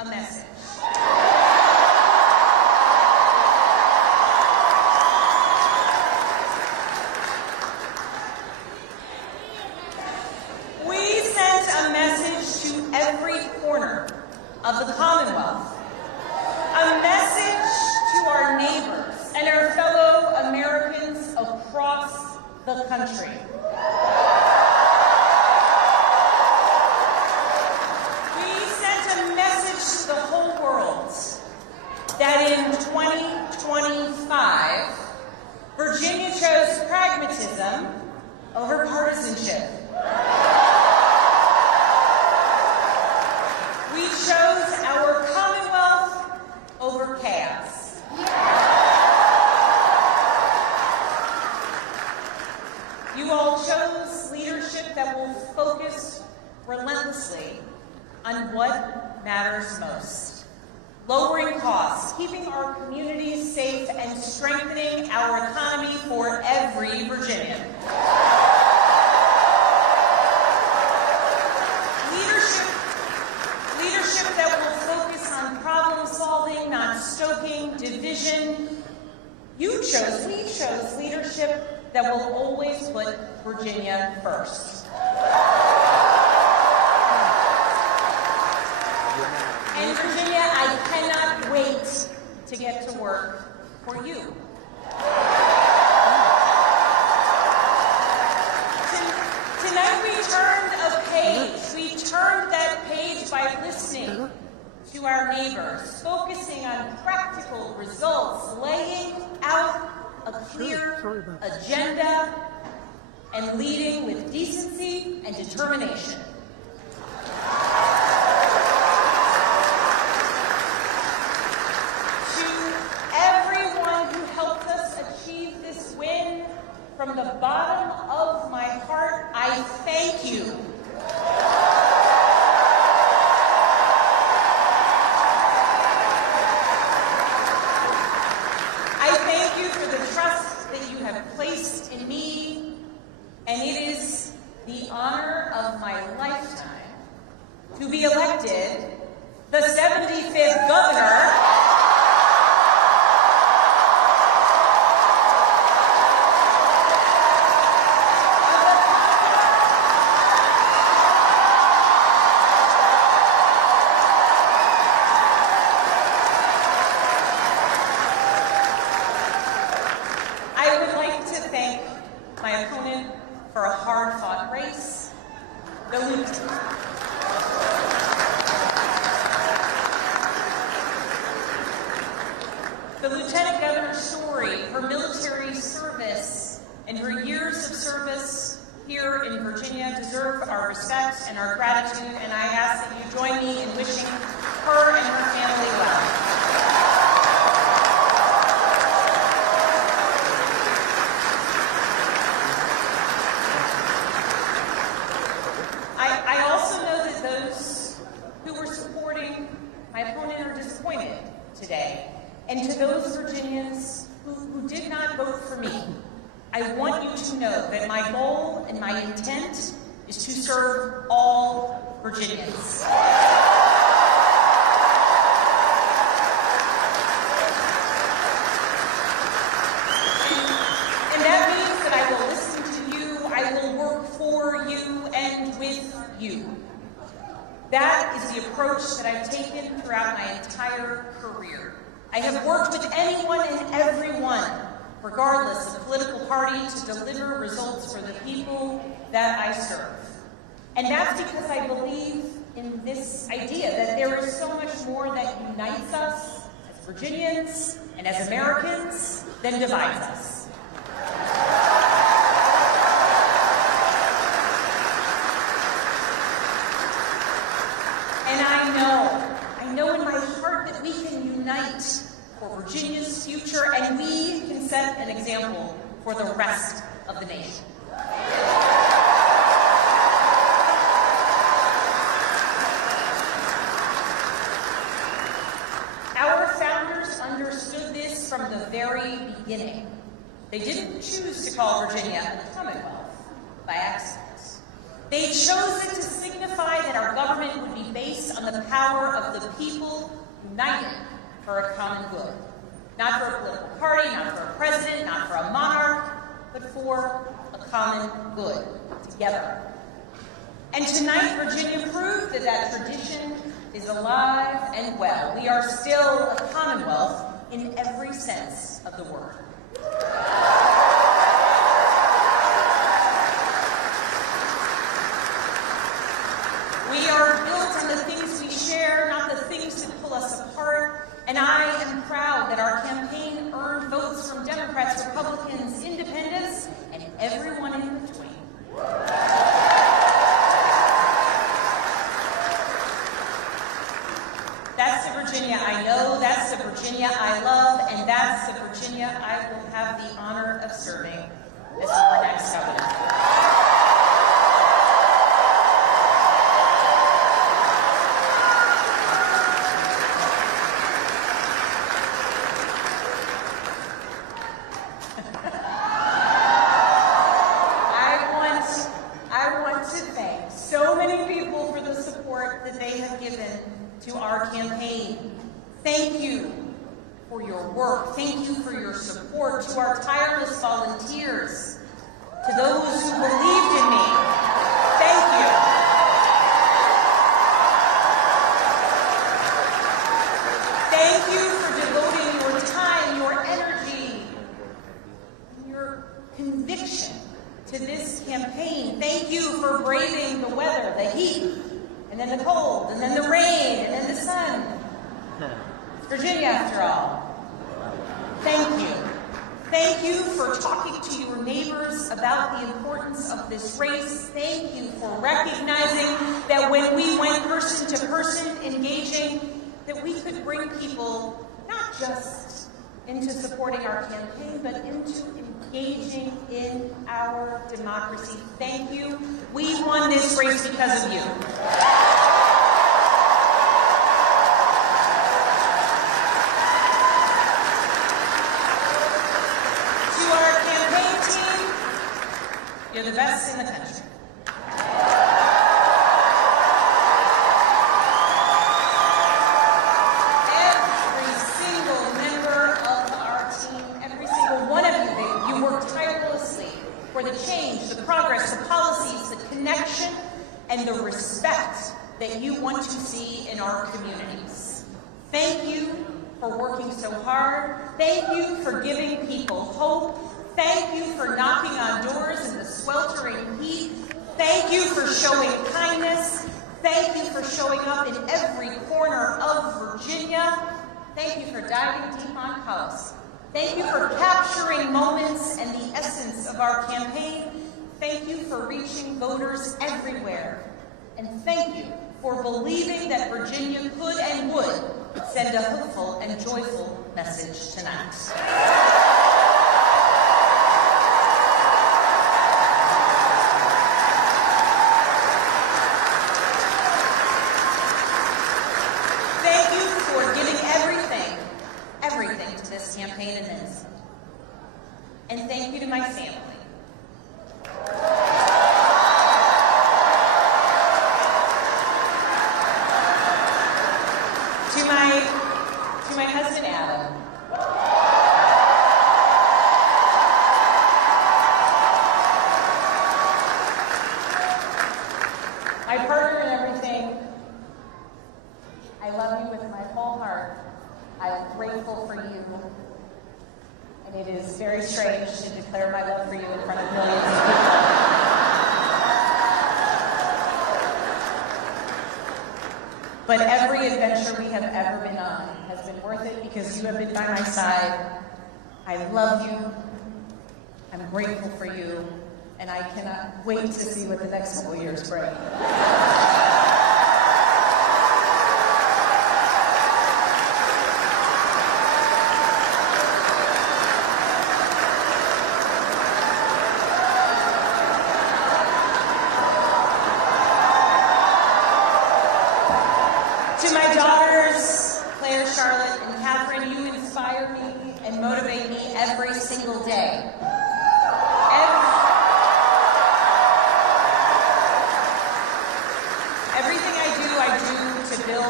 a message. We sent a message to every corner of the Commonwealth, a message to our neighbors and our fellow Americans across the country. We sent a message to the whole world that in 2025, Virginia chose pragmatism over partisanship. We chose our Commonwealth over chaos. You all chose leadership that will focus relentlessly on what matters most. Lowering costs, keeping our communities safe, and strengthening our economy for every Virginian. Leadership that will focus on problem solving, not stoking division. We chose leadership that will always put Virginia first. And Virginia, I cannot wait to get to work for you. Tonight we turned a page. We turned that page by listening to our neighbors, focusing on practical results, laying out a clear agenda, and leading with decency and determination. To everyone who helped us achieve this win, from the bottom of my heart, I thank you. I thank you for the trust that you have placed in me, and it is the honor of my lifetime to be elected the 75th governor for a hard-fought race. The Lieutenant Governor's story, her military service, and her years of service here in Virginia deserve our respect and our gratitude, and I ask that you join me in wishing her and her family well. Today. And to those Virginians who did not vote for me, I want you to know that my goal and my intent is to serve all Virginians. And that means that I will listen to you, I will work for you and with you. That is the approach that I've taken throughout my entire career. I have worked with anyone and everyone, regardless of political party, to deliver results for the people that I serve. And that's because I believe in this idea that there is so much more that unites us as Virginians and as Americans than divides us. And I know in my heart that we can unite for Virginia's future, and we can set an example for the rest of the nation. Our founders understood this from the very beginning. They didn't choose to call Virginia the Commonwealth by accident. They chose it to signify that our government would be based on the power of the people united for a common good. Not for a political party, not for a president, not for a monarch, but for a common good, together. And tonight, Virginia proved that that tradition is alive and well. We are still a Commonwealth in every sense of the word. We are built on the things we share, not the things that pull us apart. And I am proud that our campaign earned votes from Democrats, Republicans, Independents, and everyone in between. That's the Virginia I know, that's the Virginia I love, and that's the Virginia I will have the honor of serving as our next governor. To our campaign. Thank you for your work. Thank you for your support. To our tireless volunteers. To those who believed in me. Thank you. Thank you for devoting your time, your energy, and your conviction to this campaign. Thank you for braving the weather, the heat, and then the cold, and then the rain, and then the sun. Virginia, after all. Thank you. Thank you for talking to your neighbors about the importance of this race. Thank you for recognizing that when we went person to person engaging, that we could bring people not just into supporting our campaign, but into engaging in our democracy. Thank you. We won this race because of you. To our campaign team, you're the best in the country. For the change, the progress, the policies, the connection, and the respect that you want to see in our communities. Thank you for working so hard. Thank you for giving people hope. Thank you for knocking on doors in the sweltering heat. Thank you for showing kindness. Thank you for showing up in every corner of Virginia. Thank you for diving deep on policy. Thank you for capturing moments and the essence of our campaign. Thank you for reaching voters everywhere. And thank you for believing that Virginia could and would send a hopeful and joyful message tonight. Thank you for giving everything to this campaign and then some. And thank you to my family. To my husband Adam. My partner in everything. I love you with my whole heart. I'm grateful for you. And it is very strange to declare my love for you in front of millions of people. But every adventure we have ever been on has been worth it because you have been by my side. I love you. I'm grateful for you. And I cannot wait to see what the next couple of years bring. To my daughters, Claire, Charlotte, and Catherine, you inspire me and motivate me every single day. Everything I do to build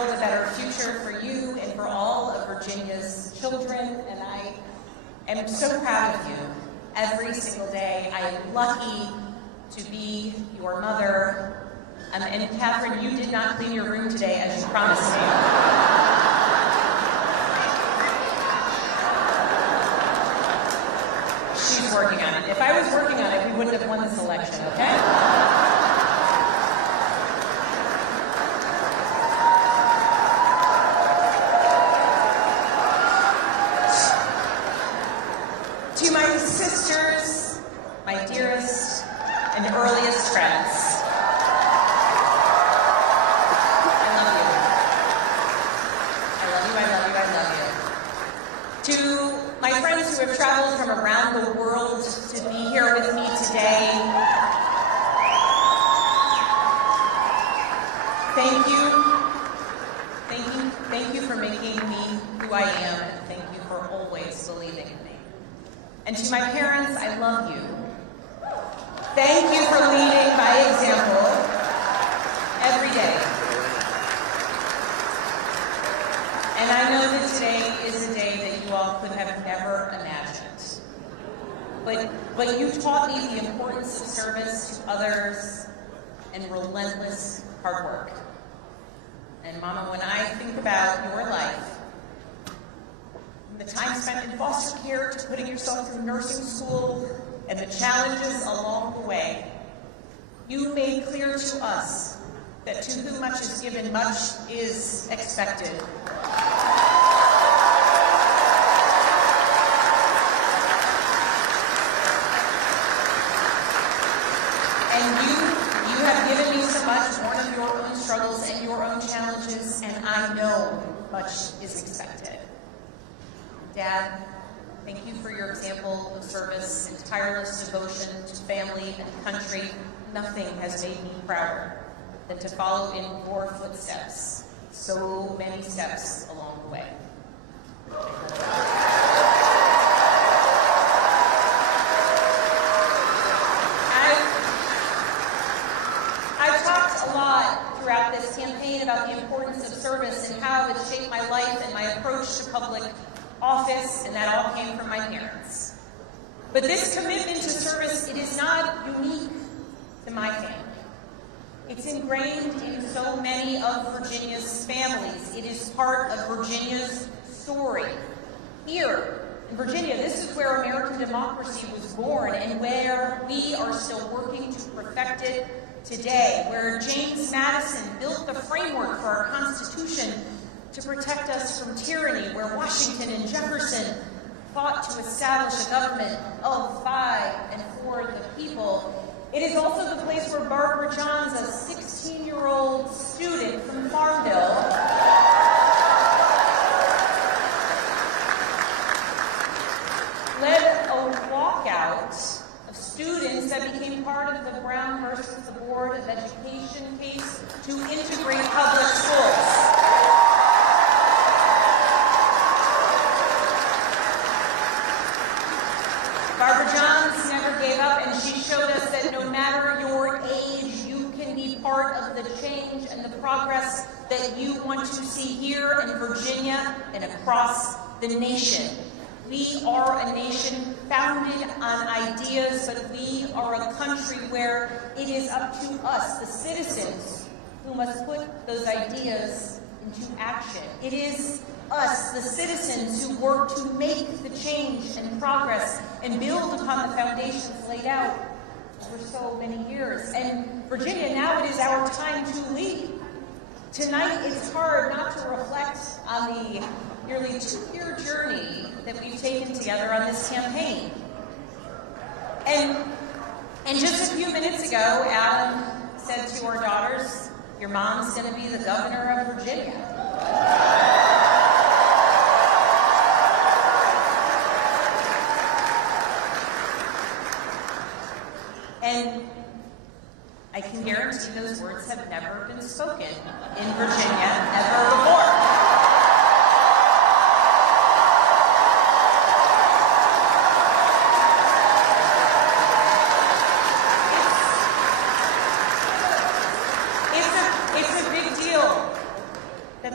build a better future for you and for all of Virginia's children, and I am so proud of you every single day. I am lucky to be your mother. And Catherine, you did not clean your room today as you promised me. She's working on it. If I was working on it, we wouldn't have won this election, okay? To my sisters, my dearest and earliest friends, to my friends who have traveled from around the world to be here with me today, thank you. Thank you for making me who I am, and thank you for always believing in me. And to my parents, I love you. Thank you for leading by example every day. And I know that today is a day that you all could have never imagined. But you taught me the importance of service to others and relentless hard work. And Mama, when I think about your life, from the time spent in foster care to putting yourself through nursing school and the challenges along the way, you made clear to us that to whom much is given, much is expected. And you have given me so much, born of your own struggles and your own challenges, and I know much is expected. Dad, thank you for your example of service and tireless devotion to family and country. Nothing has made me prouder than to follow in your footsteps, so many steps along the way. I've talked a lot throughout this campaign about the importance of service and how it shaped my life and my approach to public office, and that all came from my parents. But this commitment to service, it is not unique to my family. It's ingrained in so many of Virginia's families. It is part of Virginia's story. Here in Virginia, this is where American democracy was born and where we are still working to perfect it today, where James Madison built the framework for our Constitution to protect us from tyranny, where Washington and Jefferson fought to establish a government of, by, and for the people. It is also the place where Barbara Johns, a 16-year-old student from Farmville, led a walkout of students that became part of the Brown versus the Board of Education case to integrate public schools. Barbara Johns never gave up, and she showed us that no matter your age, you can be part of the change and the progress that you want to see here in Virginia and across the nation. We are a nation founded on ideas, but we are a country where it is up to us, the citizens, who must put those ideas into action. It is us, the citizens, who work to make the change and progress and build upon the foundations laid out for so many years. And Virginia, now it is our time to lead. Tonight, it's hard not to reflect on the nearly 2-year journey that we've taken together on this campaign. And just a few minutes ago, Alan said to our daughters, "Your mom's going to be the governor of Virginia." And I can guarantee those words have never been spoken in Virginia ever before. It's a big deal that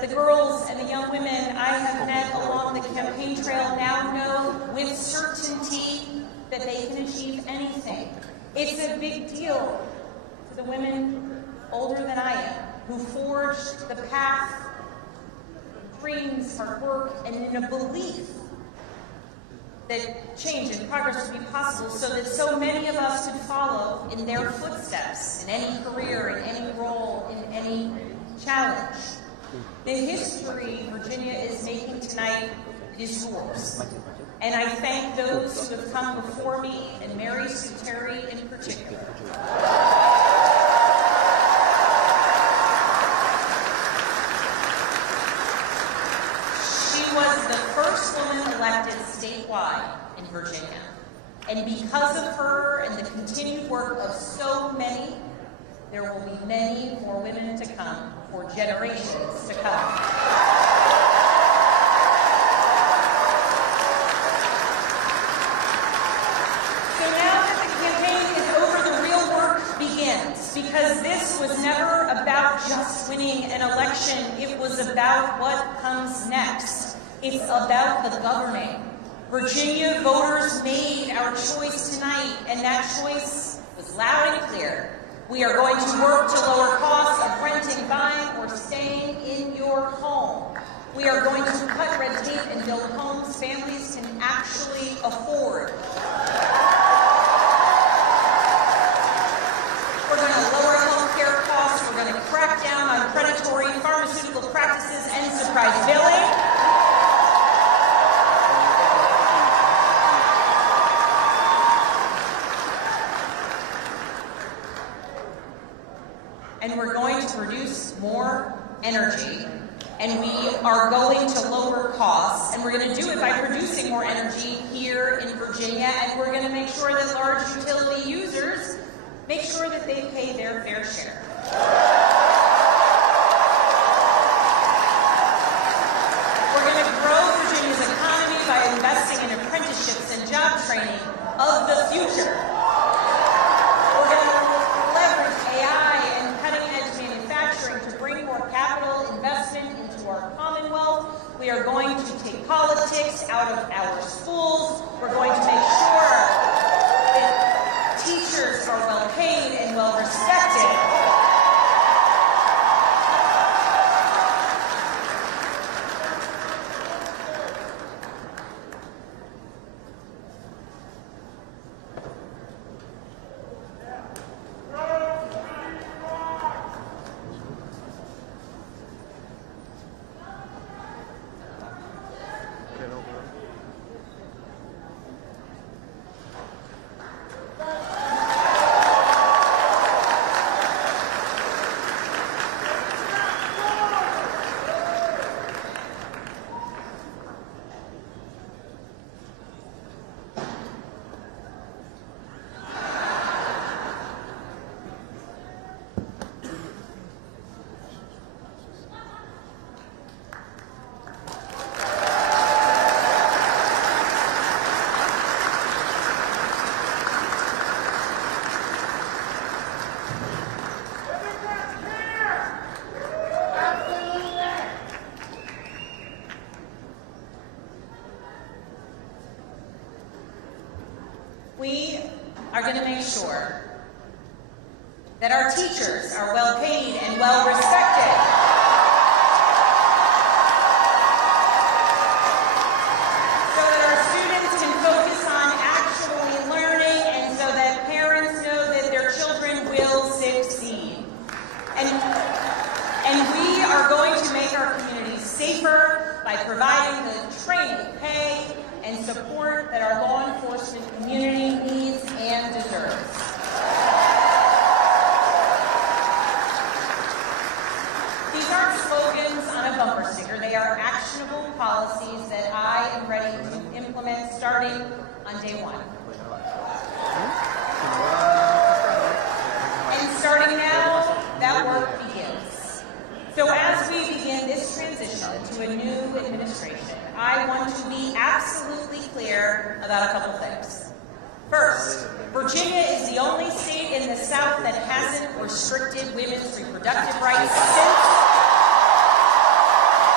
the girls and the young women I have met along the campaign trail now know with certainty that they can achieve anything. It's a big deal to the women older than I am who forged the path, dreams, hard work, and in a belief that change and progress would be possible so that so many of us could follow in their footsteps in any career, in any role, in any challenge. The history Virginia is making tonight is yours. And I thank those who have come before me, and Mary Sue Terry in particular. She was the first woman elected statewide in Virginia. And because of her and the continued work of so many, there will be many more women to come for generations to come. So now that the campaign is over, the real work begins, because this was never about just winning an election. It was about what comes next. It's about the governing. Virginia voters made our choice tonight, and that choice was loud and clear. We are going to work to lower costs of renting, buying, or staying in your home. We are going to cut red tape and build homes families can actually afford. We're going to lower health care costs. We're going to crack down on predatory pharmaceutical practices and surprise billing. And we're going to produce more energy, and we are going to lower costs, and we're going to do it by producing more energy here in Virginia, and we're going to make sure that large utility users make sure that they pay their fair share. We're going to grow Virginia's economy by investing in apprenticeships and job training of the future. We're going to leverage AI and cutting-edge manufacturing to bring more capital investment into our Commonwealth. We are going to take politics out of our schools. We're going to make sure that teachers are well paid and well respected. We are going to make sure that our teachers are well paid and well respected. So that our students can focus on actually learning and so that parents know that their children will succeed. And we are going to make our communities safer by providing the training, pay, and support that our law enforcement community needs and deserves. These aren't slogans on a bumper sticker. They are actionable policies that I am ready to implement starting on day one. And starting now, that work begins. So as we begin this transition to a new administration, I want to be absolutely clear about a couple things. First, Virginia is the only state in the South that hasn't restricted women's reproductive rights since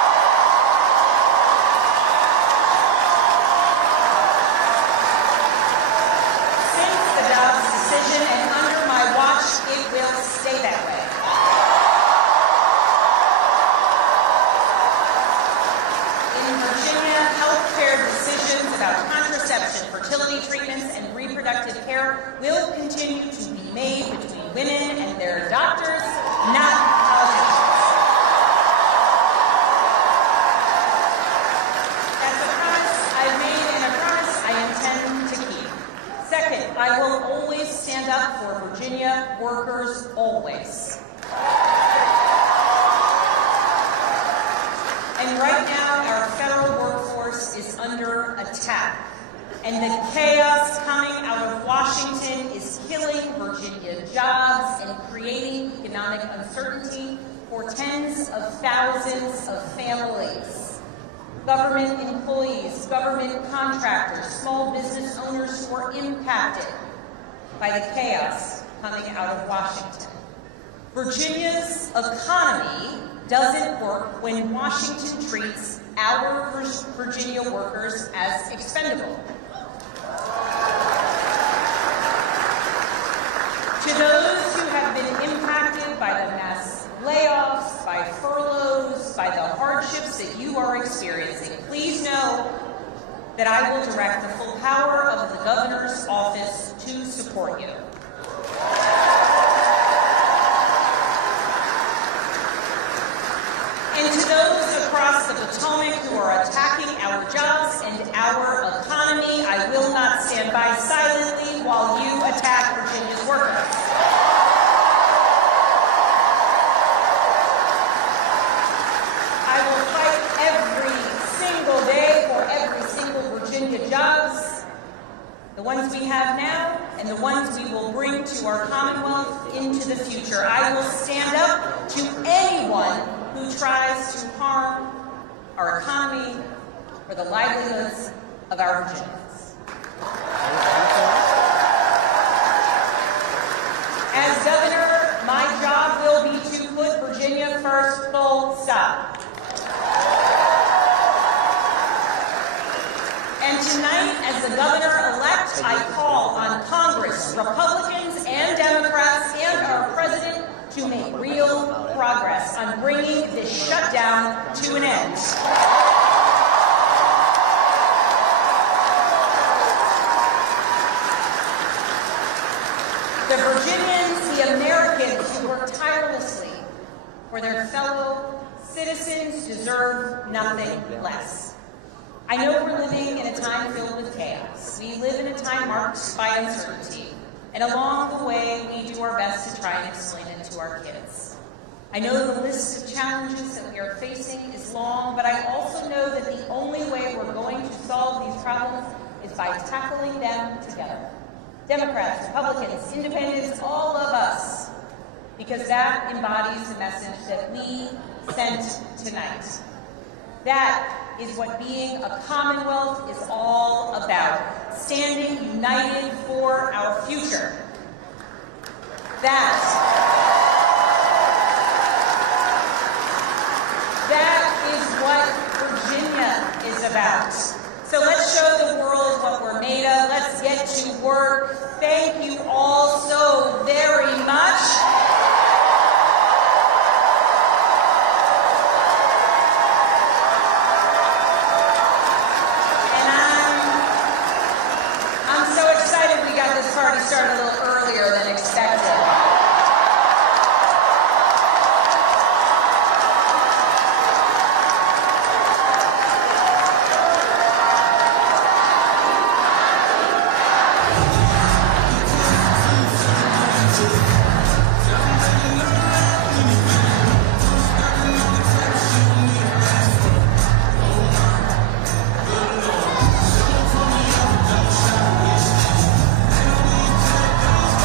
decisions about contraception, fertility treatments, and reproductive care will continue to be made between women and their doctors, not politicians. That's a promise I've made and a promise I intend to keep. Second, I will always stand up for Virginia workers, always. And right now, our federal workforce is under attack. And the chaos coming out of Washington is killing Virginia jobs and creating economic uncertainty for tens of thousands of families. Government employees, government contractors, small business owners who are impacted by the chaos coming out of Washington. Virginia's economy doesn't work when Washington treats our Virginia workers as expendable. To those who have been impacted by the mass layoffs, by furloughs, by the hardships that you are experiencing, please know that I will direct the full power of the governor's office to support you. And to those across the Potomac who are attacking our jobs and our economy, I will not stand by silently while you attack Virginia's workers. I will fight every single day for every single Virginia jobs, the ones we have now and the ones we will bring to our Commonwealth into the future. I will stand up to anyone who tries to harm our economy or the livelihoods of our Virginians. As governor, my job will be to put Virginia first, full stop. And tonight, as the governor-elect, I call on Congress, Republicans and Democrats, and our president to make real progress on bringing this shutdown to an end. The Virginians, the Americans who work tirelessly for their fellow citizens deserve nothing less. I know we're living in a time filled with chaos. We live in a time marked by uncertainty. And along the way, we do our best to try and explain it to our kids. I know the list of challenges that we are facing is long, but I also know that the only way we're going to solve these problems is by tackling them together. Democrats, Republicans, Independents, all of us, because that embodies the message that we sent tonight. That is what being a Commonwealth is all about, standing united for our future. That is what Virginia is about. So let's show the world what we're made of. Let's get to work. Thank you all so very much. Party started a little earlier than expected.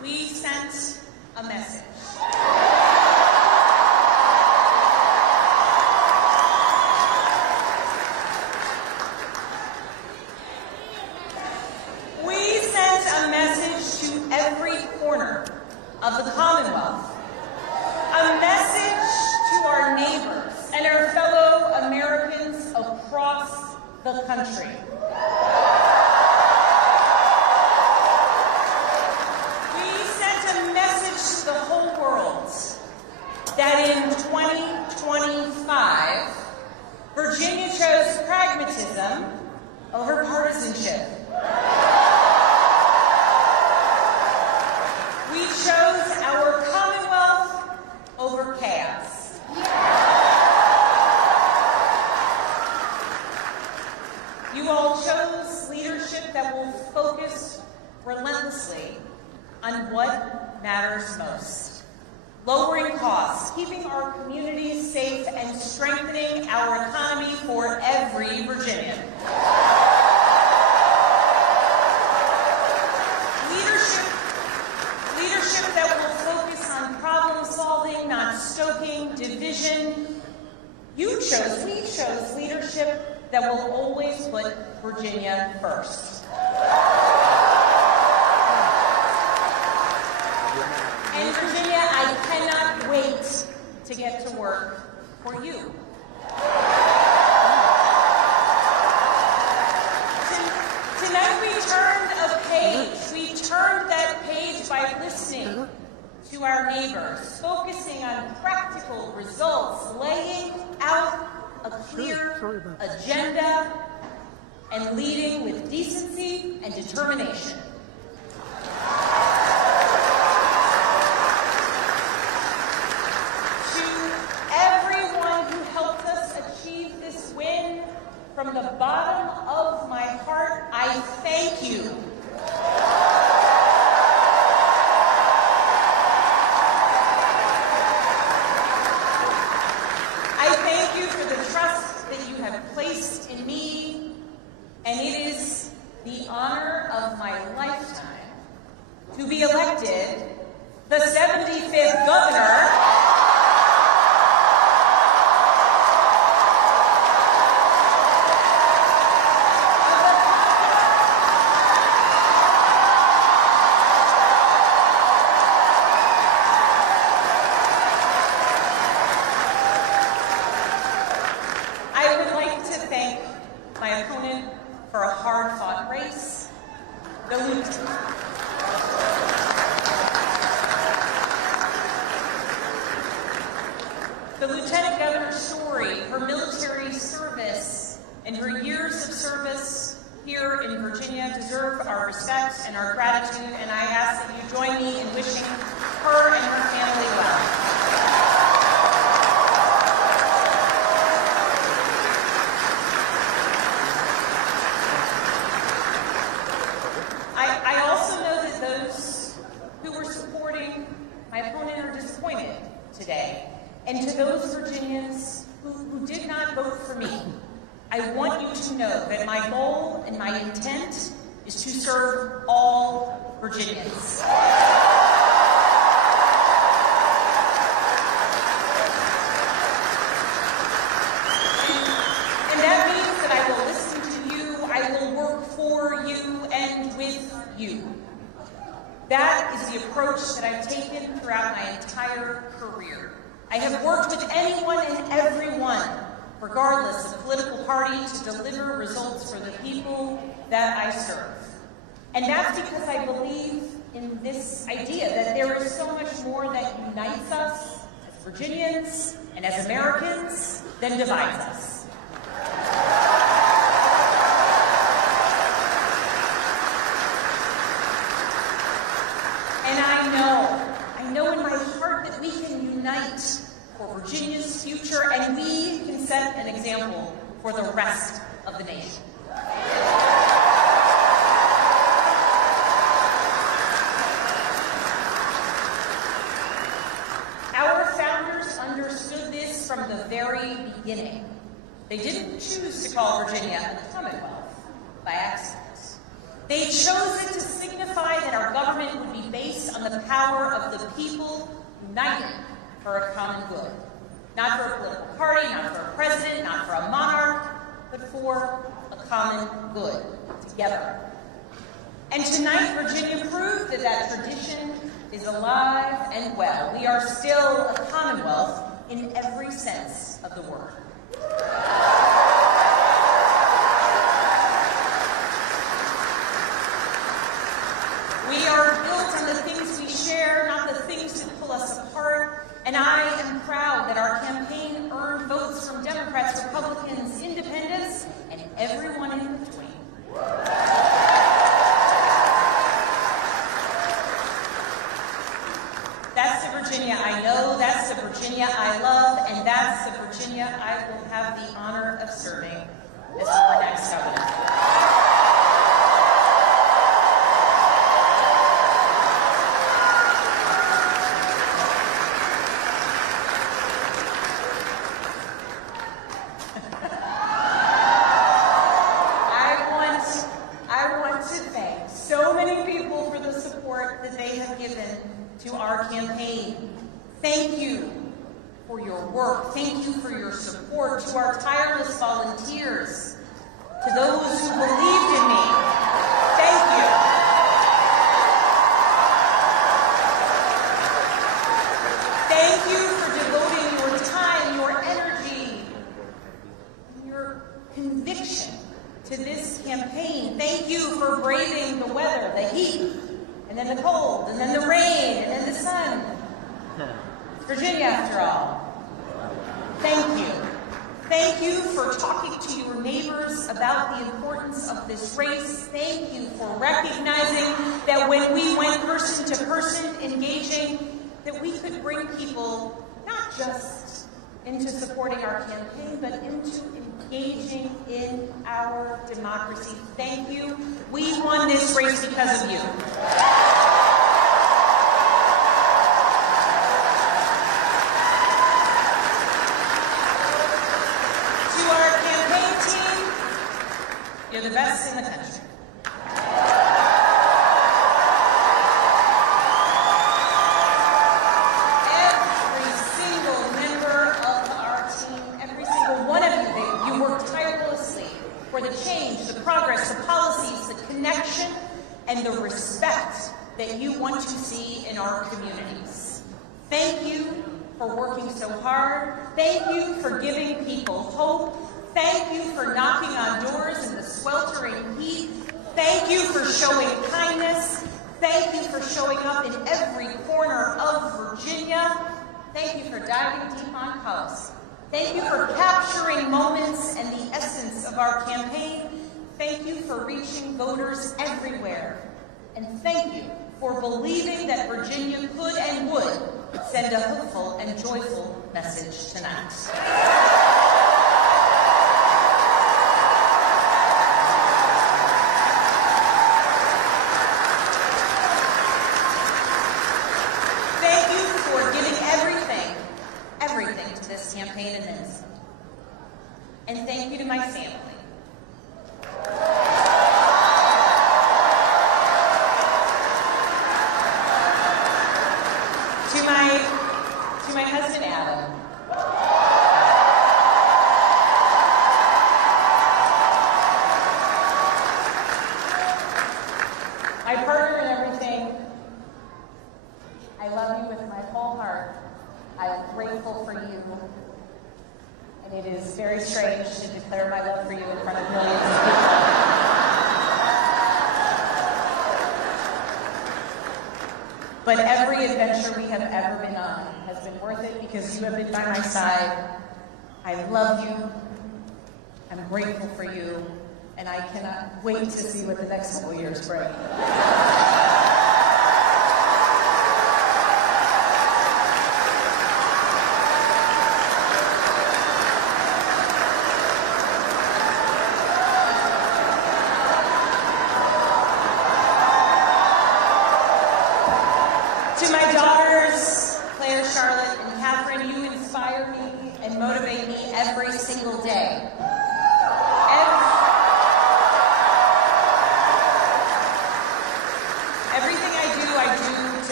we sent a message. We sent a message to every corner of the Commonwealth. A message to our neighbors and our fellow Americans across the country. We sent a message to the whole world that in 2025, Virginia chose pragmatism over partisanship. We chose our Commonwealth over chaos. You all chose leadership that will focus relentlessly on what matters most. Lowering costs, keeping our communities safe, and strengthening our economy for every Virginian. Leadership that will focus on problem solving, not stoking division. We chose leadership that will always put Virginia first. And Virginia, I cannot wait to get to work for you. Tonight we turned a page. We turned that page by listening to our neighbors, focusing on practical results, laying out a clear agenda, and leading with decency and determination. To everyone who helped us achieve this win, from the bottom of my heart, I thank you. I thank you for the trust that you have placed in me, and it is the honor of my lifetime to be elected the 75th governor for a hard-fought race, the Lieutenant Governor's story, her military service, and her years of service here in Virginia deserve our respect and our gratitude, and I ask that you join me in wishing her and her family well. I also know that those who were supporting my opponent are disappointed today. And to those Virginians who did not vote for me, I want you to know that my goal and my intent is to serve all Virginians. And that means that I will listen to you, I will work for you and with you. That is the approach that I've taken throughout my entire career. I have worked with anyone and everyone, regardless of political party, to deliver results for the people that I serve. And that's because I believe in this idea that there is so much more that unites us as Virginians and as Americans than divides us. And I know in my heart that we can unite for Virginia's future, and we can set an example for the rest of the nation. Our founders understood this from the very beginning. They didn't choose to call Virginia a Commonwealth by accident. They chose it to signify that our government would be based on the power of the people united for a common good. Not for a political party, not for a president, not for a monarch, but for a common good, together. And tonight, Virginia proved that that tradition is alive and well. We are still a Commonwealth in every sense of the word. We are built on the things we share, not the things that pull us apart. And I am proud that our campaign earned votes from Democrats, Republicans, independents, and everyone in between. That's the Virginia I know, that's the Virginia I love, and that's the Virginia I will have the honor of serving as our next governor. To our campaign. Thank you for your work. Thank you for your support. To our tireless volunteers. To those who believed in me. Thank you. Thank you for devoting your time, your energy, your conviction to this campaign. Thank you for braving the weather, the heat, and then the cold, and then the rain, and then the sun. It's Virginia, after all. Thank you. Thank you for talking to your neighbors about the importance of this race. Thank you for recognizing that when we went person to person engaging, that we could bring people not just into supporting our campaign, but into engaging in our democracy. Thank you. We won this race because of you. To our campaign team, you're the best in the country. For the change, the progress, the policies, the connection, and the respect that you want to see in our communities. Thank you for working so hard. Thank you for giving people hope. Thank you for knocking on doors in the sweltering heat. Thank you for showing kindness. Thank you for showing up in every corner of Virginia. Thank you for diving deep on policy. Thank you for capturing moments and the essence of our campaign. Thank you for reaching voters everywhere. And thank you for believing that Virginia could and would send a hopeful and joyful message tonight. Campaign and then some. And thank you to my family. To my husband Adam. My partner in everything. I love you with my whole heart. I'm grateful for you. And it is very strange to declare my love for you in front of millions of people. But every adventure we have ever been on has been worth it because you have been by my side. I love you. I'm grateful for you. And I cannot wait to see what the next couple years bring. To my daughters, Claire, Charlotte, and Catherine, you inspire me and motivate me every single day. Everything I do to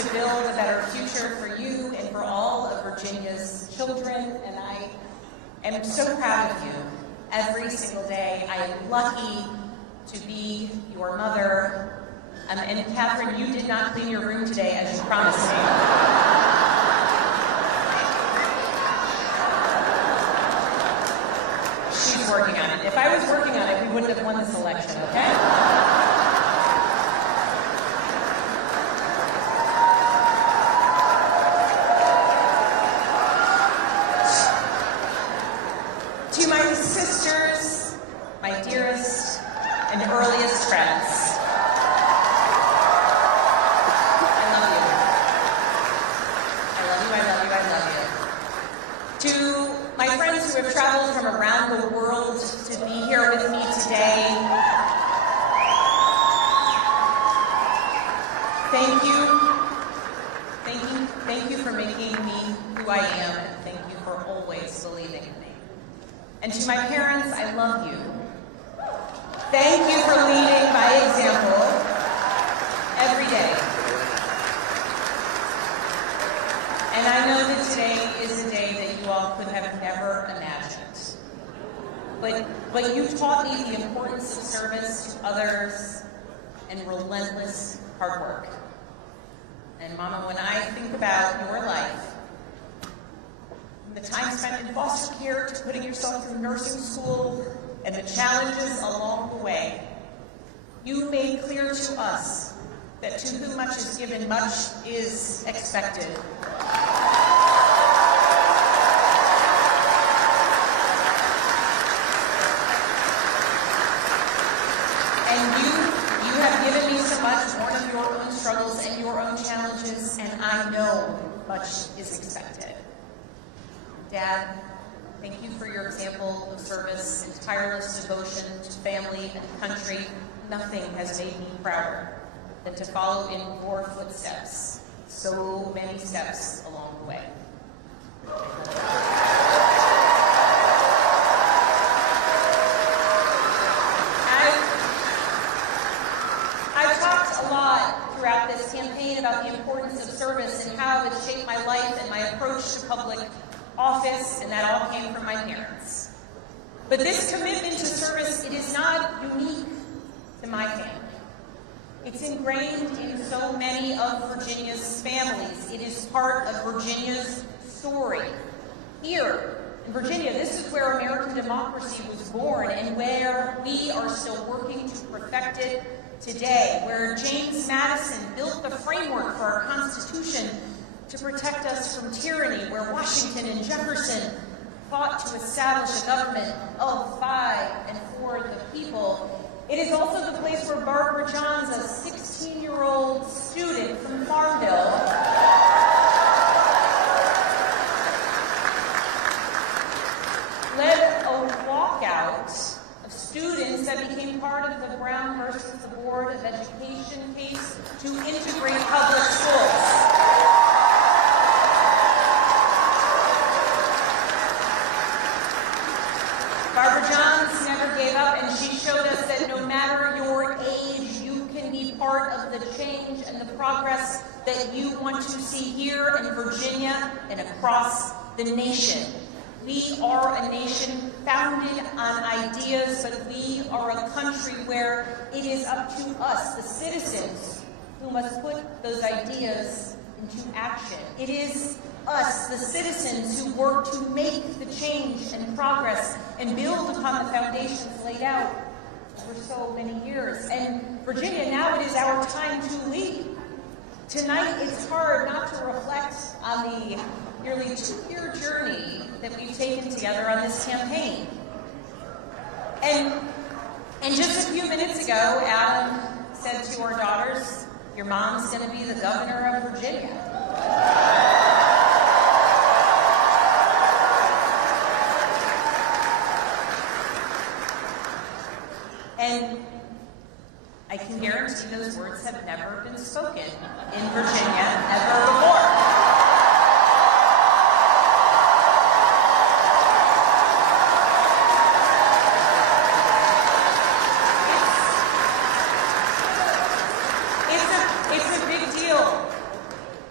to build a better future for you and for all of Virginia's children, and I am so proud of you every single day. I am lucky to be your mother. And Catherine, you did not clean your room today as you promised me. She's working on it. If I was working on it, we wouldn't have won this election, okay? To my sisters, my dearest and earliest friends, to my friends who have traveled from around the world to be here with me today, thank you for making me who I am, and thank you for always believing in me. And to my parents, I love you. Thank you for leading by example every day. And I know that today is a day that you all could have never imagined. But you taught me the importance of service to others and relentless hard work. And Mama, when I think about your life, the time spent in foster care to putting yourself through nursing school and the challenges along the way, you made clear to us that to whom much is given, much is expected. And you have given me so much, born of your own struggles and your own challenges, and I know much is expected. Dad, thank you for your example of service and tireless devotion to family and country. Nothing has made me prouder than to follow in your footsteps, so many steps along the way. I've talked a lot throughout this campaign about the importance of service and how it shaped my life and my approach to public office, and that all came from my parents. But this commitment to service, it is not unique to my family. It's ingrained in so many of Virginia's families. It is part of Virginia's story. Here in Virginia, this is where American democracy was born and where we are still working to perfect it today, where James Madison built the framework for our Constitution to protect us from tyranny, where Washington and Jefferson fought to establish a government of, by, and for the people. It is also the place where Barbara Johns, a 16-year-old student from Farmville, led a walkout of students that became part of the Brown versus the Board of Education case to integrate public schools. Barbara Johns never gave up, and she showed us that no matter your age, you can be part of the change and the progress that you want to see here in Virginia and across the nation. We are a nation founded on ideas, but we are a country where it is up to us, the citizens, who must put those ideas into action. It is us, the citizens, who work to make the change and progress and build upon the foundations laid out for so many years. And Virginia, now it is our time to lead. Tonight, it's hard not to reflect on the nearly 2-year journey that we've taken together on this campaign. And just a few minutes ago, Adam said to our daughters, "Your mom's going to be the governor of Virginia." And I can guarantee those words have never been spoken in Virginia ever before. It's a big deal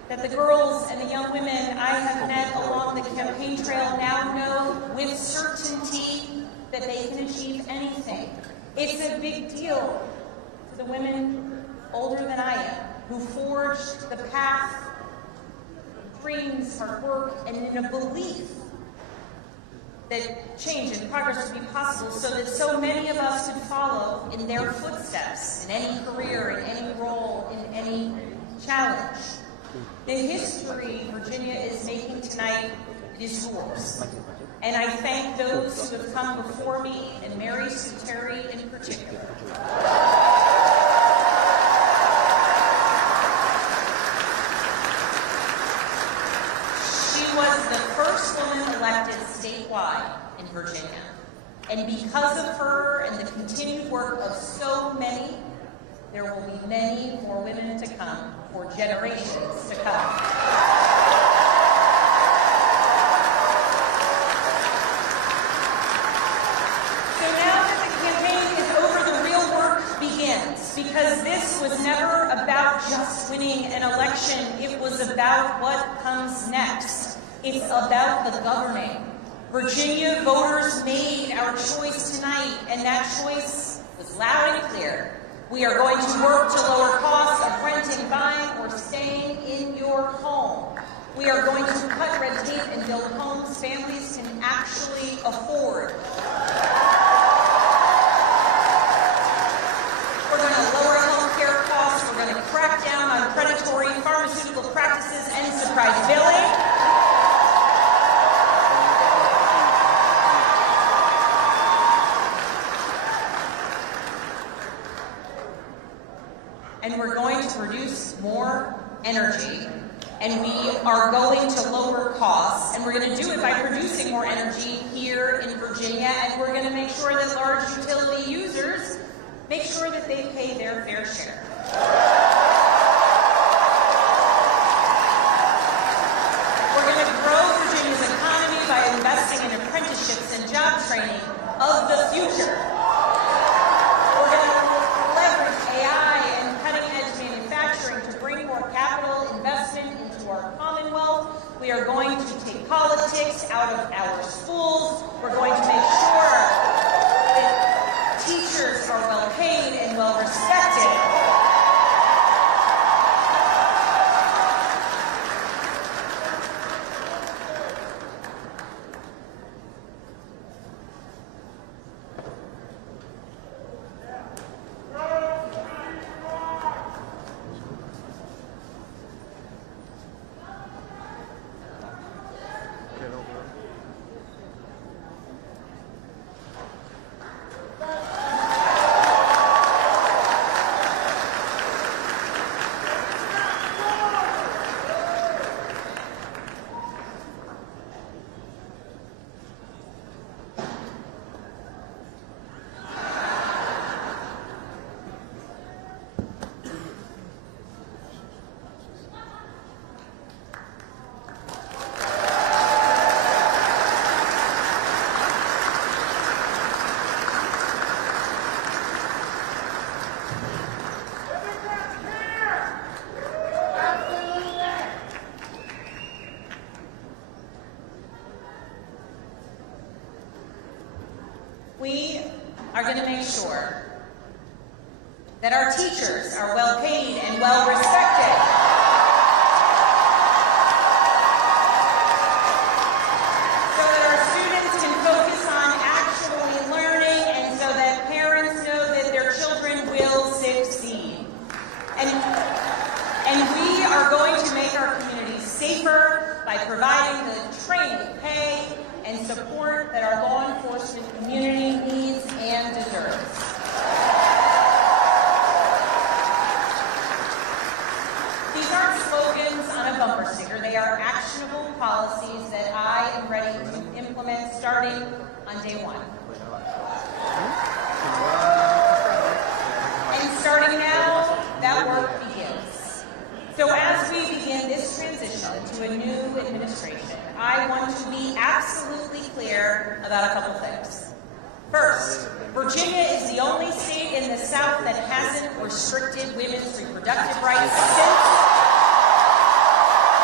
that the girls and the young women I have met along the campaign trail now know with certainty that they can achieve anything. It's a big deal for the women older than I am who forged the path of dreams, hard work, and in a belief that change and progress would be possible so that so many of us could follow in their footsteps in any career, in any role, in any challenge. The history Virginia is making tonight is yours. And I thank those who have come before me, and Mary Sue Terry in particular. She was the first woman elected statewide in Virginia. And because of her and the continued work of so many, there will be many more women to come for generations to come. So now that the campaign is over, the real work begins, because this was never about just winning an election. It was about what comes next. It's about the governing. Virginia voters made our choice tonight, and that choice was loud and clear. We are going to work to lower costs of renting, buying, or staying in your home. We are going to cut red tape and build homes families can actually afford. We're going to lower home care costs. We're going to crack down on predatory pharmaceutical practices and surprise billing. And we're going to produce more energy, and we are going to lower costs, and we're going to do it by producing more energy here in Virginia, and we're going to make sure that large utility users make sure that they pay their fair share. We're going to grow Virginia's economy by investing in apprenticeships and job training of the future. We're going to leverage AI and cutting-edge manufacturing to bring more capital investment into our Commonwealth. We are going to take politics out of our schools. We're going to make sure that teachers are well paid and well respected. We are going to make sure that our teachers are well paid and well respected. So that our students can focus on actually learning and so that parents know that their children will succeed. And we are going to make our communities safer by providing the training, pay, and support that our law enforcement community needs and deserves. These aren't slogans on a bumper sticker. They are actionable policies that I am ready to implement starting on day one. And starting now, that work begins. So as we begin this transition to a new administration, I want to be absolutely clear about a couple things. First, Virginia is the only state in the South that hasn't restricted women's reproductive rights since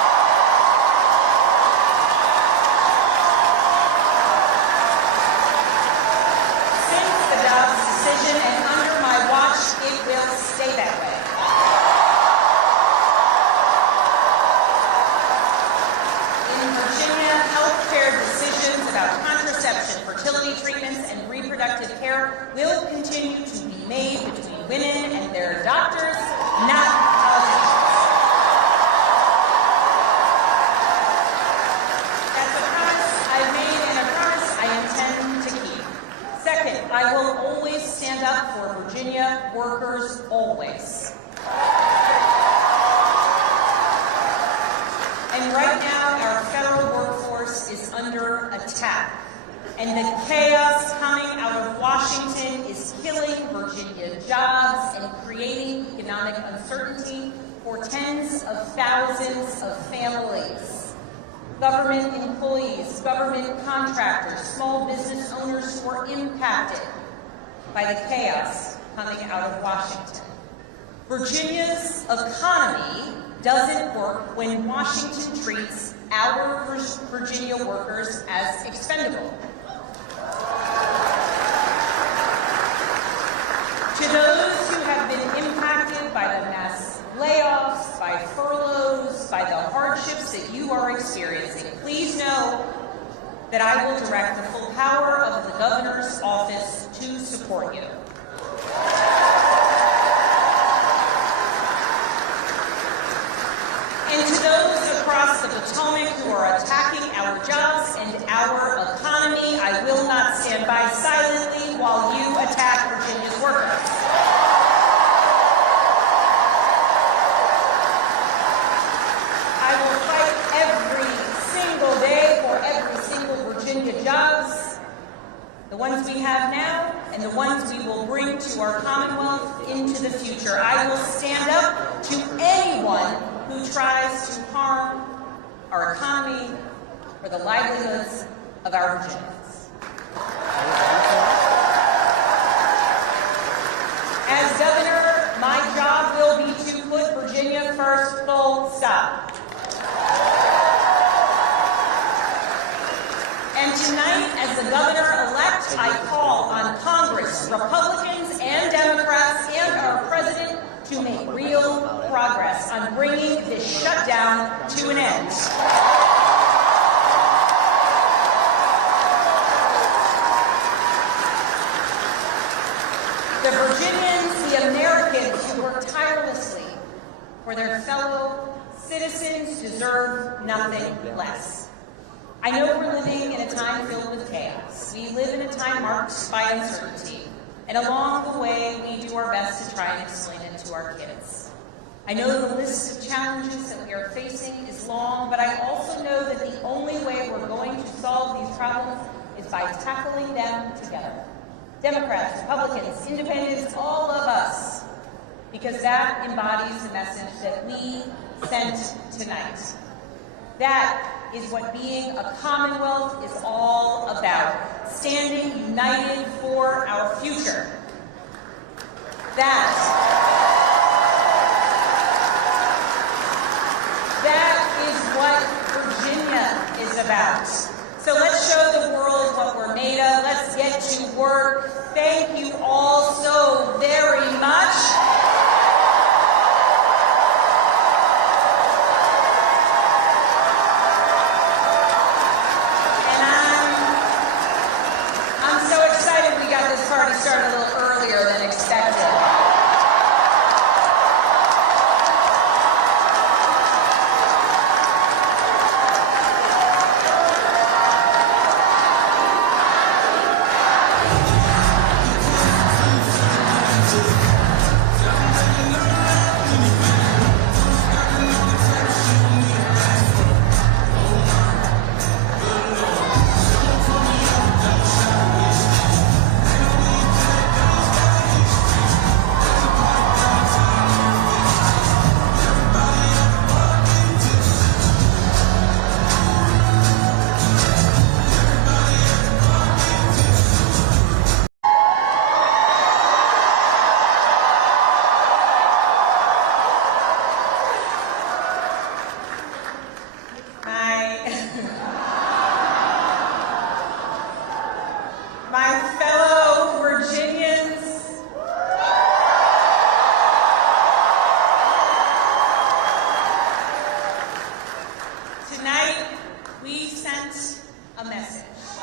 decisions about contraception, fertility treatments, and reproductive care will continue to be made between women and their doctors, not politicians. That's a promise I've made and a promise I intend to keep. Second, I will always stand up for Virginia workers, always. And right now, our federal workforce is under attack. And the chaos coming out of Washington is killing Virginia jobs and creating economic uncertainty for tens of thousands of families. Government employees, government contractors, small business owners who are impacted by the chaos coming out of Washington. Virginia's economy doesn't work when Washington treats our Virginia workers as expendable. To those who have been impacted by the mass layoffs, by furloughs, by the hardships that you are experiencing, please know that I will direct the full power of the governor's office to support you. And to those across the Potomac who are attacking our jobs and our economy, I will not stand by silently while you attack Virginia's workers. I will fight every single day for every single Virginia jobs, the ones we have now and the ones we will bring to our Commonwealth into the future. I will stand up to anyone who tries to harm our economy or the livelihoods of our Virginians. As governor, my job will be to put Virginia first, full stop. And tonight, as the governor-elect, I call on Congress, Republicans and Democrats, and our president to make real progress on bringing this shutdown to an end. The Virginians, the Americans who work tirelessly for their fellow citizens deserve nothing less. I know we're living in a time filled with chaos. We live in a time marked by uncertainty. And along the way, we do our best to try and explain it to our kids. I know the list of challenges that we are facing is long, but I also know that the only way we're going to solve these problems is by tackling them together. Democrats, Republicans, Independents, all of us, because that embodies the message that we sent tonight. That is what being a Commonwealth is all about, standing united for our future. That is what Virginia is about. So let's show the world what we're made of. Let's get to work. Thank you all so very much. Party started a little earlier than expected. My fellow Virginians, tonight we sent a message.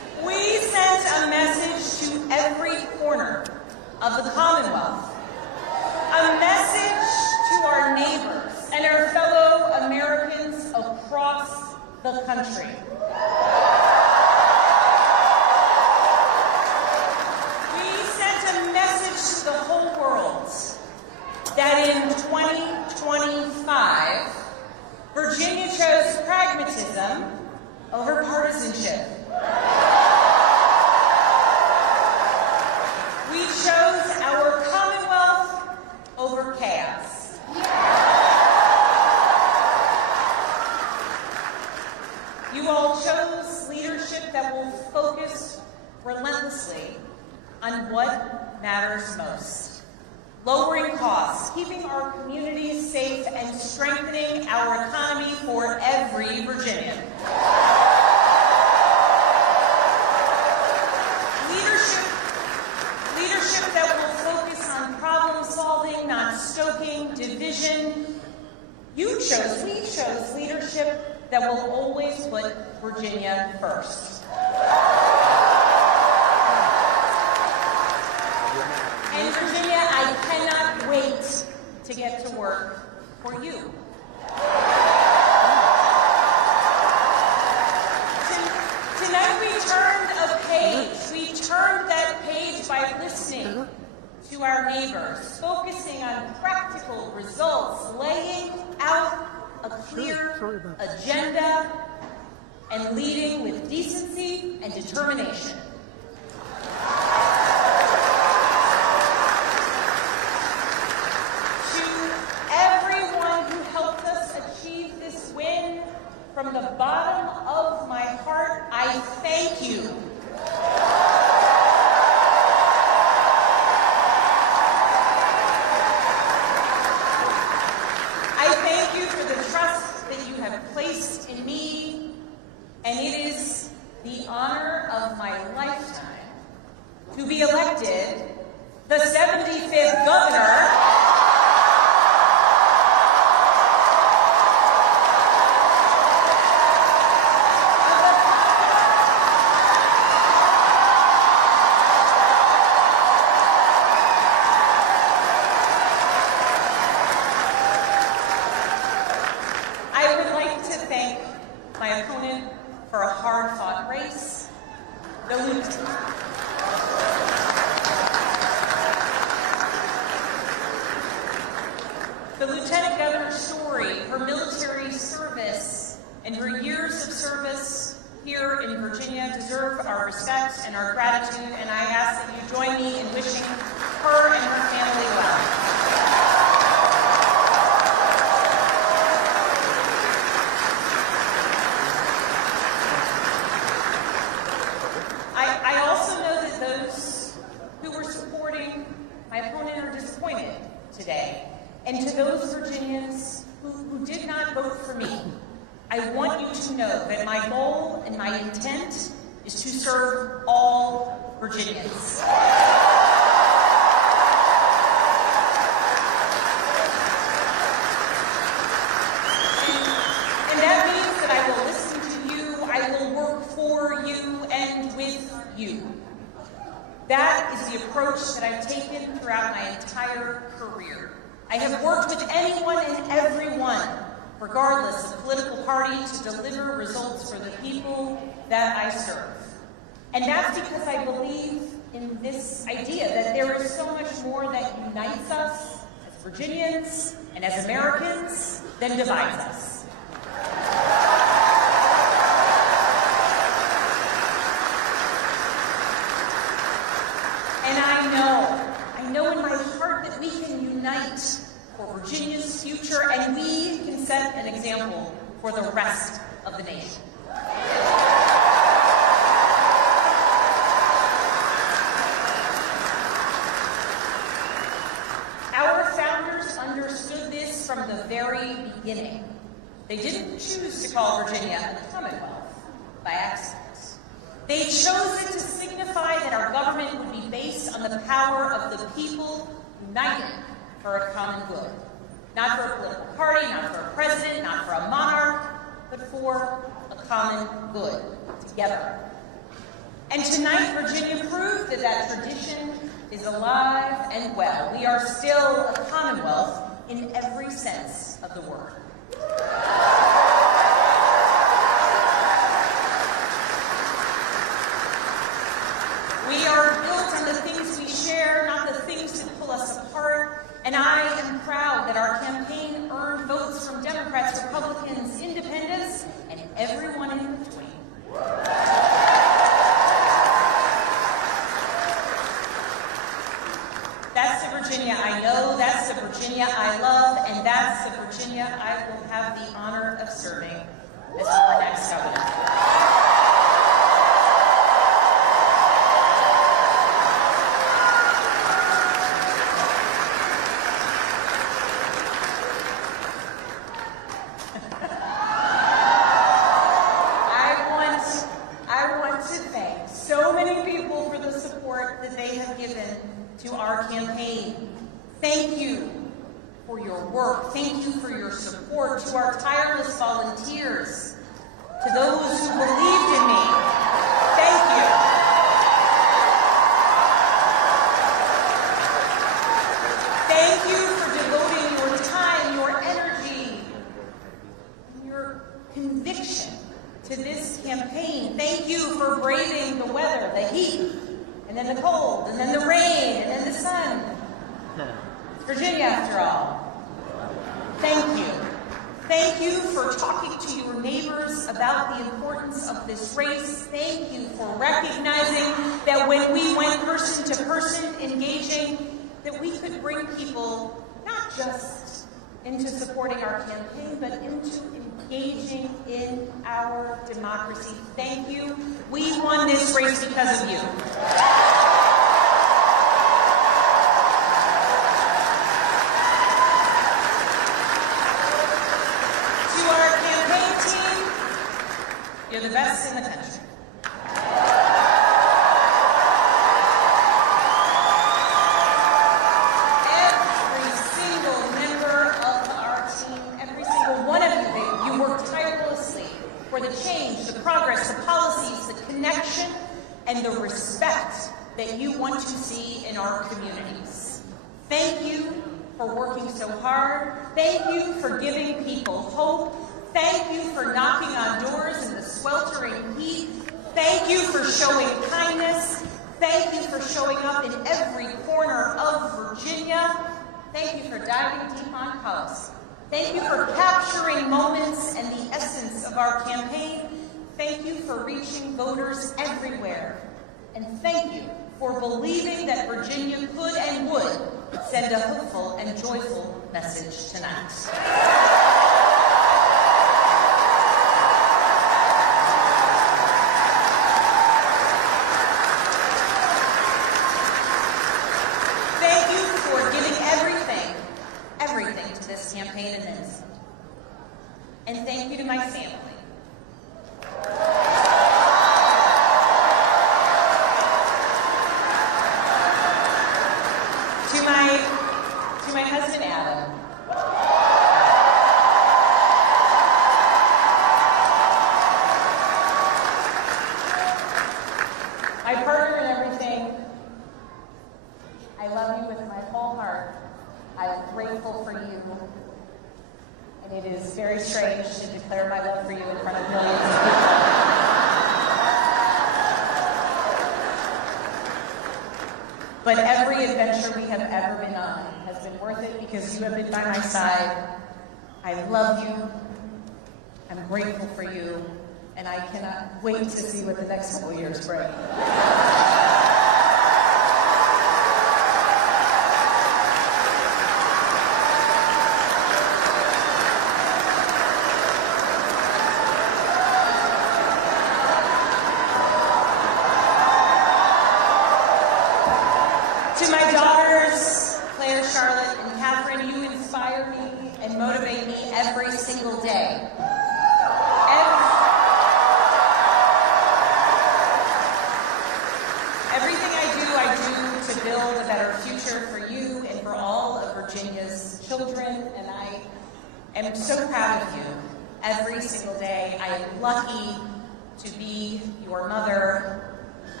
of the Commonwealth. A message to our neighbors and our fellow Americans across the country. We sent a message to the whole world that in 2025, Virginia chose pragmatism over partisanship. We chose our Commonwealth over chaos. You all chose leadership that will focus relentlessly on what matters most. Lowering costs, keeping our communities safe, and strengthening our economy for every Virginian. Leadership that will focus on problem solving, not stoking division. We chose leadership that will always put Virginia first. And Virginia, I cannot wait to get to work for you. Tonight we turned a page. We turned that page by listening to our neighbors, focusing on practical results, laying out a clear agenda, and leading with decency and determination. From the bottom of my heart, I thank you. I thank you for the trust that you have placed in me, and it is the honor of my lifetime to be elected the 75th governor The Lieutenant Governor's story, her military service, and her years of service here in Virginia deserve our respect and our gratitude, and I ask that you join me in wishing her and her family well. I also know that those who were supporting my opponent are disappointed today. And to those Virginians who did not vote for me, I want you to know that my goal and my intent is to serve all Virginians. And that means that I will listen to you, I will work for you and with you. That is the approach that I've taken throughout my entire career. I have worked with anyone and everyone, regardless of political party, to deliver results for the people that I serve. And that's because I believe in this idea that there is so much more that unites us as Virginians and as Americans than divides us. And I know in my heart that we can unite for Virginia's future, and we can set an example for the rest of the nation. Our founders understood this from the very beginning. They didn't choose to call Virginia a Commonwealth by accident. They chose it to signify that our government would be based on the power of the people united for a common good. Not for a political party, not for a president, not for a monarch, but for a common good, together. And tonight, Virginia proved that that tradition is alive and well. We are still a Commonwealth in every sense of the word. We are built on the things we share, not the things that pull us apart. And I am proud that our campaign earned votes from Democrats, Republicans, Independents, and everyone in between. That's the Virginia I know, that's the Virginia I love, and that's the Virginia I will have the honor of serving as our next governor. To our campaign. Thank you for your work. Thank you for your support. To our tireless volunteers, to those who believed in me, thank you. Thank you for devoting your time, your energy, and your conviction to this campaign. Thank you for braving the weather, the heat, and then the cold, and then the rain, and then the sun. It's Virginia, after all. Thank you. Thank you for talking to your neighbors about the importance of this race. Thank you for recognizing that when we went person to person engaging, that we could bring people not just into supporting our campaign, but into engaging in our democracy. Thank you. We won this race because of you. To our campaign team, you're the best in the country. For the change, the progress, the policies, the connection, and the respect that you want to see in our communities. Thank you for working so hard. Thank you for giving people hope. Thank you for knocking on doors in the sweltering heat. Thank you for showing kindness. Thank you for showing up in every corner of Virginia. Thank you for diving deep on policy. Thank you for capturing moments and the essence of our campaign. Thank you for reaching voters everywhere. And thank you for believing that Virginia could and would send a hopeful and joyful message tonight. Thank you for giving everything to this campaign and then some. And thank you to my family. To my husband Adam. My partner in everything. I love you with my whole heart. I am grateful for you, and it is very strange to declare my love for you in front of millions of people. But every adventure we have ever been on has been worth it because you have been by my side. I love you, I'm grateful for you, and I cannot wait to see what the next couple years bring. To my daughters, Claire, Charlotte, and Catherine, you inspire me and motivate me every single day. Everything I do to build a better future for you and for all of Virginia's children, and I am so proud of you every single day. I am lucky to be your mother.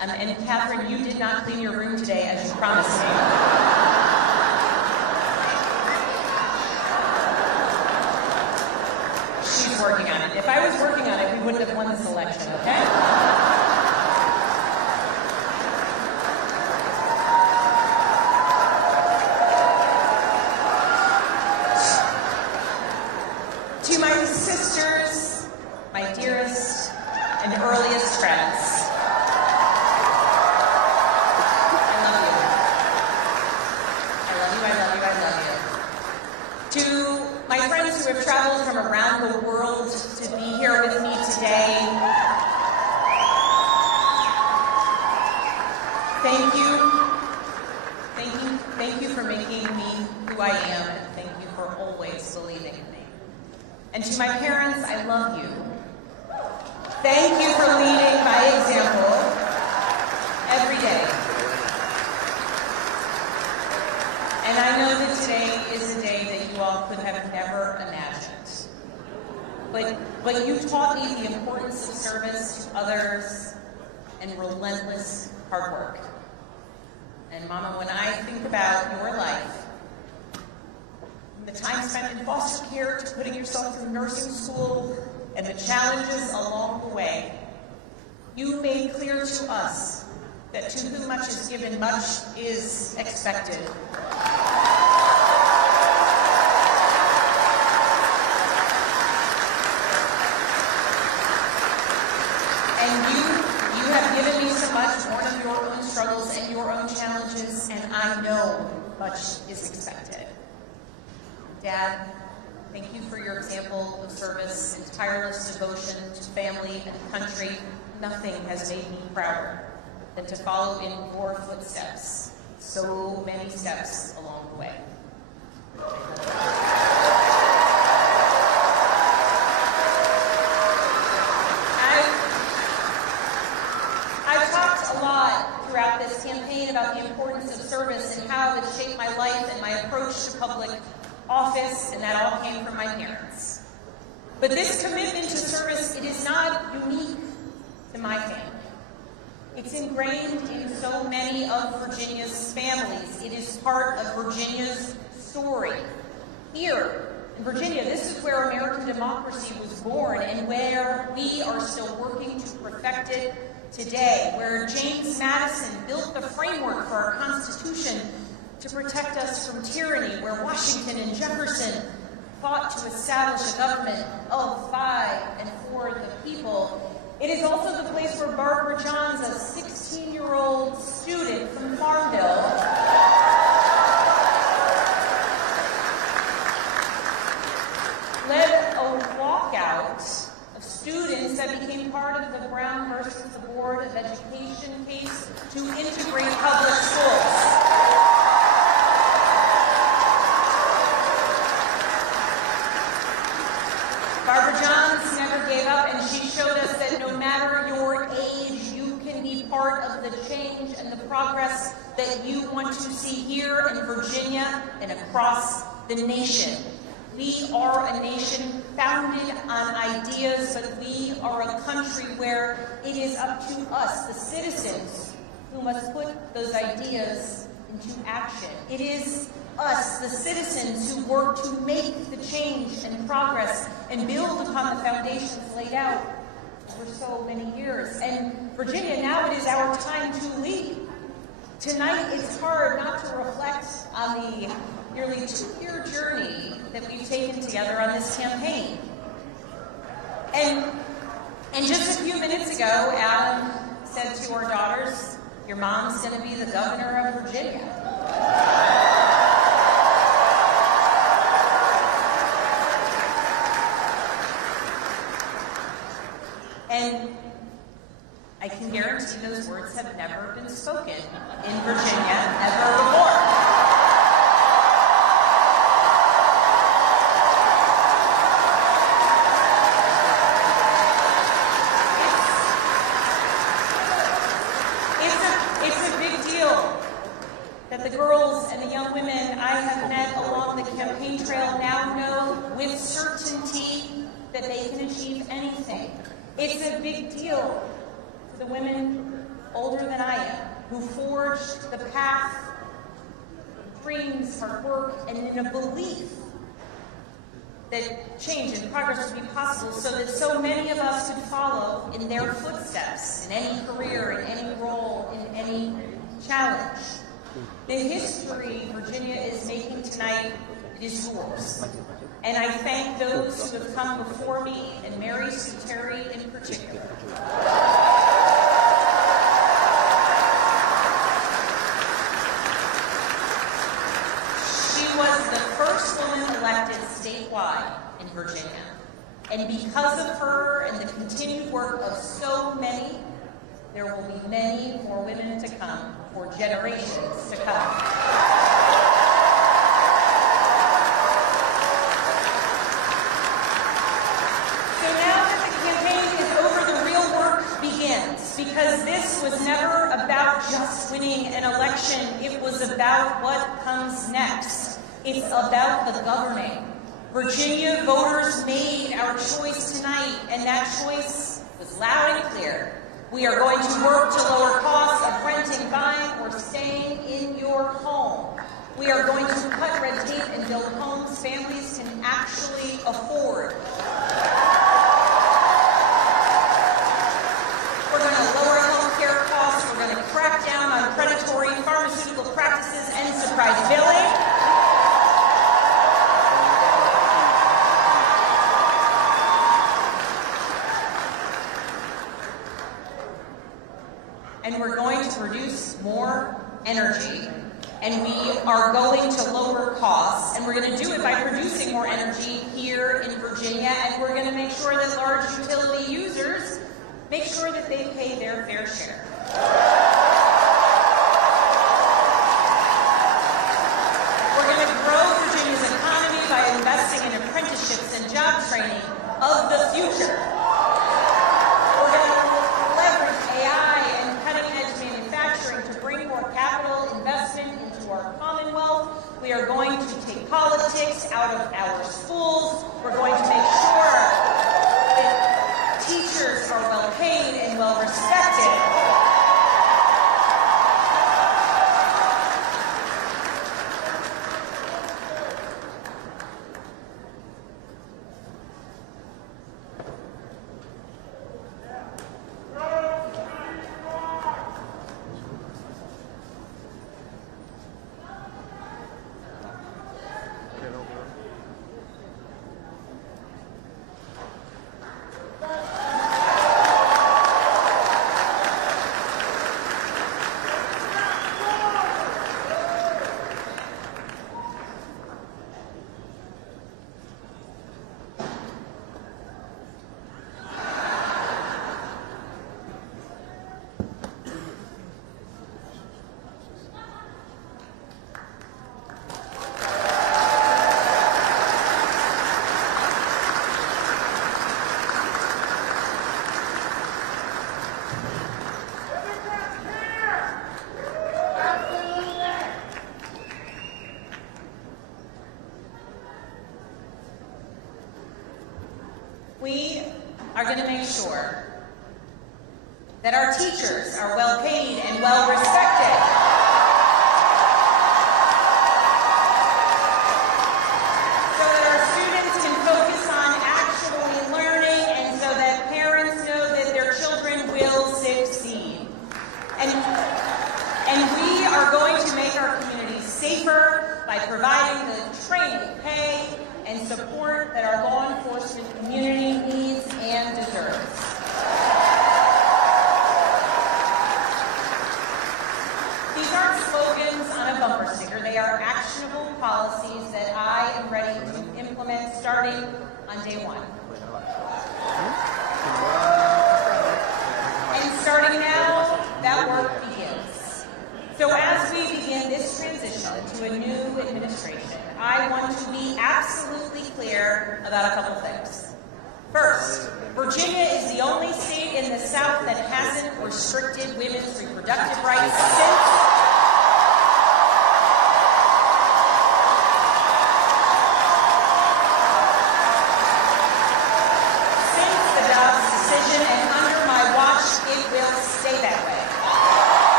And Catherine, you did not clean your room today as you promised me. She's working on it. If I was working on it, we wouldn't have won this election, okay? To my sisters, my dearest and earliest friends, I love you. To my friends who have traveled from around the world to be here with me today, thank you. Thank you for making me who I am, and thank you for always believing in me. And to my parents, I love you. Thank you for leading by example every day. And I know that today is a day that you all could have never imagined. But you taught me the importance of service to others and relentless hard work. And Mama, when I think about your life, the time spent in foster care to putting yourself through nursing school and the challenges along the way, you made clear to us that to whom much is given, much is expected. And you have given me so much, born of your own struggles and your own challenges, and I know much is expected. Dad, thank you for your example of service and tireless devotion to family and country. Nothing has made me prouder than to follow in your footsteps, so many steps along the way. I've talked a lot throughout this campaign about the importance of service and how it's shaped my life and my approach to public office, and that all came from my parents. But this commitment to service, it is not unique to my family. It's ingrained in so many of Virginia's families. It is part of Virginia's story. Here in Virginia, this is where American democracy was born and where we are still working to perfect it today, where James Madison built the framework for our Constitution to protect us from tyranny, where Washington and Jefferson fought to establish a government of, by, and for the people. It is also the place where Barbara Johns, a 16-year-old student from Farmville, led a walkout of students that became part of the Brown versus the Board of Education case to integrate public schools. Barbara Johns never gave up, and she showed us that no matter your age, you can be part of the change and the progress that you want to see here in Virginia and across the nation. We are a nation founded on ideas, but we are a country where it is up to us, the citizens, who must put those ideas into action. It is us, the citizens, who work to make the change and progress and build upon the foundations laid out for so many years. And Virginia, now it is our time to lead. Tonight, it's hard not to reflect on the nearly 2-year journey that we've taken together on this campaign. And just a few minutes ago, Adam said to our daughters, "Your mom's going to be the governor of Virginia." And I can guarantee those words have never been spoken in Virginia ever before. It's a big deal that the girls and the young women I have met along the campaign trail now know with certainty that they can achieve anything. It's a big deal to the women older than I am, who forged the path of dreams, hard work, and in a belief that change and progress would be possible so that so many of us could follow in their footsteps in any career, in any role, in any challenge. The history Virginia is making tonight is yours. And I thank those who have come before me, and Mary Sue Terry in particular. She was the first woman elected statewide in Virginia. And because of her and the continued work of so many, there will be many more women to come for generations to come. So now that the campaign is over, the real work begins, because this was never about just winning an election. It was about what comes next. It's about the governing. Virginia voters made our choice tonight, and that choice was loud and clear. We are going to work to lower costs of renting, buying, or staying in your home. We are going to cut red tape and build homes families can actually afford. We're going to lower health care costs. We're going to crack down on predatory pharmaceutical practices and surprise billing. And we're going to produce more energy, and we are going to lower costs, and we're going to do it by producing more energy here in Virginia, and we're going to make sure that large utility users make sure that they pay their fair share. We're going to grow Virginia's economy by investing in apprenticeships and job training of the future. We're going to leverage AI and cutting-edge manufacturing to bring more capital investment into our Commonwealth. We are going to take politics out of our schools. We're going to make sure that teachers are well paid and well respected. We are going to make sure that our teachers are well paid and well respected. So that our students can focus on actually learning, and so that parents know that their children will succeed. And we are going to make our communities safer by providing the training, pay, and support that our law enforcement community needs and deserves. These aren't slogans on a bumper sticker. They are actionable policies that I am ready to implement starting on day one. And starting now, that work begins. So as we begin this transition to a new administration, I want to be absolutely clear about a couple things. First, Virginia is the only state in the South that hasn't restricted women's reproductive rights since the Dobbs decision, and under my watch, it will stay that way.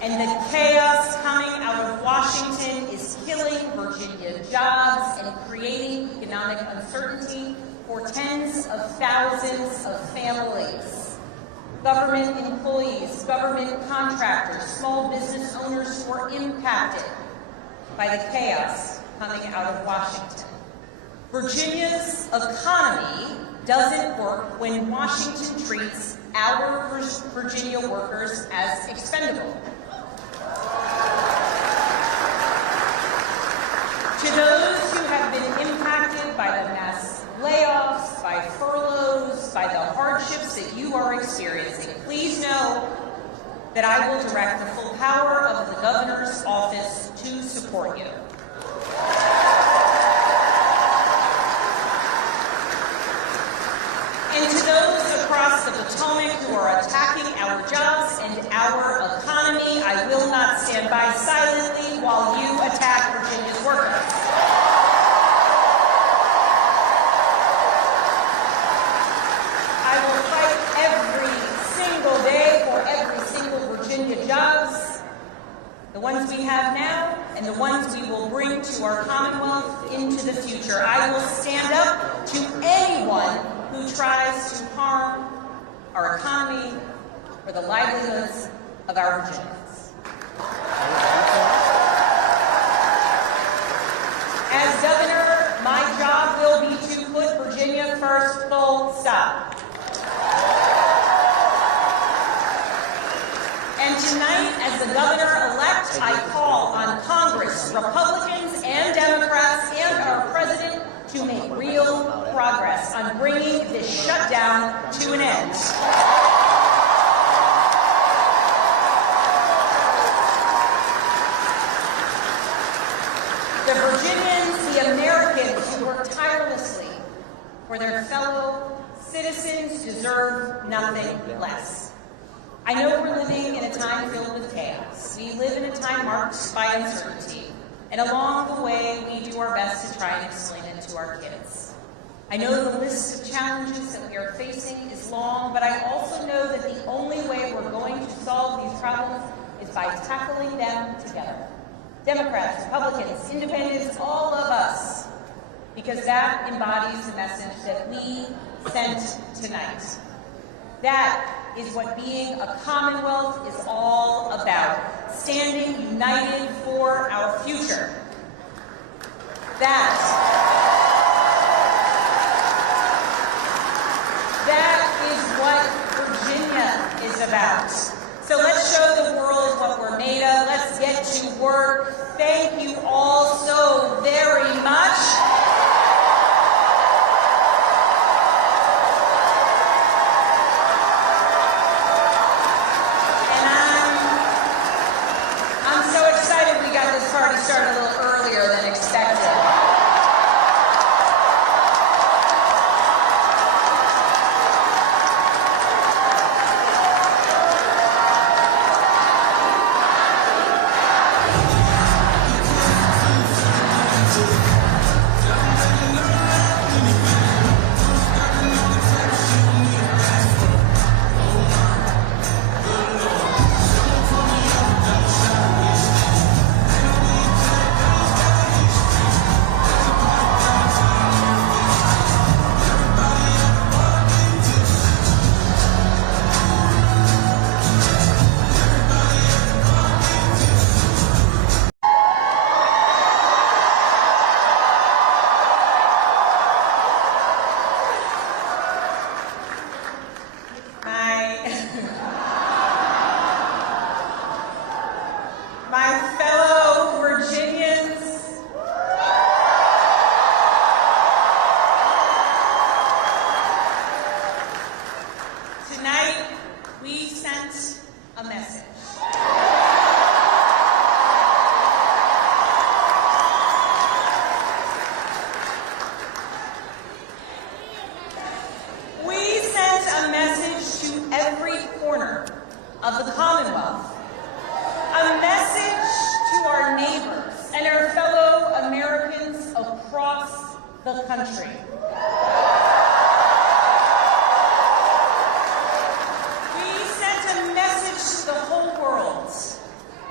And the chaos coming out of Washington is killing Virginia jobs and creating economic uncertainty for tens of thousands of families. Government employees, government contractors, small business owners who are impacted by the chaos coming out of Washington. Virginia's economy doesn't work when Washington treats our Virginia workers as expendable. To those who have been impacted by the mass layoffs, by furloughs, by the hardships that you are experiencing, please know that I will direct the full power of the governor's office to support you. And to those across the Potomac who are attacking our jobs and our economy, I will not stand by silently while you attack Virginia's workers. I will fight every single day for every single Virginia jobs, the ones we have now and the ones we will bring to our Commonwealth into the future. I will stand up to anyone who tries to harm our economy or the livelihoods of our Virginians. As governor, my job will be to put Virginia first, full stop. And tonight, as the governor-elect, I call on Congress, Republicans and Democrats, and our president to make real progress on bringing this shutdown to an end. The Virginians, the Americans who work tirelessly for their fellow citizens deserve nothing less. I know we're living in a time filled with chaos. We live in a time marked by uncertainty. And along the way, we do our best to try and explain it to our kids. I know the list of challenges that we are facing is long, but I also know that the only way we're going to solve these problems is by tackling them together. Democrats, Republicans, Independents, all of us, because that embodies the message that we sent tonight. That is what being a Commonwealth is all about, standing united for our future. That is what Virginia is about. So let's show the world what we're made of. Let's get to work. Thank you all so very much. Party started a little earlier than expected. My fellow Virginians, tonight we sent a message. We sent a message to every corner of the Commonwealth. A message to our neighbors and our fellow Americans across the country. We sent a message to the whole world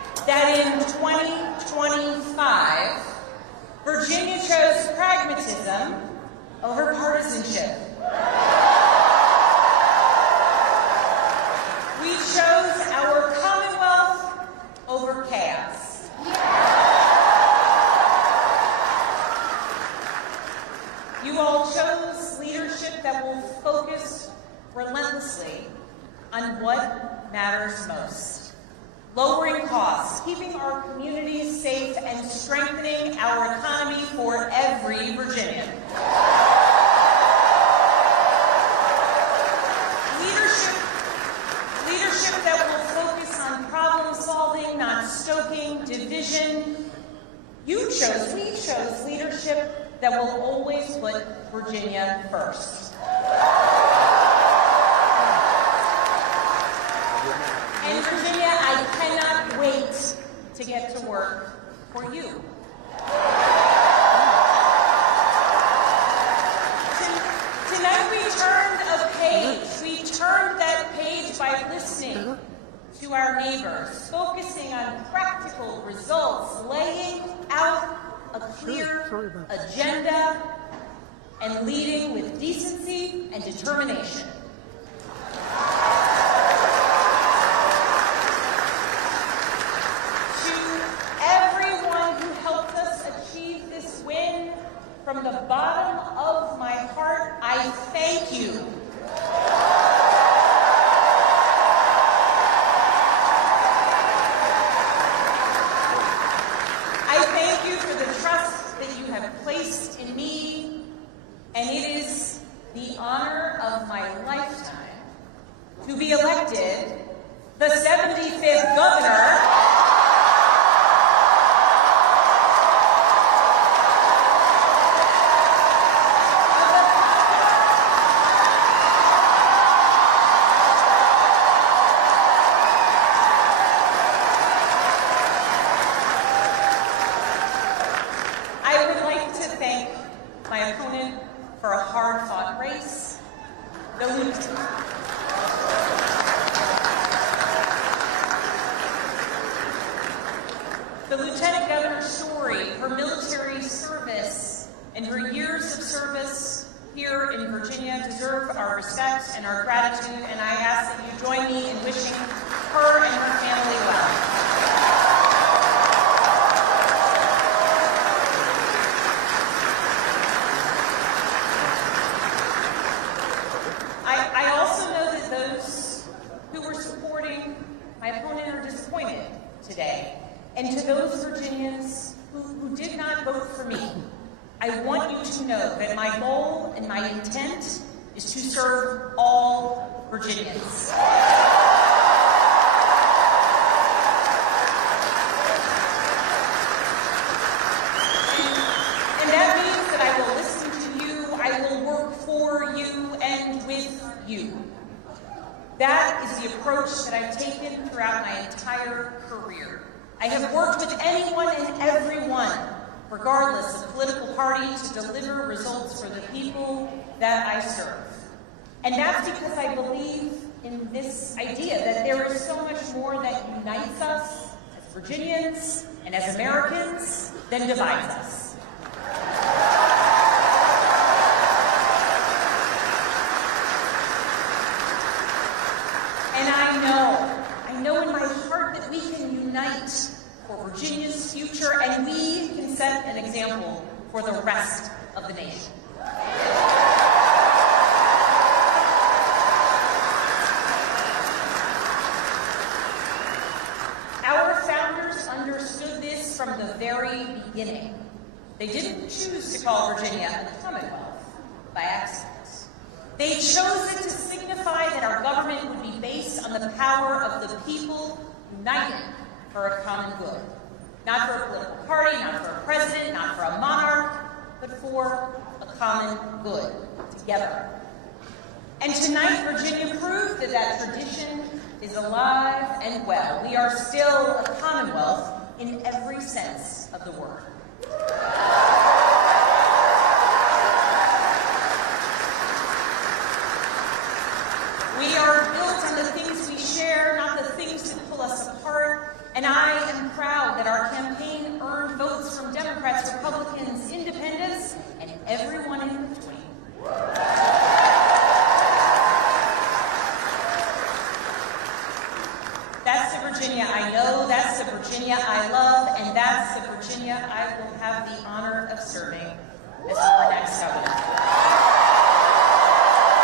that will focus relentlessly on what matters most. Lowering costs, keeping our communities safe, and strengthening our economy for every Virginian. Leadership that will focus on problem solving, not stoking division. We chose leadership that will always put Virginia first. And Virginia, I cannot wait to get to work for you. Tonight we turned a page. We turned that page by listening to our neighbors, focusing on practical results, laying out a clear agenda, and leading with decency and determination. To everyone who helped us achieve this win, from the bottom of my heart, I thank you. I thank you for the trust that you have placed in me, and it is the honor of my lifetime to be elected the 75th governor for a hard-fought race. The Lieutenant Governor's story, her military service, and her years of service here in Virginia deserve our respect and our gratitude, and I ask that you join me in wishing her and her family well. I also know that those who were supporting my opponent are disappointed today. And to those Virginians who did not vote for me, I want you to know that my goal and my intent is to serve all Virginians. And that means that I will listen to you, I will work for you and with you. That is the approach that I've taken throughout my entire career. I have worked with anyone and everyone, regardless of political party, to deliver results for the people that I serve. And that's because I believe in this idea that there is so much more that unites us as Virginians and as Americans than divides us. And I know in my heart that we can unite for Virginia's future, and we can set an example for the rest of the nation. Our founders understood this from the very beginning. They didn't choose to call Virginia a Commonwealth by accident. They chose it to signify that our government would be based on the power of the people united for a common good. Not for a political party, not for a president, not for a monarch, but for a common good, together. And tonight, Virginia proved that that tradition is alive and well. We are still a Commonwealth in every sense of the word. We are built on the things we share, not the things that pull us apart. And I am proud that our campaign earned votes from Democrats, Republicans, Independents, and everyone in between. That's the Virginia I know, that's the Virginia I love, and that's the Virginia I will have the honor of serving as our next governor.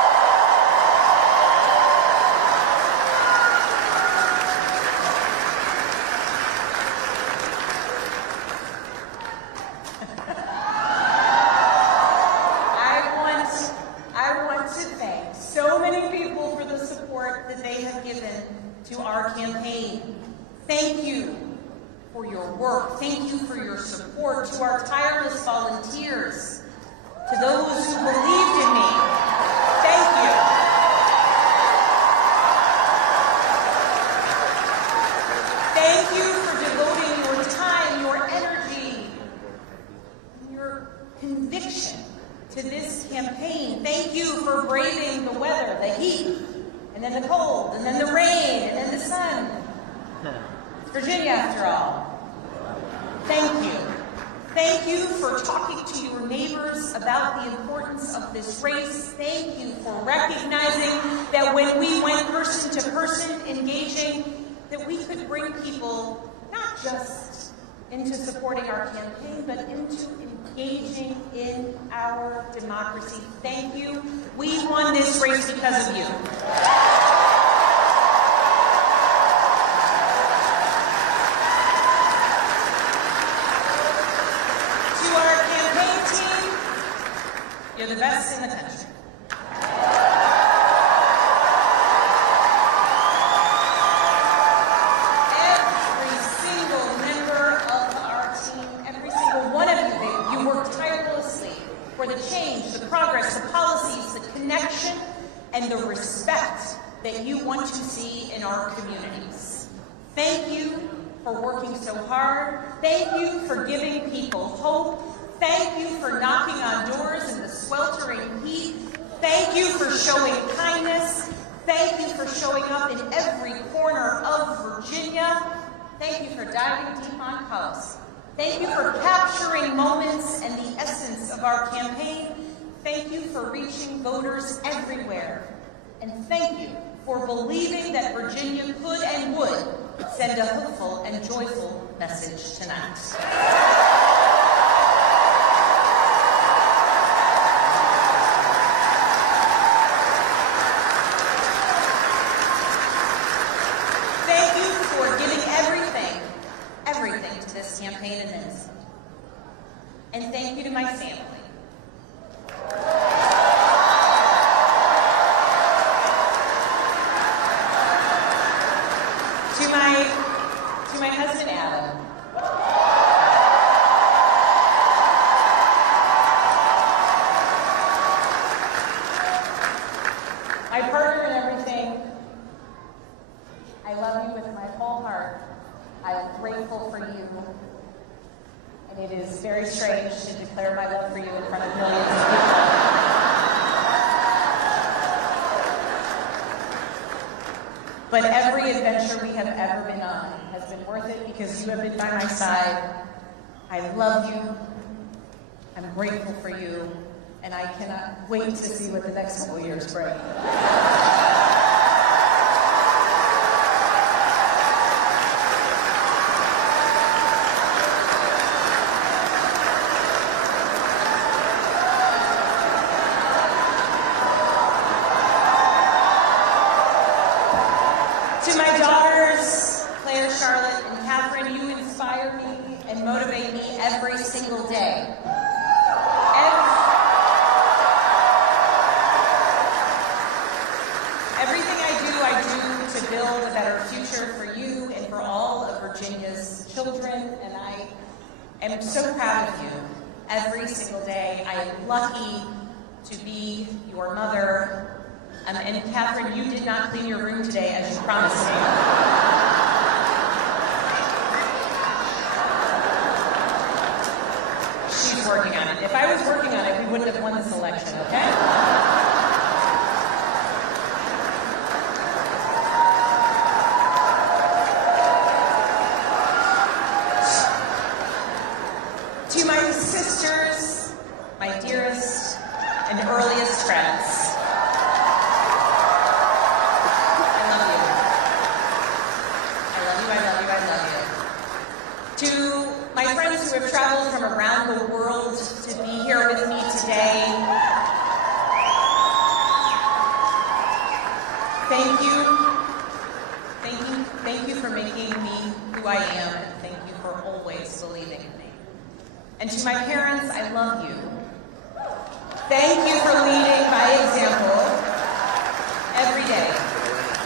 support that they have given to our campaign. Thank you for your work. Thank you for your support. To our tireless volunteers, to those who believed in me, thank you. Thank you for devoting your time, your energy, your conviction to this campaign. Thank you for braving the weather, the heat, and then the cold, and then the rain, and then the sun. It's Virginia, after all. Thank you. Thank you for talking to your neighbors about the importance of this race. Thank you for recognizing that when we went person to person engaging, that we could bring people not just into supporting our campaign, but into engaging in our democracy. Thank you. We won this race because of you. You're the best in the country. Every single member of our team, every single one of you, you work tirelessly for the change, the progress, the policies, the connection, and the respect that you want to see in our communities. Thank you for working so hard. Thank you for giving people hope. Thank you for knocking on doors in the sweltering heat. Thank you for showing kindness. Thank you for showing up in every corner of Virginia. Thank you for diving deep on cause. Thank you for capturing moments and the essence of our campaign. Thank you for reaching voters everywhere. And thank you for believing that Virginia could and would send a hopeful and joyful message tonight. Campaign and then some. And thank you to my family. To my husband Adam. My partner in everything. I love you with my whole heart. I'm grateful for you. And it is very strange to declare my love for you in front of millions of people. But every adventure we have ever been on has been worth it because you have been by my side. I love you. I'm grateful for you. And I cannot wait to see what the next couple years bring. Motivate me every single day. Everything I do to build a better future for you and for all of Virginia's children, and I am so proud of you every single day. I am lucky to be your mother. And Catherine, you did not clean your room today as you promised me. Working on it. If I was working on it, we wouldn't have won this election, okay? To my sisters, my dearest and earliest friends, I love you. I love you, I love you, I love you. To my friends who have traveled from around the world to be here with me today, thank you. Thank you for making me who I am, and thank you for always believing in me. And to my parents, I love you. Thank you for leading by example every day.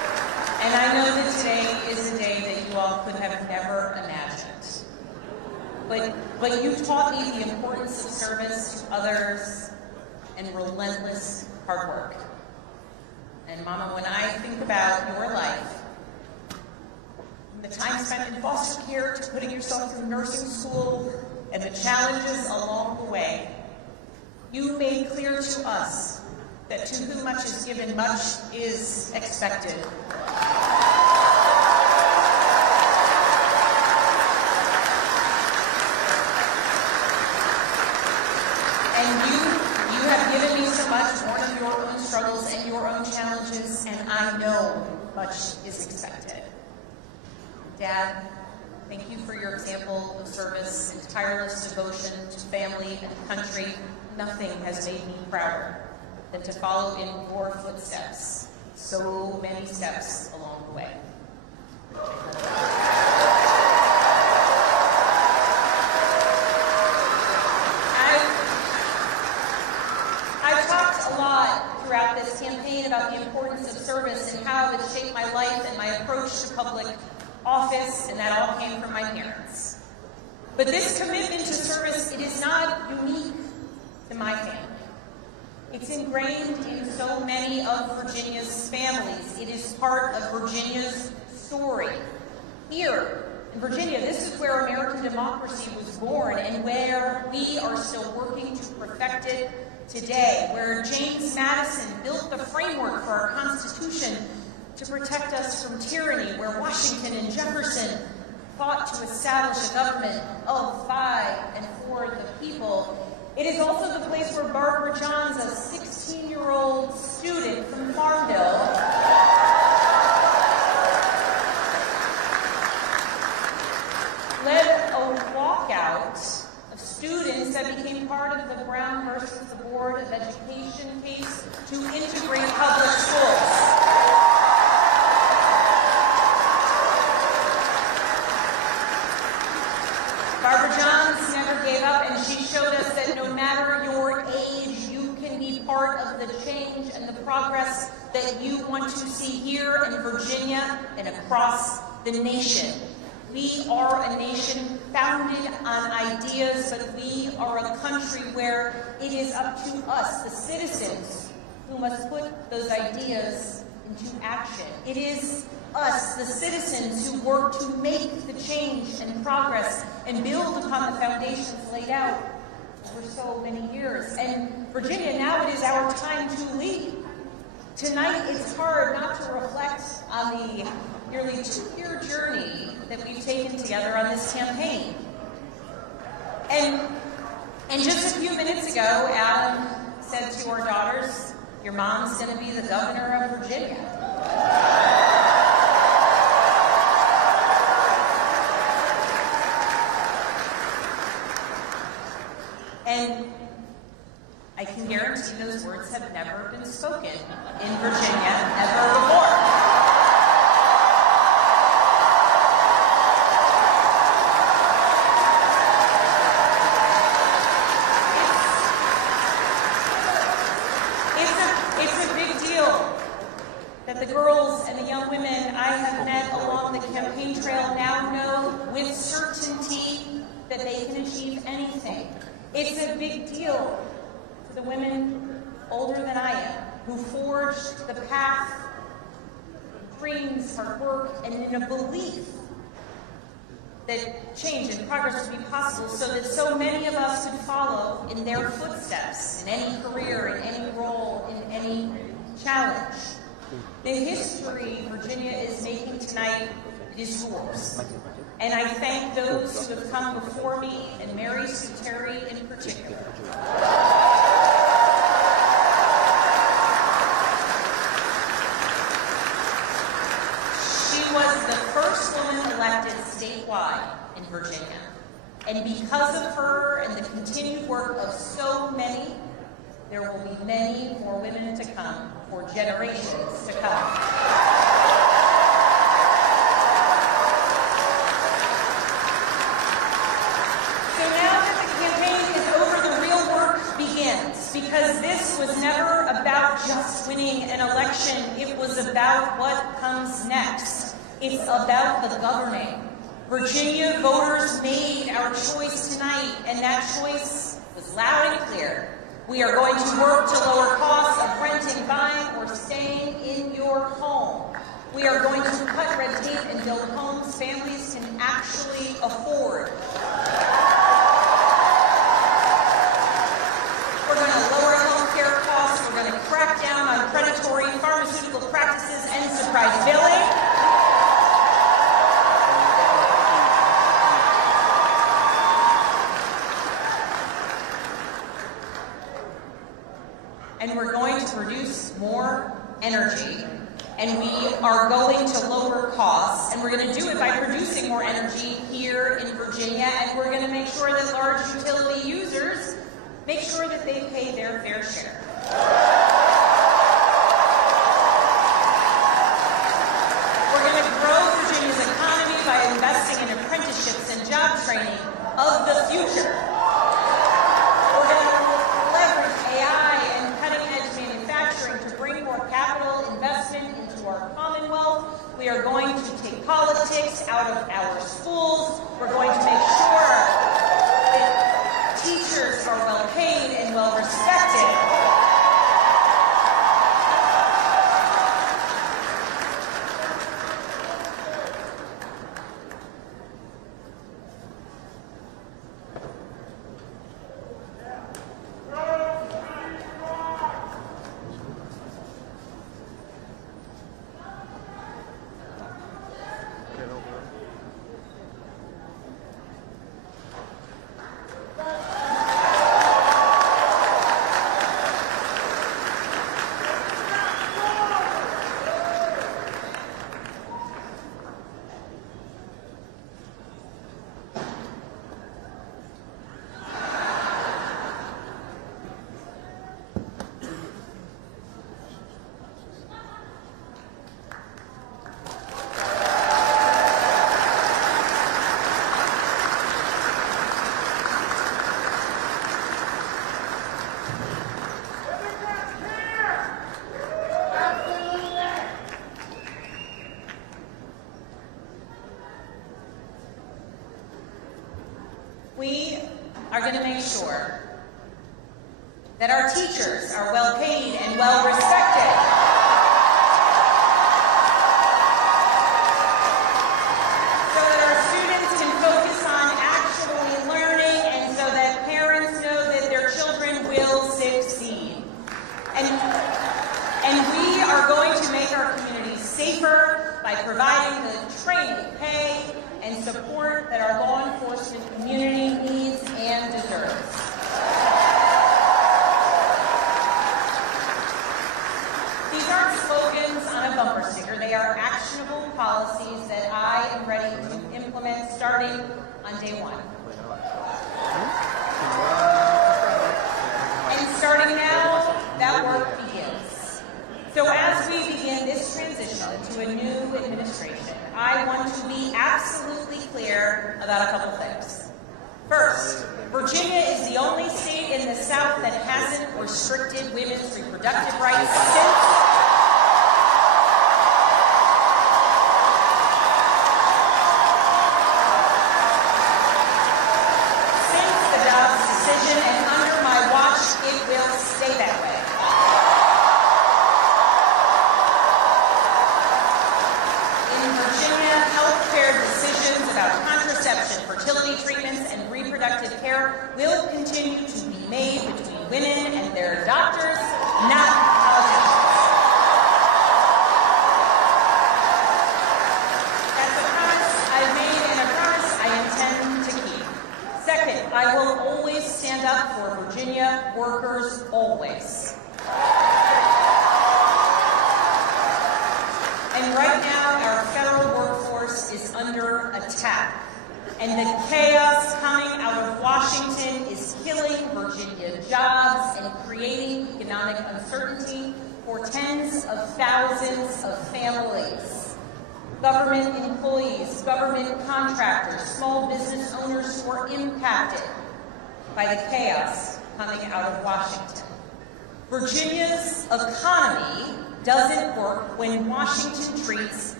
taught me the importance of service to others and relentless hard work. And Mama, when I think about your life, from the time spent in foster care to putting yourself through nursing school and the challenges along the way, you made clear to us that to whom much is given, much is expected. And you have given me so much, born of your own struggles and your own challenges, and I know much is expected. Dad, thank you for your example of service and tireless devotion to family and country. Nothing has made me prouder than to follow in your footsteps, so many steps along the way. I've talked a lot throughout this campaign about the importance of service and how it shaped my life and my approach to public office, and that all came from my parents. But this commitment to service, it is not unique to my family. It's ingrained in so many of Virginia's families. It is part of Virginia's story. Here in Virginia, this is where American democracy was born and where we are still working to perfect it today, where James Madison built the framework for our Constitution to protect us from tyranny, where Washington and Jefferson fought to establish a government of, by, and for the people. It is also the place where Barbara Johns, a 16-year-old student from Farmville, led a walkout of students that became part of the Brown versus the Board of Education case to integrate public schools. Barbara Johns never gave up, and she showed us that no matter your age, you can be part of the change and the progress that you want to see here in Virginia and across the nation. We are a nation founded on ideas, but we are a country where it is up to us, the citizens, who must put those ideas into action. It is us, the citizens, who work to make the change and progress and build upon the foundations laid out for so many years. And Virginia, now it is our time to lead. Tonight, it's hard not to reflect on the nearly 2-year journey that we've taken together on this campaign. And just a few minutes ago, Adam said to our daughters, "Your mom's going to be the governor of Virginia." And I can guarantee those words have never been spoken in Virginia ever before. It's a big deal that the girls and the young women I have met along the campaign trail now know with certainty that they can achieve anything. It's a big deal for the women older than I am who forged the path, dreams, hard work, and in a belief that change and progress would be possible so that so many of us could follow in their footsteps in any career, in any role, in any challenge. The history Virginia is making tonight is yours. And I thank those who have come before me, and Mary Sue Terry in particular. She was the first woman elected statewide in Virginia. And because of her and the continued work of so many, there will be many more women to come for generations to come. Because this was never about just winning an election, it was about what comes next. It's about the governing. Virginia voters made our choice tonight, and that choice was loud and clear. We are going to work to lower costs of renting, buying, or staying in your home. We are going to cut red tape and build homes families can actually afford. We're going to lower home care costs. We're going to crack down on predatory pharmaceutical practices and surprise billing. And we're going to produce more energy, and we are going to lower costs, and we're going to do it by producing more energy here in Virginia, and we're going to make sure that large utility users make sure that they pay their fair share. We're going to grow Virginia's economy by investing in apprenticeships and job training of the future. We're going to leverage AI and cutting-edge manufacturing to bring more capital investment into our Commonwealth. We are going to take politics out of our schools. We're going to make sure that teachers are well paid and well respected. We are going to make sure that our teachers are well paid and well respected. So that our students can focus on actually learning and so that parents know that their children will succeed. And we are going to make our communities safer by providing the training, pay, and support that our law enforcement community needs and deserves. These aren't slogans on a bumper sticker. They are actionable policies that I am ready to implement starting on day one. And starting now, that work begins. So as we begin this transition to a new administration, I want to be absolutely clear about a couple things. First, Virginia is the only state in the South that hasn't restricted women's reproductive rights since the Dobbs decision, and under my watch, it will stay that way. Decisions about contraception, fertility treatments, and reproductive care will continue to be made between women and their doctors, not politicians. That's a promise I've made and a promise I intend to keep. Second, I will always stand up for Virginia workers, always. And right now, our federal workforce is under attack. And the chaos coming out of Washington is killing Virginia jobs and creating economic uncertainty for tens of thousands of families. Government employees, government contractors, small business owners who are impacted by the chaos coming out of Washington. Virginia's economy doesn't work when Washington treats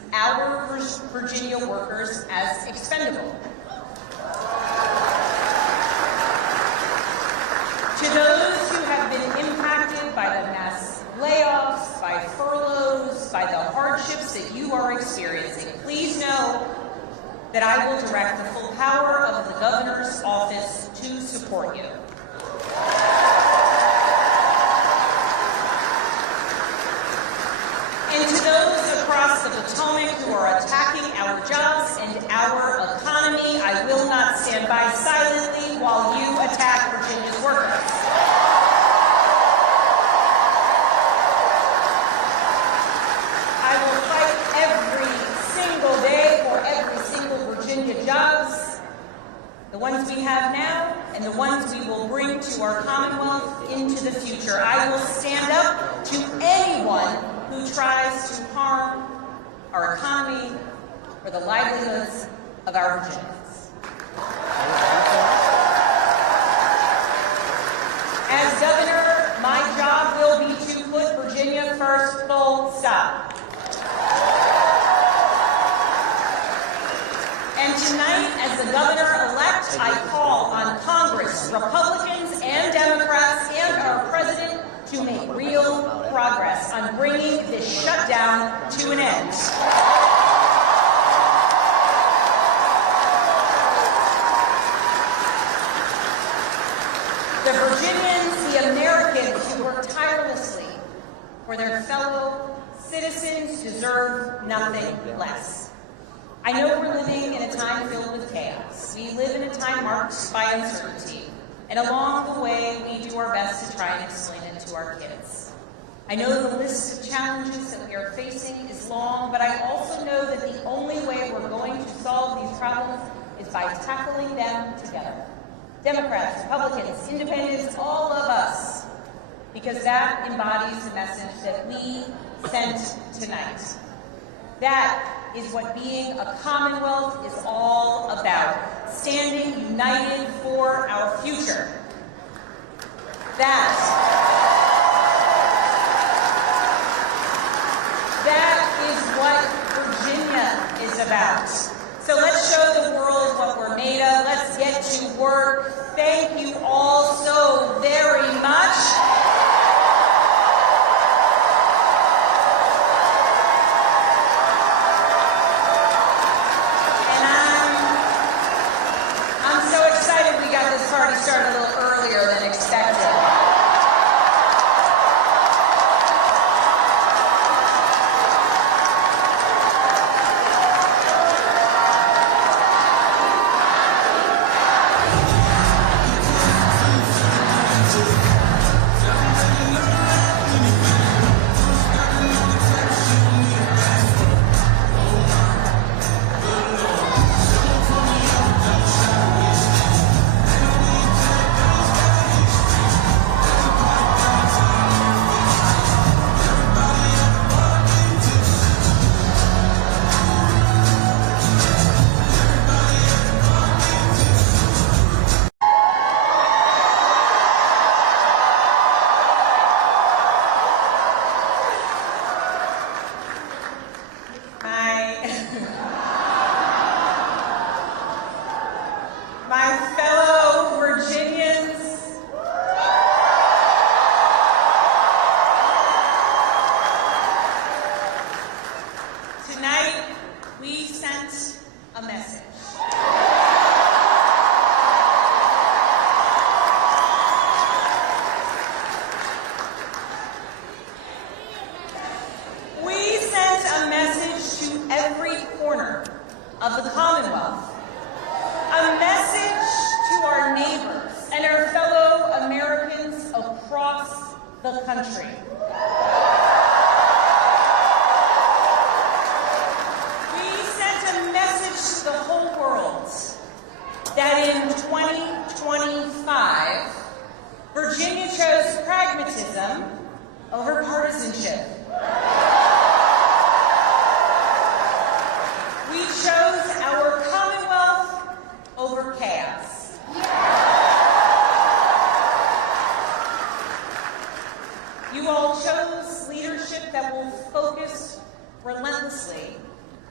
our Virginia workers as expendable. To those who have been impacted by the mass layoffs, by furloughs, by the hardships that you are experiencing, please know that I will direct the full power of the governor's office to support you. And to those across the Potomac who are attacking our jobs and our economy, I will not stand by silently while you attack Virginia's workers. I will fight every single day for every single Virginia jobs, the ones we have now and the ones we will bring to our Commonwealth into the future. I will stand up to anyone who tries to harm our economy or the livelihoods of our Virginians. As governor, my job will be to put Virginia first, full stop. And tonight, as the governor-elect, I call on Congress, Republicans and Democrats, and our president to make real progress on bringing this shutdown to an end. The Virginians, the Americans who work tirelessly for their fellow citizens deserve nothing less. I know we're living in a time filled with chaos. We live in a time marked by uncertainty. And along the way, we do our best to try and explain it to our kids. I know the list of challenges that we are facing is long, but I also know that the only way we're going to solve these problems is by tackling them together. Democrats, Republicans, Independents, all of us, because that embodies the message that we sent tonight. That is what being a Commonwealth is all about, standing united for our future. That is what Virginia is about. So let's show the world what we're made of. Let's get to work. Thank you all so very much. Party started a little earlier than expected. My fellow Virginians, tonight we sent a message. We sent a message to every corner of the Commonwealth. A message to our neighbors and our fellow Americans across the country. We sent a message to the whole world that in 2025, Virginia chose pragmatism over partisanship. We chose our Commonwealth over chaos. You all chose leadership that will focus relentlessly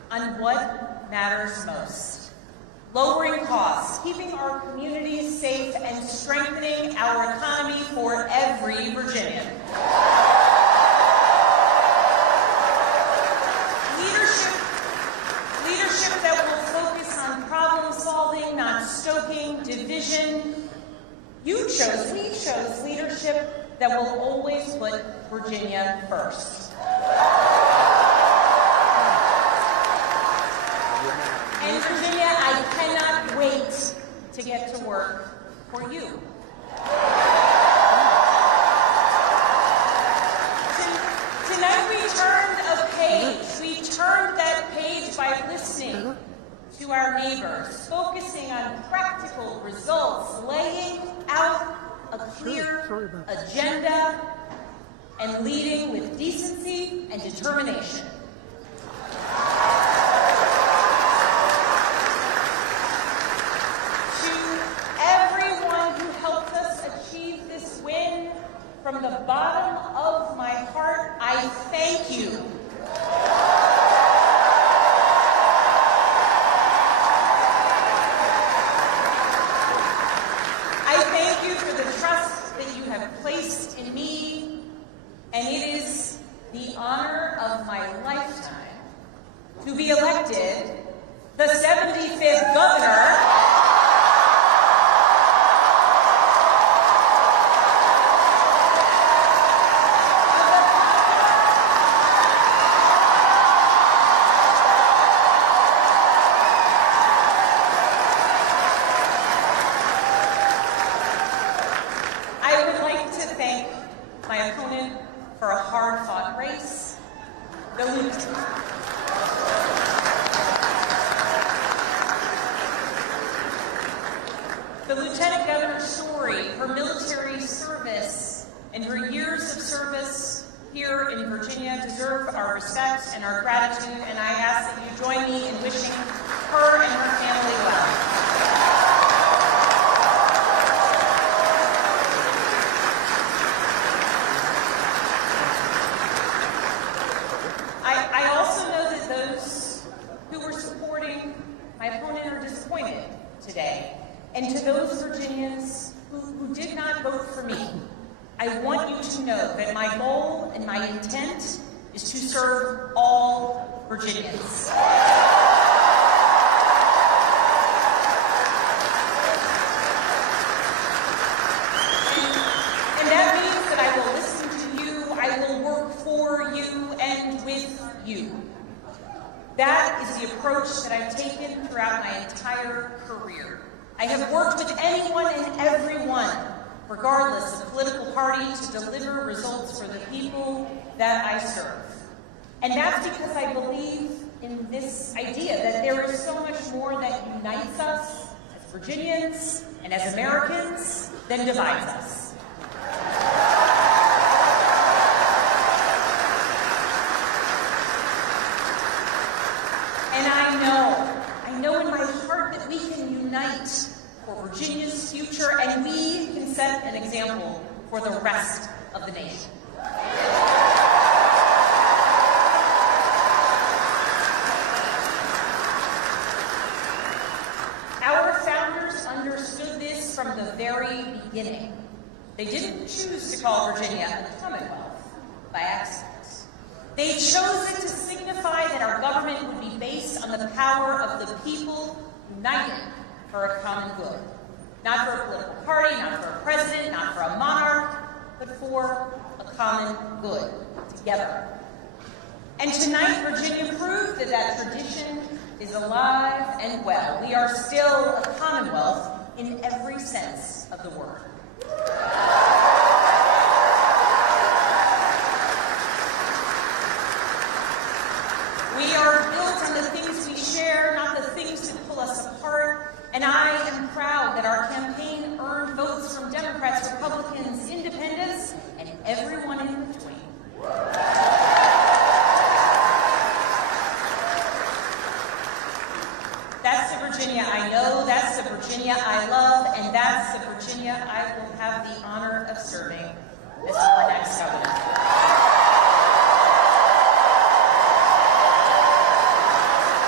on what matters most: lowering costs, keeping our communities safe, and strengthening our economy for every Virginian. Leadership that will focus on problem solving, not stoking division. We chose leadership that will always put Virginia first. And Virginia, I cannot wait to get to work for you. Tonight we turned a page. We turned that page by listening to our neighbors, focusing on practical results, laying out a clear agenda, and leading with decency and determination. To everyone who helped us achieve this win, from the bottom of my heart, I thank you. I thank you for the trust that you have placed in me, and it is the honor of my lifetime to be elected the 75th governor for a hard-fought race. The Lieutenant Governor's story, her military service, and her years of service here in Virginia deserve our respect and our gratitude, and I ask that you join me in wishing her and her family well. I also know that those who were supporting my opponent are disappointed today. And to those Virginians who did not vote for me, I want you to know that my goal and my intent is to serve all Virginians. And that means that I will listen to you, I will work for you and with you. That is the approach that I've taken throughout my entire career. I have worked with anyone and everyone, regardless of political party, to deliver results for the people that I serve. And that's because I believe in this idea that there is so much more that unites us as Virginians and as Americans than divides us. And I know in my heart that we can unite for Virginia's future, and we can set an example for the rest of the nation. Our founders understood this from the very beginning. They didn't choose to call Virginia the Commonwealth by accident. They chose it to signify that our government would be based on the power of the people united for a common good. Not for a political party, not for a president, not for a monarch, but for a common good, together. And tonight, Virginia proved that that tradition is alive and well. We are still a Commonwealth in every sense of the word. We are built on the things we share, not the things that pull us apart. And I am proud that our campaign earned votes from Democrats, Republicans, Independents, and everyone in between. That's the Virginia I know, that's the Virginia I love, and that's the Virginia I will have the honor of serving as our next governor.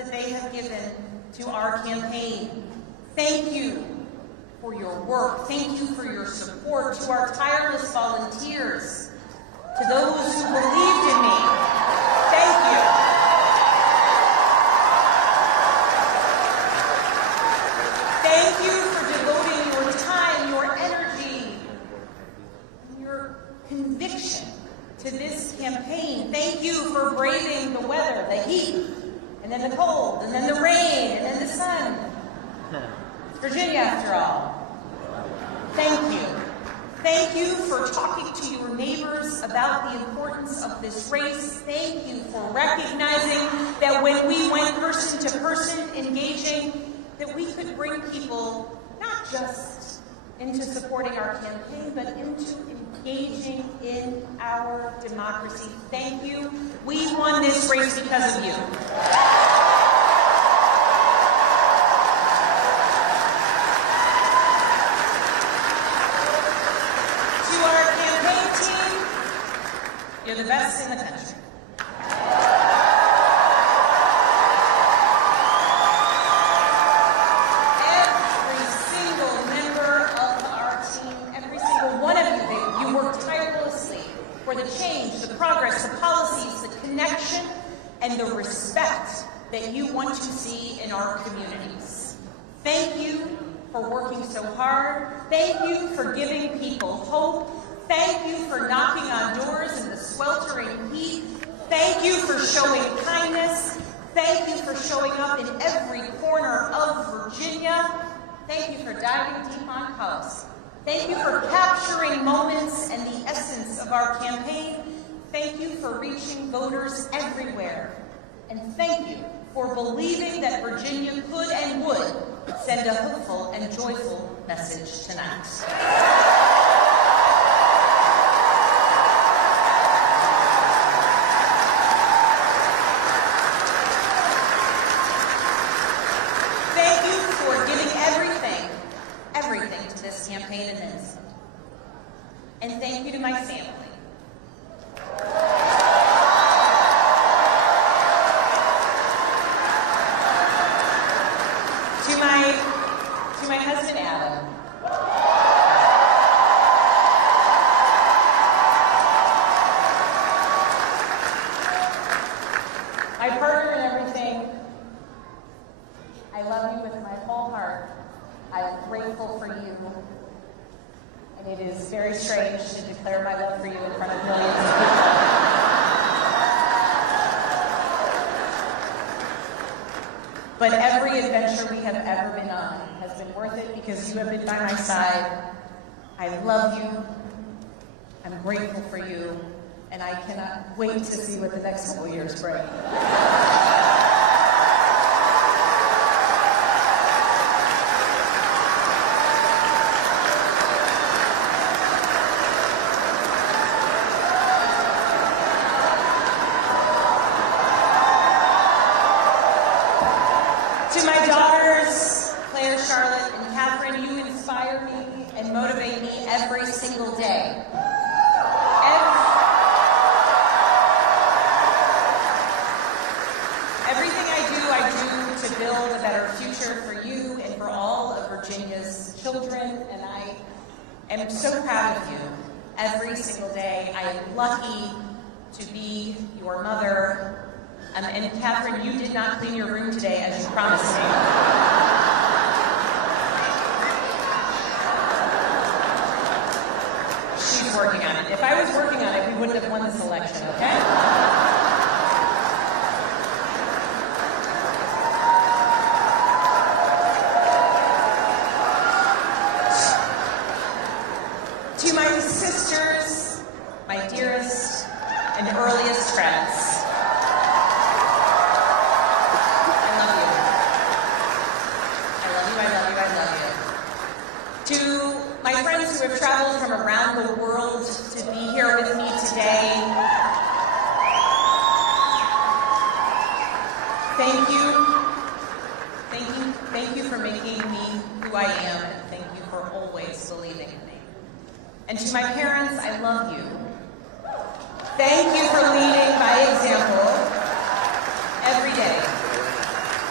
that they have given to our campaign. Thank you for your work. Thank you for your support. To our tireless volunteers, to those who believed in me, thank you. Thank you for devoting your time, your energy, and your conviction to this campaign. Thank you for braving the weather, the heat, and then the cold, and then the rain, and then the sun. It's Virginia, after all. Thank you. Thank you for talking to your neighbors about the importance of this race. Thank you for recognizing that when we went person to person engaging, that we could bring people not just into supporting our campaign, but into engaging in our democracy. Thank you. We won this race because of you. To our campaign team, you're the best in the country. For the change, the progress, the policies, the connection, and the respect that you want to see in our communities. Thank you for working so hard. Thank you for giving people hope. Thank you for knocking on doors in the sweltering heat. Thank you for showing kindness. Thank you for showing up in every corner of Virginia. Thank you for diving deep on policy. Thank you for capturing moments and the essence of our campaign. Thank you for reaching voters everywhere. And thank you for believing that Virginia could and would send a hopeful and joyful message tonight. Thank you for giving everything to this campaign and then some. And thank you to my family. To my husband Adam. My partner in everything. I love you with my whole heart. I am grateful for you, and it is very strange to declare my love for you in front of millions of people. But every adventure we have ever been on has been worth it because you have been by my side. I love you, I'm grateful for you, and I cannot wait to see what the next couple years bring. To my daughters, Claire, Charlotte, and Catherine, you inspire me and motivate me every single day. Everything I do to build a better future for you and for all of Virginia's children, and I am so proud of you every single day. I am lucky to be your mother. And Catherine, you did not clean your room today as you promised me. She's working on it. If I was working on it, we wouldn't have won this election, okay? To my sisters, my dearest and earliest friends, to my friends who have traveled from around the world to be here with me today, thank you. Thank you for making me who I am, and thank you for always believing in me. And to my parents, I love you. Thank you for leading by example every day.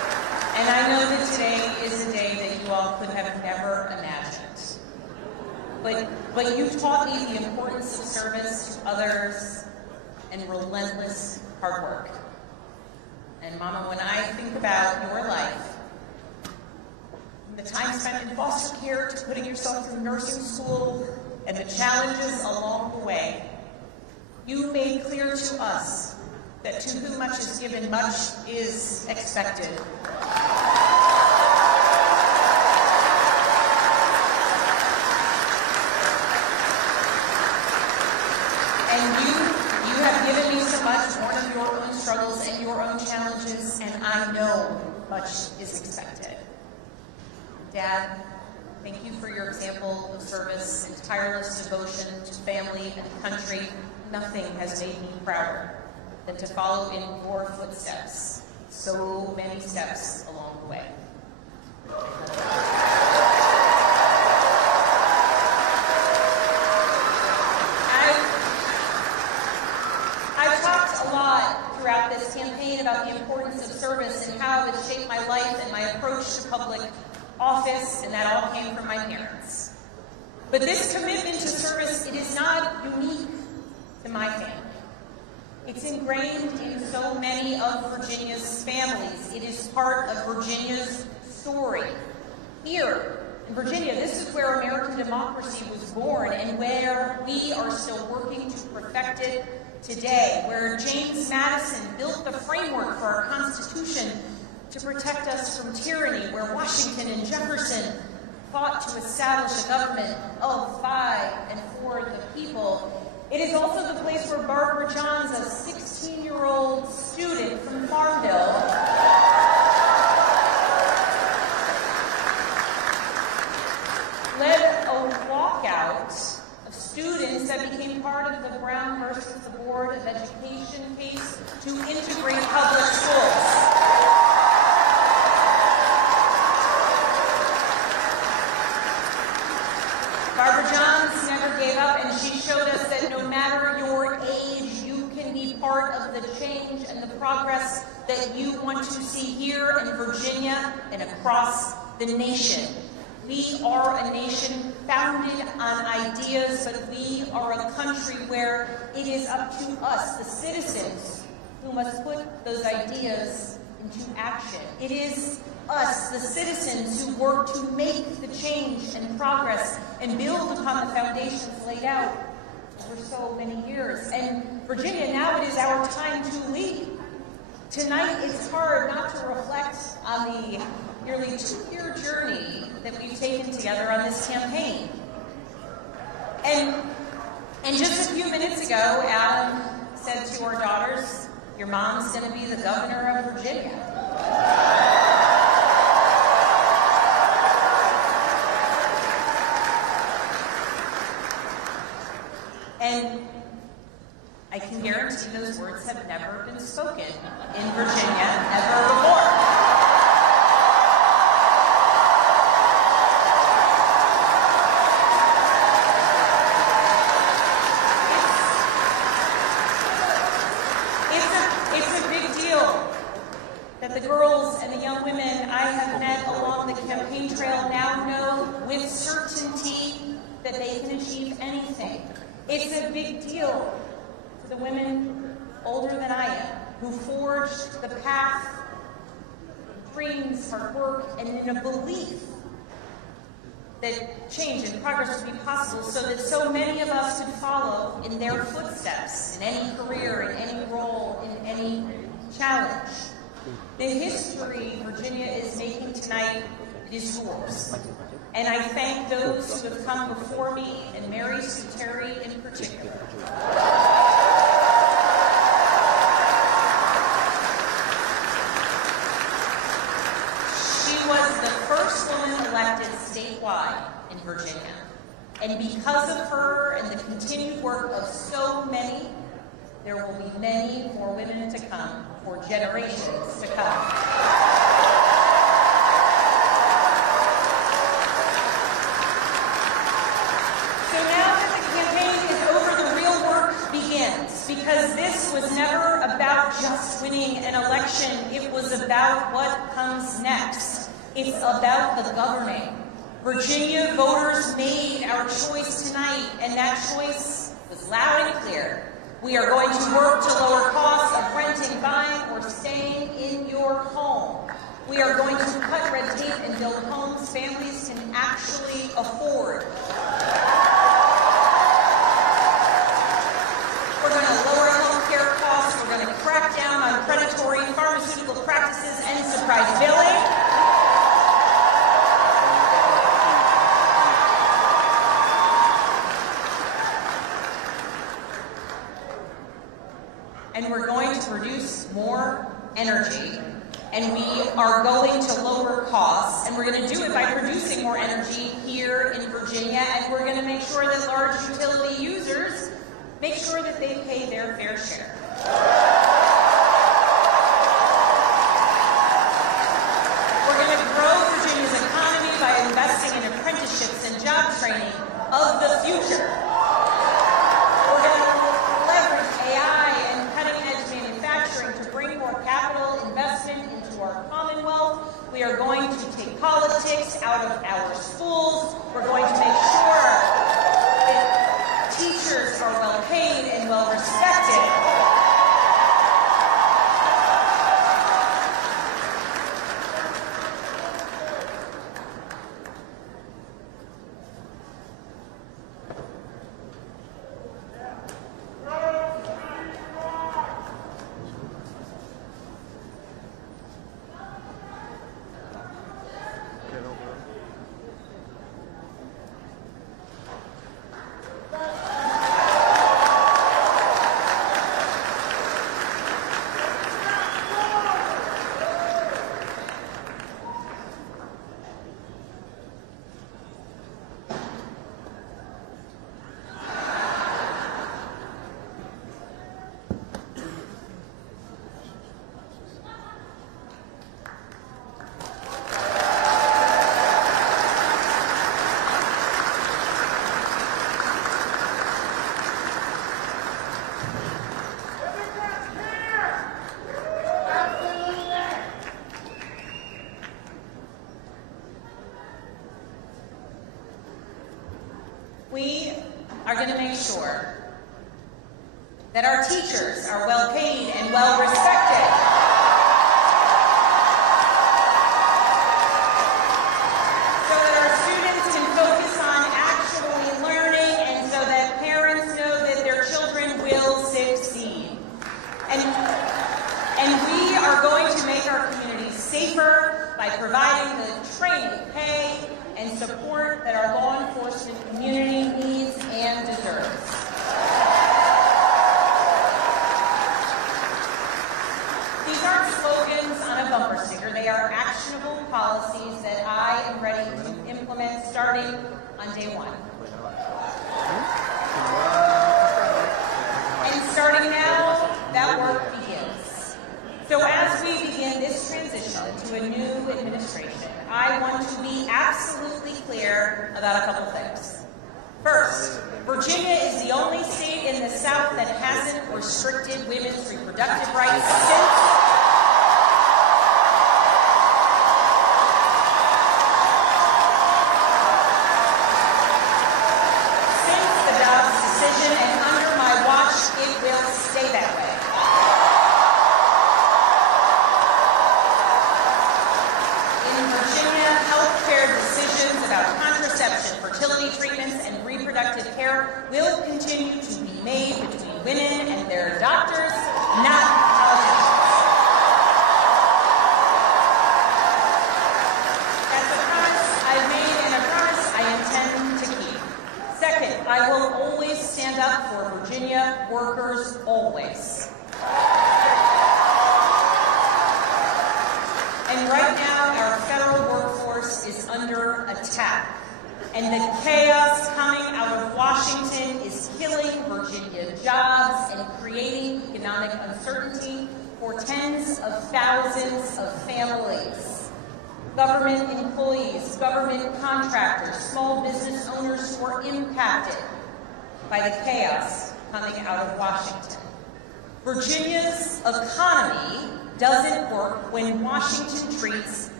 could have never imagined. But you taught me the importance of service to others and relentless hard work. And Mama, when I think about your life, the time spent in foster care to putting yourself through nursing school and the challenges along the way, you made clear to us that to whom much is given, much is expected. And you have given me so much, born of your own struggles and your own challenges, and I know much is expected. Dad, thank you for your example of service and tireless devotion to family and country. Nothing has made me prouder than to follow in your footsteps, so many steps along the way. I've talked a lot throughout this campaign about the importance of service and how it's shaped my life and my approach to public office, and that all came from my parents. But this commitment to service, it is not unique to my family. It's ingrained in so many of Virginia's families. It is part of Virginia's story. Here in Virginia, this is where American democracy was born and where we are still working to perfect it today, where James Madison built the framework for our Constitution to protect us from tyranny, where Washington and Jefferson fought to establish a government of, by, and for the people. It is also the place where Barbara Johns, a 16-year-old student from Farmville, led a walkout of students that became part of the Brown versus the Board of Education case to integrate public schools. Barbara Johns never gave up, and she showed us that no matter your age, you can be part of the change and the progress that you want to see here in Virginia and across the nation. We are a nation founded on ideas, but we are a country where it is up to us, the citizens, who must put those ideas into action. It is us, the citizens, who work to make the change and progress and build upon the foundations laid out for so many years. And Virginia, now it is our time to lead. Tonight, it's hard not to reflect on the nearly 2-year journey that we've taken together on this campaign. And just a few minutes ago, Adam said to our daughters, "Your mom's going to be the governor of Virginia." And I can guarantee those words have never been spoken in Virginia ever before. It's a big deal that the girls and the young women I have met along the campaign trail now know with certainty that they can achieve anything. It's a big deal for the women older than I am, who forged the path, dreams, hard work, and in a belief that change and progress would be possible so that so many of us could follow in their footsteps in any career, in any role, in any challenge. The history Virginia is making tonight is yours. And I thank those who have come before me, and Mary Sue Terry in particular. She was the first woman elected statewide in Virginia. And because of her and the continued work of so many, there will be many more women to come for generations to come. Because this was never about just winning an election, it was about what comes next. It's about the governing. Virginia voters made our choice tonight, and that choice was loud and clear. We are going to work to lower costs of renting, buying, or staying in your home. We are going to cut red tape and build homes families can actually afford. We're going to lower health care costs. We're going to crack down on predatory pharmaceutical practices and surprise billing. And we're going to produce more energy, and we are going to lower costs, and we're going to do it by producing more energy here in Virginia, and we're going to make sure that large utility users make sure that they pay their fair share. We're going to grow Virginia's economy by investing in apprenticeships and job training of the future. We're going to leverage AI and cutting-edge manufacturing to bring more capital investment into our Commonwealth. We are going to take politics out of our schools. We're going to make sure that teachers are well paid and well respected. We are going to make sure that our teachers are well paid and well respected. So that our students can focus on actually learning and so that parents know that their children will succeed. And we are going to make our communities safer by providing the training, pay, and support that our law enforcement community needs and deserves. These aren't slogans on a bumper sticker. They are actionable policies that I am ready to implement starting on day one. And starting now, that work begins. So as we begin this transition to a new administration, I want to be absolutely clear about a couple things. First, Virginia is the only state in the South that hasn't restricted women's reproductive rights since the Dobbs decision, and under my watch, it will stay that way. Decisions about contraception, fertility treatments, and reproductive care will continue to be made between women and their doctors, not politicians. That's a promise I've made and a promise I intend to keep. Second, I will always stand up for Virginia workers, always. And right now, our federal workforce is under attack. And the chaos coming out of Washington is killing Virginia jobs and creating economic uncertainty for tens of thousands of families. Government employees, government contractors, small business owners who are impacted by the chaos coming out of Washington. Virginia's economy doesn't work when Washington treats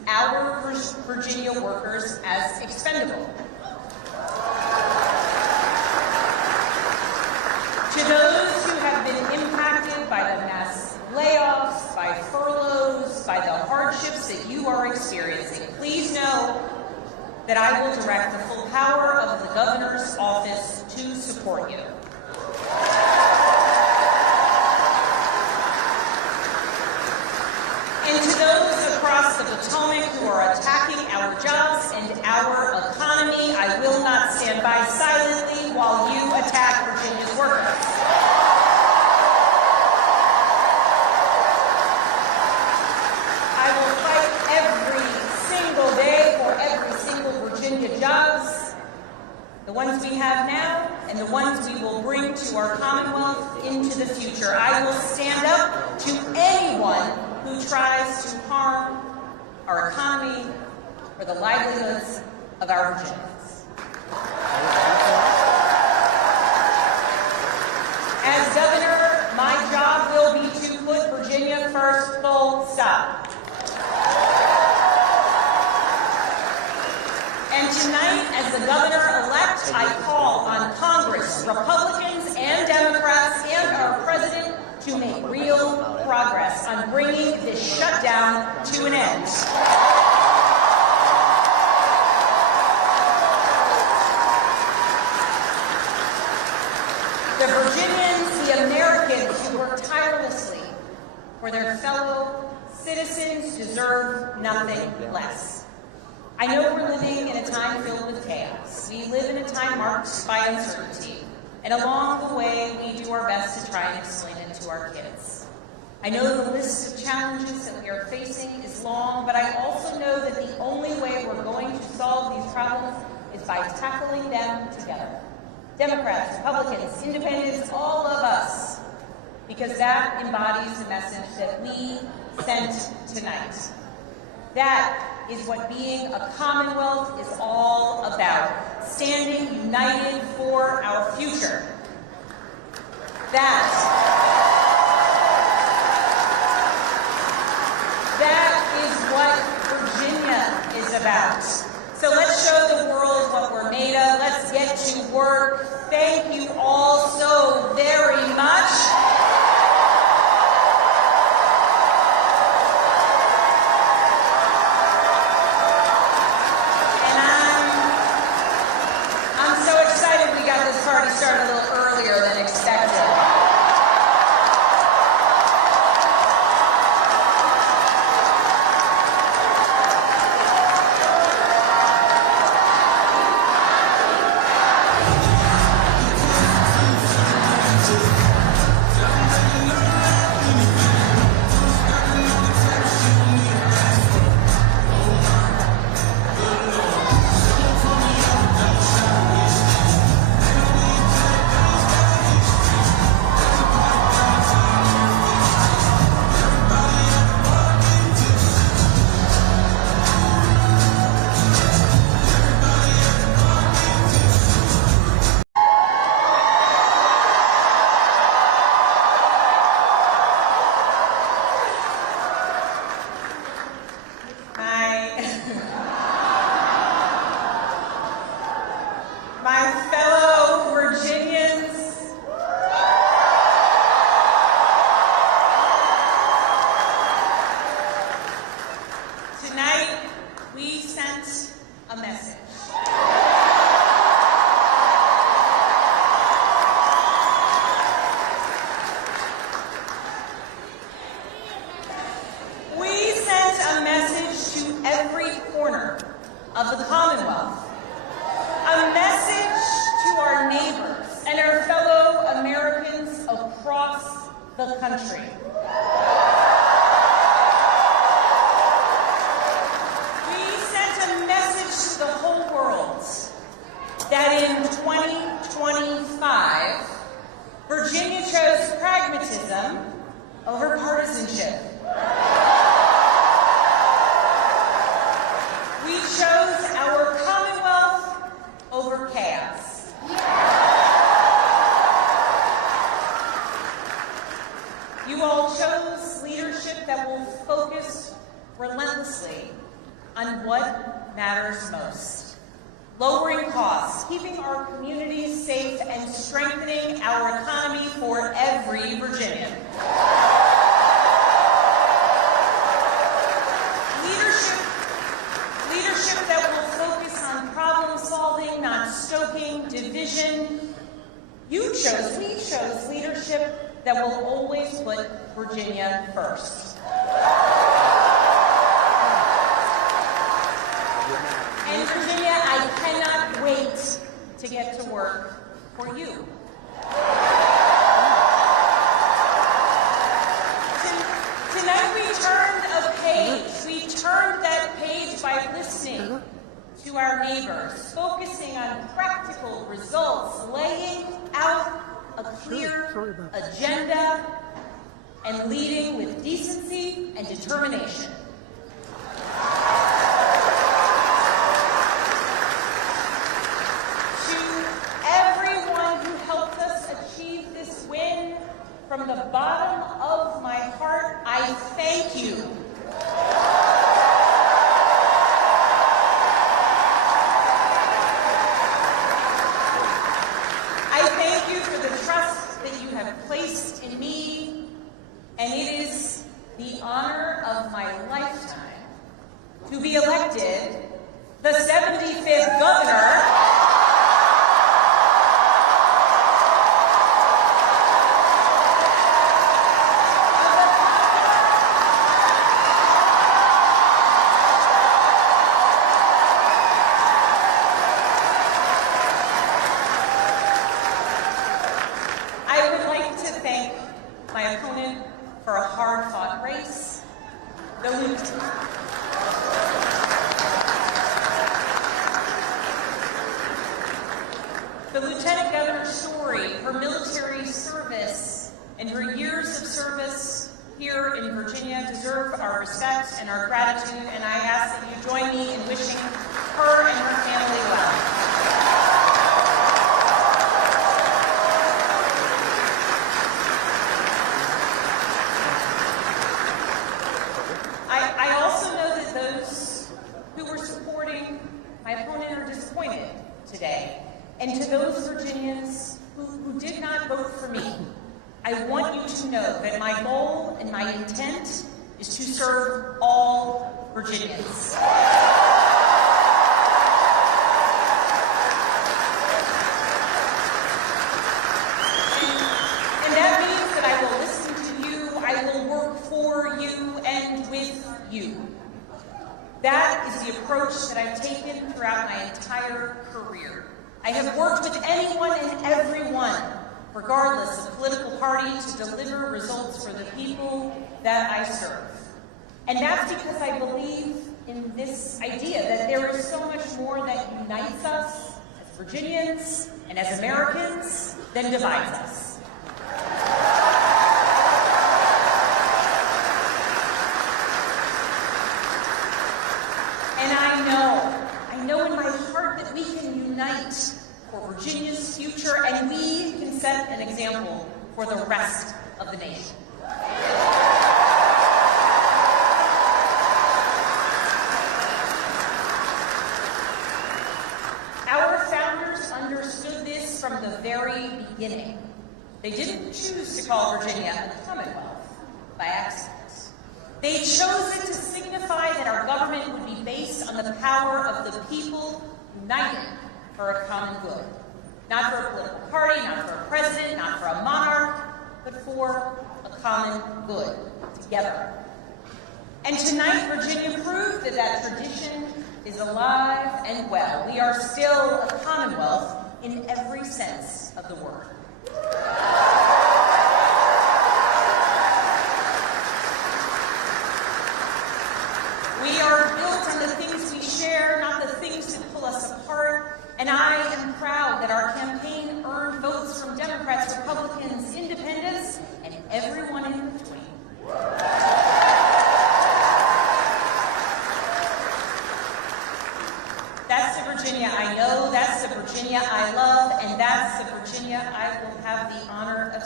our Virginia workers as expendable. To those who have been impacted by the mass layoffs, by furloughs, by the hardships that you are experiencing, please know that I will direct the full power of the governor's office to support you. And to those across the Potomac who are attacking our jobs and our economy, I will not stand by silently while you attack Virginia's workers. I will fight every single day for every single Virginia jobs, the ones we have now and the ones we will bring to our Commonwealth into the future. I will stand up to anyone who tries to harm our economy or the livelihoods of our Virginians. As governor, my job will be to put Virginia first, full stop. And tonight, as the governor-elect, I call on Congress, Republicans and Democrats, and our president to make real progress on bringing this shutdown to an end. The Virginians, the Americans who work tirelessly for their fellow citizens deserve nothing less. I know we're living in a time filled with chaos. We live in a time marked by uncertainty. And along the way, we do our best to try and explain it to our kids. I know the list of challenges that we are facing is long, but I also know that the only way we're going to solve these problems is by tackling them together. Democrats, Republicans, Independents, all of us, because that embodies the message that we sent tonight. That is what being a Commonwealth is all about, standing united for our future. That is what Virginia is about. So let's show the world what we're made of. Let's get to work. Thank you all so very much. Party started a little earlier than expected. My fellow Virginians, tonight we sent a message. We sent a message to every corner of the Commonwealth. A message to our neighbors and our fellow Americans across the country. We sent a message to the whole world that in 2025, Virginia chose pragmatism over partisanship. We chose our Commonwealth over chaos. You all chose leadership that will focus relentlessly on what matters most. Lowering costs, keeping our communities safe, and strengthening our economy for every Virginian. Leadership that will focus on problem solving, not stoking division. We chose leadership that will always put Virginia first. And Virginia, I cannot wait to get to work for you. Tonight we turned a page. We turned that page by listening to our neighbors, focusing on practical results, laying out a clear agenda, and leading with decency and determination. From the bottom of my heart, I thank you. I thank you for the trust that you have placed in me, and it is the honor of my lifetime to be elected the 75th governor for a hard-fought race, the Lieutenant Governor's story, her military service, and her years of service here in Virginia deserve our respect and our gratitude, and I ask that you join me in wishing her and her family well. Today. And to those Virginians who did not vote for me, I want you to know that my goal and my intent is to serve all Virginians. And that means that I will listen to you, I will work for you and with you. That is the approach that I've taken throughout my entire career. I have worked with anyone and everyone, regardless of political party, to deliver results for the people that I serve. And that's because I believe in this idea that there is so much more that unites us as Virginians and as Americans than divides us. And I know in my heart that we can unite for Virginia's future, and we can set an example for the rest of the nation. Our founders understood this from the very beginning. They didn't choose to call Virginia a Commonwealth by accident. They chose it to signify that our government would be based on the power of the people united for a common good. Not for a political party, not for a president, not for a monarch, but for a common good, together. And tonight, Virginia proved that that tradition is alive and well. We are still a Commonwealth in every sense of the word. We are built on the things we share, not the things that pull us apart. And I am proud that our campaign earned votes from Democrats, Republicans, Independents, and everyone in between. That's the Virginia I know, that's the Virginia I love, and that's the Virginia I will have the honor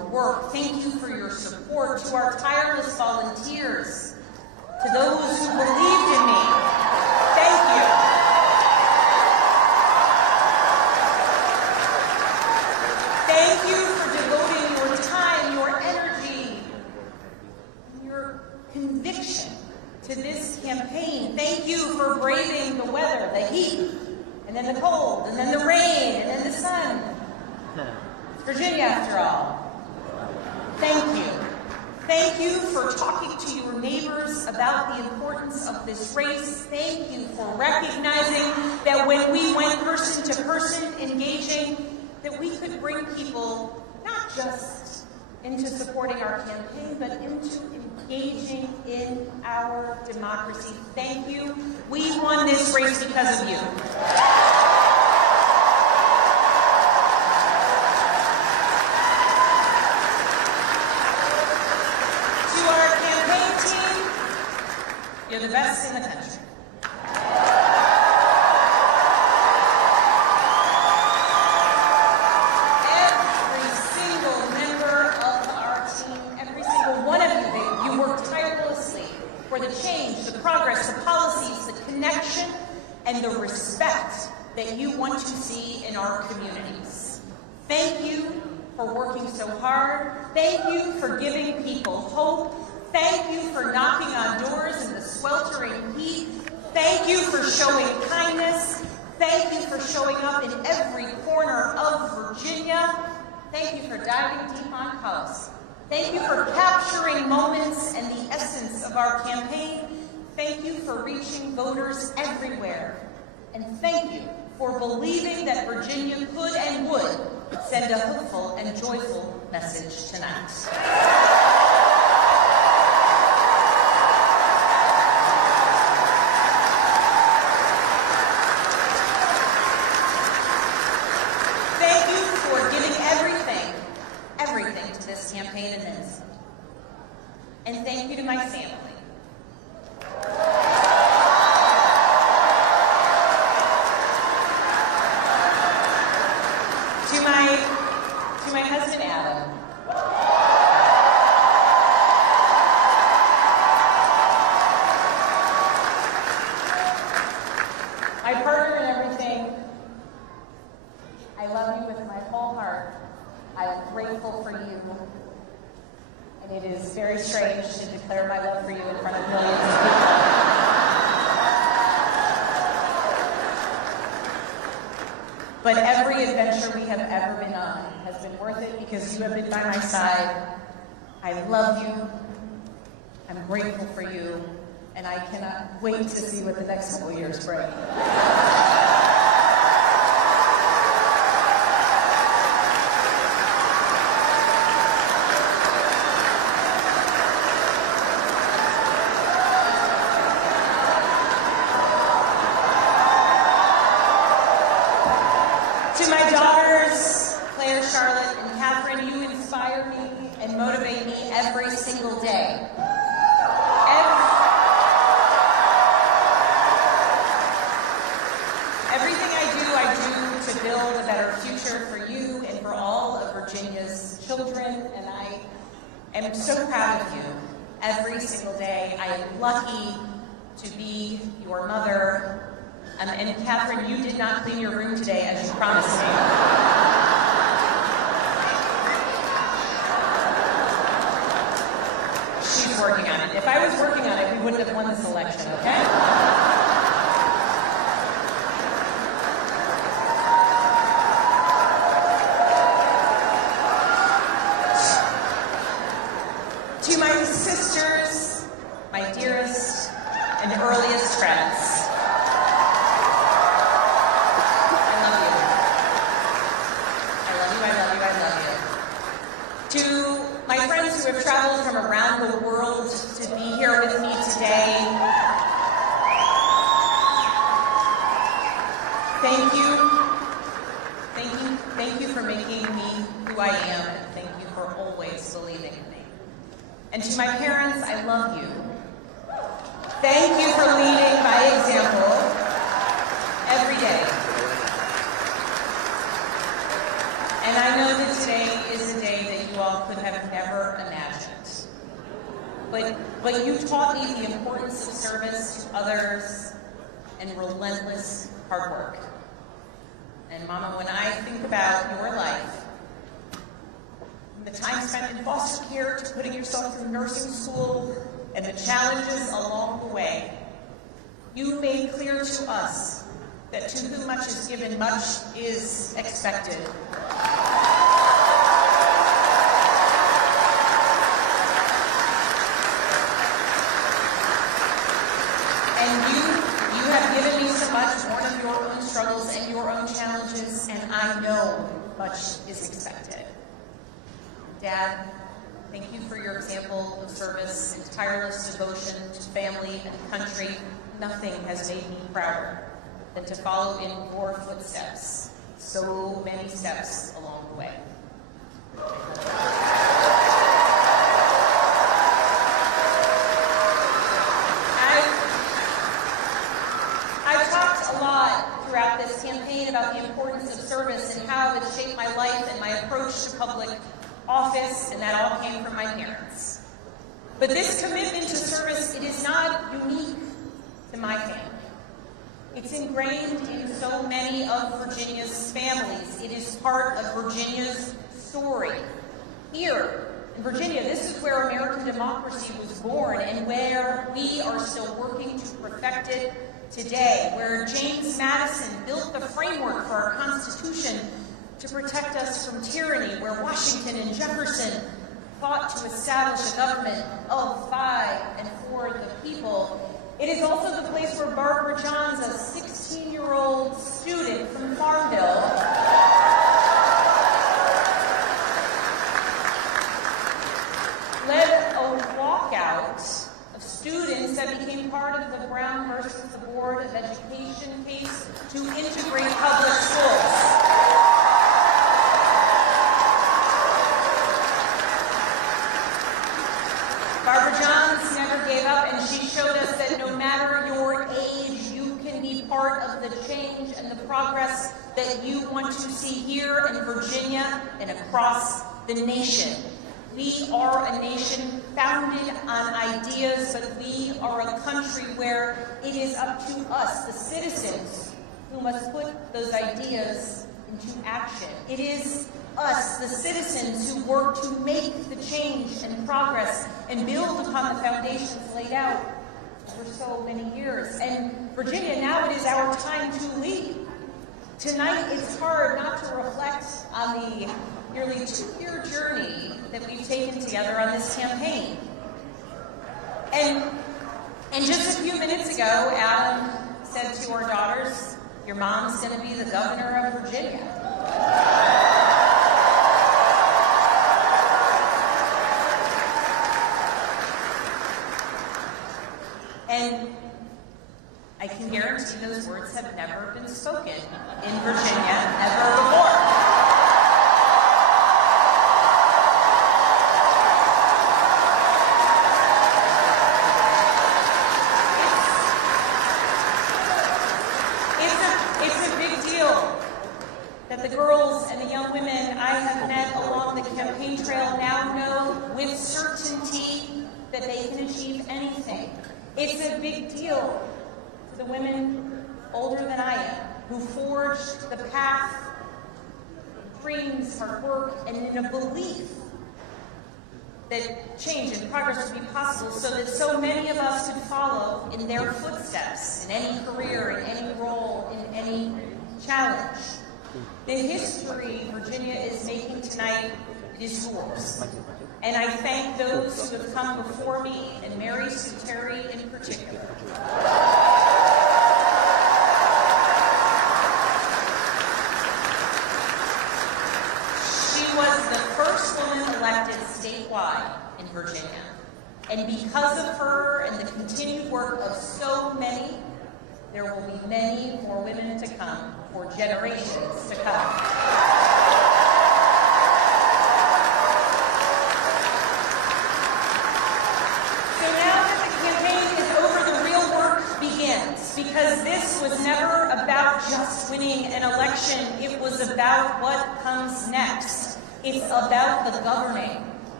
your work. Thank you for your support. To our tireless volunteers, to those who believed in me, thank you. Thank you for devoting your time, your energy, and your conviction to this campaign. Thank you for braving the weather, the heat, and then the cold, and then the rain, and then the sun. It's Virginia, after all. Thank you. Thank you for talking to your neighbors about the importance of this race. Thank you for recognizing that when we went person to person engaging, that we could bring people not just into supporting our campaign, but into engaging in our democracy. Thank you. We won this race because of you. To our campaign team, you're the best in the country. For the change, the progress, the policies, the connection, and the respect that you want to see in our communities. Thank you for working so hard. Thank you for giving people hope. Thank you for knocking on doors in the sweltering heat. Thank you for showing kindness. Thank you for showing up in every corner of Virginia. Thank you for diving deep on policy. Thank you for capturing moments and the essence of our campaign. Thank you for reaching voters everywhere. And thank you for believing that Virginia could and would send a hopeful and joyful message tonight. Thank you for giving everything to this campaign and then some. And thank you to my family. To my husband, Adam. My partner in everything, I love you with my whole heart. I am grateful for you. And it is very strange to declare my love for you in front of millions of people. But every adventure we have ever been on has been worth it because you have been by my side. I love you. I'm grateful for you. And I cannot wait to see what the next couple years bring. To my daughters, Claire, Charlotte, and Catherine, you inspire me and motivate me every single day. Everything I do to build a better future for you and for all of Virginia's children, and I am so proud of you every single day. I am lucky to be your mother. And Catherine, you did not clean your room today as you promised me. She's working on it. If I was working on it, we wouldn't have won this election, okay? To my sisters, my dearest and earliest friends, to my friends who have traveled from around the world to be here with me today, thank you. Thank you for making me who I am, and thank you for always believing in me. And to my parents, I love you. Thank you for leading by example every day. And I know that today is a day that you all could have never imagined. But you taught me the importance of service to others and relentless hard work. And Mama, when I think about your life, from the time spent in foster care to putting yourself through nursing school and the challenges along the way, you made clear to us that to whom much is given, much is expected. And you have given me so much, born of your own struggles and your own challenges, and I know much is expected. Dad, thank you for your example of service and tireless devotion to family and country. Nothing has made me prouder than to follow in your footsteps, so many steps along the way. I've talked a lot throughout this campaign about the importance of service and how it's shaped my life and my approach to public office, and that all came from my parents. But this commitment to service, it is not unique to my family. It's ingrained in so many of Virginia's families. It is part of Virginia's story. Here in Virginia, this is where American democracy was born and where we are still working to perfect it today, where James Madison built the framework for our Constitution to protect us from tyranny, where Washington and Jefferson fought to establish a government of, by, and for the people. It is also the place where Barbara Johns, a 16-year-old student from Farmville, led a walkout of students that became part of the Brown versus the Board of Education case to integrate public schools. Barbara Johns never gave up, and she showed us that no matter your age, you can be part of the change and the progress that you want to see here in Virginia and across the nation. We are a nation founded on ideas, but we are a country where it is up to us, the citizens, who must put those ideas into action. It is us, the citizens, who work to make the change and progress and build upon the foundations laid out for so many years. And Virginia, now it is our time to lead. Tonight, it's hard not to reflect on the nearly 2-year journey that we've taken together on this campaign. And just a few minutes ago, Adam said to our daughters, "Your mom's going to be the governor of Virginia." And I can guarantee those words have never been spoken in Virginia ever before. It's a big deal that the girls and the young women I have met along the campaign trail now know with certainty that they can achieve anything. It's a big deal to the women older than I am, who forged the path, dreams, hard work, and in a belief that change and progress would be possible so that so many of us could follow in their footsteps in any career, in any role, in any challenge. The history Virginia is making tonight is yours. And I thank those who have come before me, and Mary Sue Terry in particular. She was the first woman elected statewide in Virginia. And because of her and the continued work of so many, there will be many more women to come for generations to come. Because this was never about just winning an election, it was about what comes next. It's about the governing,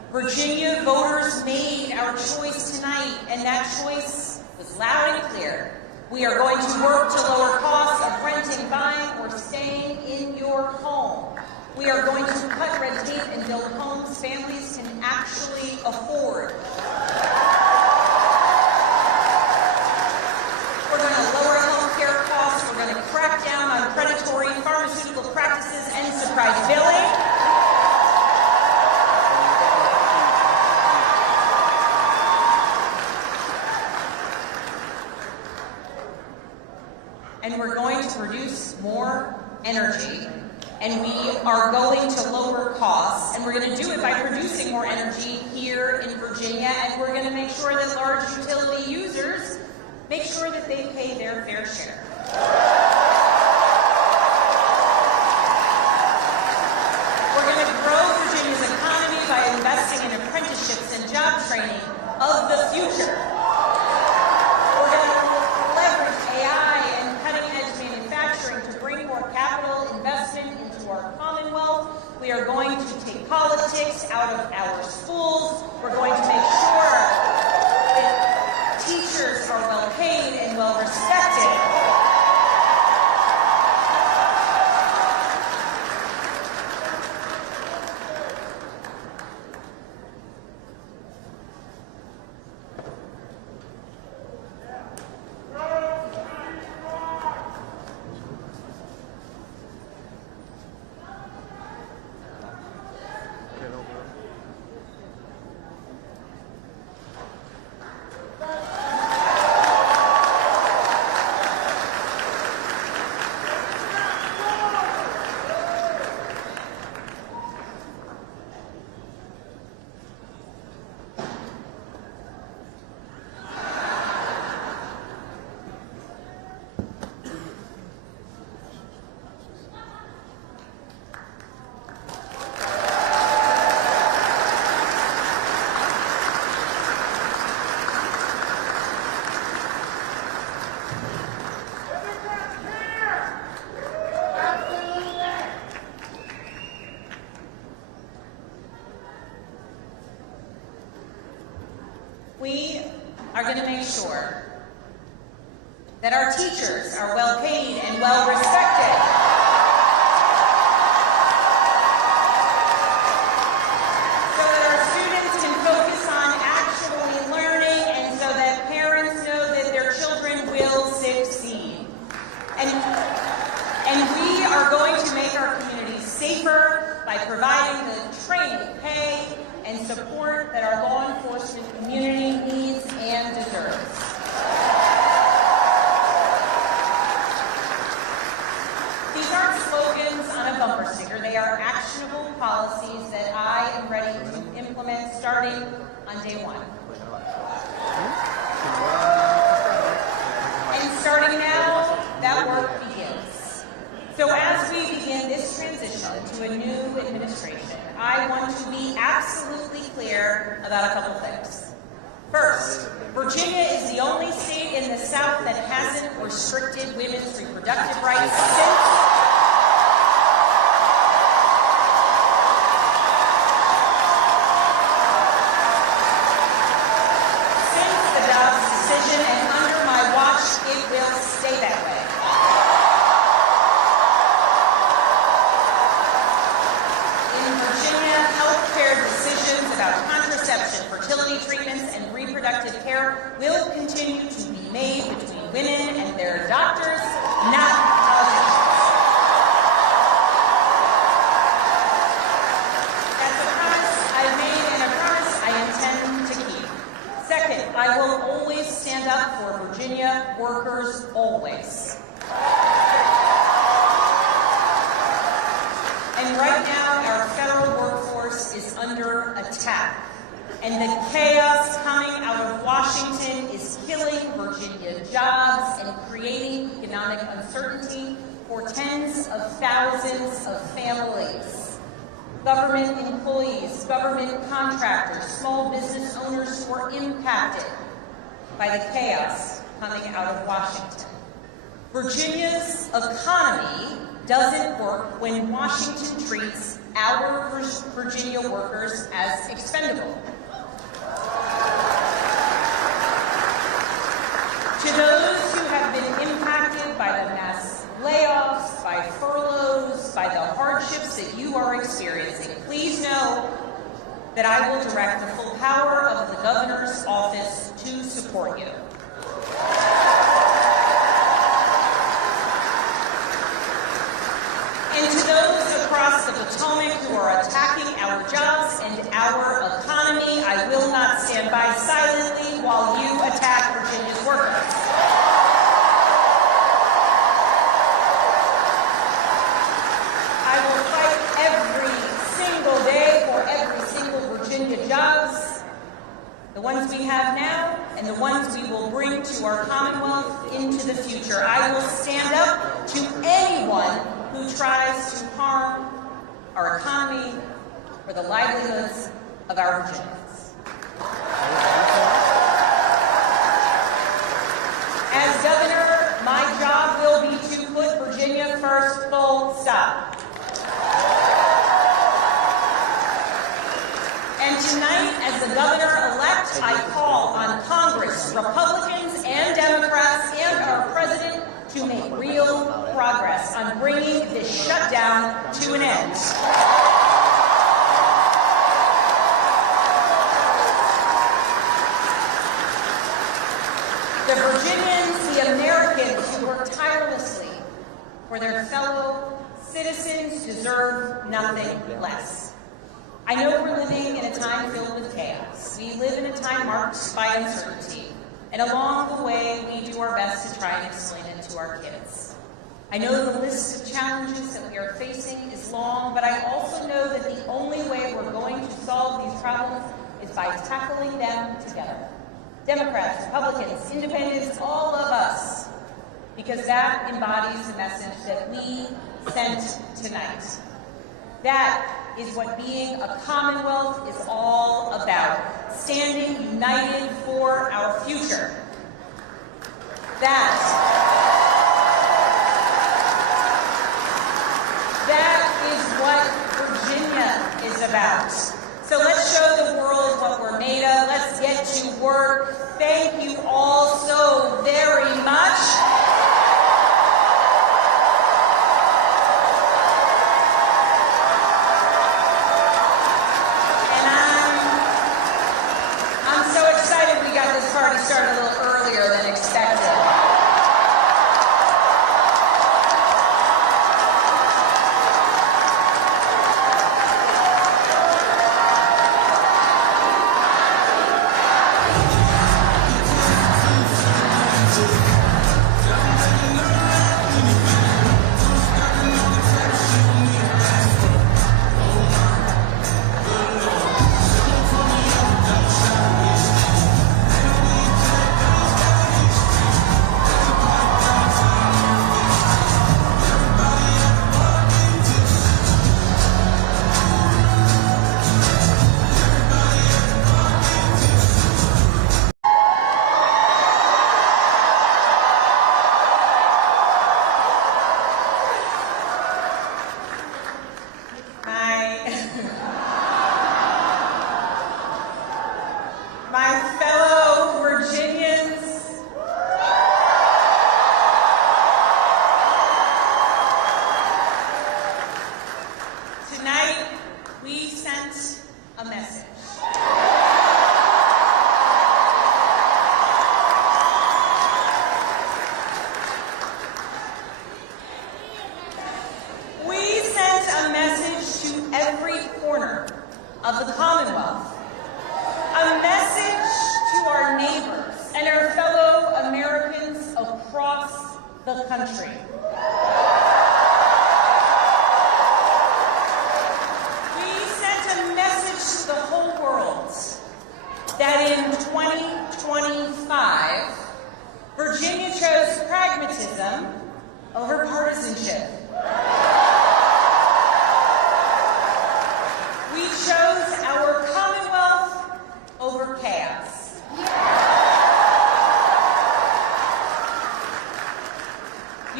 Virginia voters made our choice tonight, and that choice was loud and clear. We are going to work to lower costs of renting, buying, or staying in your home. We are going to cut red tape and build homes families can actually afford. We're going to lower health care costs. We're going to crack down on predatory pharmaceutical practices and surprise billing. And we're going to produce more energy, and we are going to lower costs, and we're going to do it by producing more energy here in Virginia, and we're going to make sure that large utility users make sure that they pay their fair share. We're going to grow Virginia's economy by investing in apprenticeships and job training of the future. We're going to leverage AI and cutting-edge manufacturing to bring more capital investment into our Commonwealth. We are going to take politics out of our schools. We're going to make sure that teachers are well paid and well respected. We are going to make sure that our teachers are well paid and well respected. So that our students can focus on actually learning and so that parents know that their children will succeed. And we are going to make our communities safer by providing the training, pay, and support that our law enforcement community needs and deserves. These aren't slogans on a bumper sticker. They are actionable policies that I am ready to implement starting on day one. And starting now, that work begins. So as we begin this transition to a new administration, I want to be absolutely clear about a couple things. First, Virginia is the only state in the South that hasn't restricted women's reproductive rights since the Dobbs decision, and under my watch, it will stay that way. Decisions about contraception, fertility treatments, and reproductive care will continue to be made between women and their doctors, not politicians. That's a promise I've made and a promise I intend to keep. Second, I will always stand up for Virginia workers, always. And right now, our federal workforce is under attack. And the chaos coming out of Washington is killing Virginia jobs and creating economic uncertainty for tens of thousands of families. Government employees, government contractors, small business owners who are impacted by the chaos coming out of Washington. Virginia's economy doesn't work when Washington treats our Virginia workers as expendable. To those who have been impacted by the mass layoffs, by furloughs, by the hardships that you are experiencing, please know that I will direct the full power of the governor's office to support you. And to those across the Potomac who are attacking our jobs and our economy, I will not stand by silently while you attack Virginia's workers. I will fight every single day for every single Virginia jobs, the ones we have now and the ones we will bring to our Commonwealth into the future. I will stand up to anyone who tries to harm our economy or the livelihoods of our Virginians. As governor, my job will be to put Virginia first, full stop. And tonight, as the governor-elect, I call on Congress, Republicans and Democrats, and our president to make real progress on bringing this shutdown to an end. The Virginians, the Americans who work tirelessly for their fellow citizens deserve nothing less. I know we're living in a time filled with chaos. We live in a time marked by uncertainty. And along the way, we do our best to try and explain it to our kids. I know the list of challenges that we are facing is long, but I also know that the only way we're going to solve these problems is by tackling them together. Democrats, Republicans, Independents, all of us, because that embodies the message that we sent tonight. That is what being a Commonwealth is all about, standing united for our future. That is what Virginia is about. So let's show the world what we're made of. Let's get to work. Thank you all so very much. Started a little earlier than expected. My fellow Virginians, tonight we sent a message. We sent a message to every corner of the Commonwealth. A message to our neighbors and our fellow Americans across the country. We sent a message to the whole world that in 2025, Virginia chose pragmatism over partisanship. We chose our Commonwealth over chaos.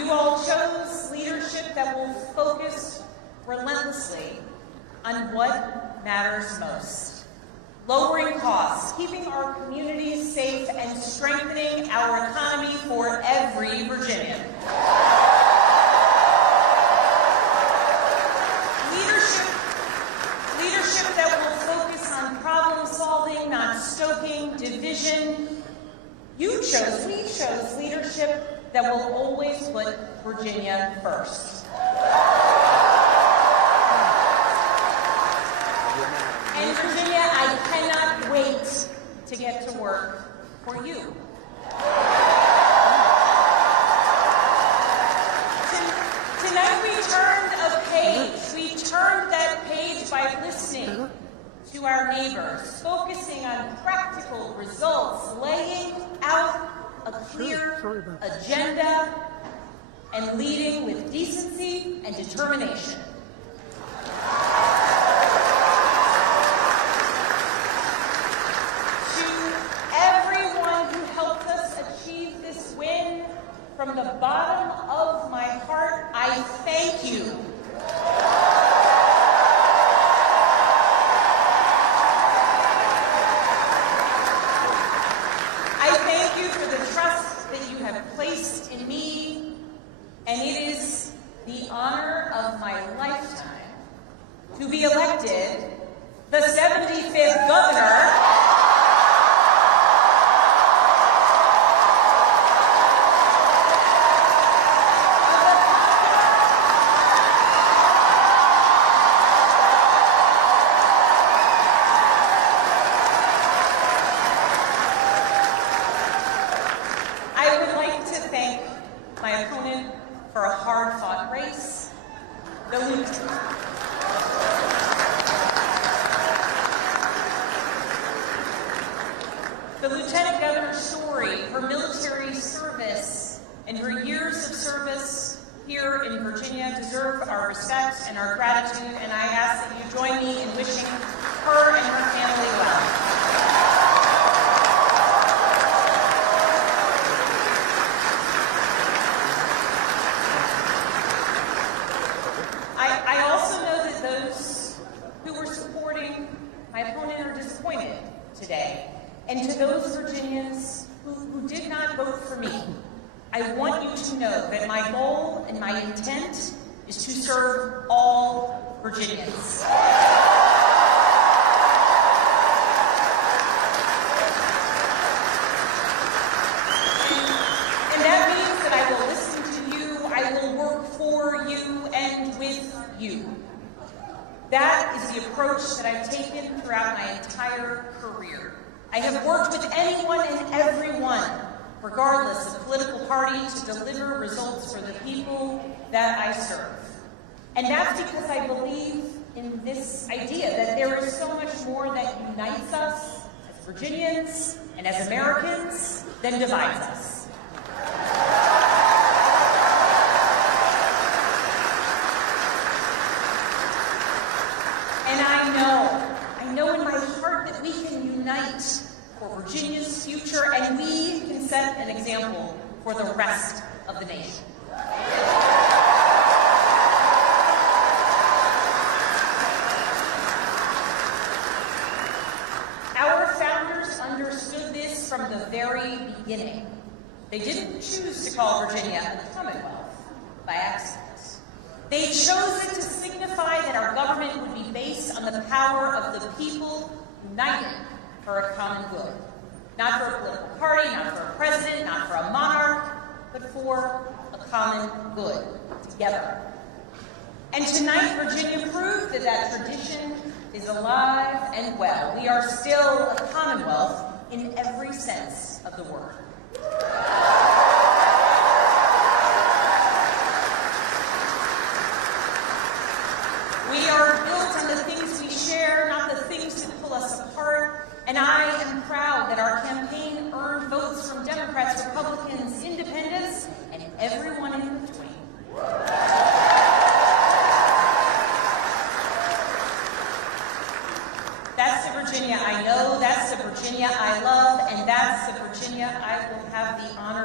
You all chose leadership that will focus relentlessly on what matters most. Lowering costs, keeping our communities safe, and strengthening our economy for every Virginian. Leadership that will focus on problem solving, not stoking division. We chose leadership that will always put Virginia first. And Virginia, I cannot wait to get to work for you. Tonight we turned a page. We turned that page by listening to our neighbors, focusing on practical results, laying out a clear agenda, and leading with decency and determination. To everyone who helped us achieve this win, from the bottom of my heart, I thank you. I thank you for the trust that you have placed in me, and it is the honor of my lifetime to be elected the 75th governor for a hard-fought race. The Lieutenant Governor's story, her military service, and her years of service here in Virginia deserve our respect and our gratitude, and I ask that you join me in wishing her and her family well. I also know that those who were supporting my opponent are disappointed today. And to those Virginians who did not vote for me, I want you to know that my goal and my intent is to serve all Virginians. And that means that I will listen to you, I will work for you and with you. That is the approach that I've taken throughout my entire career. I have worked with anyone and everyone, regardless of political party, to deliver results for the people that I serve. And that's because I believe in this idea that there is so much more that unites us as Virginians and as Americans than divides us. And I know in my heart that we can unite for Virginia's future, and we can set an example for the rest of the nation. Our founders understood this from the very beginning. They didn't choose to call Virginia the Commonwealth by accident. They chose it to signify that our government would be based on the power of the people united for a common good. Not for a political party, not for a president, not for a monarch, but for a common good, together. And tonight, Virginia proved that that tradition is alive and well. We are still a Commonwealth in every sense of the word. We are built on the things we share, not the things that pull us apart. And I am proud that our campaign earned votes from Democrats, Republicans, Independents, and everyone in between. That's the Virginia I know, that's the Virginia I love, and that's the Virginia I will have the honor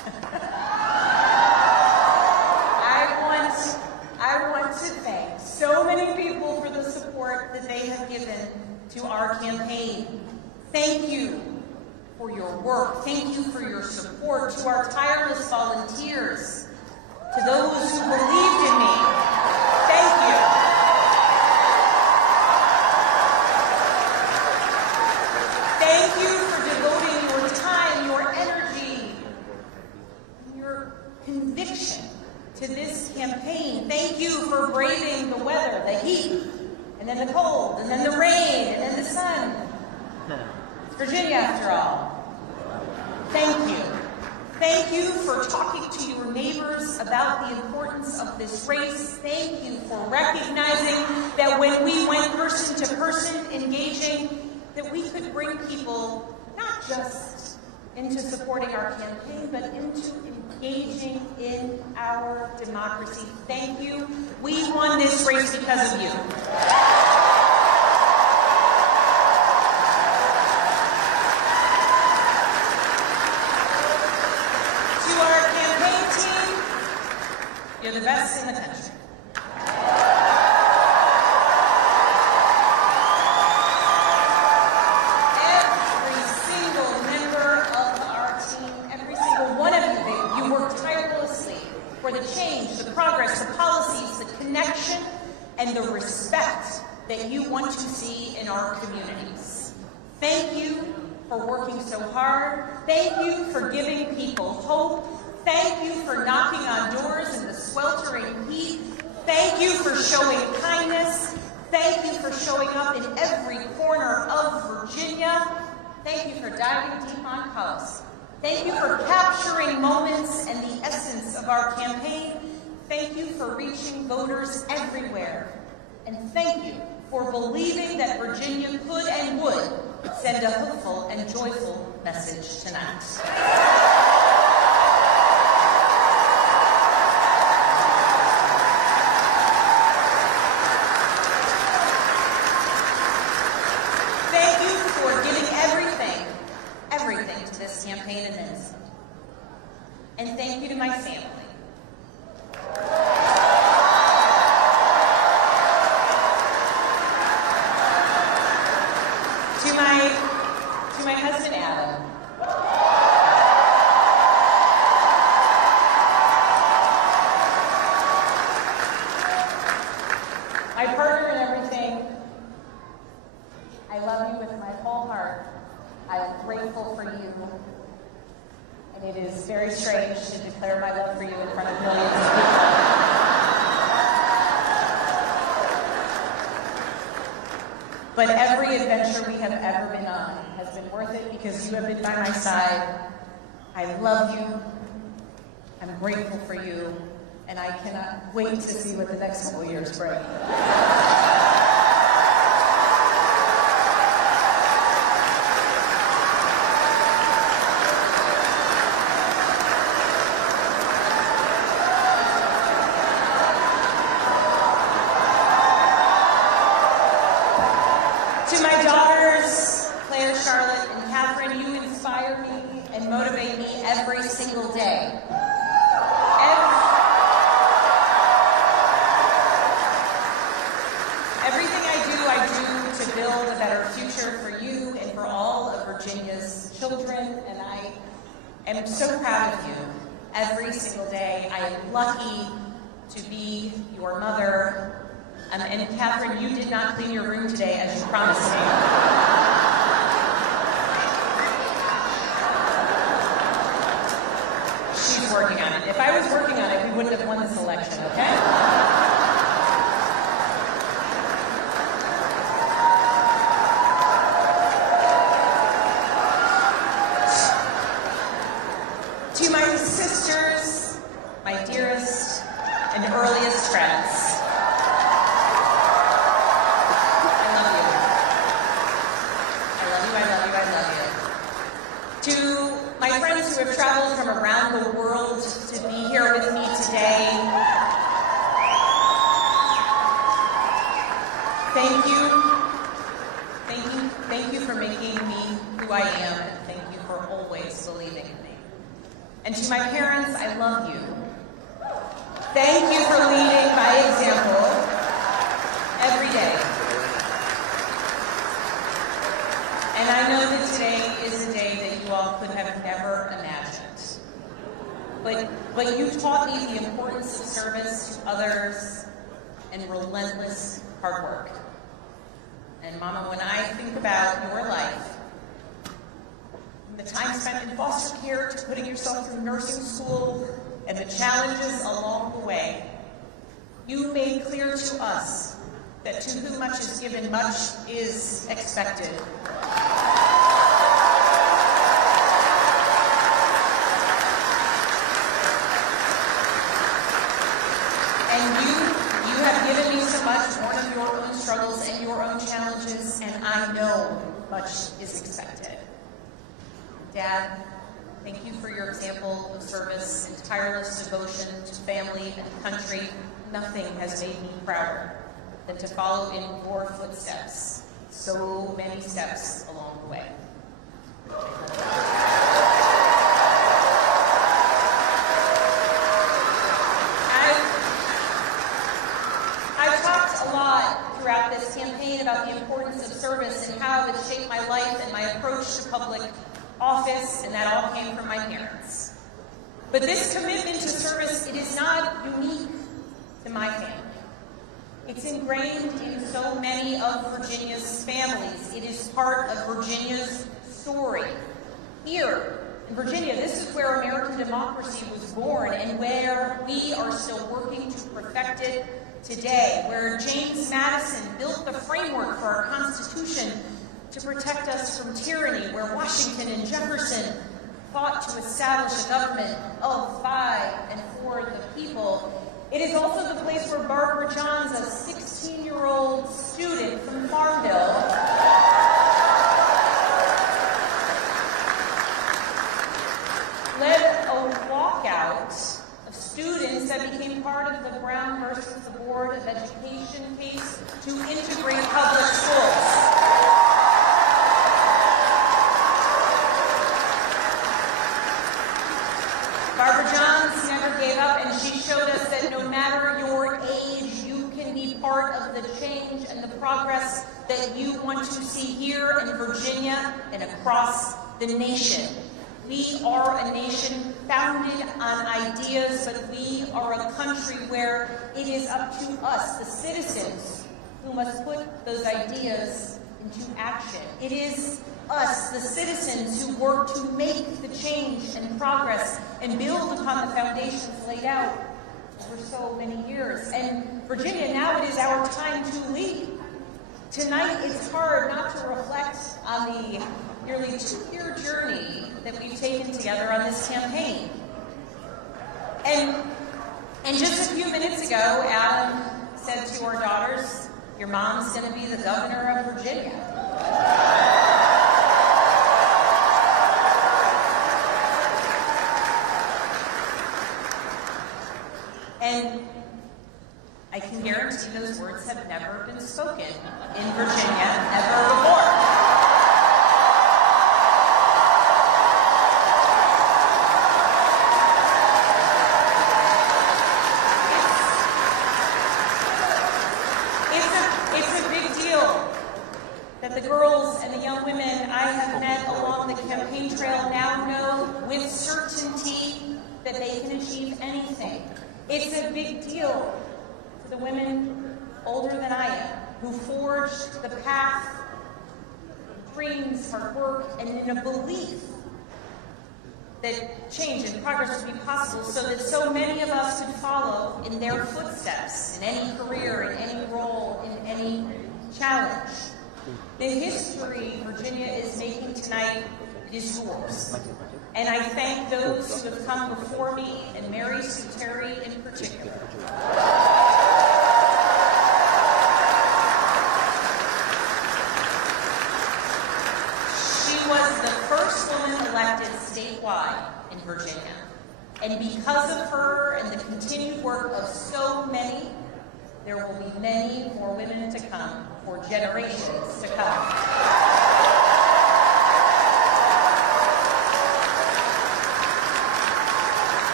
I want to thank so many people for the support that they have given to our campaign. Thank you for your work. Thank you for your support. To our tireless volunteers, to those who believed in me, thank you. Thank you for devoting your time, your energy, your conviction to this campaign. Thank you for braving the weather, the heat, and then the cold, and then the rain, and then the sun. It's Virginia, after all. Thank you. Thank you for talking to your neighbors about the importance of this race. Thank you for recognizing that when we went person to person engaging, that we could bring people not just into supporting our campaign, but into engaging in our democracy. Thank you. We won this race because of you. To our campaign team, you're the best in the country. For the change, the progress, the policies, the connection, and the respect that you want to see in our communities. Thank you for working so hard. Thank you for giving people hope. Thank you for knocking on doors in the sweltering heat. Thank you for showing kindness. Thank you for showing up in every corner of Virginia. Thank you for diving deep on policy. Thank you for capturing moments and the essence of our campaign. Thank you for reaching voters everywhere. And thank you for believing that Virginia could and would send a hopeful and joyful message tonight. Thank you for giving everything to this campaign and then some. And thank you to my family. To my husband Adam. My partner in everything. I love you with my whole heart. I'm grateful for you, and it is very strange to declare my love for you in front of millions of people. But every adventure we have ever been on has been worth it because you have been by my side. I love you, I'm grateful for you, and I cannot wait to see what the next couple years bring. To my daughters, Claire, Charlotte, and Catherine, you inspire me and motivate me every single day. Everything I do to build a better future for you and for all of Virginia's children, and I am so proud of you every single day. I am lucky to be your mother. And Catherine, you did not clean your room today as you promised me. She's working on it. If I was working on it, we wouldn't have won this election, okay? To my sisters, my dearest and earliest friends, to my friends who have traveled from around the world to be here with me today, thank you. Thank you for making me who I am, and thank you for always believing in me. And to my parents, I love you. Thank you for leading by example every day. And I know that today is a day that you all could have never imagined. But you taught me the importance of service to others and relentless hard work. And Mama, when I think about your life, from the time spent in foster care to putting yourself through nursing school and the challenges along the way, you made clear to us that to whom much is given, much is expected. And you have given me so much, born of your own struggles and your own challenges, and I know much is expected. Dad, thank you for your example of service and tireless devotion to family and country. Nothing has made me prouder than to follow in your footsteps, so many steps along the way. I've talked a lot throughout this campaign about the importance of service and how it shaped my life and my approach to public office, and that all came from my parents. But this commitment to service, it is not unique to my family. It's ingrained in so many of Virginia's families. It is part of Virginia's story. Here in Virginia, this is where American democracy was born and where we are still working to perfect it today, where James Madison built the framework for our Constitution to protect us from tyranny, where Washington and Jefferson fought to establish a government of, by, and for the people. It is also the place where Barbara Johns, a 16-year-old student from Farmville, led a walkout of students that became part of the Brown versus the Board of Education case to integrate public schools. Barbara Johns never gave up, and she showed us that no matter your age, you can be part of the change and the progress that you want to see here in Virginia and across the nation. We are a nation founded on ideas, but we are a country where it is up to us, the citizens, who must put those ideas into action. It is us, the citizens, who work to make the change and progress and build upon the foundations laid out for so many years. And Virginia, now it is our time to lead. Tonight, it's hard not to reflect on the nearly 2-year journey that we've taken together on this campaign. And just a few minutes ago, Alan said to our daughters, "Your mom's going to be the governor of Virginia." And I can guarantee those words have never been spoken in Virginia ever before. It's a big deal that the girls and the young women I have met along the campaign trail now know with certainty that they can achieve anything. It's a big deal for the women older than I am, who forged the path, dreams, hard work, and in a belief that change and progress would be possible so that so many of us could follow in their footsteps in any career, in any role, in any challenge. The history Virginia is making tonight is yours. And I thank those who have come before me, and Mary Sue Terry in particular. She was the first woman elected statewide in Virginia. And because of her and the continued work of so many, there will be many more women to come for generations to come.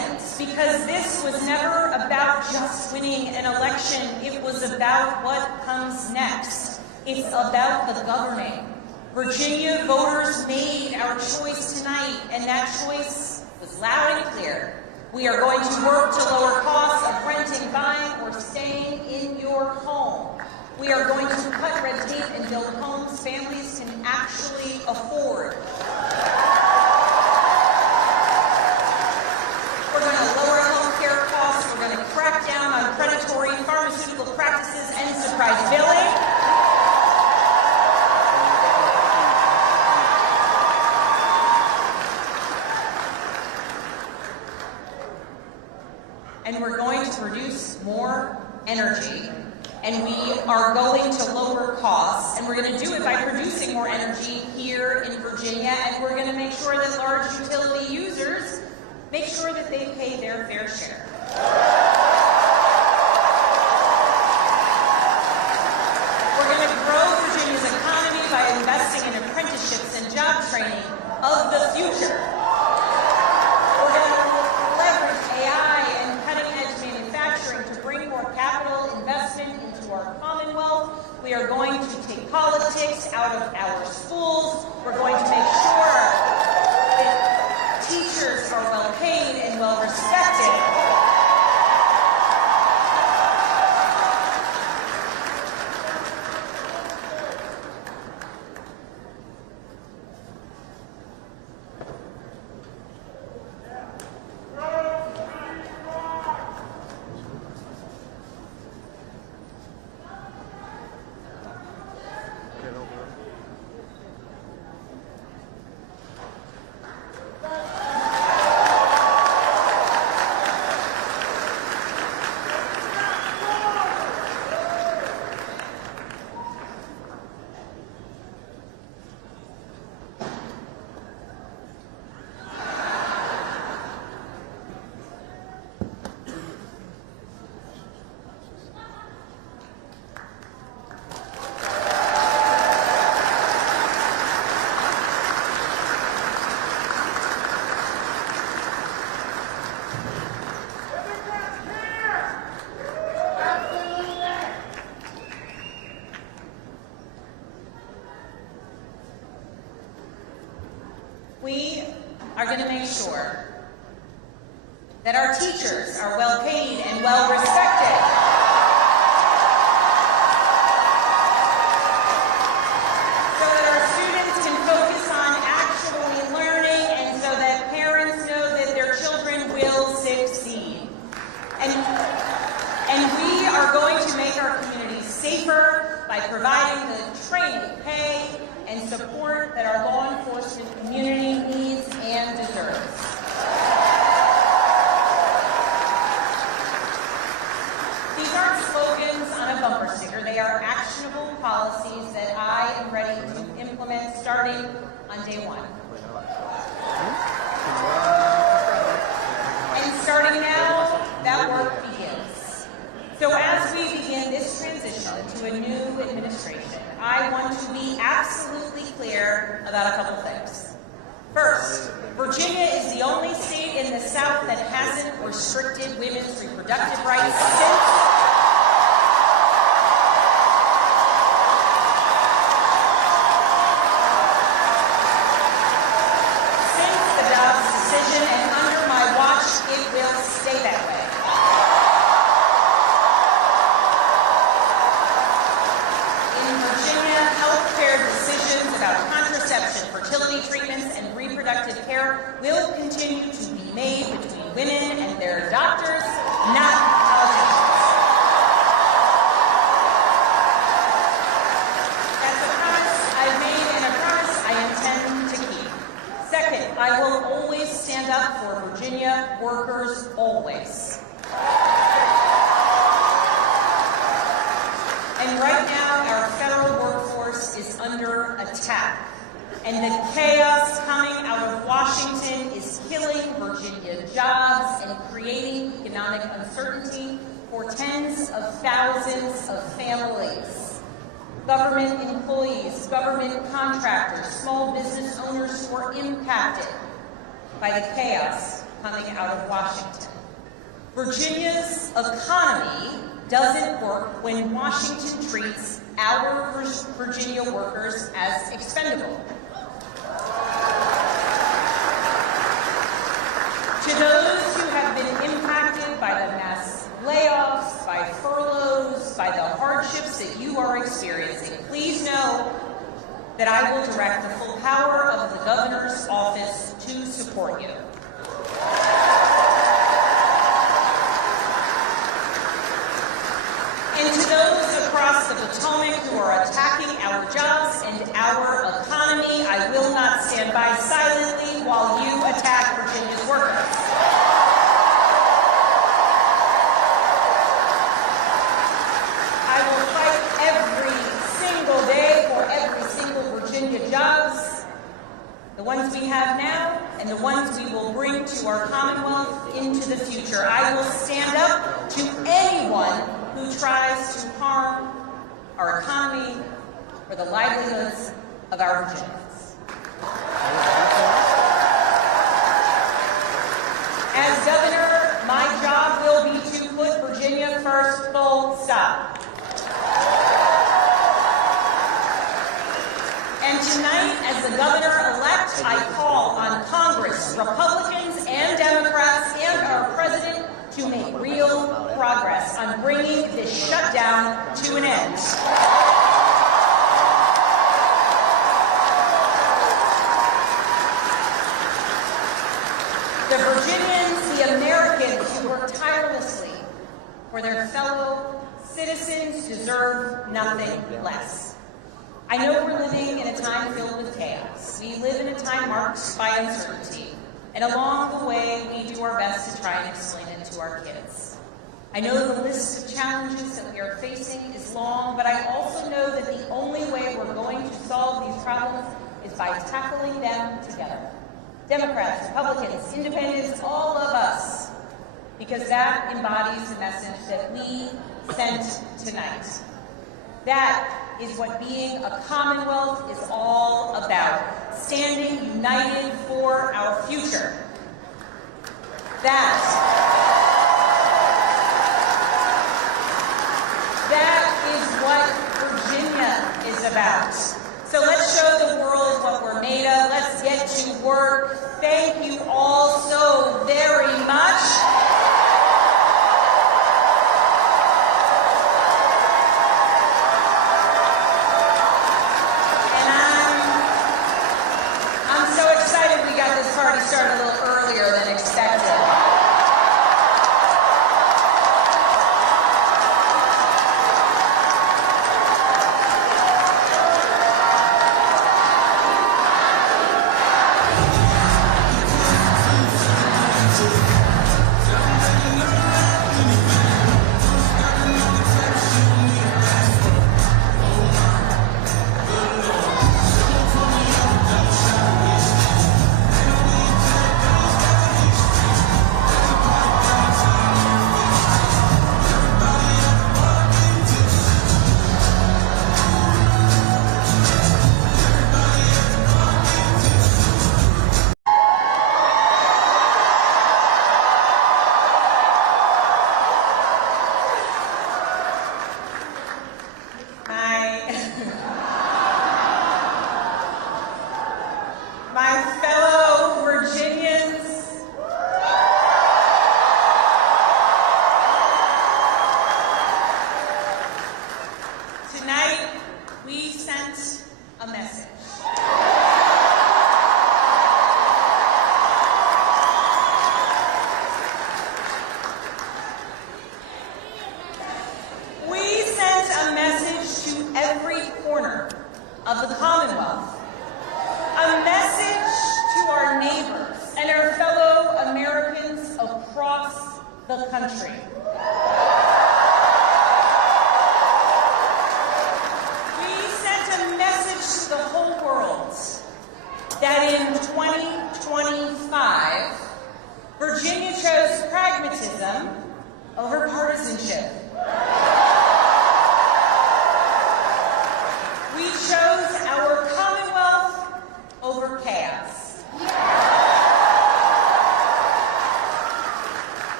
wins, because this was never about just winning an election. It was about what comes next. It's about the governing. Virginia voters made our choice tonight, and that choice was loud and clear. We are going to work to lower costs of renting, buying, or staying in your home. We are going to cut red tape and build homes families can actually afford. We're going to lower home care costs. We're going to crack down on predatory pharmaceutical practices and surprise billing. And we're going to produce more energy. And we are going to lower costs, and we're going to do it by producing more energy here in Virginia, and we're going to make sure that large utility users make sure that they pay their fair share. We're going to grow Virginia's economy by investing in apprenticeships and job training of the future. We're going to leverage AI and cutting-edge manufacturing to bring more capital investment into our Commonwealth. We are going to take politics out of our schools. We're going to make sure that teachers are well paid and well respected. We are going to make sure that our teachers are well paid and well respected. So that our students can focus on actually learning, and so that parents know that their children will succeed. And we are going to make our communities safer by providing the training, pay, and support that our law enforcement community needs and deserves. These aren't slogans on a bumper sticker. They are actionable policies that I am ready to implement starting on day one. And starting now, that work begins. So as we begin this transition to a new administration, I want to be absolutely clear about a couple things. First, Virginia is the only state in the South that hasn't restricted women's reproductive rights since the Dobbs decision, and under my watch, it will stay that way. Decisions about contraception, fertility treatments, and reproductive care will continue to be made between women and their doctors, not politicians. That's a promise I've made and a promise I intend to keep. Second, I will always stand up for Virginia workers, always. And right now, our federal workforce is under attack. And the chaos coming out of Washington is killing Virginia jobs and creating economic uncertainty for tens of thousands of families. Government employees, government contractors, small business owners who are impacted by the chaos coming out of Washington. Virginia's economy doesn't work when Washington treats our Virginia workers as expendable. To those who have been impacted by the mass layoffs, by furloughs, by the hardships that you are experiencing, please know that I will direct the full power of the governor's office to support you. And to those across the Potomac who are attacking our jobs and our economy, I will not stand by silently while you attack Virginia's workers. I will fight every single day for every single Virginia jobs, the ones we have now and the ones we will bring to our Commonwealth into the future. I will stand up to anyone who tries to harm our economy or the livelihoods of our Virginians. As governor, my job will be to put Virginia first, full stop. And tonight, as the governor-elect, I call on Congress, Republicans and Democrats, and our president to make real progress on bringing this shutdown to an end. The Virginians, the Americans who work tirelessly for their fellow citizens deserve nothing less. I know we're living in a time filled with chaos. We live in a time marked by uncertainty. And along the way, we do our best to try and explain it to our kids. I know the list of challenges that we are facing is long, but I also know that the only way we're going to solve these problems is by tackling them together. Democrats, Republicans, Independents, all of us, because that embodies the message that we sent tonight. That is what being a Commonwealth is all about, standing united for our future. That is what Virginia is about. So let's show the world what we're made of. Let's get to work. Thank you all so very much. Party started a little earlier than expected. My fellow Virginians, tonight we sent a message. We sent a message to every corner of the Commonwealth. A message to our neighbors and our fellow Americans across the country. We sent a message to the whole world that in 2025, Virginia chose pragmatism over partisanship. We chose our Commonwealth over chaos.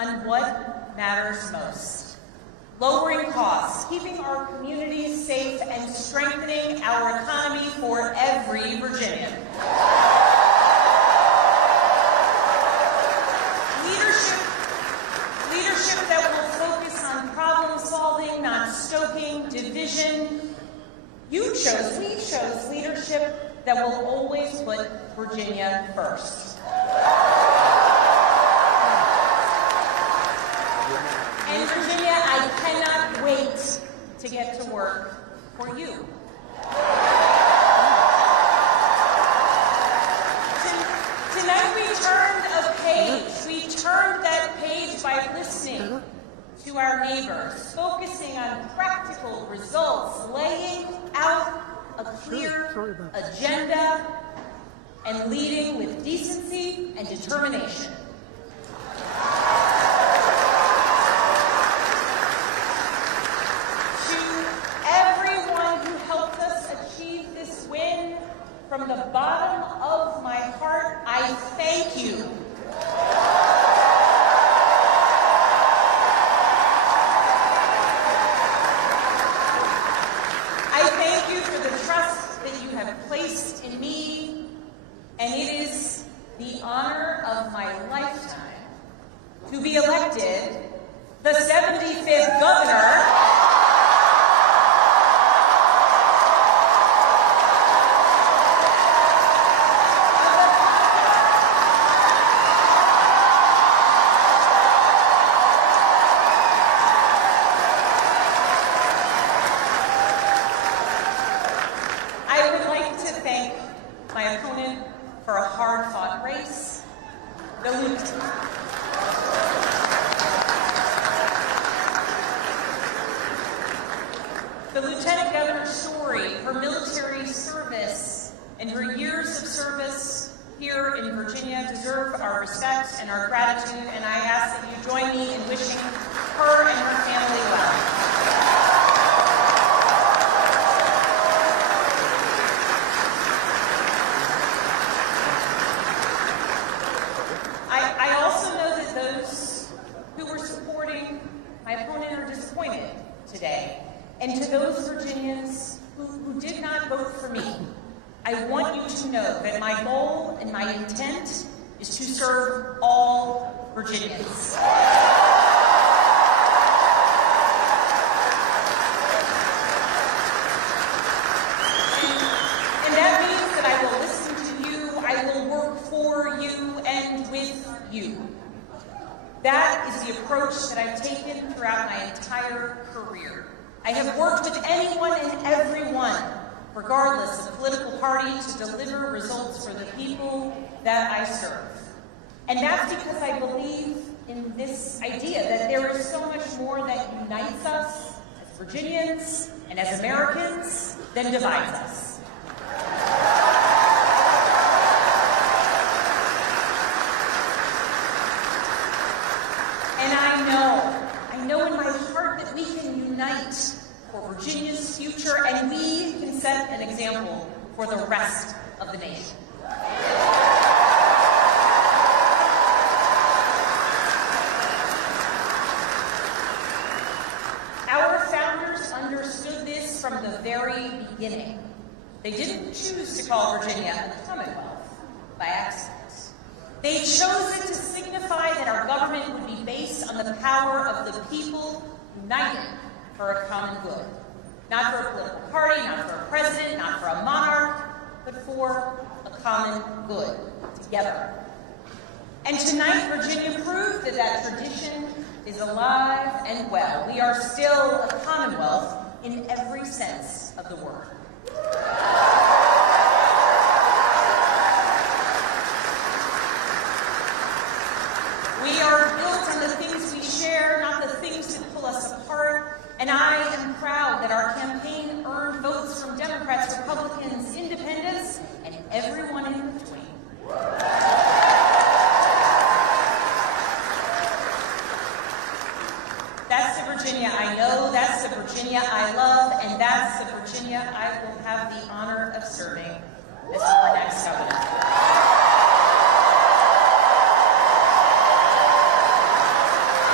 on what matters most: lowering costs, keeping our communities safe, and strengthening our economy for every Virginian. Leadership that will focus on problem solving, not stoking division. We chose leadership that will always put Virginia first. And Virginia, I cannot wait to get to work for you. Tonight we turned a page. We turned that page by listening to our neighbors, focusing on practical results, laying out a clear agenda, and leading with decency and determination. From the bottom of my heart, I thank you. I thank you for the trust that you have placed in me, and it is the honor of my lifetime to be elected the 75th governor for a hard-fought race. The Lieutenant Governor's story, her military service, and her years of service here in Virginia deserve our respect and our gratitude, and I ask that you join me in wishing her and her family well. Today. And to those Virginians who did not vote for me, I want you to know that my goal and my intent is to serve all Virginians. And that means that I will listen to you, I will work for you and with you. That is the approach that I've taken throughout my entire career. I have worked with anyone and everyone, regardless of political party, to deliver results for the people that I serve. And that's because I believe in this idea that there is so much more that unites us as Virginians and as Americans than divides us. I know in my heart that we can unite for Virginia's future, and we can set an example for the rest of the nation. Our founders understood this from the very beginning. They didn't choose to call Virginia the Commonwealth by accident. They chose it to signify that our government would be based on the power of the people united for a common good. Not for a political party, not for a president, not for a monarch, but for a common good, together. And tonight, Virginia proved that that tradition is alive and well. We are still a Commonwealth in every sense of the word. We are built on the things we share, not the things that pull us apart. And I am proud that our campaign earned votes from Democrats, Republicans, Independents, and everyone in between. That's the Virginia I know, that's the Virginia I love, and that's the Virginia I will have the honor of serving as our next governor.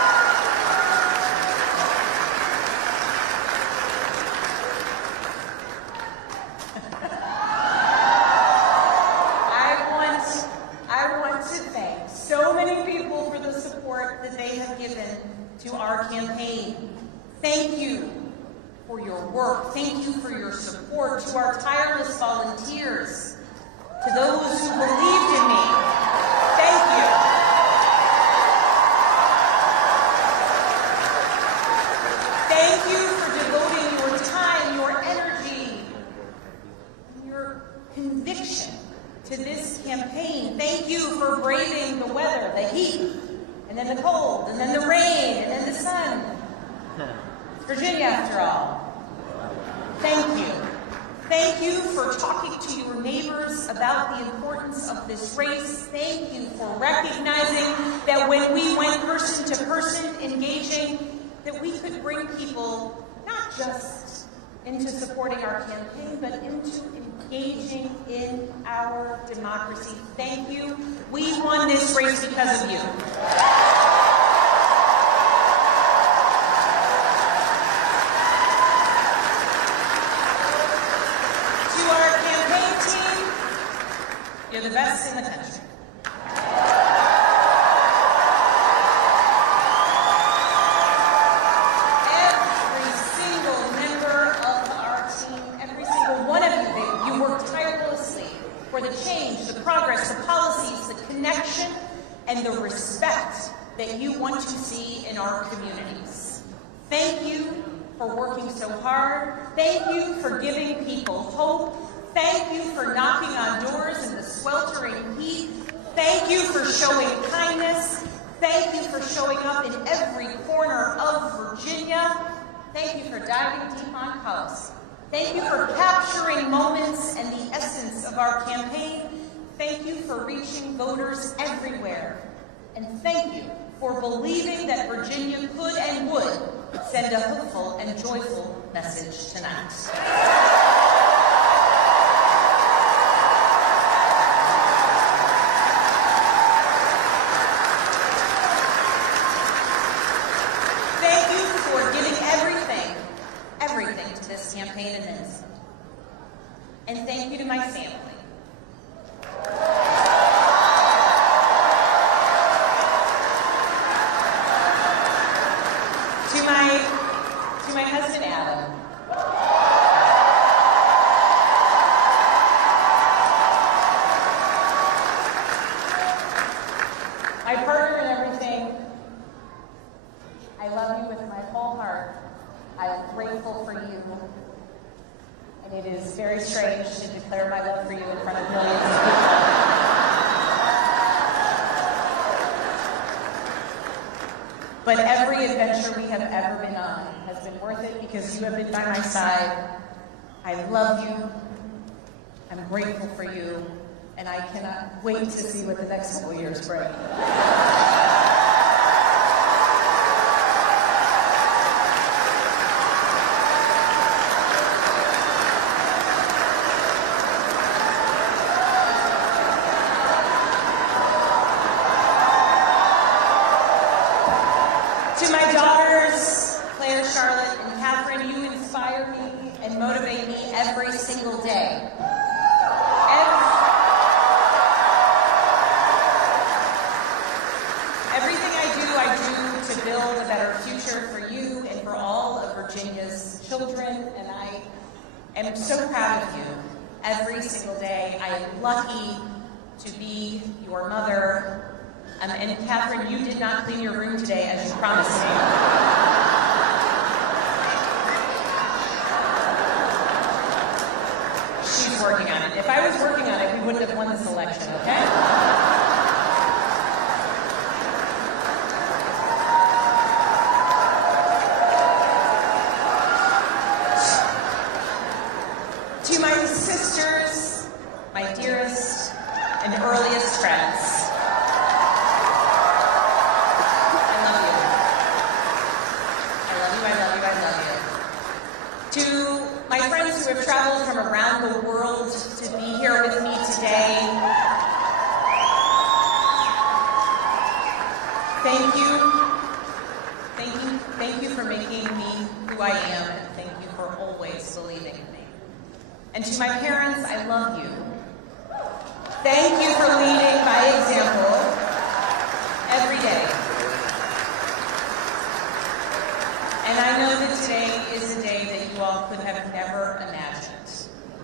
board, to our tireless volunteers, to those who believed in me, thank you. Thank you for devoting your time, your energy, and your conviction to this campaign. Thank you for braving the weather, the heat, and then the cold, and then the rain, and then the sun. It's Virginia, after all. Thank you. Thank you for talking to your neighbors about the importance of this race. Thank you for recognizing that when we went person to person engaging, that we could bring people not just into supporting our campaign, but into engaging in our democracy. Thank you. We won this race because of you. To our campaign team, you're the best in the country. Every single member of our team, every single one of you worked tirelessly for the change, the progress, the policies, the connection, and the respect that you want to see in our communities. Thank you for working so hard. Thank you for giving people hope. Thank you for knocking on doors in the sweltering heat. Thank you for showing kindness. Thank you for showing up in every corner of Virginia. Thank you for diving deep on policy. Thank you for capturing moments and the essence of our campaign. Thank you for reaching voters everywhere. And thank you for believing that Virginia could and would send a hopeful and joyful message tonight. Thank you for giving everything to this campaign and then some. And thank you to my family. To my husband, Adam. My partner in everything. I love you with my whole heart. I am grateful for you. And it is very strange to declare my love for you in front of millions of people. But every adventure we have ever been on has been worth it because you have been by my side. I love you. I'm grateful for you. And I cannot wait to see what the next couple years bring. To my daughters, Claire, Charlotte, and Catherine, you inspire me and motivate me every single day. Everything I do to build a better future for you and for all of Virginia's children, and I am so proud of you every single day. I am lucky to be your mother. And Catherine, you did not clean your room today as you promised me. She's working on it. If I was working on it, we wouldn't have won this election, okay? To my sisters, my dearest and earliest friends, to my friends who have traveled from around the world to be here with me today, thank you. Thank you for making me who I am, and thank you for always believing in me. And to my parents, I love you. Thank you for leading by example every day. And I know that today is a day that you all could have never imagined.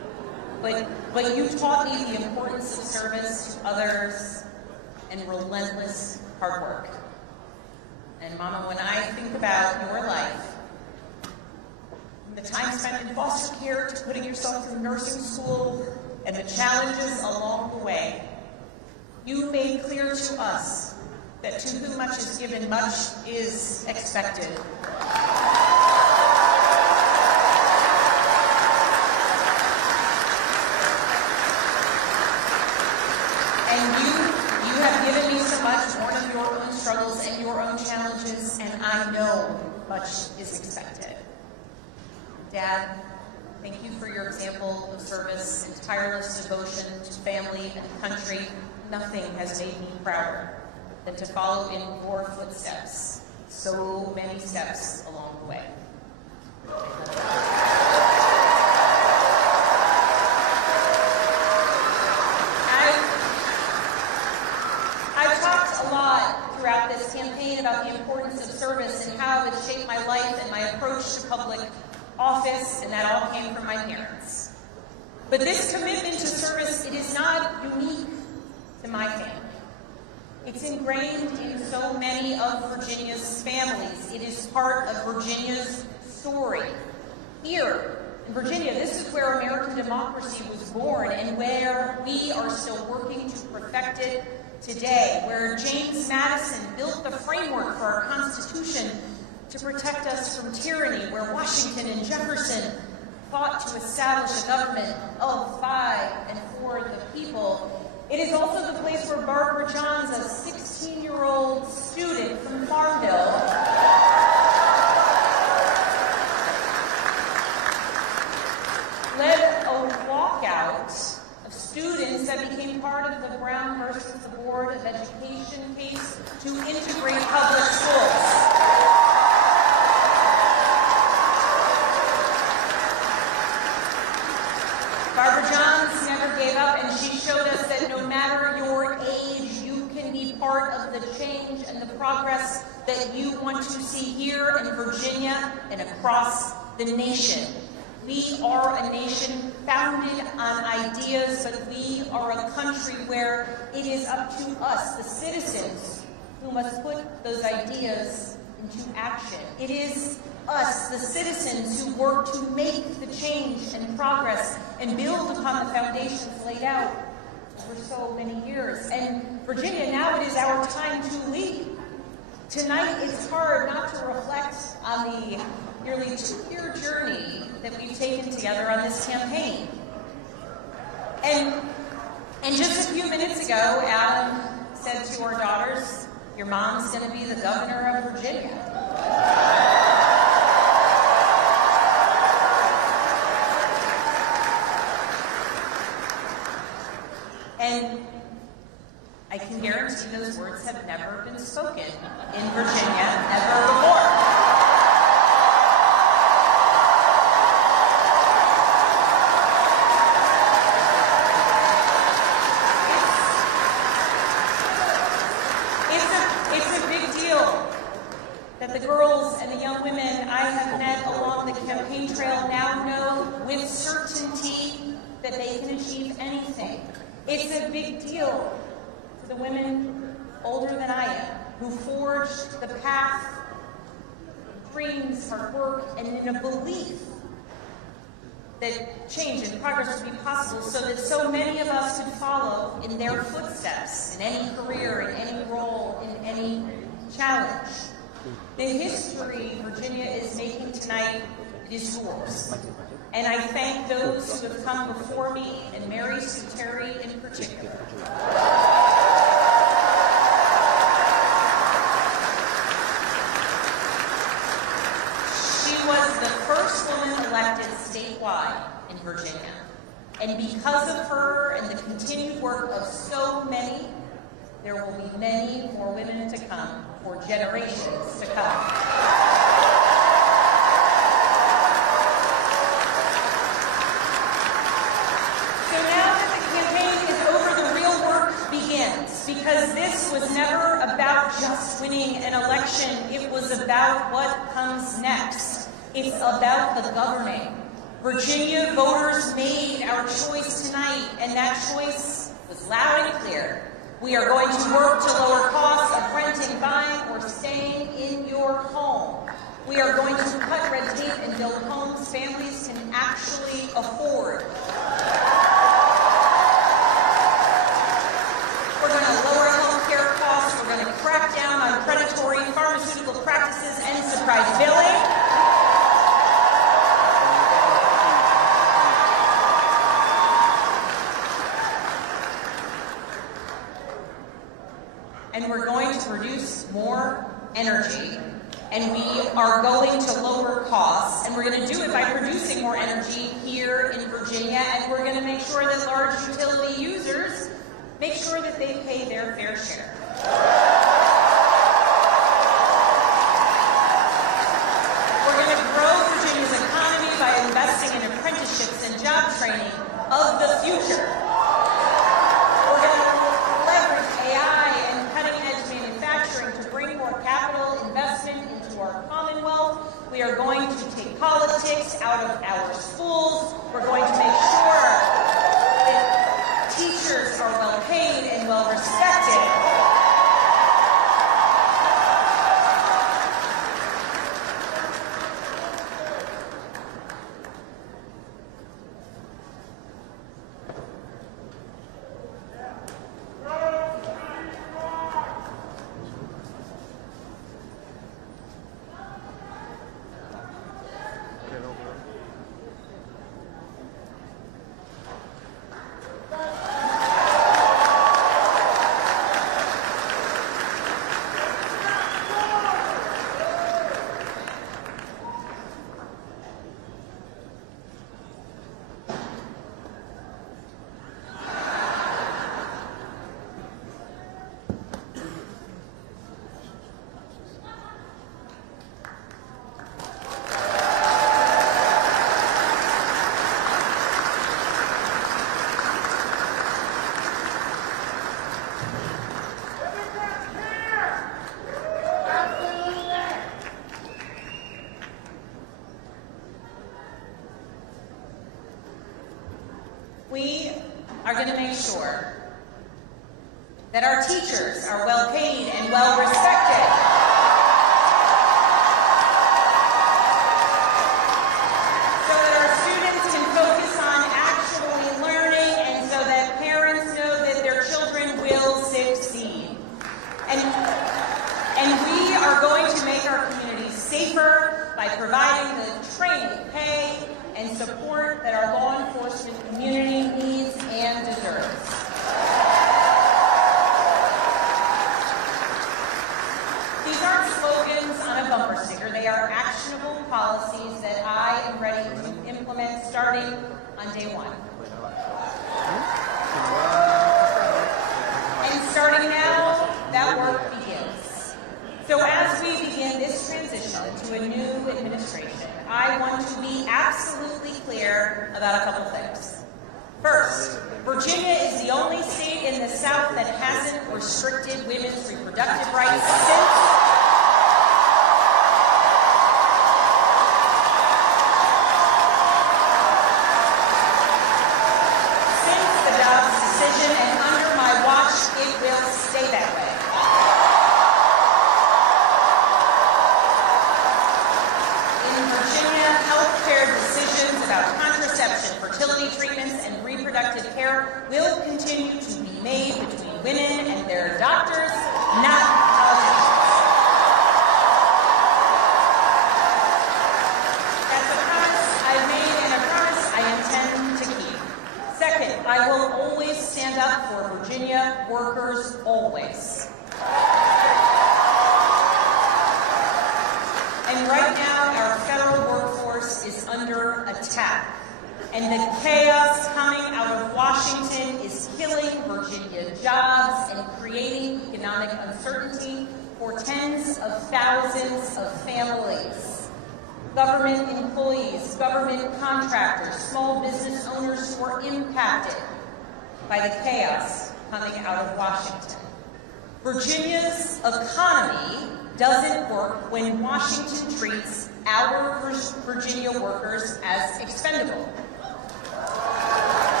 but you taught me the importance of service to others and relentless hard work. And Mama, when I think about your life, the time spent in foster care to putting yourself through nursing school and the challenges along the way, you made clear to us that to whom much is given, much is expected. And you have given me so much, born of your own struggles and your own challenges, and I know much is expected. Dad, thank you for your example of service and tireless devotion to family and country. Nothing has made me prouder than to follow in your footsteps, so many steps along the way. I've talked a lot throughout this campaign about the importance of service and how it shaped my life and my approach to public office, and that all came from my parents. But this commitment to service, it is not unique to my family. It's ingrained in so many of Virginia's families. It is part of Virginia's story. Here in Virginia, this is where American democracy was born and where we are still working to perfect it today, where James Madison built the framework for our Constitution to protect us from tyranny, where Washington and Jefferson fought to establish a government of, by, and for the people. It is also the place where Barbara Johns, a 16-year-old student from Farmville, led a walkout of students that became part of the Brown versus the Board of Education case to integrate public schools. Barbara Johns never gave up, and she showed us that no matter your age, you can be part of the change and the progress that you want to see here in Virginia and across the nation. We are a nation founded on ideas, but we are a country where it is up to us, the citizens, who must put those ideas into action. It is us, the citizens, who work to make the change and progress and build upon the foundations laid out for so many years. And Virginia, now it is our time to lead. Tonight, it's hard not to reflect on the nearly 2-year journey that we've taken together on this campaign. And just a few minutes ago, Adam said to our daughters, "Your mom's going to be the governor of Virginia." And I can guarantee those words have never been spoken in Virginia ever before. It's a big deal that the girls and the young women I have met along the campaign trail now know with certainty that they can achieve anything. It's a big deal for the women older than I am, who forged the path, dreams, hard work, and in a belief that change and progress would be possible so that so many of us could follow in their footsteps in any career, in any role, in any challenge. The history Virginia is making tonight is yours. And I thank those who have come before me, and Mary Sue Terry in particular. She was the first woman elected statewide in Virginia. And because of her and the continued work of so many, there will be many more women to come for generations to come. Because this was never about just winning an election, it was about what comes next. It's about the governing. Virginia voters made our our choice tonight, and that choice was loud and clear. We are going to work to lower costs of renting, buying, or staying in your home. We are going to cut red tape and build homes families can actually afford. We're going to lower health care costs. We're going to crack down on predatory pharmaceutical practices and surprise billing. And we're going to produce more energy, and we are going to lower costs, and we're going to do it by producing more energy here in Virginia, and we're going to make sure that large utility users make sure that they pay their fair share. We're going to grow Virginia's economy by investing in apprenticeships and job training of the future. We're going to leverage AI and cutting-edge manufacturing to bring more capital investment into our Commonwealth. We are going to take politics out of our schools. We're going to make sure that teachers are well paid and well respected. We are going to make sure that our teachers are well paid and well respected. So that our students can focus on actually learning and so that parents know that their children will succeed. And we are going to make our communities safer by providing the training, pay, and support that our law enforcement community needs and deserves. These aren't slogans on a bumper sticker. They are actionable policies that I am ready to implement starting on day one. And starting now, that work begins. So as we begin this transition to a new administration, I want to be absolutely clear about a couple things. First, Virginia is the only state in the South that hasn't restricted women's reproductive rights since the Dobbs decision, and under my watch, it will stay that way. Decisions about contraception, fertility treatments, and reproductive care will continue to be made between women and their doctors, not politicians. That's a promise I've made and a promise I intend to keep. Second, I will always stand up for Virginia workers, always. And right now, our federal workforce is under attack. And the chaos coming out of Washington is killing Virginia jobs and creating economic uncertainty for tens of thousands of families. Government employees, government contractors, small business owners who are impacted by the chaos coming out of Washington. Virginia's economy doesn't work when Washington treats our Virginia workers as expendable.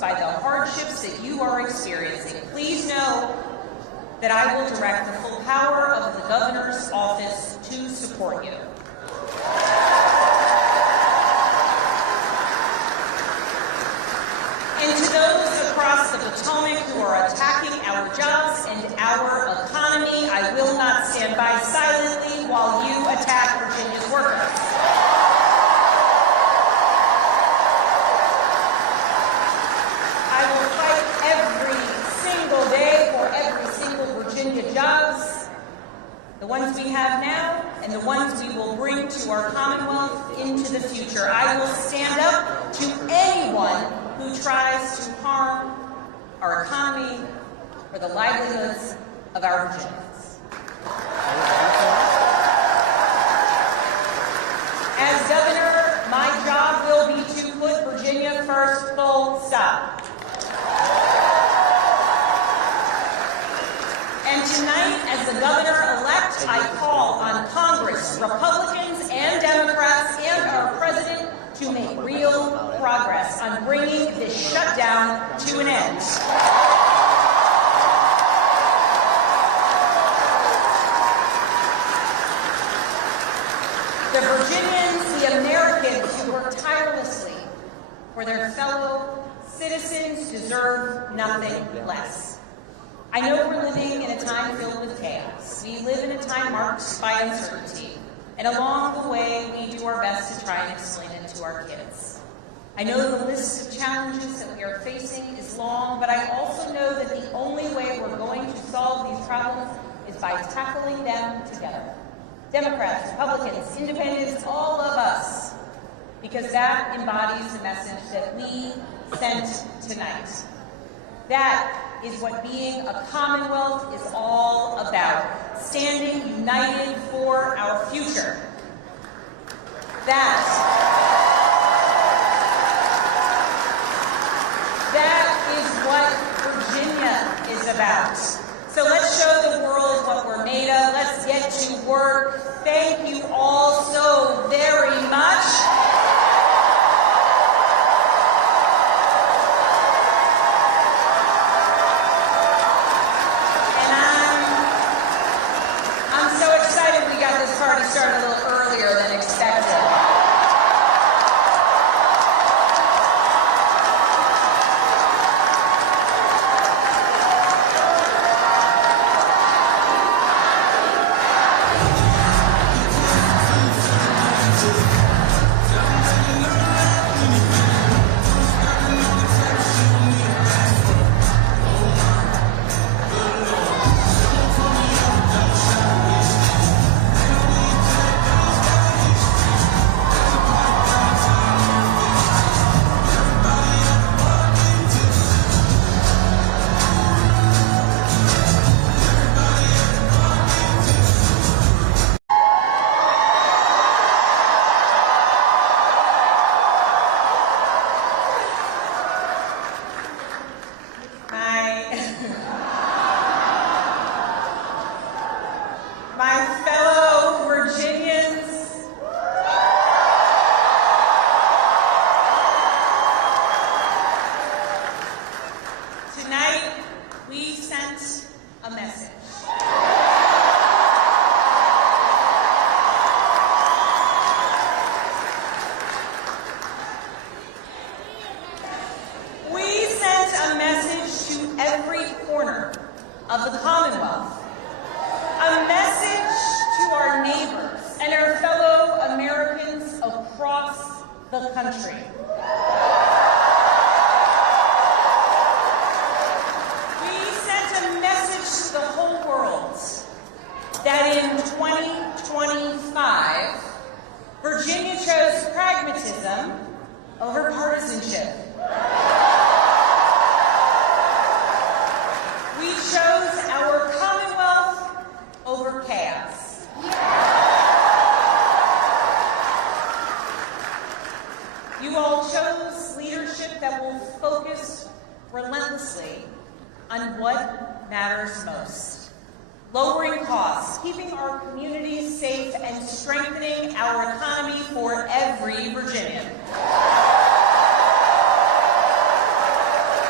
by the hardships that you are experiencing, please know that I will direct the full power of the governor's office to support you. And to those across the Potomac who are attacking our jobs and our economy, I will not stand by silently while you attack Virginia's workers. I will fight every single day for every single Virginia jobs, the ones we have now and the ones we will bring to our Commonwealth into the future. I will stand up to anyone who tries to harm our economy or the livelihoods of our Virginians. As governor, my job will be to put Virginia first, full stop. And tonight, as the governor-elect, I call on Congress, Republicans and Democrats, and our president to make real progress on bringing this shutdown to an end. The Virginians, the Americans who work tirelessly for their fellow citizens deserve nothing less. I know we're living in a time filled with chaos. We live in a time marked by uncertainty. And along the way, we do our best to try and explain it to our kids. I know the list of challenges that we are facing is long, but I also know that the only way we're going to solve these problems is by tackling them together. Democrats, Republicans, Independents, all of us, because that embodies the message that we sent tonight. That is what being a Commonwealth is all about, standing united for our future. That is what Virginia is about. So let's show the world what we're made of. Let's get to work. Thank you all so very much. Party started a little earlier than expected. My fellow Virginians, tonight we sent a message. We sent a message to every corner of the Commonwealth. A message to our neighbors and our fellow Americans across the country. We sent a message to the whole world that in 2025, Virginia chose pragmatism over partisanship. We chose our Commonwealth over chaos. You all chose leadership that will focus relentlessly on what matters most. Lowering costs, keeping our communities safe, and strengthening our economy for every Virginian.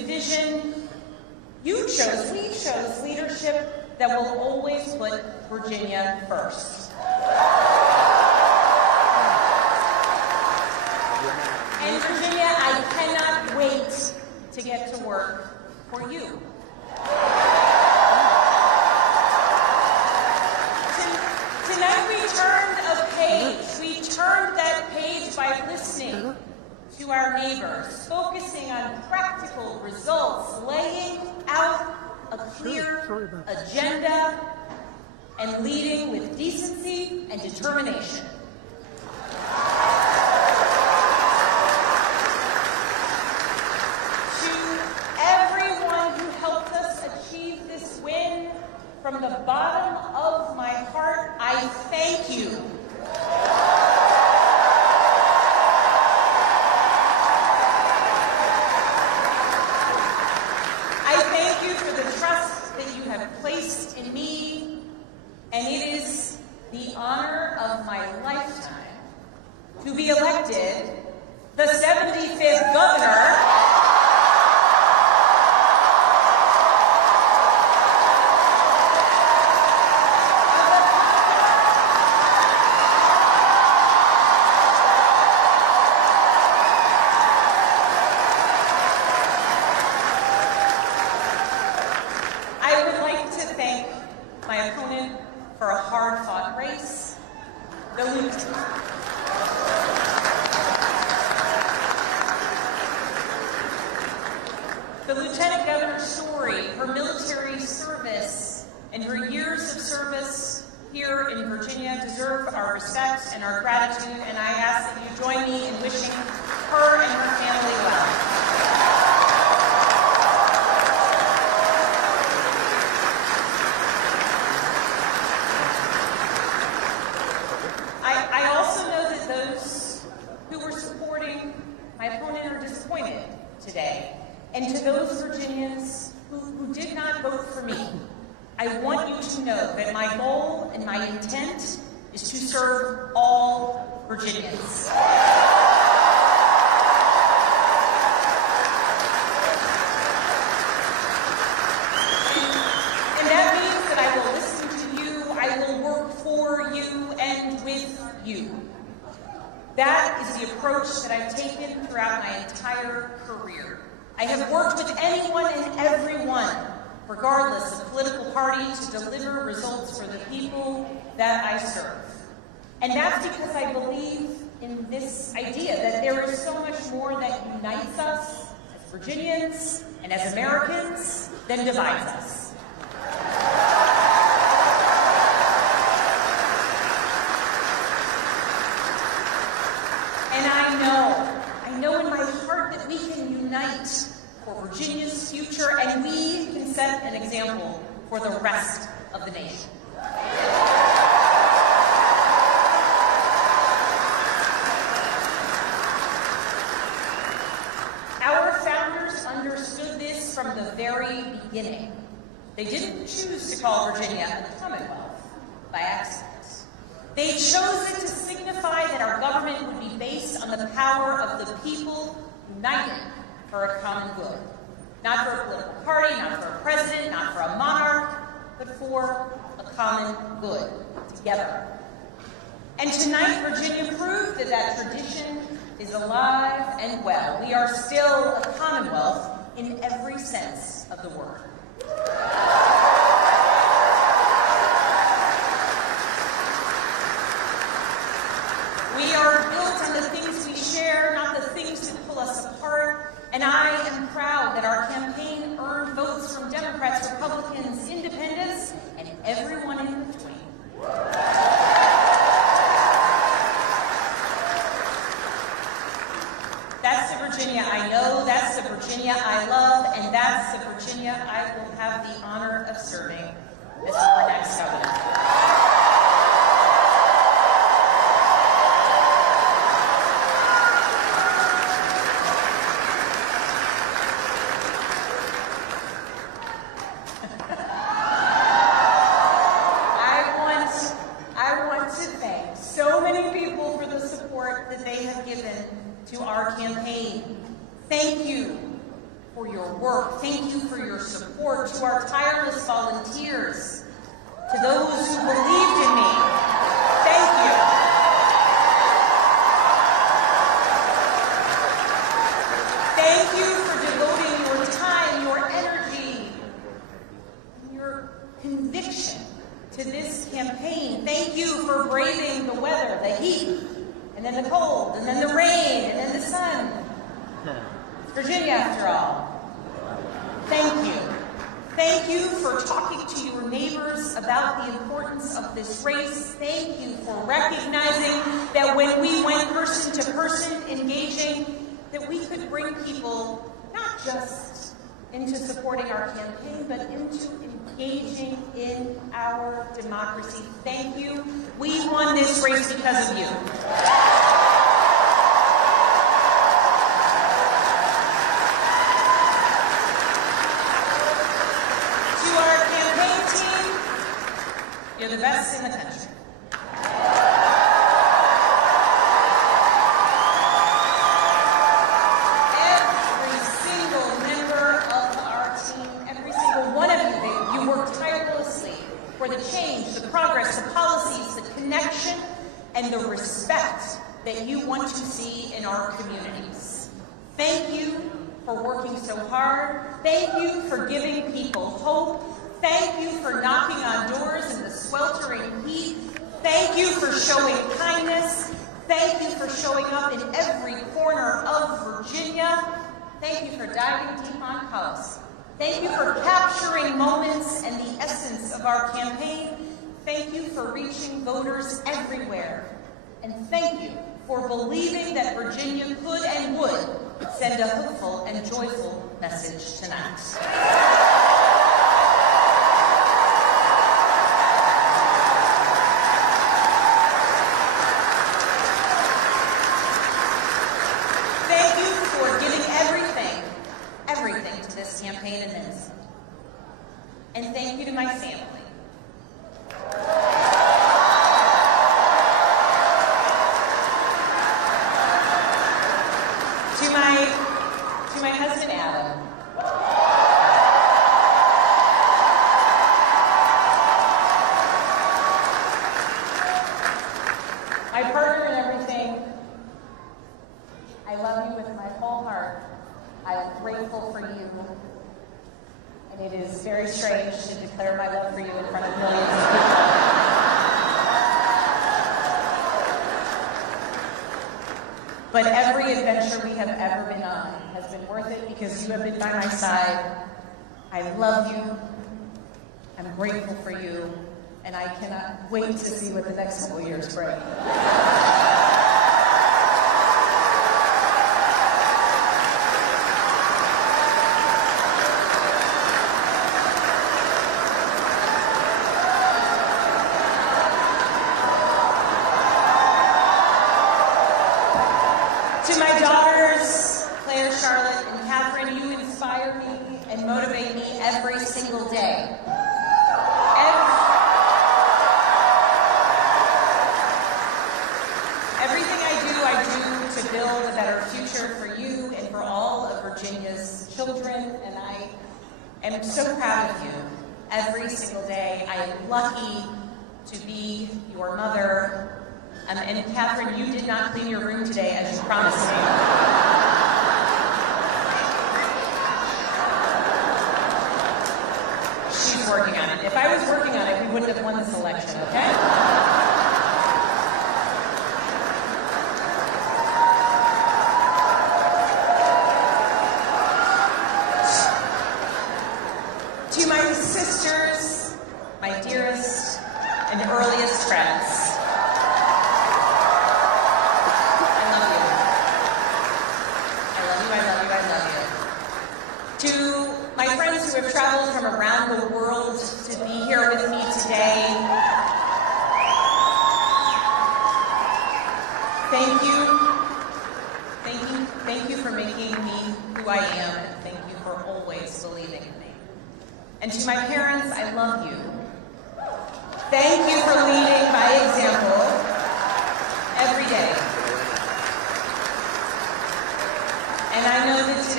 division. We chose leadership that will always put Virginia first. And Virginia, I cannot wait to get to work for you. Tonight we turned a page. We turned that page by listening to our neighbors, focusing on practical results, laying out a clear agenda, and leading with decency and determination. From the bottom of my heart, I thank you. I thank you for the trust that you have placed in me, and it is the honor of my lifetime to be elected the 75th governor The Lieutenant Governor's story, her military service, and her years of service here in Virginia deserve our respect and our gratitude, and I ask that you join me in wishing her and her family well. I also know that those who were supporting my opponent are disappointed today. And to those Virginians who did not vote for me, I want you to know that my goal and my intent is to serve all Virginians. And that means that I will listen to you, I will work for you and with you. That is the approach that I've taken throughout my entire career. I have worked with anyone and everyone, regardless of political party, to deliver results for the people that I serve. And that's because I believe in this idea that there is so much more that unites us as Virginians and as Americans than divides us. And I know in my heart that we can unite for Virginia's future, and we can set an example for the rest of the nation. Our founders understood this from the very beginning. They didn't choose to call Virginia the Commonwealth by accident. They chose it to signify that our government would be based on the power of the people united for a common good. Not for a political party, not for a president, not for a monarch, but for a common good, together. And tonight, Virginia proved that that tradition is alive and well. We are still a Commonwealth in every sense of the word. We are built on the things we share, not the things that pull us apart. And I am proud that our campaign earned votes from Democrats, Republicans, Independents, and everyone in between. That's the Virginia I know, that's the Virginia I love, and that's the Virginia I will have the honor of serving as our next governor. To our campaign. Thank you for your work. work. Thank you for your support. To our tireless volunteers, to those who believed in me, thank you. Thank you for devoting your time, your energy, and your conviction to this campaign. Thank you for braving the weather, the heat, and then the cold, and then the rain, and then the sun. Virginia, after all. Thank you. Thank you for talking to your neighbors about the importance of this race. Thank you for recognizing that when we went person to person engaging, that we could bring people not just into supporting our campaign, but into engaging in our democracy. Thank you. We won this race because of you. You're the best in the country. Every single member of our team, every single one of you worked tirelessly for the change, the progress, the policies, the connection, and the respect that you want to see in our communities. Thank you for working so hard. Thank you for giving people hope. Thank you for knocking on doors in the sweltering heat. Thank you for showing kindness. Thank you for showing up in every corner of Virginia. Thank you for diving deep on cause. Thank you for capturing moments and the essence of our campaign. Thank you for reaching voters everywhere. And thank you for believing that Virginia could and would send a hopeful and joyful message tonight. Everything to this campaign and then some. And thank you to my family. To my husband Adam. My partner in everything. I love you with my whole heart. I am grateful for you, and it is very strange to declare my love for you in front of millions of people. But every adventure we have ever been on has been worth it because you have been by my side. I love you, I'm grateful for you, and I cannot wait to see what the next couple years bring. To my daughters, Claire, Charlotte, and Catherine, you inspire me and motivate me every single day. Everything I do to build a better future for you and for all of Virginia's children, and I am so proud of you every single day. I am lucky to be your mother. And Catherine, you did not clean your room today as you promised me. She's working on it. If I was working on it, we wouldn't have won this election, okay? To my sisters, my dearest and earliest friends, to my friends who have traveled from around the world to be here with me today, thank you. Thank you for making me who I am, and thank you for always believing in me. And to my parents, I love you. Thank you for leading by example every day. And I know that today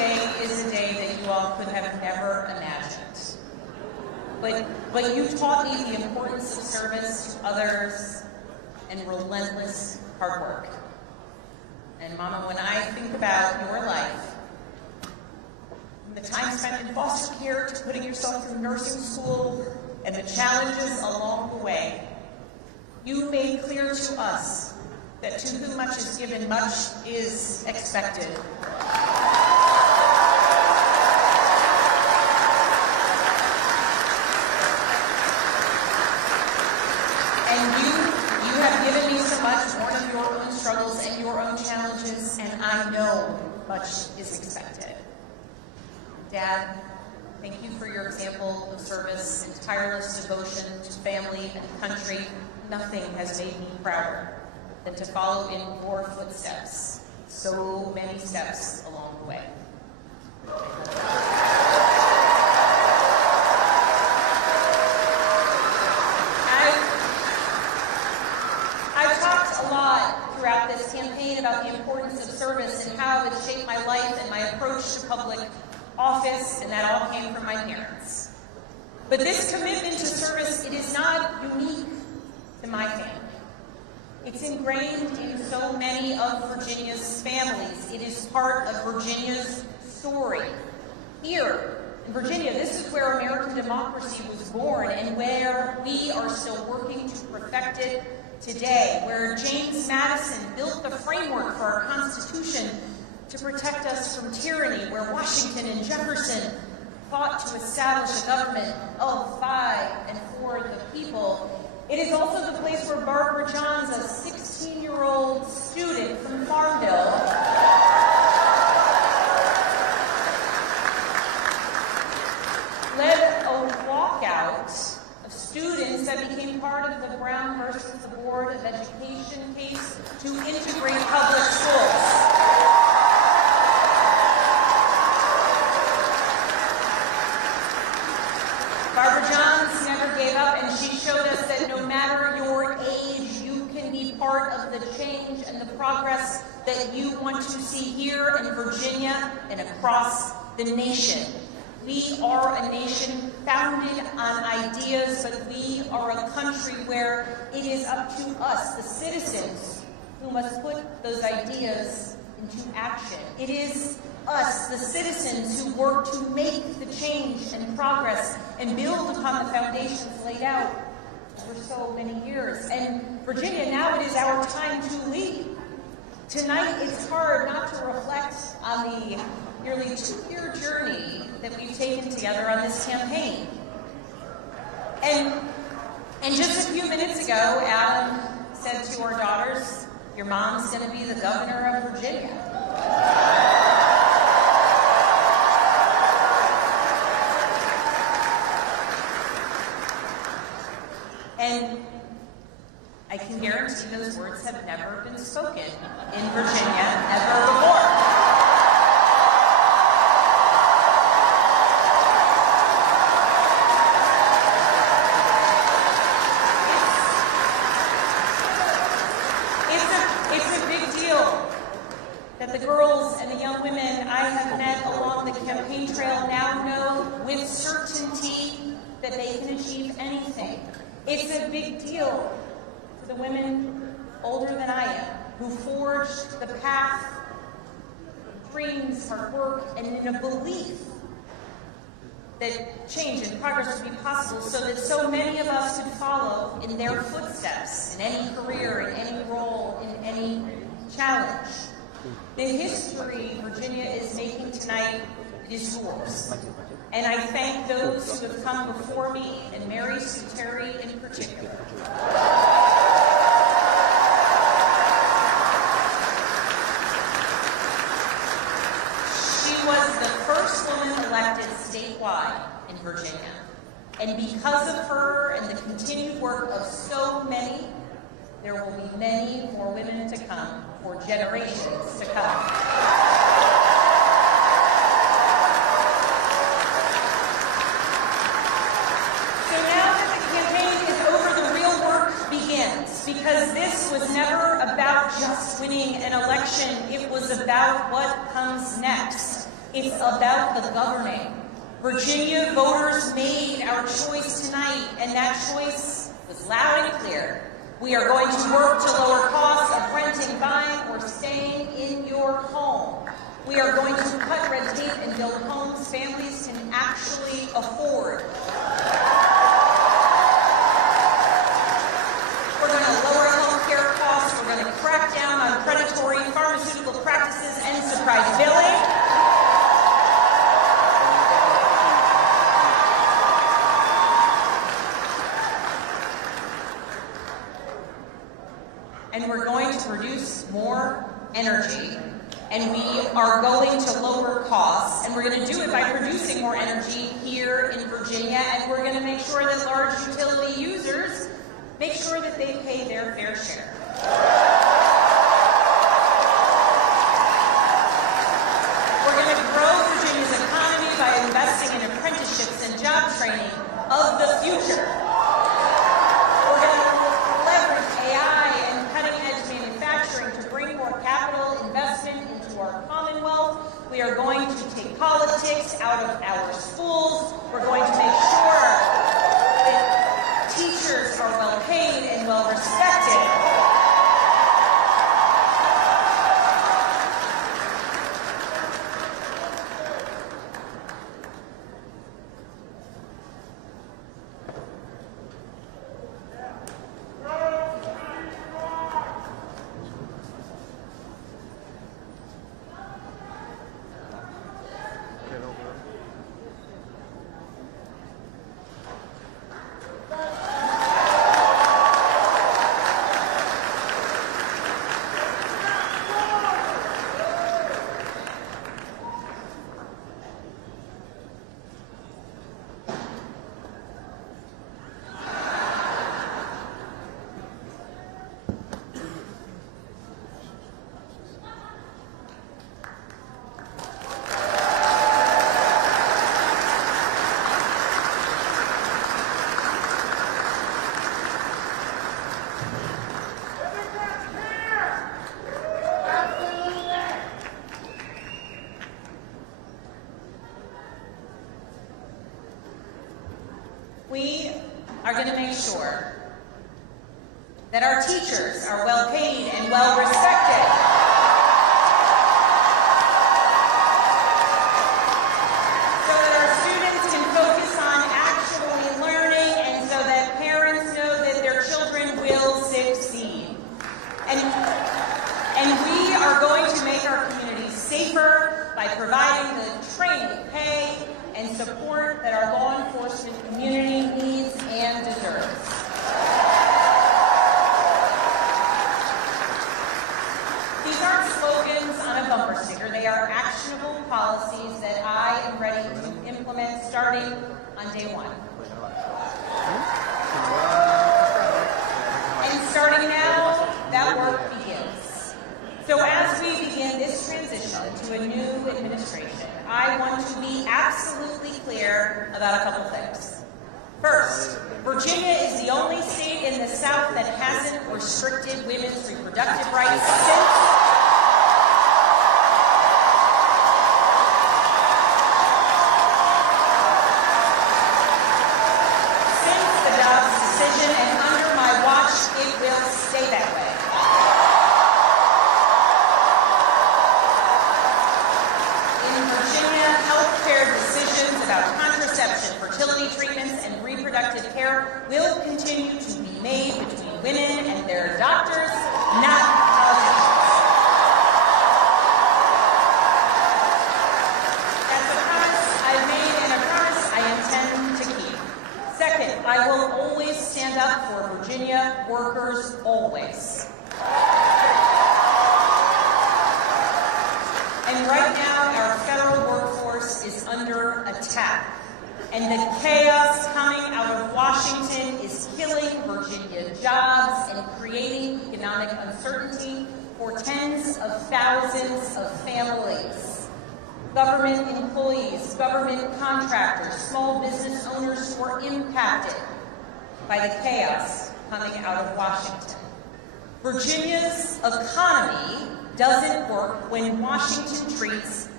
today is a day that you all could have never imagined. But you've taught me the importance of service to others and relentless hard work. And Mama, when I think about your life, from the time spent in foster care to putting yourself through nursing school and the challenges along the way, you made clear to us that to whom much is given, much is expected. And you have given me so much, born of your own struggles and your own challenges, and I know much is expected. Dad, thank you for your example of service and tireless devotion to family and country. Nothing has made me prouder than to follow in your footsteps, so many steps along the way. I've talked a lot throughout this campaign about the importance of service and how it's shaped my life and my approach to public office, and that all came from my parents. But this commitment to service, it is not unique to my family. It's ingrained in so many of Virginia's families. It is part of Virginia's story. Here in Virginia, this is where American democracy was born and where we are still working to perfect it today, where James Madison built the framework for our Constitution to protect us from tyranny, where Washington and Jefferson fought to establish a government of, by, and for the people. It is also the place where Barbara Johns, a 16-year-old student from Farmville, led a walkout of students that became part of the Brown versus the Board of Education case to integrate public schools. Barbara Johns never gave up, and she showed us that no matter your age, you can be part of the change and the progress that you want to see here in Virginia and across the nation. We are a nation founded on ideas, but we are a country where it is up to us, the citizens, who must put those ideas into action. It is us, the citizens, who work to make the change and progress and build upon the foundations laid out for so many years. And Virginia, now it is our time to lead. Tonight, it's hard not to reflect on the nearly 2-year journey that we've taken together on this campaign. And just a few minutes ago, Adam said to our daughters, "Your mom's going to be the governor of Virginia." And I can guarantee those words have never been spoken in Virginia ever before. It's a big deal that the girls and the young women I have met along the campaign trail now know with certainty that they can achieve anything. It's a big deal for the women older than I am, who forged the path of dreams, hard work, and in a belief that change and progress would be possible so that so many of us could follow in their footsteps in any career, in any role, in any challenge. The history Virginia is making tonight is yours. And I thank those who have come before me, and Mary Sue Terry in particular. She was the first woman elected statewide in Virginia. And because of her and the continued work of so many, there will be many more women to come for generations to come. Because this was never about just winning an election, it was about what comes next. It's about the governing. Virginia voters made our choice tonight, and that choice was loud and clear. We are going to work to lower costs of renting, buying, or staying in your home. We are going to cut red tape and build homes families can actually afford. We're going to lower health care costs. We're going to crack down on predatory pharmaceutical practices and surprise billing. And we're going to produce more energy. And we are going to lower costs, and we're going to do it by producing more energy here in Virginia, and we're going to make sure that large utility users make sure that they pay their fair share. We're going to grow Virginia's economy by investing in apprenticeships and job training of the future. We're going to leverage AI and cutting-edge manufacturing to bring more capital investment into our Commonwealth. We are going to take politics out of our schools. We're going to make sure that teachers are well paid and well respected. We are going to make sure that our teachers are well paid and well respected. So that our students can focus on actually learning and so that parents know that their children will succeed. And we are going to make our communities safer by providing the training, pay, and support that our law enforcement community needs and deserves. These aren't slogans on a bumper sticker. They are actionable policies that I am ready to implement starting on day one. And starting now, that work begins. So as we begin this transition to a new administration, I want to be absolutely clear about a couple things. First, Virginia is the only state in the South that hasn't restricted women's reproductive rights since the Dobbs decision, and under my watch, it will stay that way. Decisions about contraception, fertility treatments, and reproductive care will continue to be made between women and their doctors, not politicians. That's a promise I've made and a promise I intend to keep. Second, I will always stand up for Virginia workers, always. And right now, our federal workforce is under attack. And the chaos coming out of Washington is killing Virginia jobs and creating economic uncertainty for tens of thousands of families. Government employees, government contractors, small business owners who are impacted by the chaos coming out of Washington. Virginia's economy doesn't work when Washington treats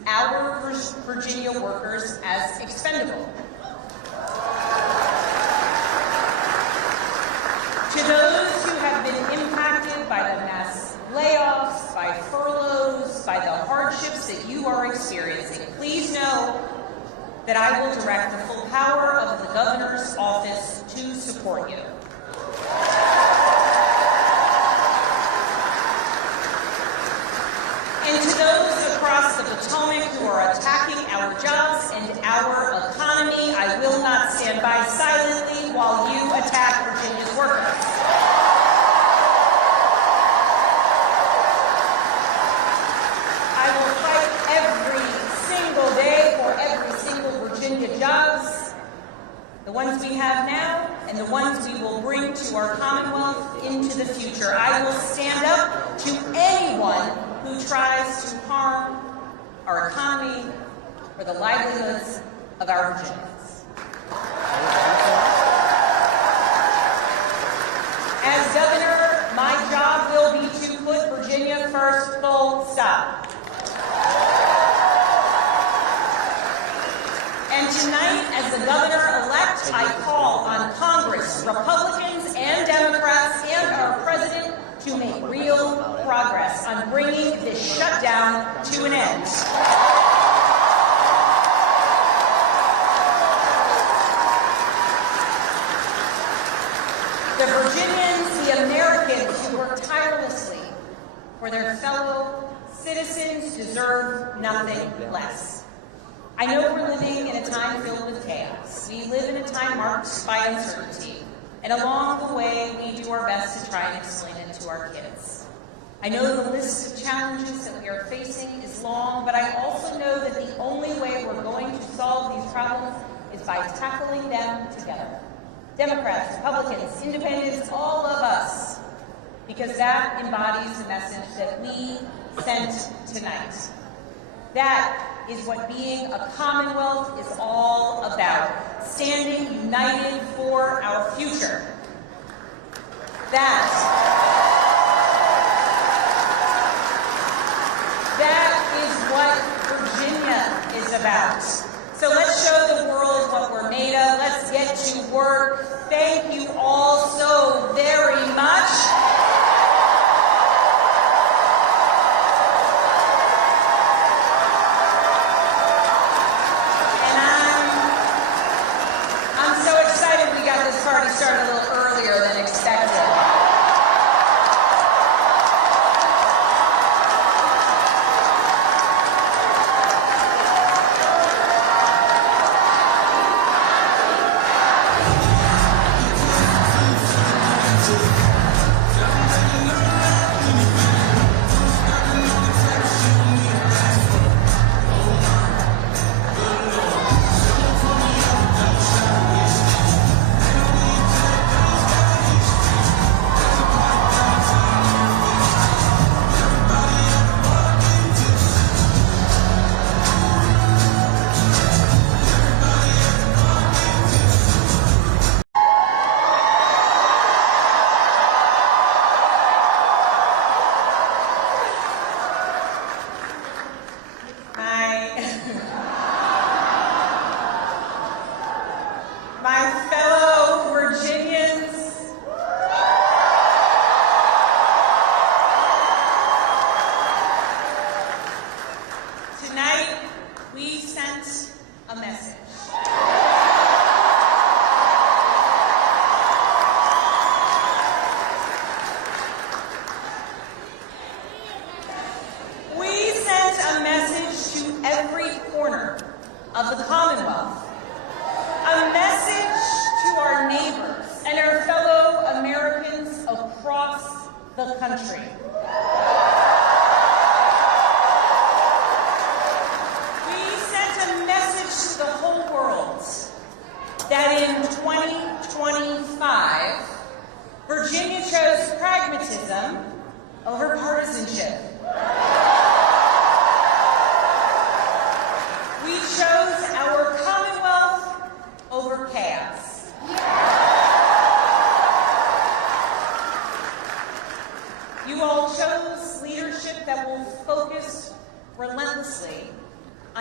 our Virginia workers as expendable. To those who have been impacted by the mass layoffs, by furloughs, by the hardships that you are experiencing, please know that I will direct the full power of the governor's office to support you. And to those across the Potomac who are attacking our jobs and our economy, I will not stand by silently while you attack Virginia's workers. I will fight every single day for every single Virginia jobs, the ones we have now and the ones we will bring to our Commonwealth into the future. I will stand up to anyone who tries to harm our economy or the livelihoods of our Virginians. As governor, my job will be to put Virginia first, full stop. And tonight, as the governor-elect, I call on Congress, Republicans and Democrats, and our president to make real progress on bringing this shutdown to an end. The Virginians, the Americans who work tirelessly for their fellow citizens deserve nothing less. I know we're living in a time filled with chaos. We live in a time marked by uncertainty. And along the way, we do our best to try and explain it to our kids. I know the list of challenges that we are facing is long, but I also know that the only way we're going to solve these problems is by tackling them together. Democrats, Republicans, Independents, all of us, because that embodies the message that we sent tonight. That is what being a Commonwealth is all about, standing united for our future. That is what Virginia is about. So let's show the world what we're made of. Let's get to work. Thank you all so very much. Party started a little earlier than expected. My fellow Virginians, tonight we sent a message. We sent a message to every corner of the Commonwealth. A message to our neighbors and our fellow Americans across the country. We sent a message to the whole world that in 2025, Virginia chose pragmatism over partisanship. We chose our Commonwealth over chaos. You all chose leadership that will focus relentlessly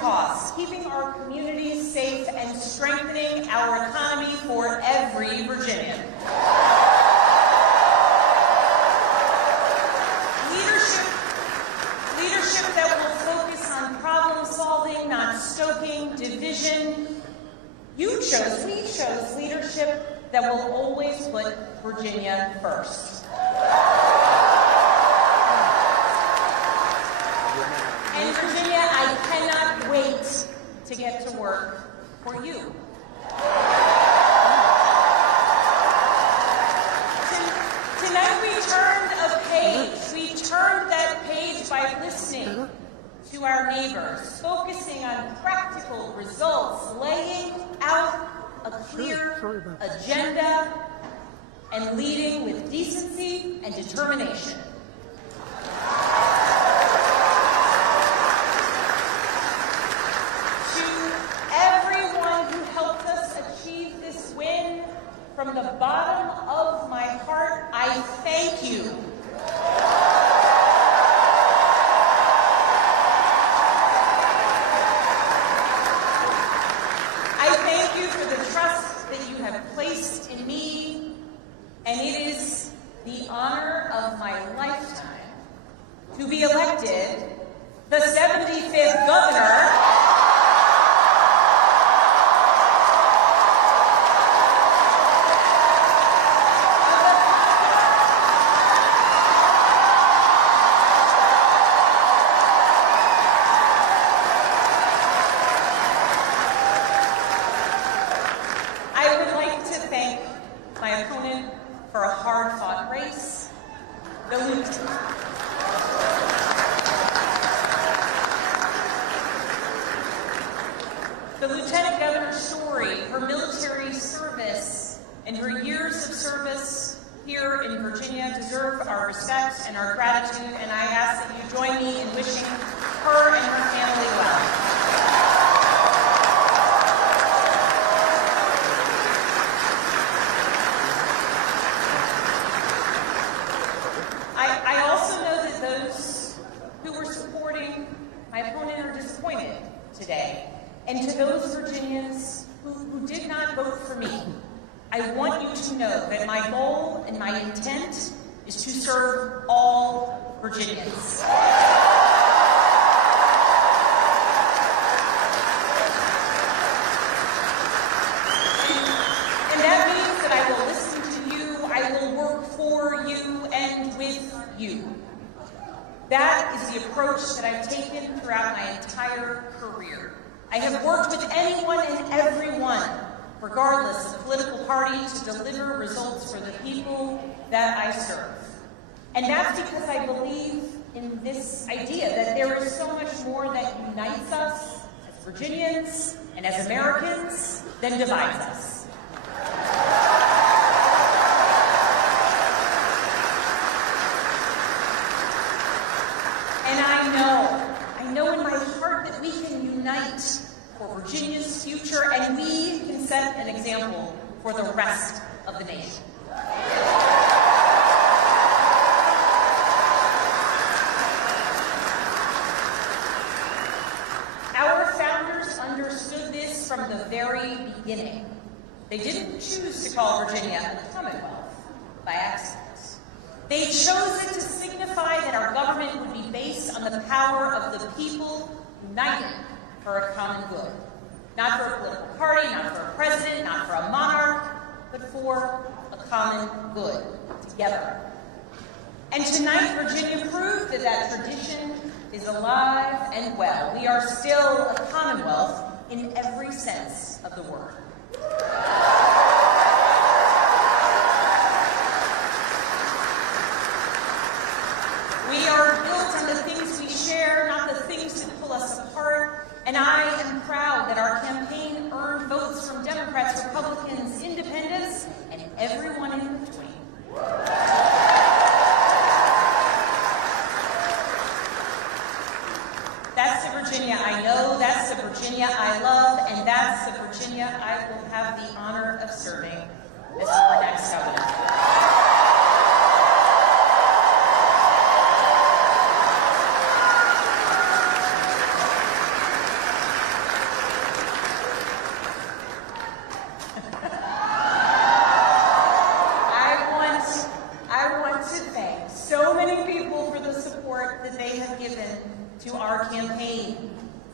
cause, keeping our communities safe and strengthening our economy for every Virginian. Leadership that will focus on problem solving, not stoking division. We chose leadership that will always put Virginia first. And Virginia, I cannot wait to get to work for you. Tonight we turned a page. We turned that page by listening to our neighbors, focusing on practical results, laying out a clear agenda, and leading with decency and determination. To everyone who helped us achieve this win, from the bottom of my heart, I thank you. I thank you for the trust that you have placed in me, and it is the honor of my lifetime to be elected the 75th governor for a hard-fought race, the Lieutenant Governor's story, her military service, and her years of service here in Virginia deserve our respect and our gratitude, and I ask that you join me in wishing her and her family well. I also know that those who were supporting my opponent are disappointed today. And to those Virginians who did not vote for me, I want you to know that my goal and my intent is to serve all Virginians. And that means that I will listen to you, I will work for you and with you. That is the approach that I've taken throughout my entire career. I have worked with anyone and everyone, regardless of political party, to deliver results for the people that I serve. And that's because I believe in this idea that there is so much more that unites us as Virginians and as Americans than divides us. And I know in my heart that we can unite for Virginia's future, and we can set an example for the rest of the nation. Our founders understood this from the very beginning. They didn't choose to call Virginia the Commonwealth by accident. They chose it to signify that our government would be based on the power of the people united for a common good. Not for a political party, not for a president, not for a monarch, but for a common good, together. And tonight, Virginia proved that that tradition is alive and well. We are still a Commonwealth in every sense of the word. We are built on the things we share, not the things that pull us apart. And I am proud that our campaign earned votes from Democrats, Republicans, Independents, and everyone in between. That's the Virginia I know, that's the Virginia I love, and that's the Virginia I will have the honor of serving as our next governor.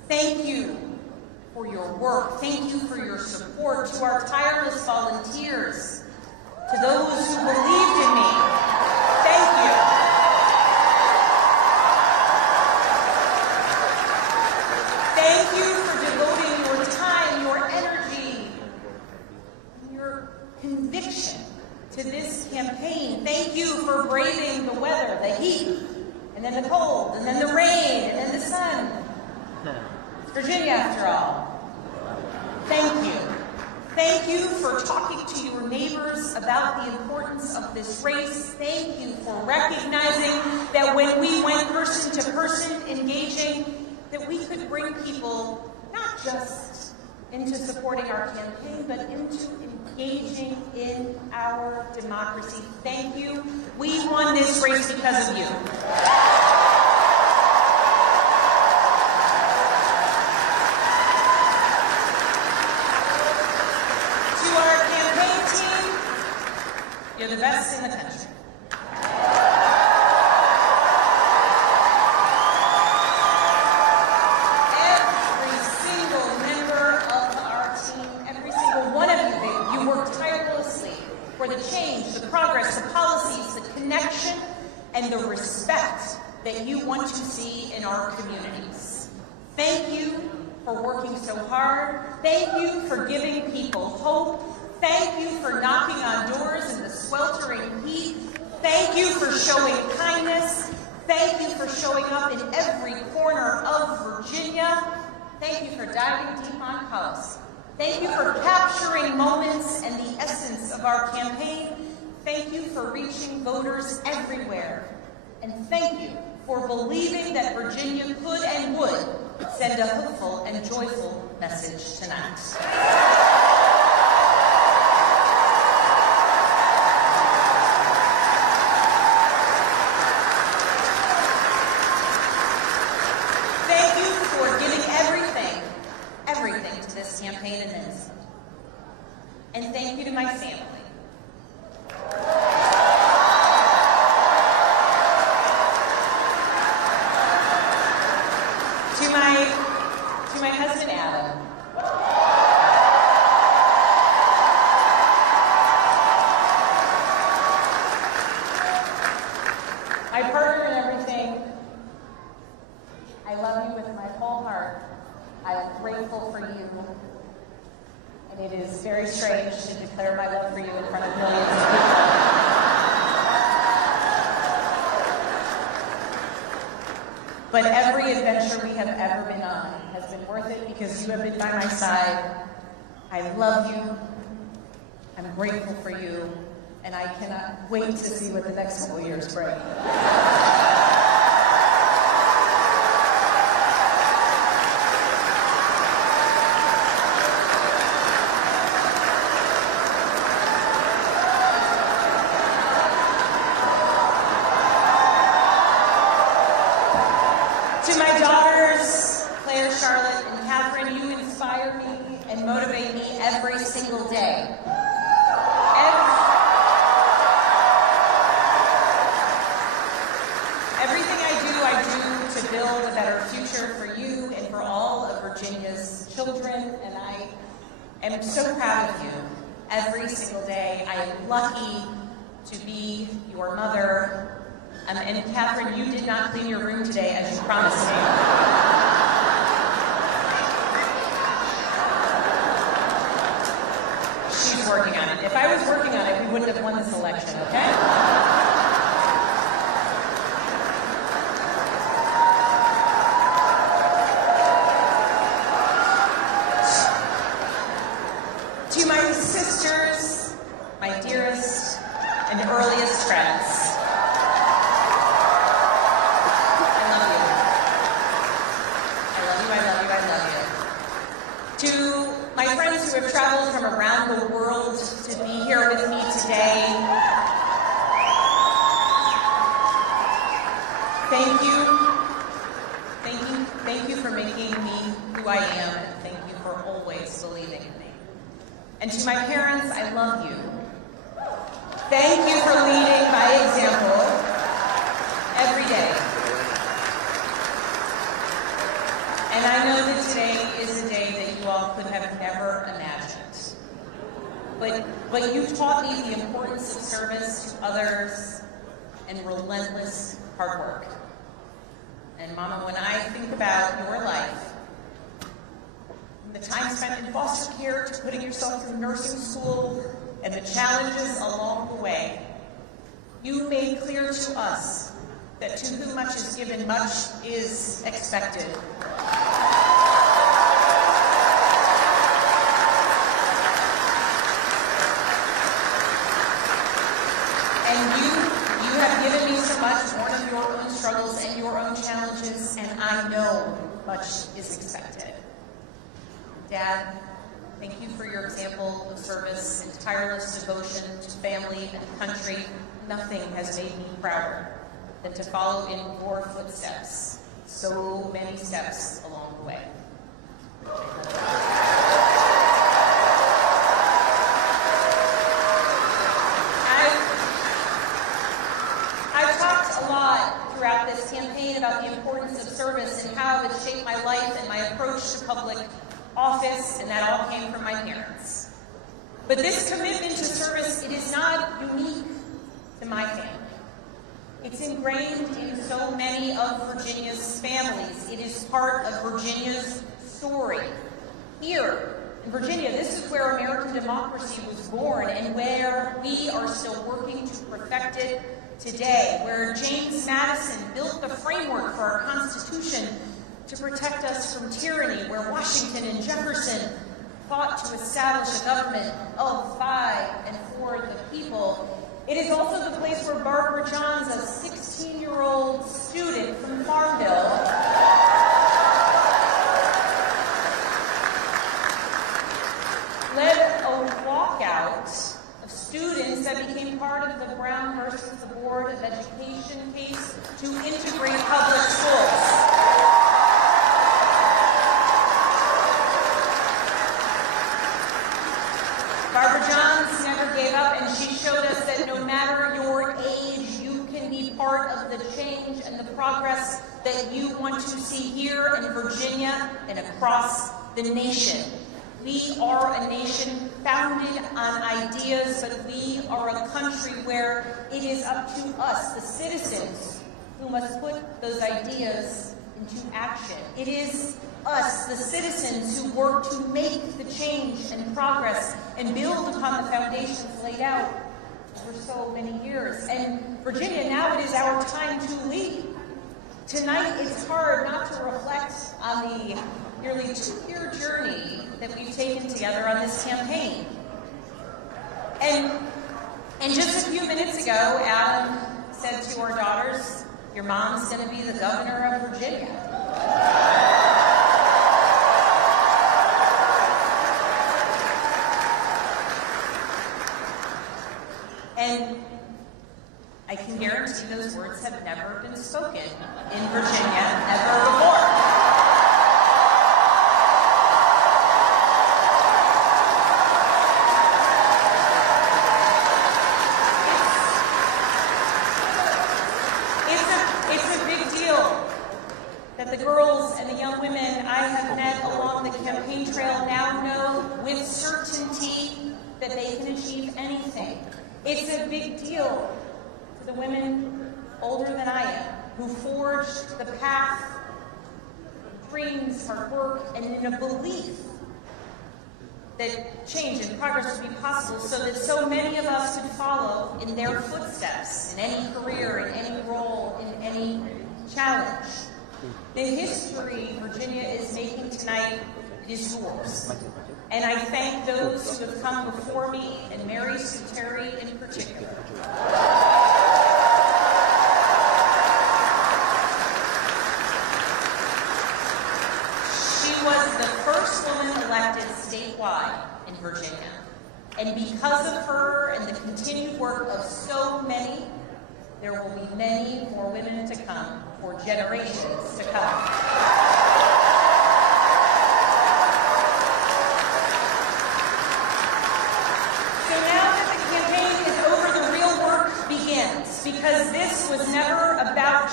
Thank you for your work. Thank you for your support. To our tireless volunteers, to those who believed in me, thank you. Thank you for devoting your time, your energy, your conviction to this campaign. Thank you for braving the weather, the heat, and then the cold, and then the rain, and then the sun. It's Virginia, after all. Thank you. Thank you for talking to your neighbors about the importance of this race. Thank you for recognizing that when we went person to person engaging, that we could bring people not just into supporting our campaign, but into engaging in our democracy. Thank you. We won this race because of you. You're the best in the country. Every single member of our team, every single one of you, you work tirelessly for the change, the progress, the policies, the connection, and the respect that you want to see in our communities. Thank you for working so hard. Thank you for giving people hope. Thank you for knocking on doors in the sweltering heat. Thank you for showing kindness. Thank you for showing up in every corner of Virginia. Thank you for diving deep on policy. Thank you for capturing moments and the essence of our campaign. Thank you for reaching voters everywhere. And thank you for believing that Virginia could and would send a hopeful and joyful message tonight. Campaign and then some. And thank you to my family. To my husband Adam. My partner in everything. I love you with my whole heart. I'm grateful for you. And it is very strange to declare my love for you in front of millions of people. But every adventure we have ever been on has been worth it because you have been by my side. I love you. I'm grateful for you. And I cannot wait to see what the next couple years bring. Motivate me every single day. Everything I do to build a better future for you and for all of Virginia's children, and I am so proud of you every single day. I am lucky to be your mother. And Catherine, you did not clean your room today as you promised me. Working on it. If I was working on it, we wouldn't have won this election, okay? To my sisters, my dearest and earliest friends, I love you. I love you, I love you, I love you. To my friends who have traveled from around the world to be here with me today, thank you. Thank you for making me who I am, and thank you for always believing in me. And to my parents, I love you. Thank you for leading by example every day. And I know that today is a day that you all could have never imagined. But you taught me the importance of service to others and relentless hard work. And Mama, when I think about your life, from the time spent in foster care to putting yourself through nursing school and the challenges along the way, you made clear to us that to whom much is given, much is expected. And you have given me so much, born of your own struggles and your own challenges, and I know much is expected. Dad, thank you for your example of service and tireless devotion to family and country. Nothing has made me prouder than to follow in your footsteps, so many steps along the way. I've talked a lot throughout this campaign about the importance of service and how it shaped my life and my approach to public office, and that all came from my parents. But this commitment to service, it is not unique to my family. It's ingrained in so many of Virginia's families. It is part of Virginia's story. Here in Virginia, this is where American democracy was born and where we are still working to perfect it today, where James Madison built the framework for our Constitution to protect us from tyranny, where Washington and Jefferson fought to establish a government of, by, and for the people. It is also the place where Barbara Johns, a 16-year-old student from Farmville, led a walkout of students that became part of the Brown versus the Board of Education case to integrate public schools. Barbara Johns never gave up, and she showed us that no matter your age, you can be part of the change and the progress that you want to see here in Virginia and across the nation. We are a nation founded on ideas, but we are a country where it is up to us, the citizens, who must put those ideas into action. It is us, the citizens, who work to make the change and progress and build upon the foundations laid out for so many years. And Virginia, now it is our time to lead. Tonight, it's hard not to reflect on the nearly 2-year journey that we've taken together on this campaign. And just a few minutes ago, Adam said to our daughters, "Your mom's going to be the governor of Virginia." And I can guarantee those words have never been spoken in Virginia ever before. It's a big deal that the girls and the young women I have met along the campaign trail now know with certainty that they can achieve anything. It's a big deal to the women older than I am who forged the path, dreams, hard work, and in a belief that change and progress would be possible so that so many of us could follow in their footsteps in any career, in any role, in any challenge. The history Virginia is making tonight is yours. And I thank those who have come before me, and Mary Sue Terry in particular. She was the first woman elected statewide in Virginia. And because of her and the continued work of so many, there will be many more women to come for generations to come. Because this was never about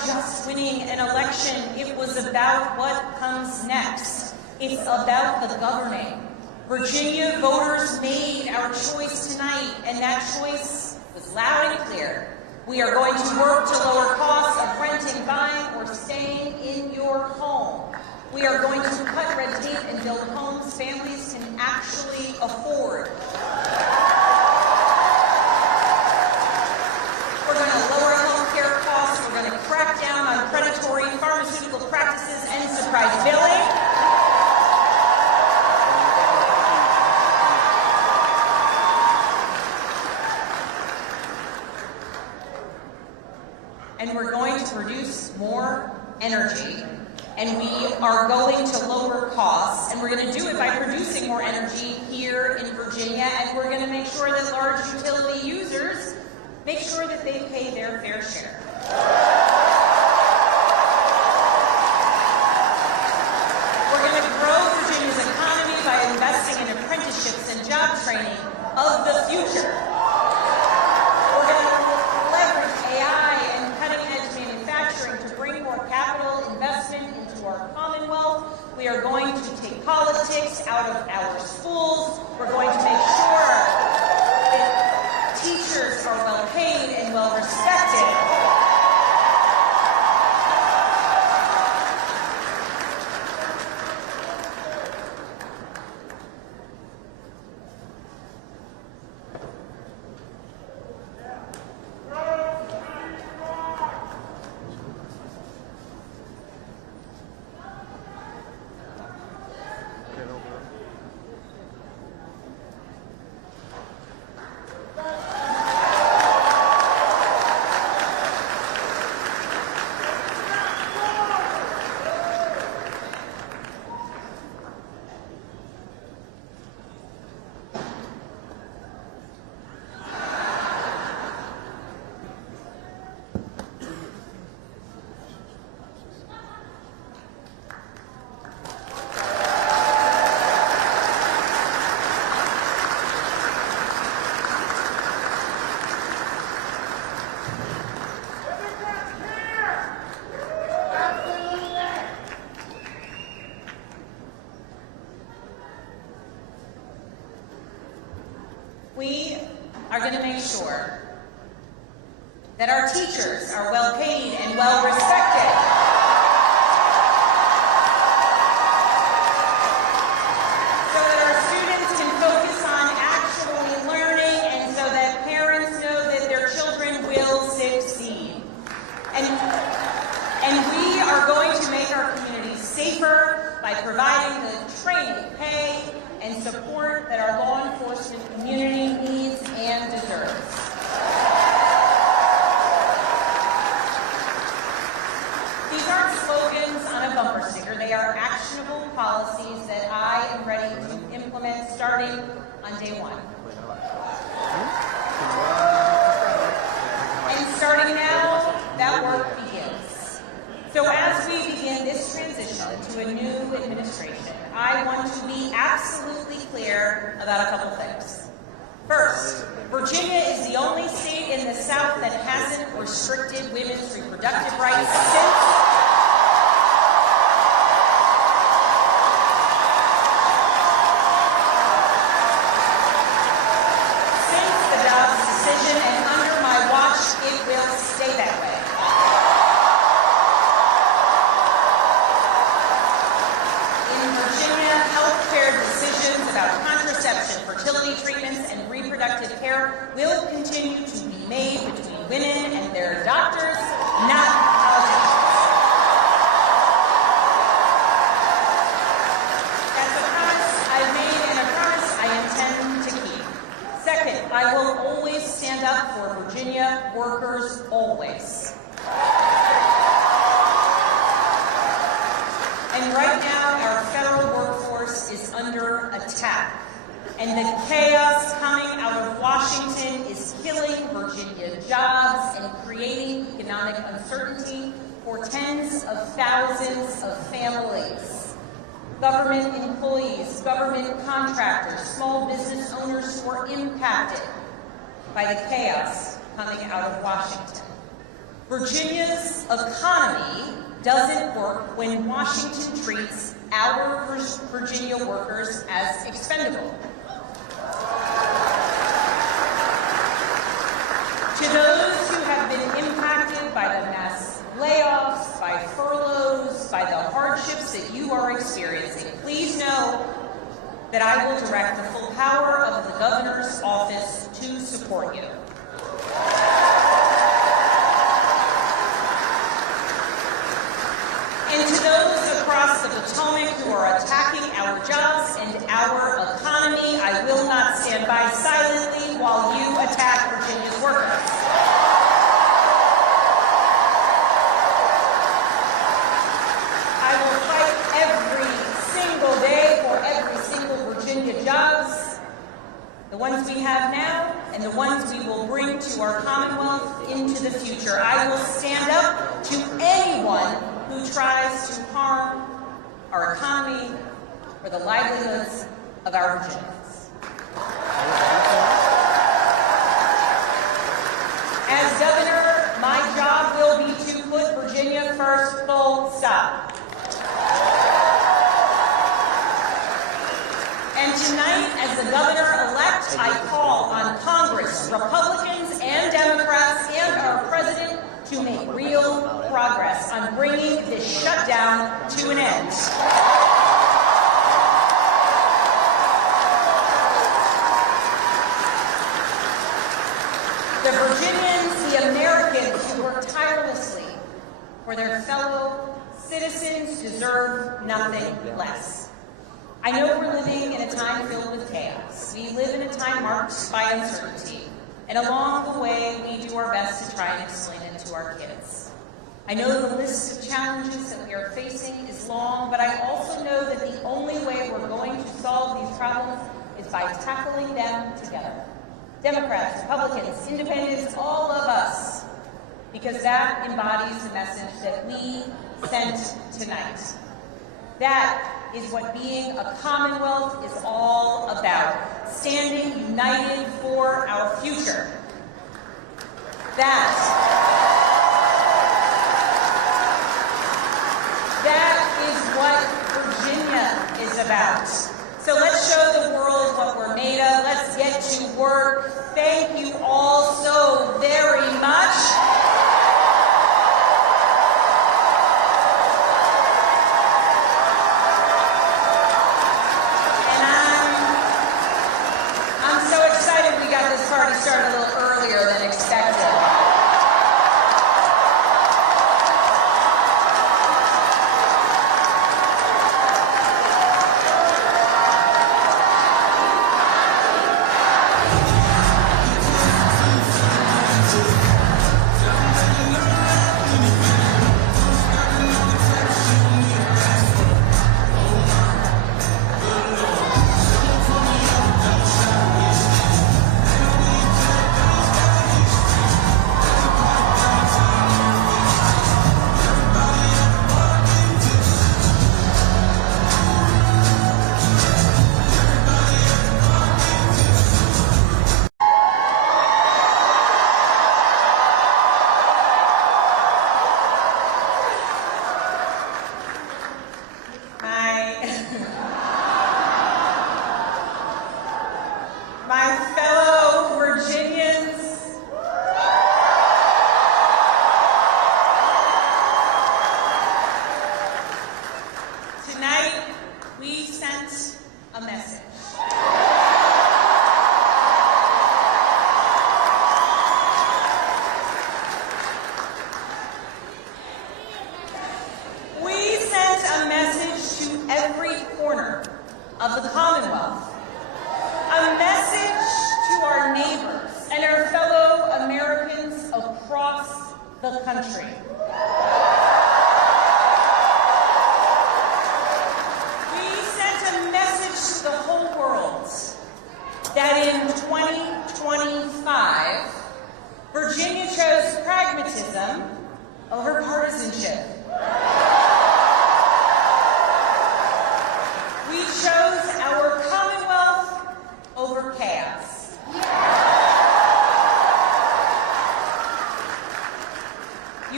just winning an election. It was about what comes next. It's about the governing. Virginia voters made our choice tonight, and that choice was loud and clear. We are going to work to lower costs of renting, buying, or staying in your home. We are going to cut red tape and build homes families can actually afford. We're going to lower health care costs. We're going to crack down on predatory pharmaceutical practices and surprise billing. And we're going to produce more energy, and we are going to lower costs, and we're going to do it by producing more energy here in Virginia, and we're going to make sure that large utility users make sure that they pay their fair share. We're going to grow Virginia's economy by investing in apprenticeships and job training of the future. We're going to leverage AI and cutting-edge manufacturing to bring more capital investment into our Commonwealth. We are going to take politics out of our schools. We're going to make sure that teachers are well paid and well respected. We are going to make sure that our teachers are well paid and well respected. So that our students can focus on actually learning and so that parents know that their children will succeed. And we are going to make our communities safer by providing the training, pay, and support that our law enforcement community needs and deserves. These aren't slogans on a bumper sticker. They are actionable policies that I am ready to implement starting on day one. And starting now, that work begins. So as we begin this transition to a new administration, I want to be absolutely clear about a couple things. First, Virginia is the only state in the South that hasn't restricted women's reproductive rights since the Dobbs decision, and under my watch, it will stay that way. Decisions about contraception, fertility treatments, and reproductive care will continue to be made between women and their doctors, not politicians. That's a promise I've made and a promise I intend to keep. Second, I will always stand up for Virginia workers, always. And right now, our federal workforce is under attack. And the chaos coming out of Washington is killing Virginia jobs and creating economic uncertainty for tens of thousands of families. Government employees, government contractors, small business owners who are impacted by the chaos coming out of Washington. Virginia's economy doesn't work when Washington treats our Virginia workers as expendable. To those who have been impacted by the mass layoffs, by furloughs, by the hardships that you are experiencing, please know that I will direct the full power of the governor's office to support you. And to those across the Potomac who are attacking our jobs and our economy, I will not stand by silently while you attack Virginia's workers. I will fight every single day for every single Virginia jobs, the ones we have now and the ones we will bring to our Commonwealth into the future. I will stand up to anyone who tries to harm our economy or the livelihoods of our Virginians. As governor, my job will be to put Virginia first, full stop. And tonight, as the governor-elect, I call on Congress, Republicans and Democrats, and our president to make real progress on bringing this shutdown to an end. The Virginians, the Americans who work tirelessly for their fellow citizens deserve nothing less. I know we're living in a time filled with chaos. We live in a time marked by uncertainty. And along the way, we do our best to try and explain it to our kids. I know the list of challenges that we are facing is long, but I also know that the only way we're going to solve these problems is by tackling them together. Democrats, Republicans, Independents, all of us, because that embodies the message that we sent tonight. That is what being a Commonwealth is all about, standing united for our future. That is what Virginia is about. So let's show the world what we're made of. Let's get to work. Thank you all so very much. Party started a little earlier than expected. My fellow Virginians, tonight we sent a message. We sent a message to every corner of the Commonwealth. A message to our neighbors and our fellow Americans across the country. We sent a message to the whole world that in 2025, Virginia chose pragmatism over partisanship. We chose our Commonwealth over chaos.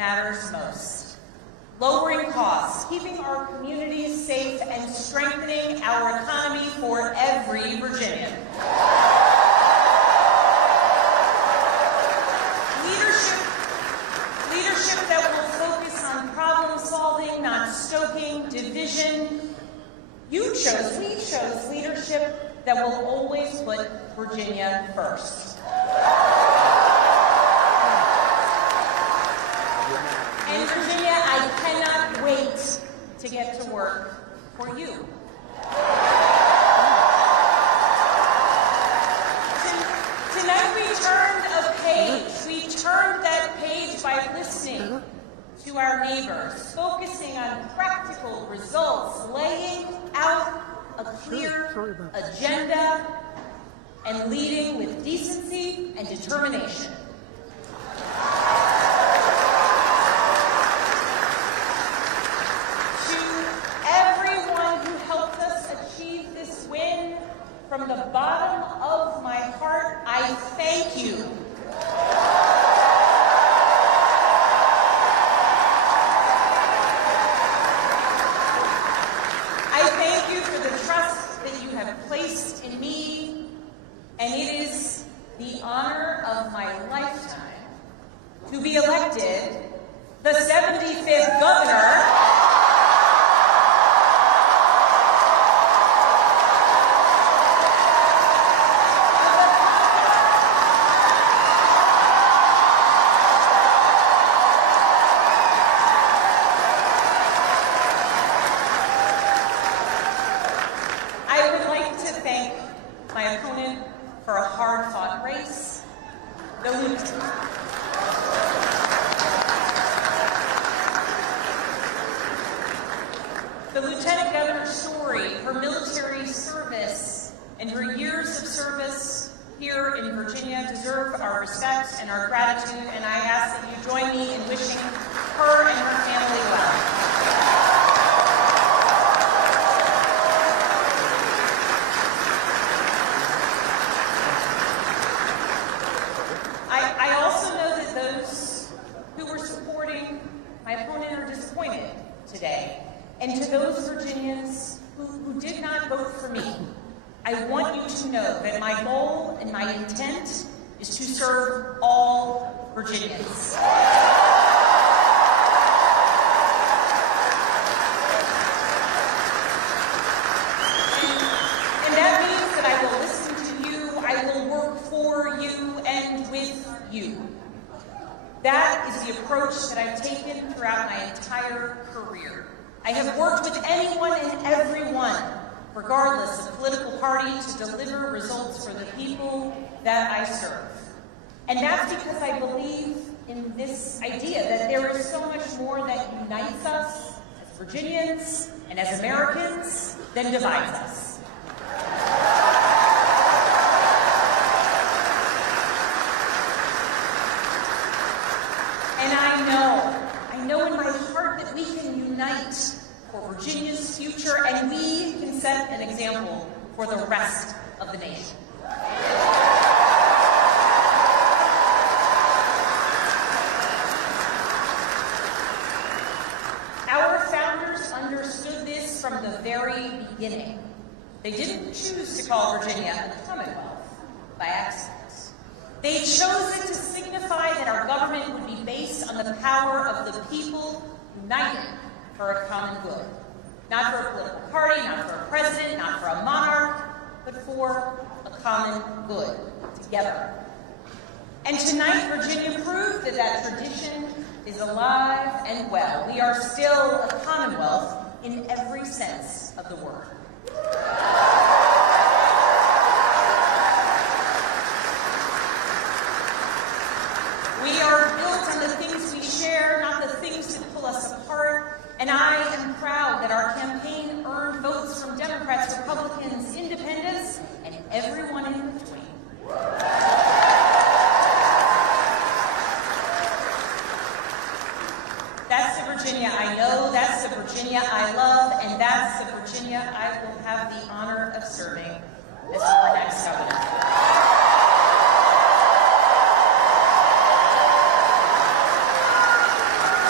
matters most. Lowering costs, keeping our communities safe, and strengthening our economy for every Virginian. Leadership that will focus on problem solving, not stoking division. We chose leadership that will always put Virginia first. And Virginia, I cannot wait to get to work for you. Tonight we turned a page. We turned that page by listening to our neighbors, focusing on practical results, laying out a clear agenda, and leading with decency and determination. From the bottom of my heart, I thank you. I thank you for the trust that you have placed in me, and it is the honor of my lifetime to be elected the 75th governor for a hard-fought race. The Lieutenant Governor's story, her military service, and her years of service here in Virginia deserve our respect and our gratitude, and I ask that you join me in wishing her and her family well. Today. And to those Virginians who did not vote for me, I want you to know that my goal and my intent is to serve all Virginians. And that means that I will listen to you, I will work for you and with you. That is the approach that I've taken throughout my entire career. I have worked with anyone and everyone, regardless of political party, to deliver results for the people that I serve. And that's because I believe in this idea that there is so much more that unites us as Virginians and as Americans than divides us. And I know in my heart that we can unite for Virginia's future, and we can set an example for the rest of the nation. Our founders understood this from the very beginning. They didn't choose to call Virginia the Commonwealth by accident. They chose it to signify that our government would be based on the power of the people united for a common good. Not for a political party, not for a president, not for a monarch, but for a common good, together. And tonight, Virginia proved that that tradition is alive and well. We are still a Commonwealth in every sense of the word. We are built on the things we share, not the things that pull us apart. And I am proud that our campaign earned votes from Democrats, Republicans, Independents, and everyone in between. That's the Virginia I know, that's the Virginia I love, and that's the Virginia I will have the honor of serving as our next governor.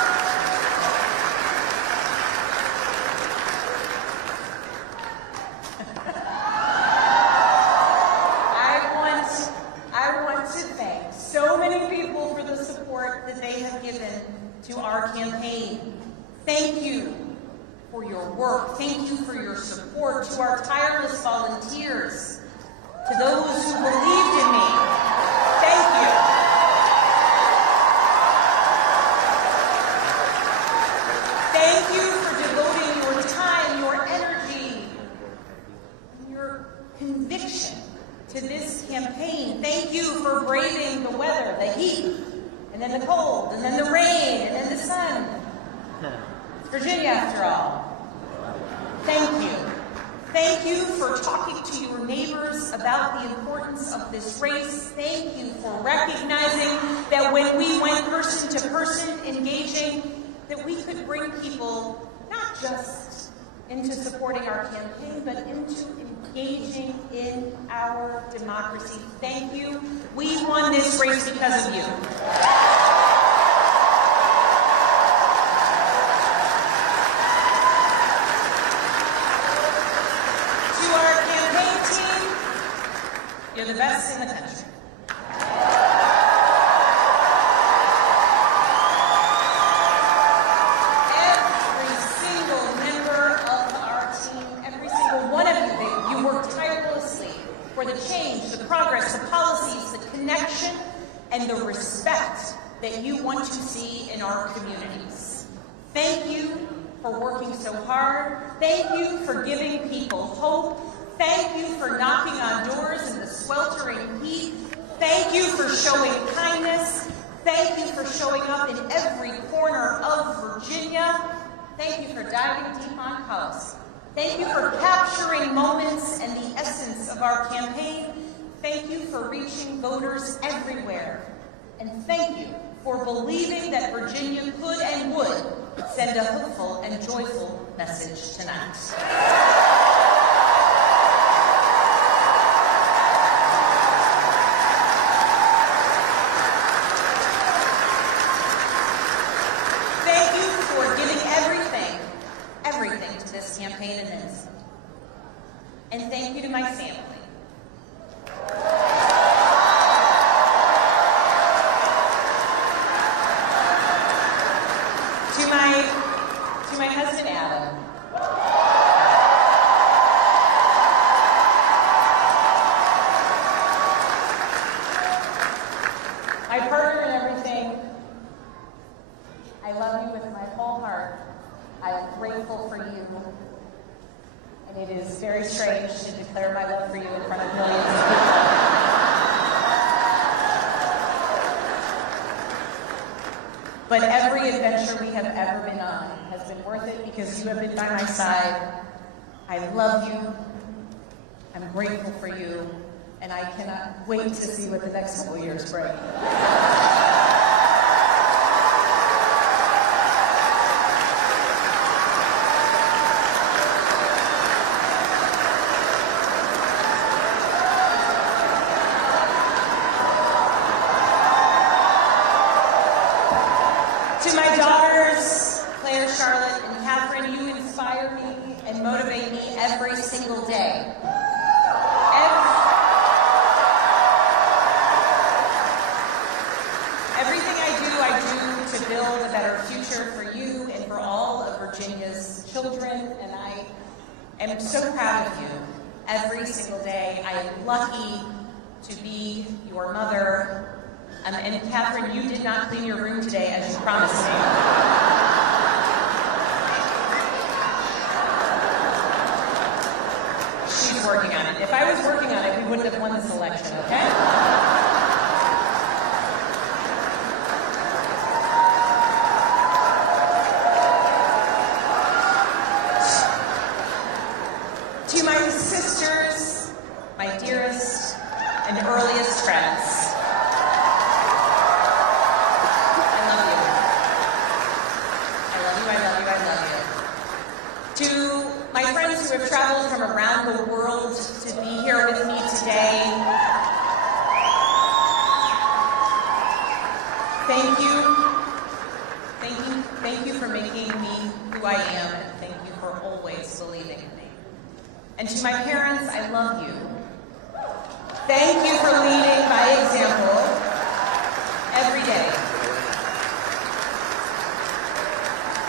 campaign. Thank you for your work. Thank you for your support. To our tireless volunteers, to those who believed in me, thank you. Thank you for devoting your time, your energy, and your conviction to this campaign. Thank you for braving the weather, the heat, and then the cold, and then the rain, and then the sun. It's Virginia, after all. Thank you. Thank you for talking to your neighbors about the importance of this race. Thank you for recognizing that when we went person to person engaging, that we could bring people not just into supporting our campaign, but into engaging in our democracy. Thank you. We won this race because of you. To our campaign team, you're the best in the country. For the change, the progress, the policies, the connection, and the respect that you want to see in our communities. Thank you for working so hard. Thank you for giving people hope. Thank you for knocking on doors in the sweltering heat. Thank you for showing kindness. Thank you for showing up in every corner of Virginia. Thank you for diving deep on policy. Thank you for capturing moments and the essence of our campaign. Thank you for reaching voters everywhere. And thank you for believing that Virginia could and would send a hopeful and joyful message tonight. Thank you for giving everything to this campaign and then some. And thank you to my family. To my husband Adam. My partner in everything. I love you with my whole heart. I am grateful for you, and it is very strange to declare my love for you in front of millions of people. But every adventure we have ever been on has been worth it because you have been by my side. I love you, I'm grateful for you, and I cannot wait to see what the next couple years bring. To my daughters, Claire, Charlotte, and Catherine, you inspire me and motivate me every single day. Everything I do to build a better future for you and for all of Virginia's children, and I am so proud of you every single day. I am lucky to be your mother. And Catherine, you did not clean your room today as you promised me. She's working on it. If I was working on it, we wouldn't have won this election, okay? To my sisters, my dearest and earliest friends, to my friends who have traveled from around the world to be here with me today, thank you. Thank you for making me who I am, and thank you for always believing in me. And to my parents, I love you. Thank you for leading by example every day.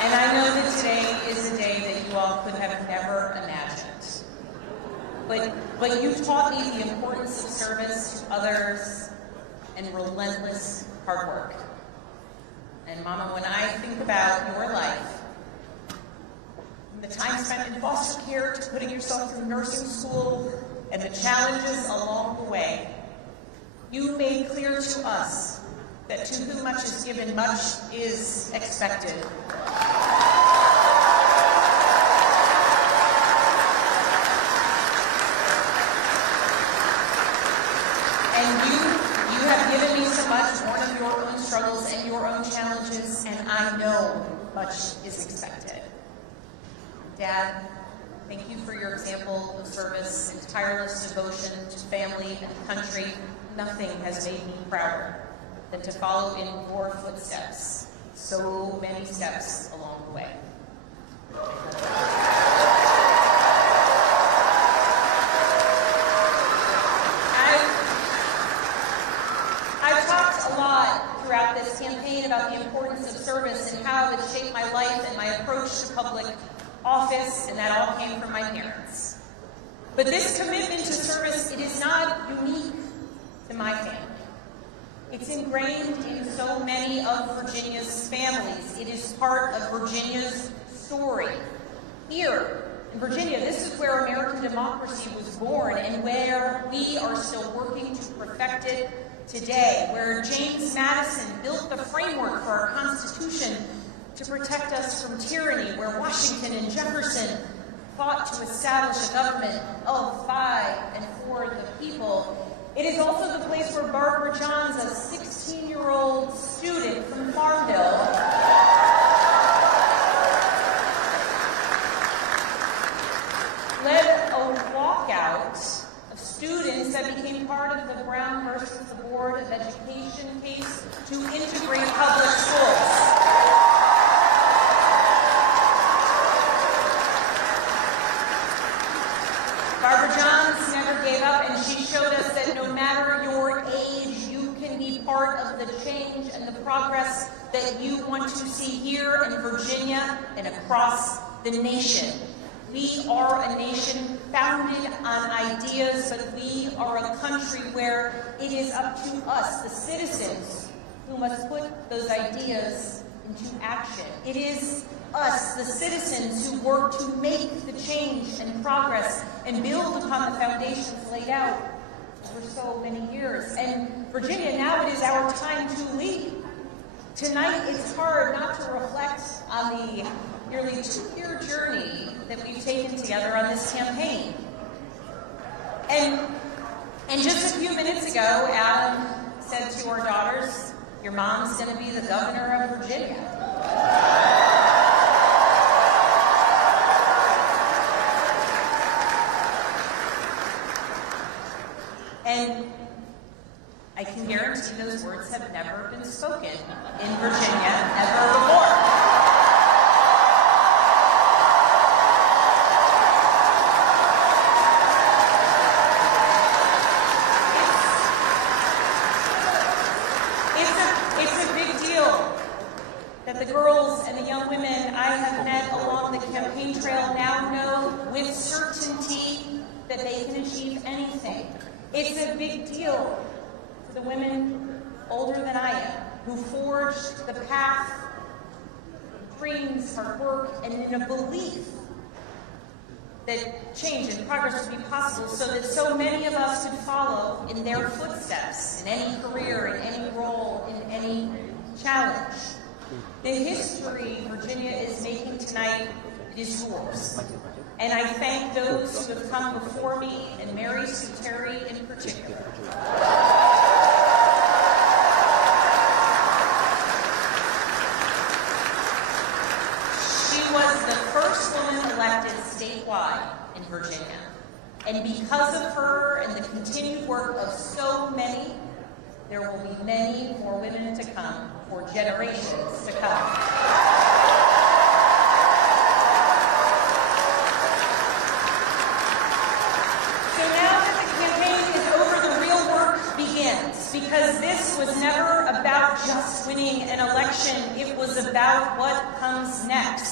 And I know that today is a day that you all could have never imagined. But you taught me the importance of service to others and relentless hard work. And Mama, when I think about your life, from the time spent in foster care to putting yourself through nursing school and the challenges along the way, you made clear to us that to whom much is given, much is expected. And you have given me so much, born of your own struggles and your own challenges, and I know much is expected. Dad, thank you for your example of service and tireless devotion to family and country. Nothing has made me prouder than to follow in your footsteps, so many steps along the way. I've talked a lot throughout this campaign about the importance of service and how it shaped my life and my approach to public office, and that all came from my parents. But this commitment to service, it is not unique to my family. It's ingrained in so many of Virginia's families. It is part of Virginia's story. Here in Virginia, this is where American democracy was born and where we are still working to perfect it today, where James Madison built the framework for our Constitution to protect us from tyranny, where Washington and Jefferson fought to establish a government of, by, and for the people. It is also the place where Barbara Johns, a 16-year-old student from Farmville, led a walkout of students that became part of the Brown versus the Board of Education case to integrate public schools. Barbara Johns never gave up, and she showed us that no matter your age, you can be part of the change and the progress that you want to see here in Virginia and across the nation. We are a nation founded on ideas, but we are a country where it is up to us, the citizens, who must put those ideas into action. It is us, the citizens, who work to make the change and progress and build upon the foundations laid out for so many years. And Virginia, now it is our time to lead. Tonight, it's hard not to reflect on the nearly 2-year journey that we've taken together on this campaign. And just a few minutes ago, Adam said to our daughters, "Your mom's going to be the governor of Virginia." And I can guarantee those words have never been spoken in Virginia ever before. It's a big deal that the girls and the young women I have met along the campaign trail now know with certainty that they can achieve anything. It's a big deal for the women older than I am, who forged the path, dreams, hard work, and in a belief that change and progress would be possible so that so many of us could follow in their footsteps in any career, in any role, in any challenge. The history Virginia is making tonight is yours. And I thank those who have come before me, and Mary Sue Terry in particular. She was the first woman elected statewide in Virginia. And because of her and the continued work of so many, there will be many more women to come for generations to come. Because this was never about just winning an election, it was about what comes next.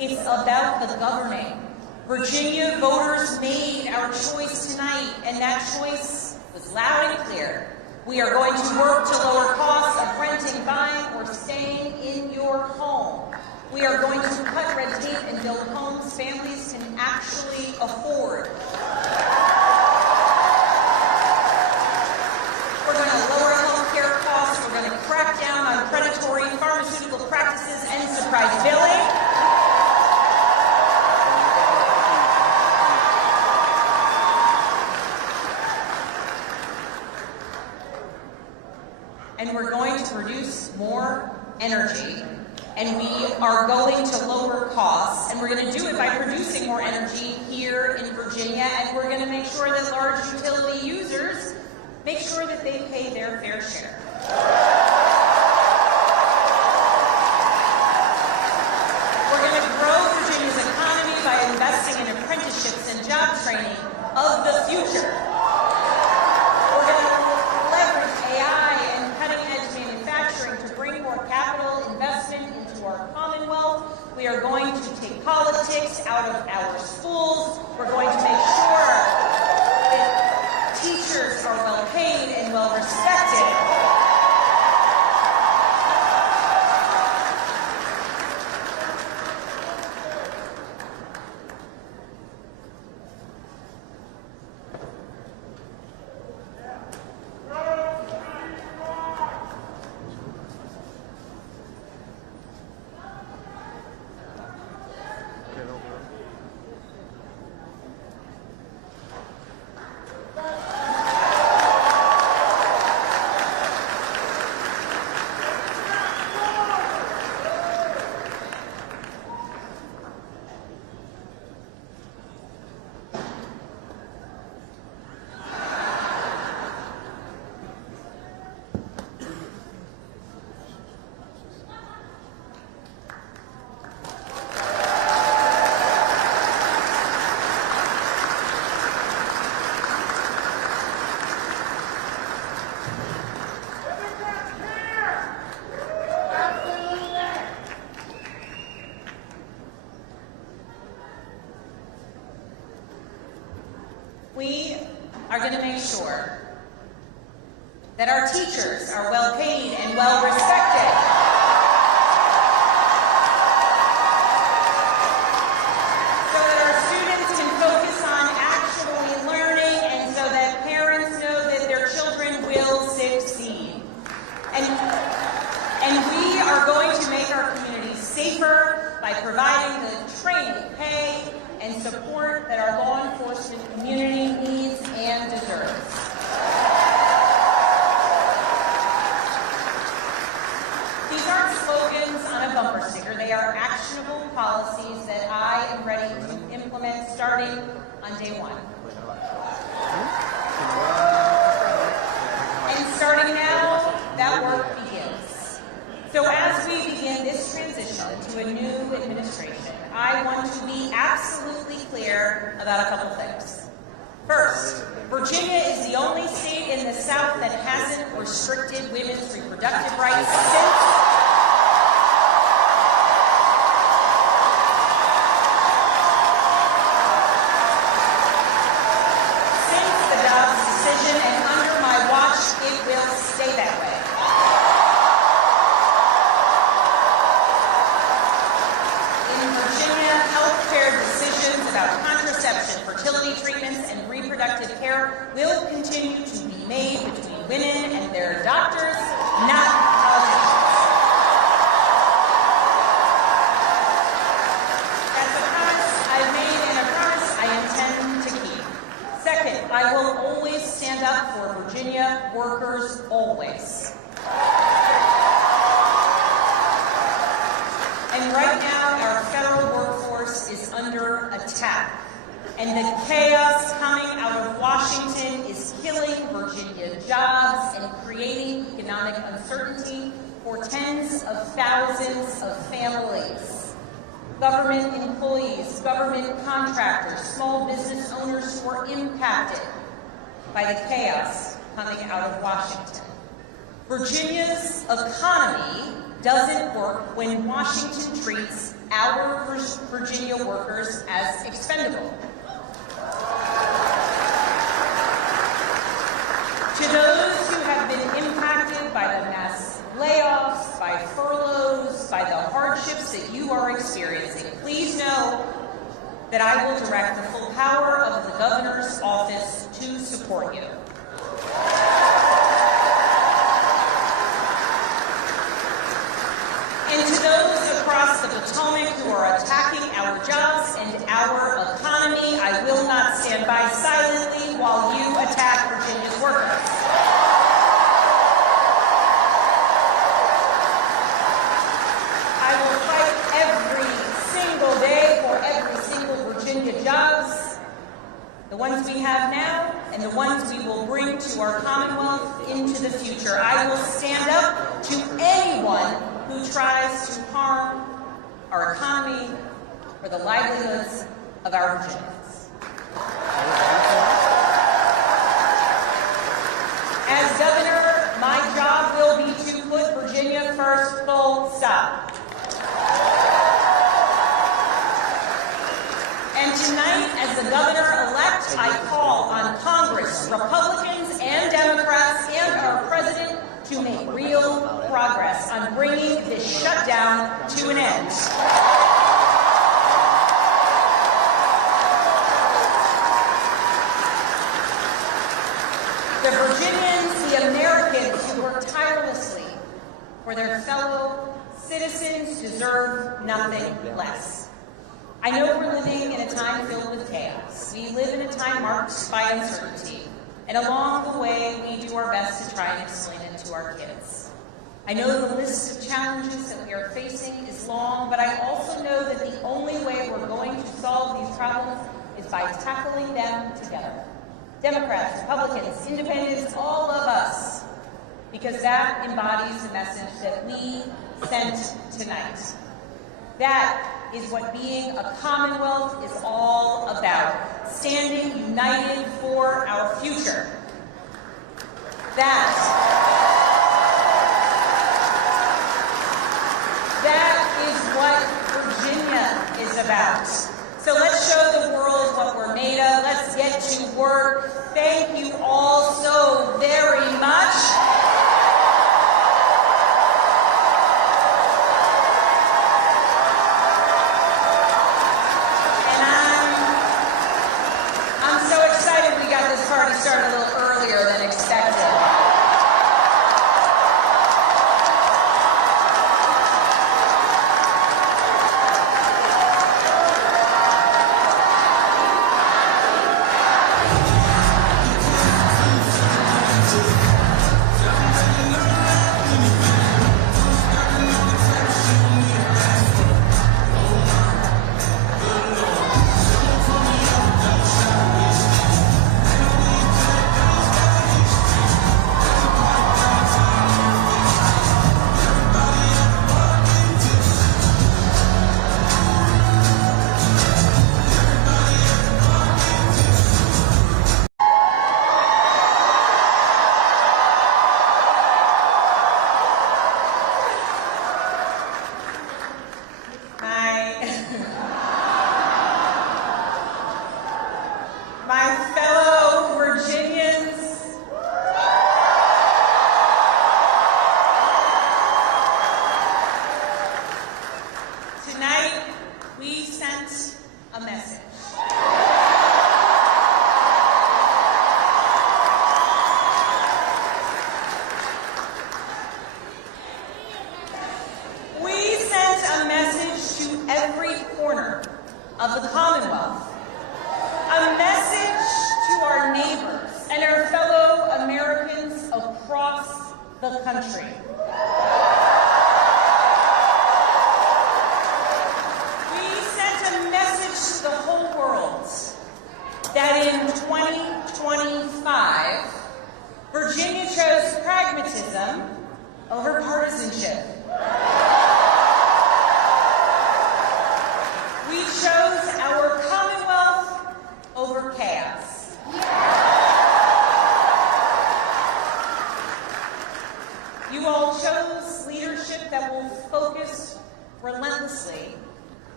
It's about the governing. Virginia voters made our choice tonight, and that choice was loud and clear. We are going to work to lower costs of renting, buying, or staying in your home. We are going to cut red tape and build homes families can actually afford. We're going to lower health care costs. We're going to crack down on predatory pharmaceutical practices and surprise billing. And we're going to produce more energy, and we are going to lower costs, and we're going to do it by producing more energy here in Virginia, and we're going to make sure that large utility users make sure that they pay their fair share. We're going to grow Virginia's economy by investing in apprenticeships and job training of the future. We're going to leverage AI and cutting-edge manufacturing to bring more capital investment into our Commonwealth. We are going to take politics out of our schools. We're going to make sure that teachers are well paid and well respected. We are going to make sure that our teachers are well paid and well respected. So that our students can focus on actually learning and so that parents know that their children will succeed. And we are going to make our communities safer by providing the training, pay, and support that our law enforcement community needs and deserves. These aren't slogans on a bumper sticker. They are actionable policies that I am ready to implement starting on day one. And starting now, that work begins. So as we begin this transition to a new administration, I want to be absolutely clear about a couple things. First, Virginia is the only state in the South that hasn't restricted women's reproductive rights since the Dobbs decision, and under my watch, it will stay that way. Decisions about contraception, fertility treatments, and reproductive care will continue to be made between women and their doctors, not politicians. That's a promise I've made and a promise I intend to keep. Second, I will always stand up for Virginia workers, always. And right now, our federal workforce is under attack. And the chaos coming out of Washington is killing Virginia jobs and creating economic uncertainty for tens of thousands of families. Government employees, government contractors, small business owners who are impacted by the chaos coming out of Washington. Virginia's economy doesn't work when Washington treats our Virginia workers as expendable. To those who have been impacted by the mass layoffs, by furloughs, by the hardships that you are experiencing, please know that I will direct the full power of the governor's office to support you. And to those across the Potomac who are attacking our jobs and our economy, I will not stand by silently while you attack Virginia's workers. I will fight every single day for every single Virginia jobs, the ones we have now and the ones we will bring to our Commonwealth into the future. I will stand up to anyone who tries to harm our economy or the livelihoods of our Virginians. As governor, my job will be to put Virginia first, full stop. And tonight, as the governor-elect, I call on Congress, Republicans and Democrats, and our president to make real progress on bringing this shutdown to an end. The Virginians, the Americans who work tirelessly for their fellow citizens deserve nothing less. I know we're living in a time filled with chaos. We live in a time marked by uncertainty. And along the way, we do our best to try and explain it to our kids. I know the list of challenges that we are facing is long, but I also know that the only way we're going to solve these problems is by tackling them together. Democrats, Republicans, Independents, all of us, because that embodies the message that we sent tonight. That is what being a Commonwealth is all about, standing united for our future. That is what Virginia is about. So let's show the world what we're made of. Let's get to work. Thank you all so very much. Party started a little earlier than expected. My fellow Virginians, tonight we sent a message. We sent a message to every corner of the Commonwealth. A message to our neighbors and our fellow Americans across the country. We sent a message to the whole world that in 2025, Virginia chose pragmatism over partisanship. We chose our Commonwealth over chaos. You all chose leadership that will focus relentlessly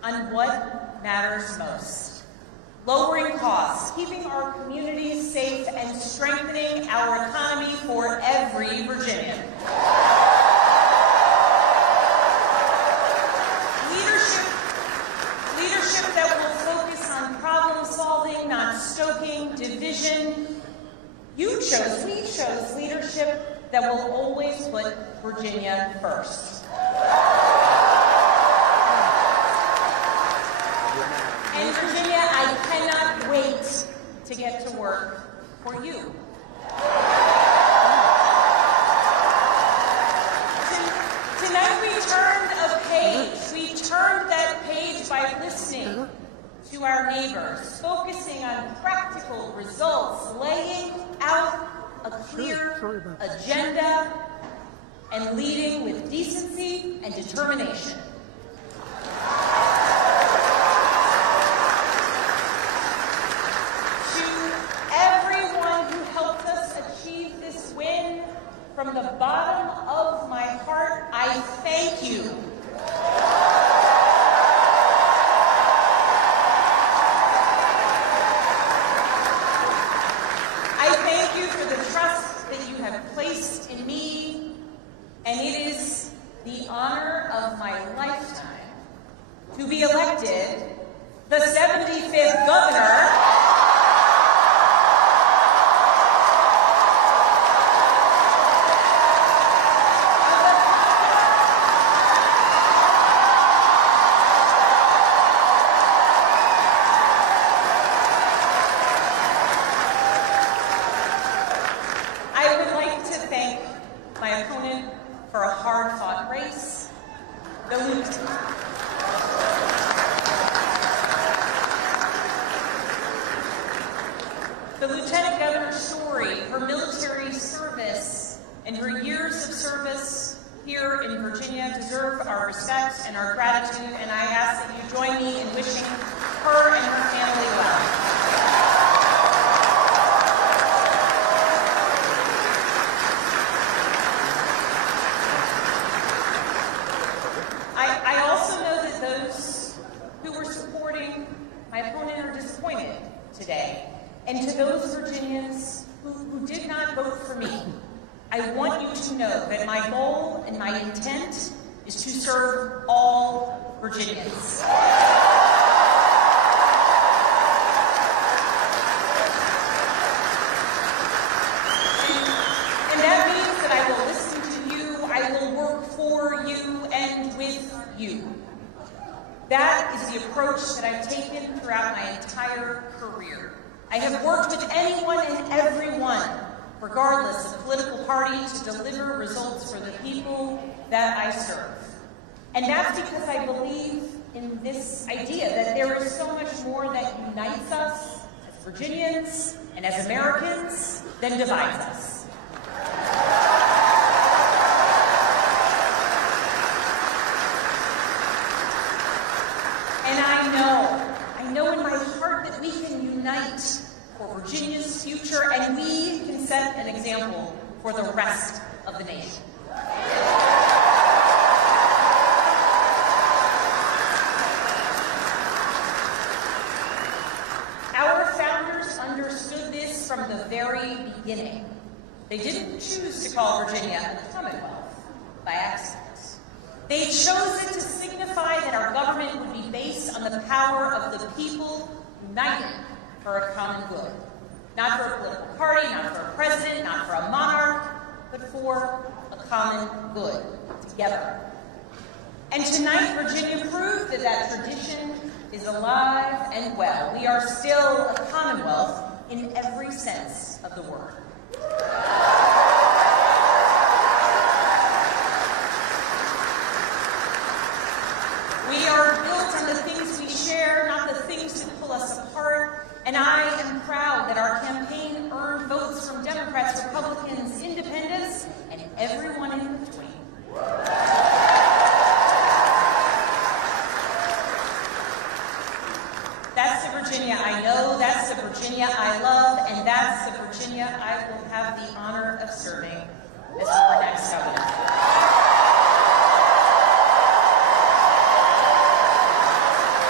on what matters most. Lowering costs, keeping our communities safe, and strengthening our economy for every Virginian. Leadership that will focus on problem solving, not stoking division. We chose leadership that will always put Virginia first. And Virginia, I cannot wait to get to work for you. Tonight we turned a page. We turned that page by listening to our neighbors, focusing on practical results, laying out a clear agenda, and leading with decency and determination. From the bottom of my heart, I thank you. I thank you for the trust that you have placed in me, and it is the honor of my lifetime to be elected the 75th governor The Lieutenant Governor's story, her military service, and her years of service here in Virginia deserve our respect and our gratitude, and I ask that you join me in wishing her and her family well. I also know that those who were supporting my opponent are disappointed today. And to those Virginians who did not vote for me, I want you to know that my goal and my intent is to serve all Virginians. And that means that I will listen to you, I will work for you and with you. That is the approach that I've taken throughout my entire career. I have worked with anyone and everyone, regardless of political party, to deliver results for the people that I serve. And that's because I believe in this idea that there is so much more that unites us as Virginians and as Americans than divides us. And I know in my heart that we can unite for Virginia's future, and we can set an example for the rest of the nation. Our founders understood this from the very beginning. They didn't choose to call Virginia the Commonwealth by accident. They chose it to signify that our government would be based on the power of the people united for a common good. Not for a political party, not for a president, not for a monarch, but for a common good, together. And tonight, Virginia proved that that tradition is alive and well. We are still a Commonwealth in every sense of the word. We are built on the things we share, not the things that pull us apart. And I am proud that our campaign earned votes from Democrats, Republicans, independents, and everyone in between. That's the Virginia I know, that's the Virginia I love, and that's the Virginia I will have the honor of serving as our next governor.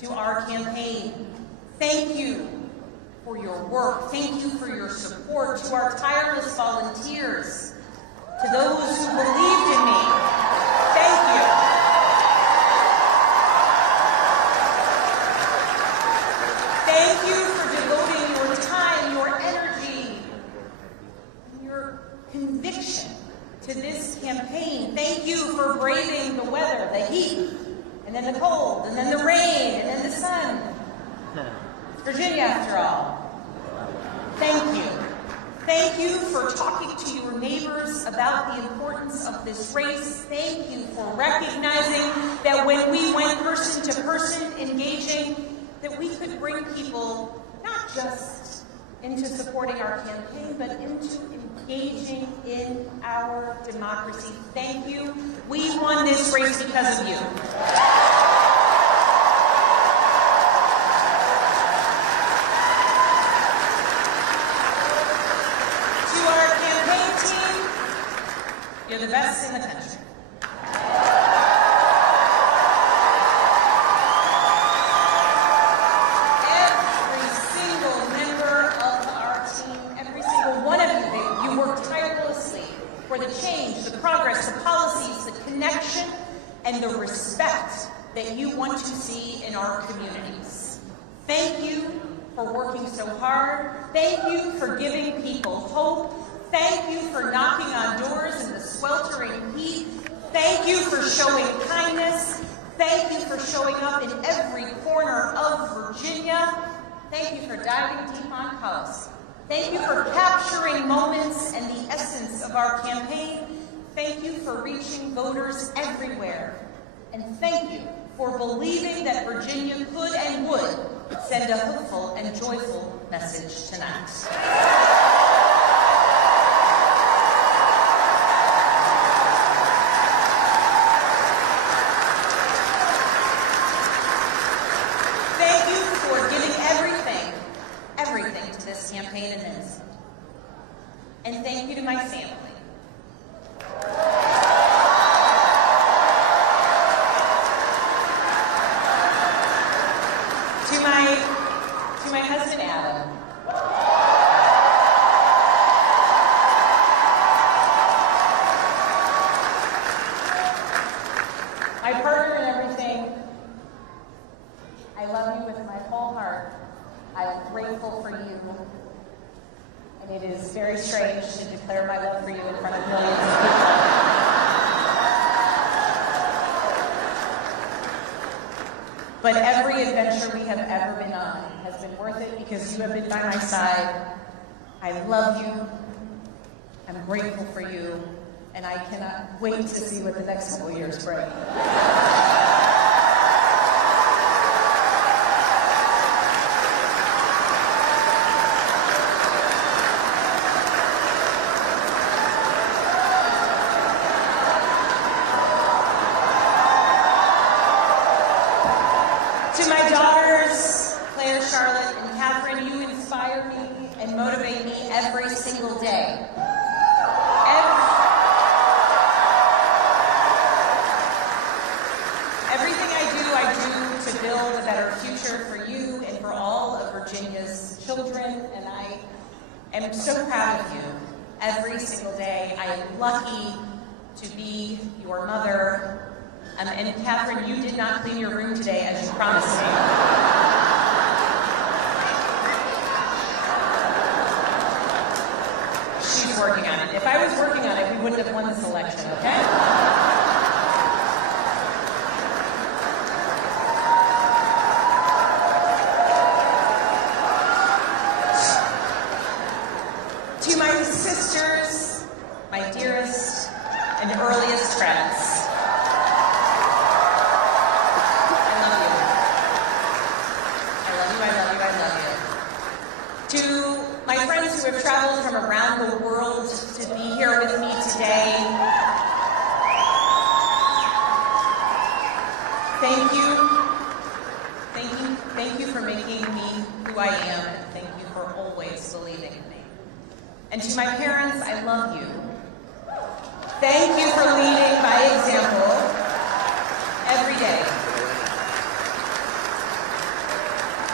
to our campaign. Thank you for your work. Thank you for your support. To our tireless volunteers, to those who believed in me, thank you. Thank you for devoting your time, your energy, and your conviction to this campaign. Thank you for braving the weather, the heat, and then the cold, and then the rain, and then the sun. Virginia, after all. Thank you. Thank you for talking to your neighbors about the importance of this race. Thank you for recognizing that when we went person to person engaging, that we could bring people not just into supporting our campaign, but into engaging in our democracy. Thank you. We won this race because of you. You're the best in the country. Every single member of our team, every single one of you worked tirelessly for the change, the progress, the policies, the connection, and the respect that you want to see in our communities. Thank you for working so hard. Thank you for giving people hope. Thank you for knocking on doors in the sweltering heat. Thank you for showing kindness. Thank you for showing up in every corner of Virginia. Thank you for diving deep on policy. Thank you for capturing moments and the essence of our campaign. Thank you for reaching voters everywhere. And thank you for believing that Virginia could and would send a hopeful and joyful message tonight. Campaign and then some. And thank you to my family. To my husband Adam. My partner in everything. I love you with my whole heart. I am grateful for you. And it is very strange to declare my love for you in front of millions of people. But every adventure we have ever been on has been worth it because you have been by my side. I love you. I'm grateful for you. And I cannot wait to see what the next couple years bring. To my daughters, Claire, Charlotte, and Catherine, you inspire me and motivate me every single day. Everything I do to build a better future for you and for all of Virginia's children, and I am so proud of you every single day. I am lucky to be your mother. And Catherine, you did not clean your room today as you promised me. She's working on it. If I was working on it, we wouldn't have won this election, okay? To my sisters, my dearest and earliest friends, to my friends who have traveled from around the world to be here with me today, thank you. Thank you for making me who I am, and thank you for always believing in me. And to my parents, I love you. Thank you for leading by example every day.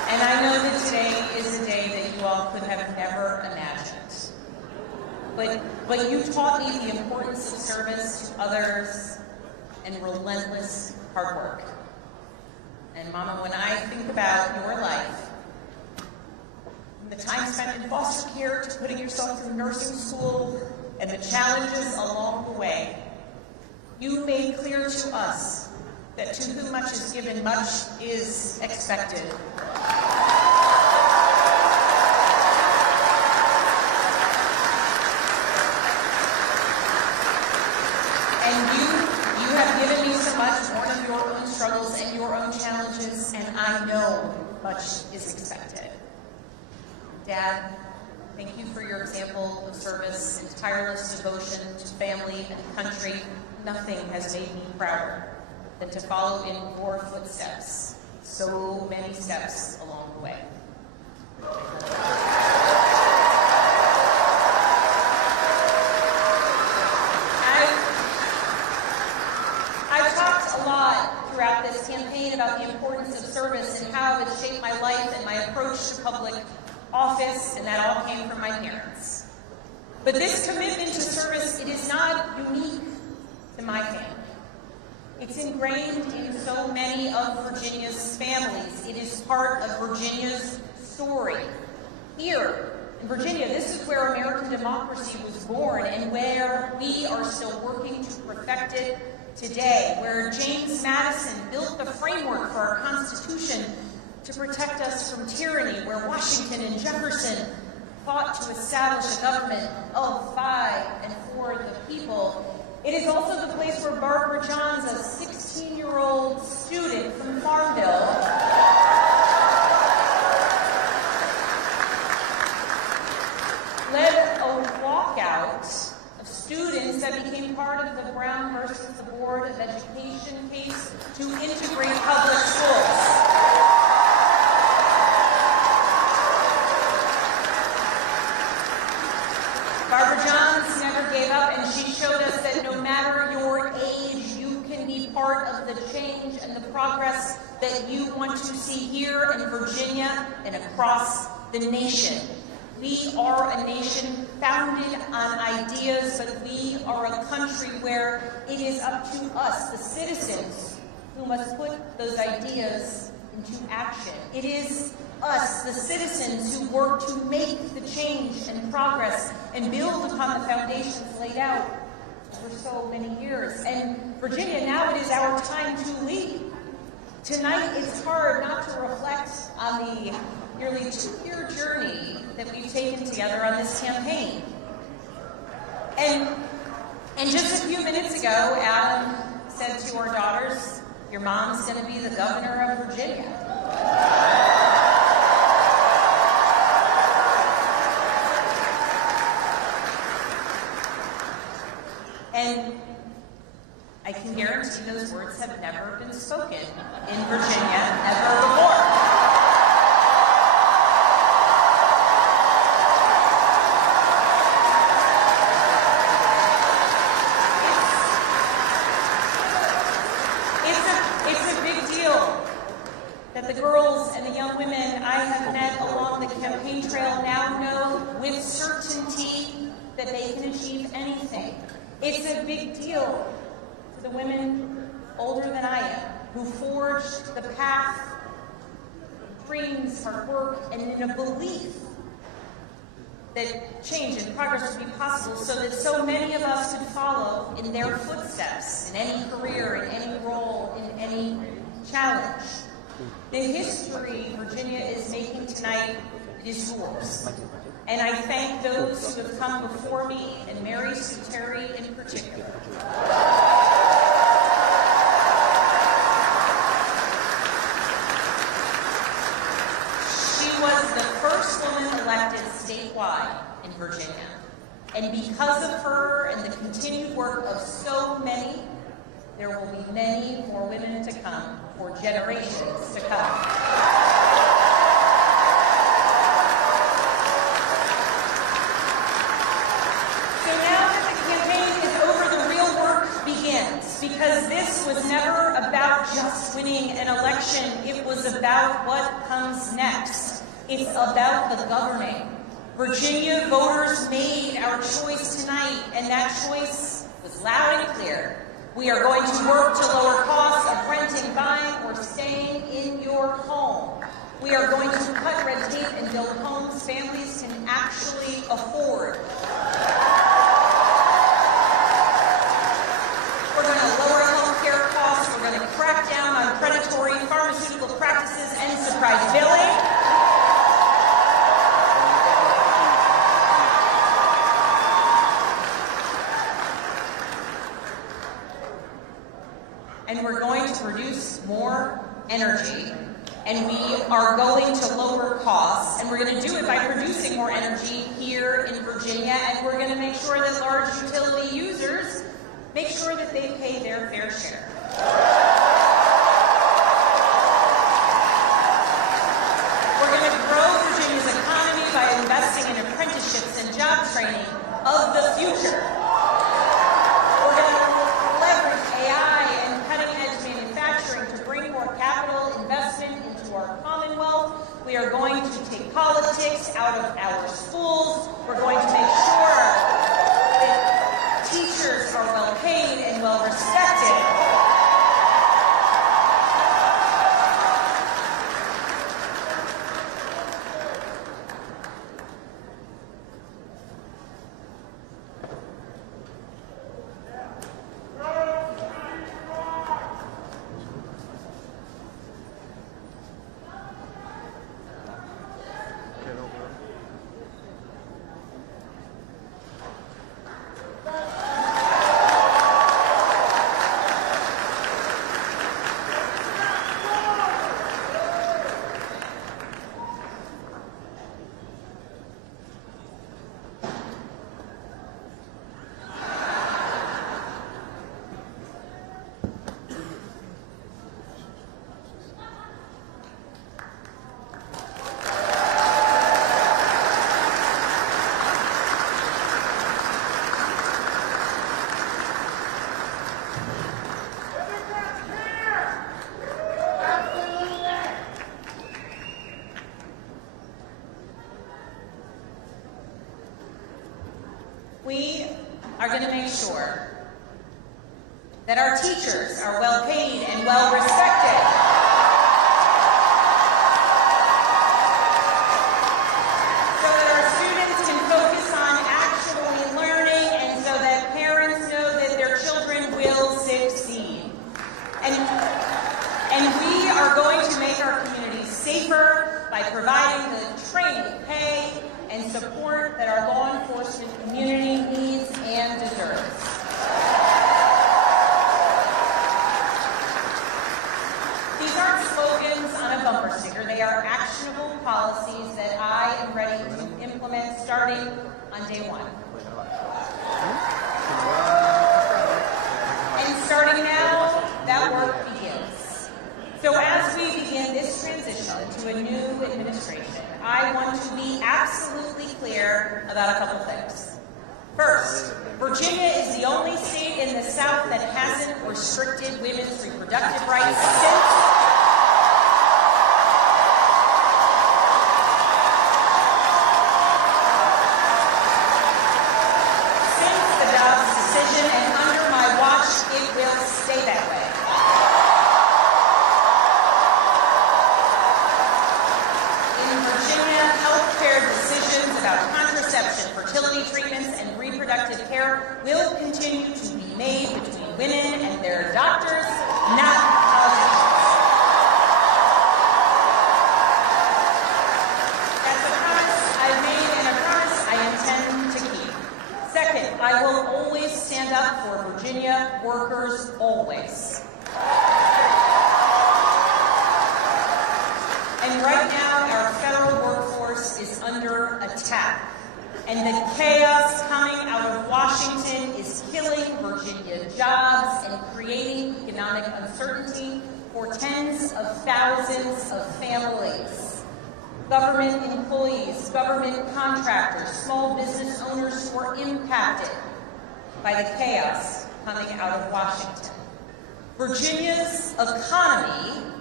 And I know that today is a day that you all could have never imagined. But you taught me the importance of service to others and relentless hard work. And Mama, when I think about your life, from the time spent in foster care to putting yourself through nursing school and the challenges along the way, you made clear to us that to whom much is given, much is expected. And you have given me so much, born of your own struggles and your own challenges, and I know much is expected. Dad, thank you for your example of service and tireless devotion to family and country. Nothing has made me prouder than to follow in your footsteps, so many steps along the way. I've talked a lot throughout this campaign about the importance of service and how it's shaped my life and my approach to public office, and that all came from my parents. But this commitment to service, it is not unique to my family. It's ingrained in so many of Virginia's families. It is part of Virginia's story. Here in Virginia, this is where American democracy was born and where we are still working to perfect it today, where James Madison built the framework for our Constitution to protect us from tyranny, where Washington and Jefferson fought to establish a government of, by, and for the people. It is also the place where Barbara Johns, a 16-year-old student from Farmville, led a walkout of students that became part of the Brown versus the Board of Education case to integrate public schools. Barbara Johns never gave up, and she showed us that no matter your age, you can be part of the change and the progress that you want to see here in Virginia and across the nation. We are a nation founded on ideas, but we are a country where it is up to us, the citizens, who must put those ideas into action. It is us, the citizens, who work to make the change and progress and build upon the foundations laid out for so many years. And Virginia, now it is our time to lead. Tonight, it's hard not to reflect on the nearly 2-year journey that we've taken together on this campaign. And just a few minutes ago, Adam said to our daughters, "Your mom's going to be the governor of Virginia." And I can guarantee those words have never been spoken in Virginia ever before. It's a big deal that the girls and the young women I have met along the campaign trail now know with certainty that they can achieve anything. It's a big deal to the women older than I am, who forged the path of dreams, hard work, and in a belief that change and progress would be possible so that so many of us could follow in their footsteps in any career, in any role, in any challenge. The history Virginia is making tonight is yours. And I thank those who have come before me, and Mary Sue Terry in particular. She was the first woman elected statewide in Virginia. And because of her and the continued work of so many, there will be many more women to come for generations to come. Because this was never about just winning an election, it was about what comes next. It's about the governing. Virginia voters made our choice tonight, and that choice was loud and clear. We are going to work to lower costs of renting, buying, or staying in your home. We are going to cut red tape and build homes families can actually afford. We're going to lower health care costs. We're going to crack down on predatory pharmaceutical practices and surprise billing. And we're going to produce more energy, and we are going to lower costs, and we're going to do it by producing more energy here in Virginia, and we're going to make sure that large utility users make sure that they pay their fair share. We're going to grow Virginia's economy by investing in apprenticeships and job training of the future. We're going to leverage AI and cutting-edge manufacturing to bring more capital investment into our Commonwealth. We are going to take politics out of our schools. We're going to make sure that teachers are well paid and well respected. We are going to make sure that our teachers are well paid and well respected. So that our students can focus on actually learning and so that parents know that their children will succeed. And we are going to make our communities safer by providing the training, pay, and support that our law enforcement community needs and deserves. These aren't slogans on a bumper sticker. They are actionable policies that I am ready to implement starting on day one. And starting now, that work begins. So as we begin this transition to a new administration, I want to be absolutely clear about a couple things. First, Virginia is the only state in the South that hasn't restricted women's reproductive rights since the Dobbs decision, and under my watch, it will stay that way. Decisions about contraception, fertility treatments, and reproductive care will continue to be made between women and their doctors, not politicians. That's a promise I've made and a promise I intend to keep. Second, I will always stand up for Virginia workers, always. And right now, our federal workforce is under attack. And the chaos coming out of Washington is killing Virginia jobs and creating economic uncertainty for tens of thousands of families. Government employees, government contractors, small business owners who are impacted by the chaos coming out of Washington. Virginia's economy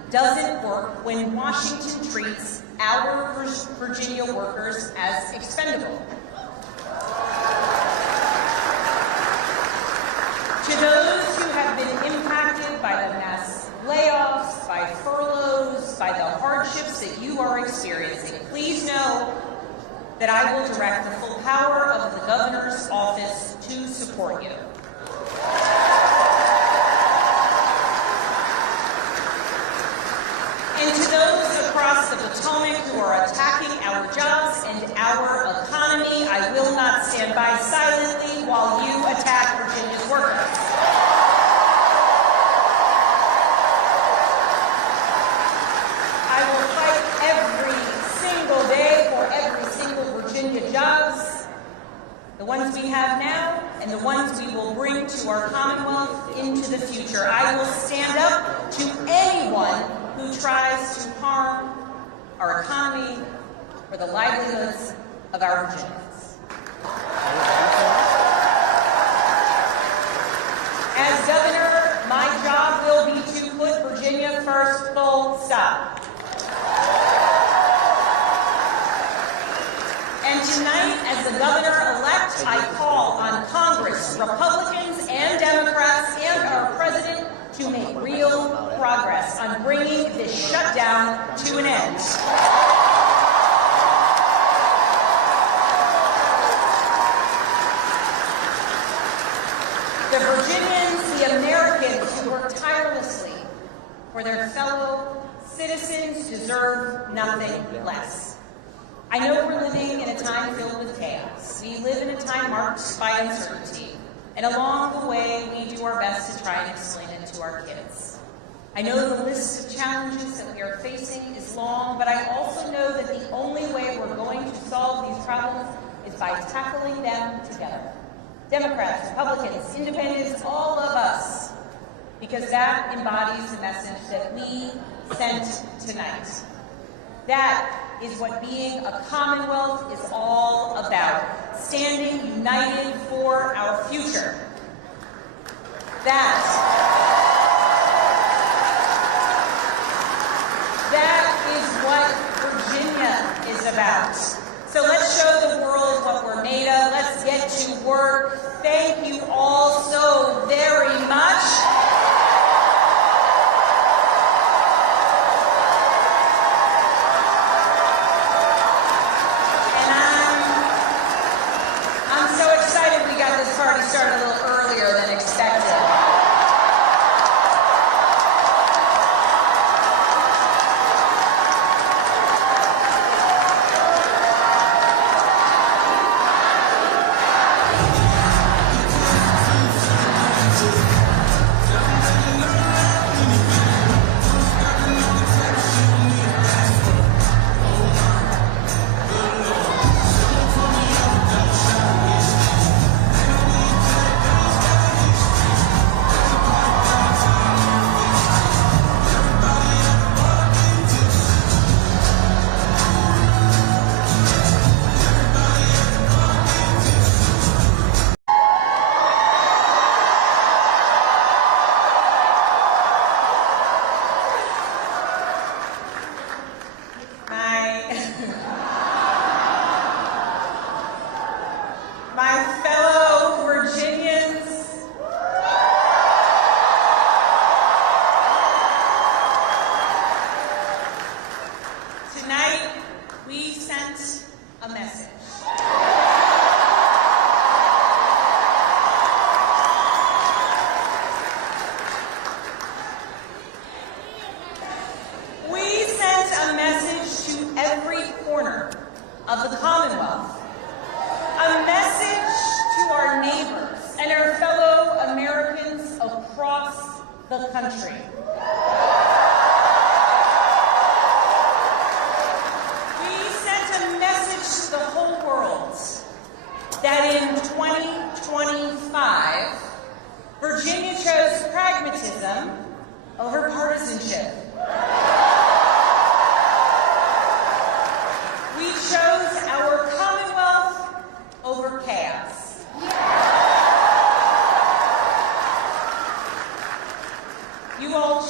doesn't work when Washington treats our Virginia workers as expendable. To those who have been impacted by the mass layoffs, by furloughs, by the hardships that you are experiencing, please know that I will direct the full power of the governor's office to support you. And to those across the Potomac who are attacking our jobs and our economy, I will not stand by silently while you attack Virginia's workers. I will fight every single day for every single Virginia jobs, the ones we have now and the ones we will bring to our Commonwealth into the future. I will stand up to anyone who tries to harm our economy or the livelihoods of our Virginians. As governor, my job will be to put Virginia first, full stop. And tonight, as the governor-elect, I call on Congress, Republicans and Democrats, and our president to make real progress on bringing this shutdown to an end. The Virginians, the Americans who work tirelessly for their fellow citizens deserve nothing less. I know we're living in a time filled with chaos. We live in a time marked by uncertainty. And along the way, we do our best to try and explain it to our kids. I know the list of challenges that we are facing is long, but I also know that the only way we're going to solve these problems is by tackling them together. Democrats, Republicans, Independents, all of us, because that embodies the message that we sent tonight. That is what being a Commonwealth is all about, standing united for our future. That is what Virginia is about. So let's show the world what we're made of. Let's get to work. Thank you all so very much. Started a little earlier than expected. My fellow Virginians, tonight we sent a message. We sent a message to every corner of the Commonwealth. A message to our neighbors and our fellow Americans across the country. We sent a message to the whole world that in 2025, Virginia chose pragmatism over partisanship. We chose our Commonwealth over chaos. You all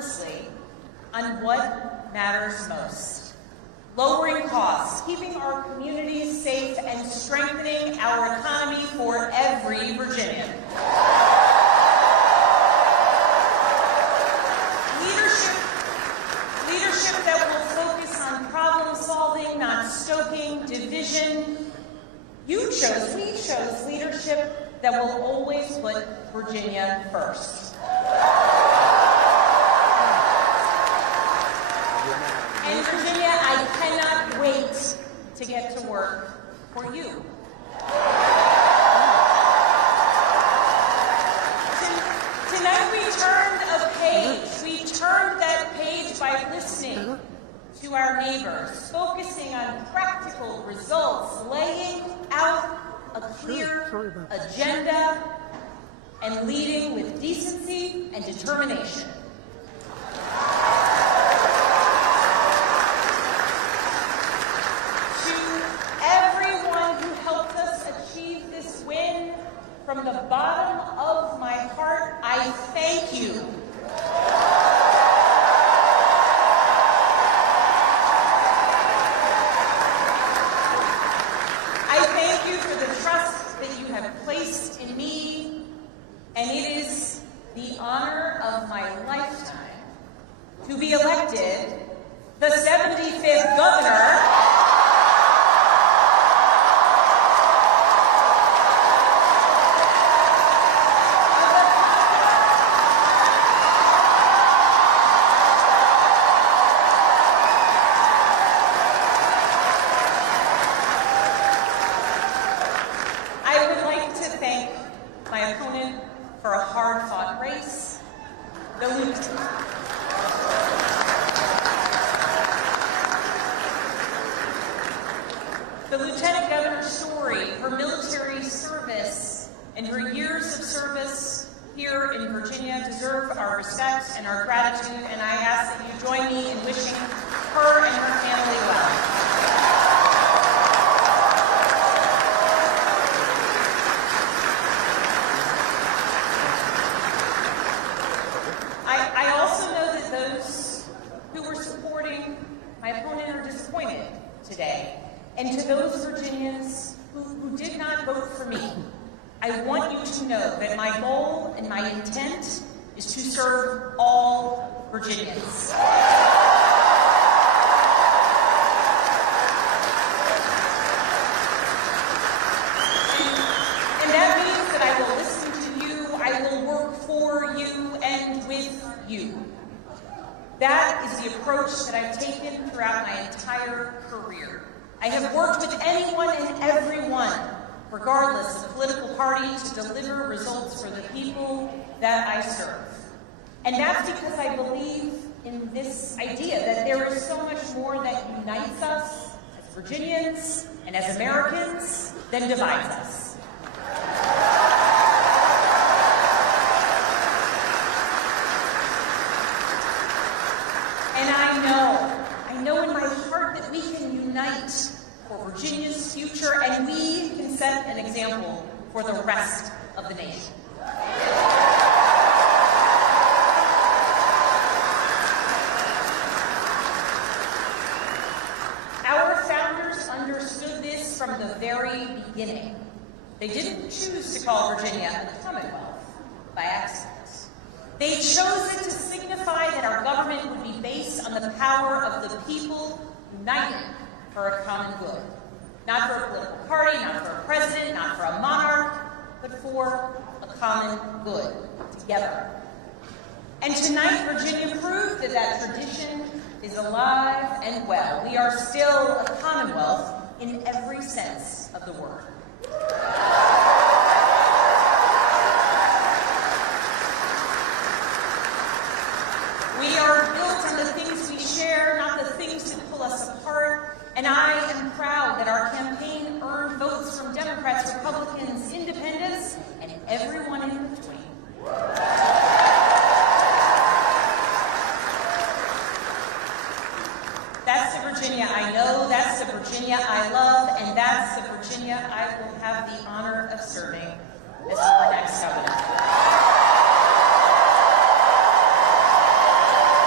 relentlessly on what matters most: lowering costs, keeping our communities safe, and strengthening our economy for every Virginian. Leadership that will focus on problem solving, not stoking division. We chose leadership that will always put Virginia first. And Virginia, I cannot wait to get to work for you. Tonight we turned a page. We turned that page by listening to our neighbors, focusing on practical results, laying out a clear agenda, and leading with decency and determination. To everyone who helped us achieve this win, from the bottom of my heart, I thank you. I thank you for the trust that you have placed in me, and it is the honor of my lifetime to be elected the 75th governor for a hard-fought race. The Lieutenant Governor's story, her military service, and her years of service here in Virginia deserve our respect and our gratitude, and I ask that you join me in wishing her and her family well. I also know that those who were supporting my opponent are disappointed today. And to those Virginians who did not vote for me, I want you to know that my goal and my intent is to serve all Virginians. And that means that I will listen to you, I will work for you and with you. That is the approach that I've taken throughout my entire career. I have worked with anyone and everyone, regardless of political party, to deliver results for the people that I serve. And that's because I believe in this idea that there is so much more that unites us as Virginians and as Americans than divides us. And I know in my heart that we can unite for Virginia's future, and we can set an example for the rest of the nation. Our founders understood this from the very beginning. They didn't choose to call Virginia the Commonwealth by accident. They chose it to signify that our government would be based on the power of the people united for a common good. Not for a political party, not for a president, not for a monarch, but for a common good, together. And tonight, Virginia proved that that tradition is alive and well. We are still a Commonwealth in every sense of the word. We are built on the things we share, not the things that pull us apart. And I am proud that our campaign earned votes from Democrats, Republicans, Independents, and everyone in between. That's the Virginia I know, that's the Virginia I love, and that's the Virginia I will have the honor of serving as our next governor.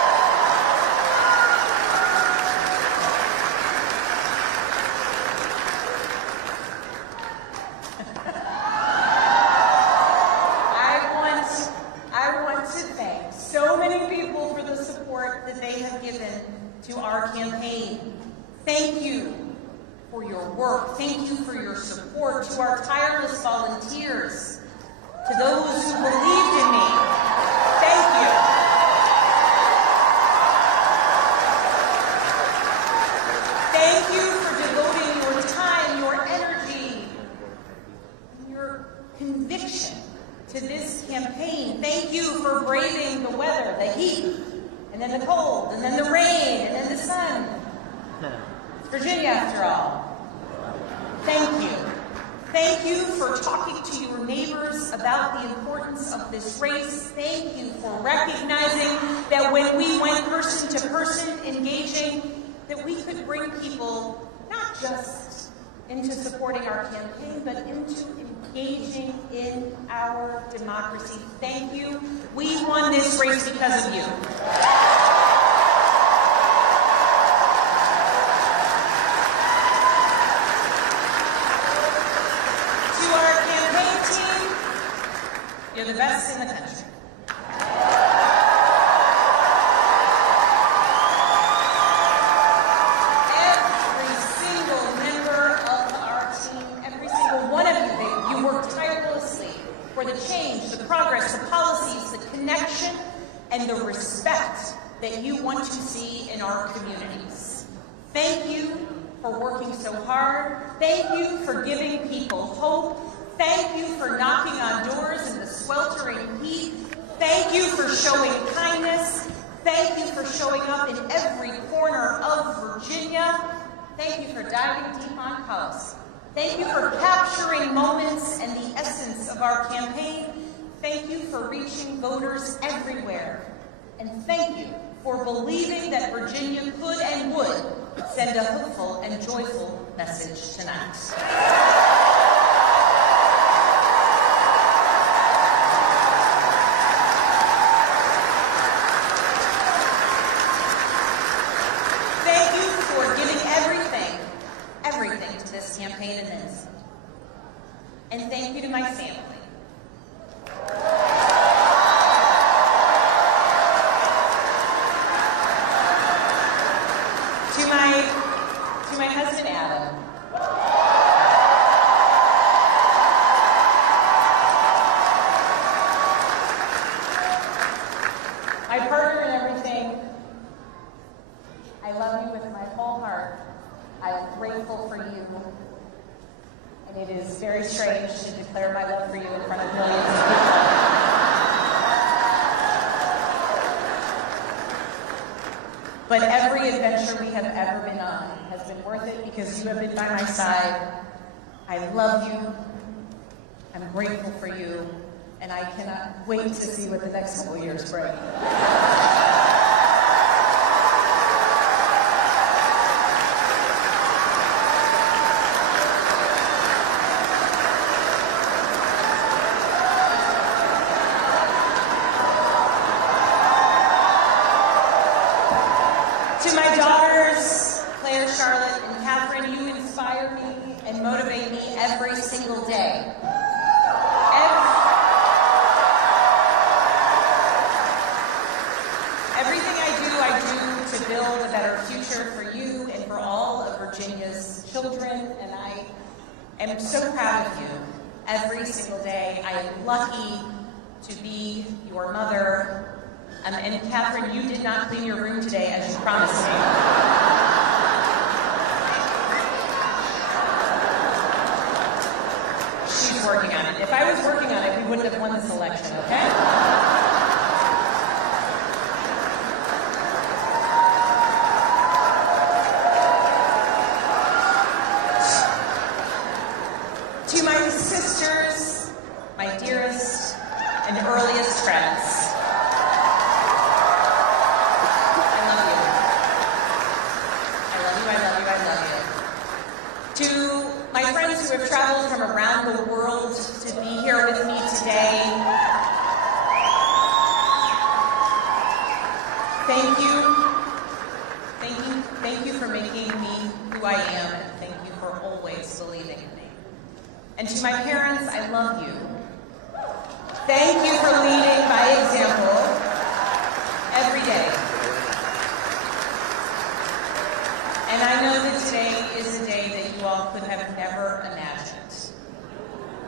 that they have given to our campaign. Thank you for your work. Thank you for your support. To our tireless volunteers, to those who believed in me, thank you. Thank you for devoting your time, your energy, your conviction to this campaign. Thank you for braving the weather, the heat, and then the cold, and then the rain, and then the sun. It's Virginia, after all. Thank you. Thank you for talking to your neighbors about the importance of this race. Thank you for recognizing that when we went person to person engaging, that we could bring people not just into supporting our campaign, but into engaging in our democracy. Thank you. We won this race because of you. You're the best in the country. Every single member of our team, every single one of you, you work tirelessly for the change, the progress, the policies, the connection, and the respect that you want to see in our communities. Thank you for working so hard. Thank you for giving people hope. Thank you for knocking on doors in the sweltering heat. Thank you for showing kindness. Thank you for showing up in every corner of Virginia. Thank you for diving deep on cause. Thank you for capturing moments and the essence of our campaign. Thank you for reaching voters everywhere. And thank you for believing that Virginia could and would send a hopeful and joyful message tonight. Campaign and then some. And thank you to my family. To my husband Adam. My partner in everything. I love you with my whole heart. I'm grateful for you. And it is very strange to declare my love for you in front of millions of people. But every adventure we have ever been on has been worth it because you have been by my side. I love you. I'm grateful for you. And I cannot wait to see what the next couple years bring. To my daughters, Claire, Charlotte, and Catherine, you inspire me and motivate me every single day. Everything I do to build a better future for you and for all of Virginia's children, and I am so proud of you every single day. I am lucky to be your mother. And Catherine, you did not clean your room today as you promised me. She's working on it. If I was working on it, we wouldn't have won this election, okay? To my sisters, my dearest and earliest friends, to my friends who have traveled from around the world to be here with me today, thank you. Thank you for making me who I am, and thank you for always believing in me. And to my parents, I love you. Thank you for leading by example every day.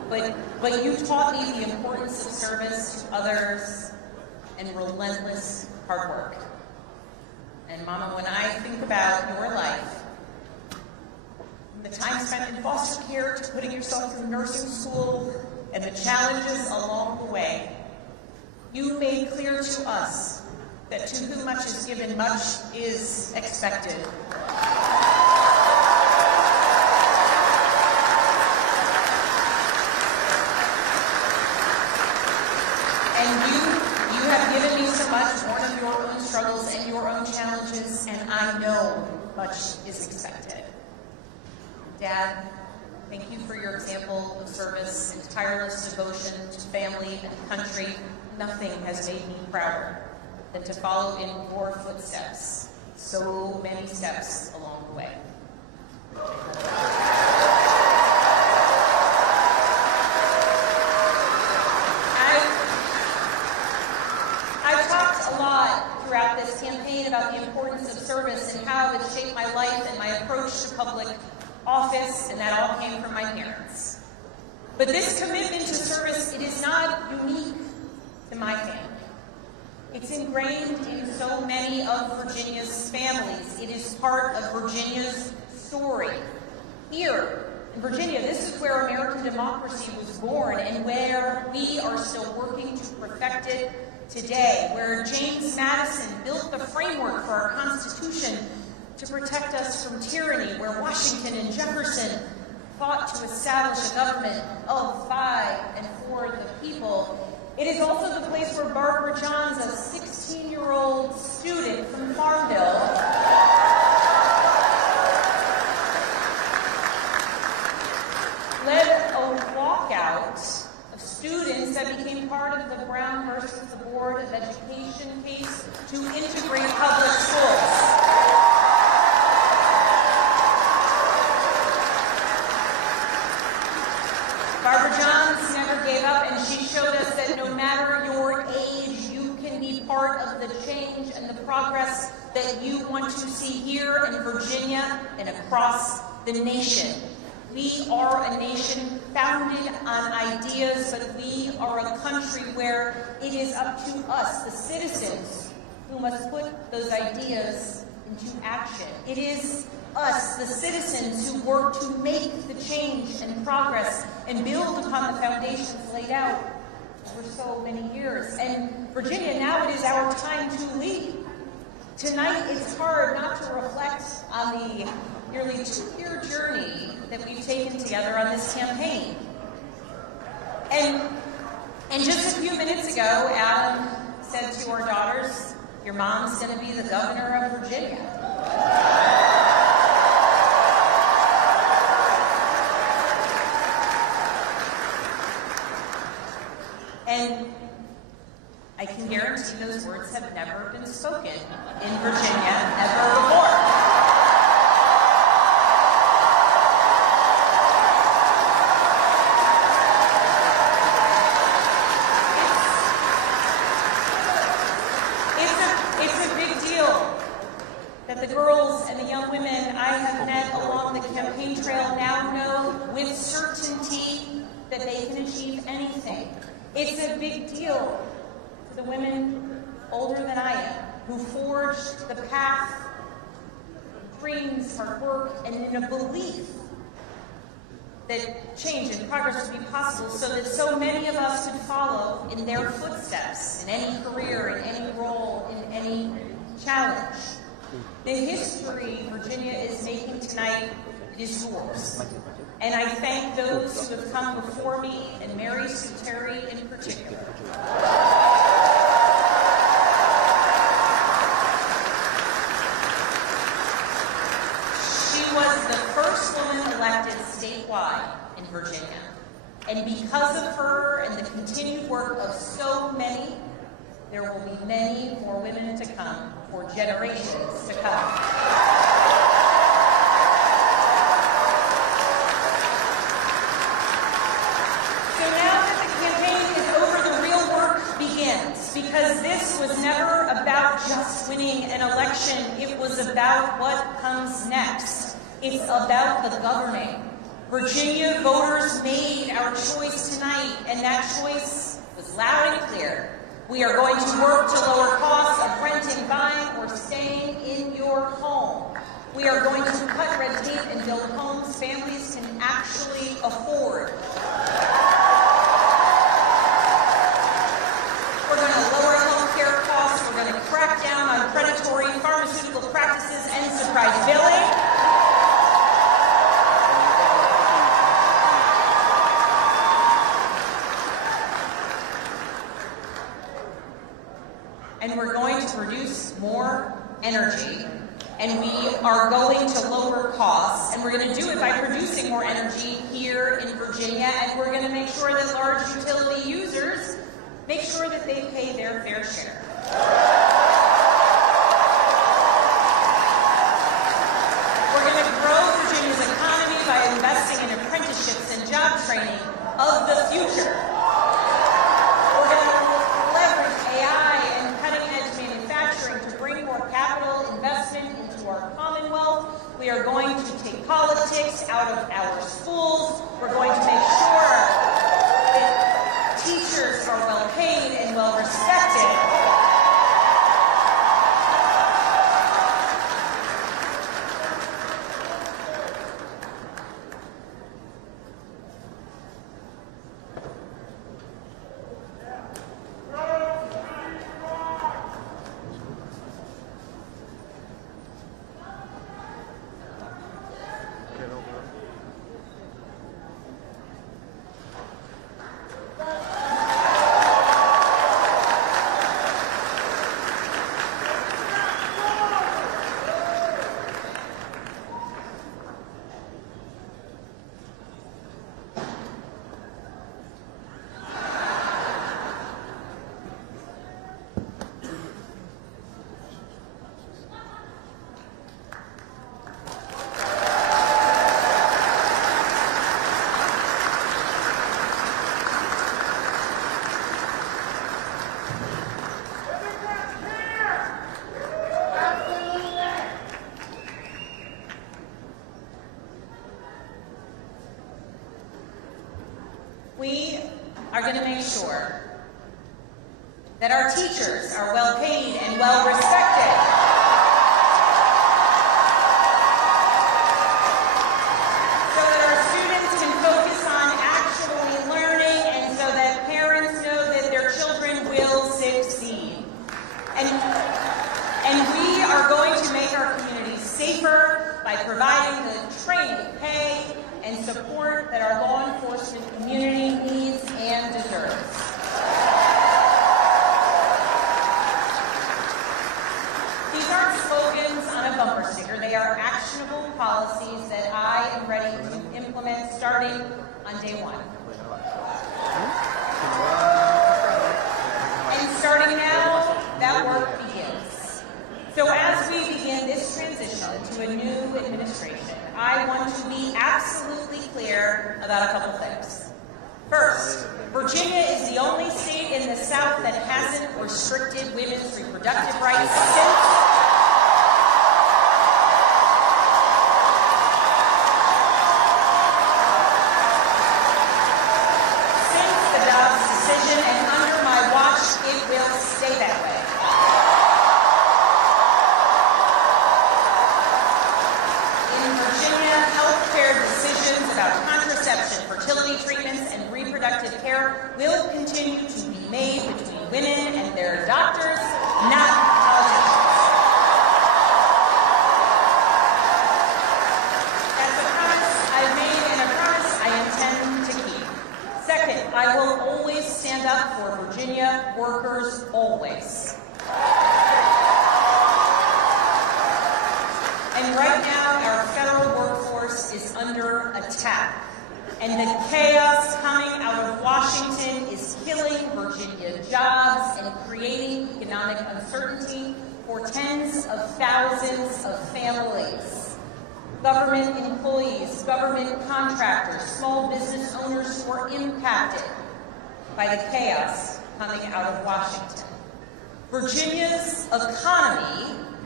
but you taught me the importance of service to others and relentless hard work. And Mama, when I think about your life, the time spent in foster care to putting yourself through nursing school and the challenges along the way, you made clear to us that to whom much is given, much is expected. And you have given me so much, born of your own struggles and your own challenges, and I know much is expected. Dad, thank you for your example of service and tireless devotion to family and country. Nothing has made me prouder than to follow in your footsteps, so many steps along the way. I've talked a lot throughout this campaign about the importance of service and how it shaped my life and my approach to public office, and that all came from my parents. But this commitment to service, it is not unique to my family. It's ingrained in so many of Virginia's families. It is part of Virginia's story. Here in Virginia, this is where American democracy was born and where we are still working to perfect it today, where James Madison built the framework for our Constitution to protect us from tyranny, where Washington and Jefferson fought to establish a government of, by, and for the people. It is also the place where Barbara Johns, a 16-year-old student from Farmville, led a walkout of students that became part of the Brown versus the Board of Education case to integrate public schools. Barbara Johns never gave up, and she showed us that no matter your age, you can be part of the change and the progress that you want to see here in Virginia and across the nation. We are a nation founded on ideas, but we are a country where it is up to us, the citizens, who must put those ideas into action. It is us, the citizens, who work to make the change and progress and build upon the foundations laid out for so many years. And Virginia, now it is our time to lead. Tonight, it's hard not to reflect on the nearly 2-year journey that we've taken together on this campaign. And just a few minutes ago, Adam said to our daughters, "Your mom's going to be the governor of Virginia." And I can guarantee those words have never been spoken in Virginia ever before. It's a big deal that the girls and the young women I have met along the campaign trail now know with certainty that they can achieve anything. It's a big deal for the women older than I am, who forged the path of dreams, hard work, and in a belief that change and progress would be possible so that so many of us could follow in their footsteps in any career, in any role, in any challenge. The history Virginia is making tonight is yours. And I thank those who have come before me, and Mary Sue Terry in particular. She was the first woman elected statewide in Virginia. And because of her and the continued work of so many, there will be many more women to come for generations to come. Because this was never about just winning an election, it was about what comes next. It's about the governing. Virginia voters made our choice tonight, and that choice was loud and clear. We are going to work to lower costs of renting, buying, or staying in your home. We are going to cut red tape and build homes families can actually afford. We're going to lower health care costs. We're going to crack down on predatory pharmaceutical practices and surprise billing. And we're going to produce more energy, and we are going to lower costs, and we're going to do it by producing more energy here in Virginia, and we're going to make sure that large utility users make sure that they pay their fair share. We're going to grow Virginia's economy by investing in apprenticeships and job training of the future. We're going to leverage AI and cutting-edge manufacturing to bring more capital investment into our Commonwealth. We are going to take politics out of our schools. We're going to make sure that teachers are well paid and well respected. We are going to make sure that our teachers are well paid and well respected. So that our students can focus on actually learning and so that parents know that their children will succeed. And we are going to make our communities safer by providing the training, pay, and support that our law enforcement community needs and deserves. These aren't slogans on a bumper sticker. They are actionable policies that I am ready to implement starting on day one. And starting now, that work begins. So as we begin this transition to a new administration, I want to be absolutely clear about a couple things. First, Virginia is the only state in the South that hasn't restricted women's reproductive rights since the Dobbs decision, and under my watch, it will stay that way. Decisions about contraception, fertility treatments, and reproductive care will continue to be made between women and their doctors, not politicians. That's a promise I've made and a promise I intend to keep. Second, I will always stand up for Virginia workers, always. And right now, our federal workforce is under attack. And the chaos coming out of Washington is killing Virginia jobs and creating economic uncertainty for tens of thousands of families. Government employees, government contractors, small business owners who are impacted by the chaos coming out of Washington. Virginia's economy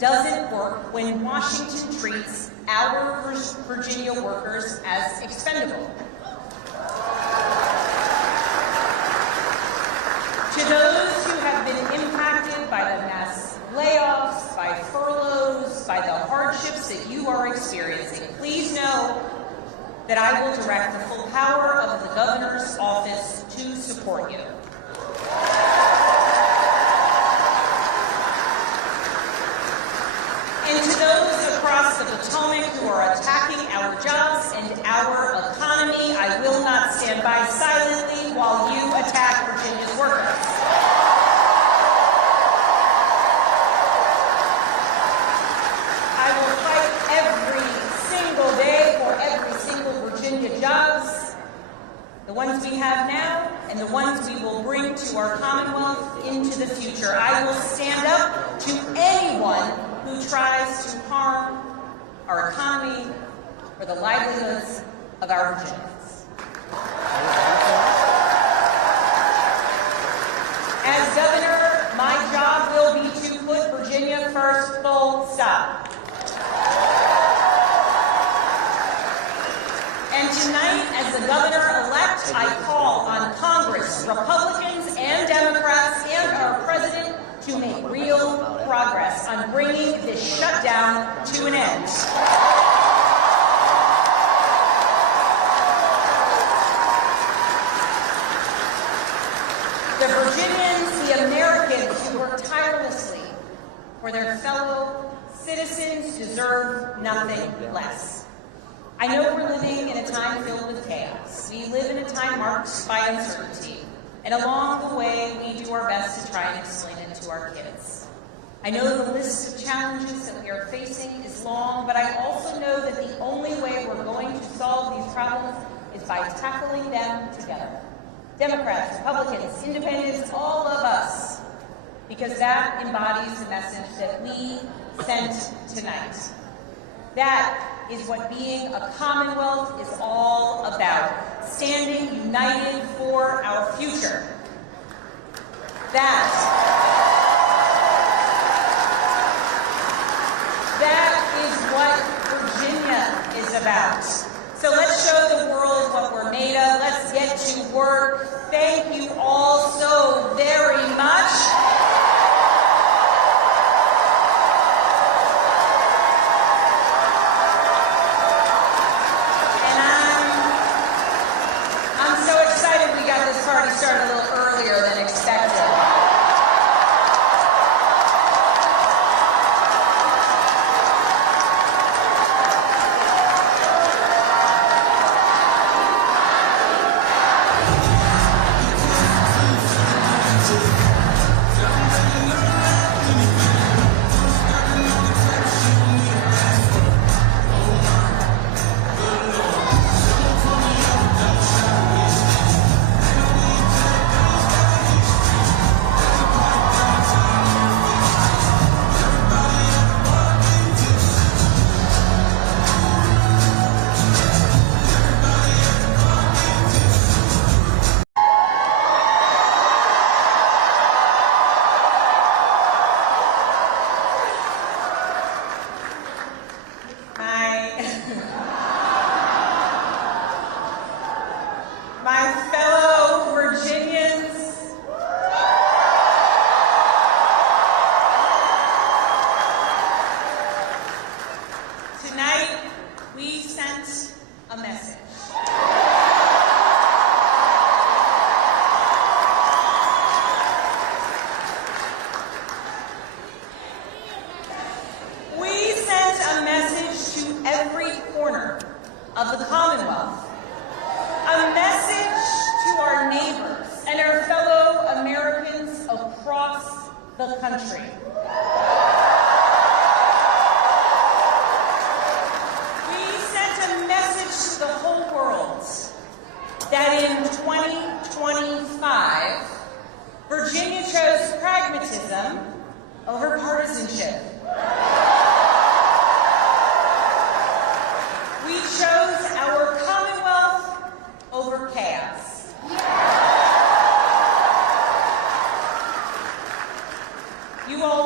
doesn't work when Washington treats our Virginia workers as expendable. To those who have been impacted by the mass layoffs, by furloughs, by the hardships that you are experiencing, please know that I will direct the full power of the governor's office to support you. And to those across the Potomac who are attacking our jobs and our economy, I will not stand by silently while you attack Virginia's workers. I will fight every single day for every single Virginia jobs, the ones we have now and the ones we will bring to our Commonwealth into the future. I will stand up to anyone who tries to harm our economy or the livelihoods of our Virginians. As governor, my job will be to put Virginia first, full stop. And tonight, as the governor-elect, I call on Congress, Republicans and Democrats, and our president to make real progress on bringing this shutdown to an end. The Virginians, the Americans who work tirelessly for their fellow citizens deserve nothing less. I know we're living in a time filled with chaos. We live in a time marked by uncertainty. And along the way, we do our best to try and explain it to our kids. I know the list of challenges that we are facing is long, but I also know that the only way we're going to solve these problems is by tackling them together. Democrats, Republicans, Independents, all of us, because that embodies the message that we sent tonight. That is what being a Commonwealth is all about, standing united for our future. That is what Virginia is about. So let's show the world what we're made of. Let's get to work. Thank you all so very much. Party started a little earlier than expected. My fellow Virginians, tonight we sent a message. We sent a message to every corner of the Commonwealth. A message to our neighbors and our fellow Americans across the country. We sent a message to the whole world that in 2025, Virginia chose pragmatism over partisanship. We chose our Commonwealth over chaos. You all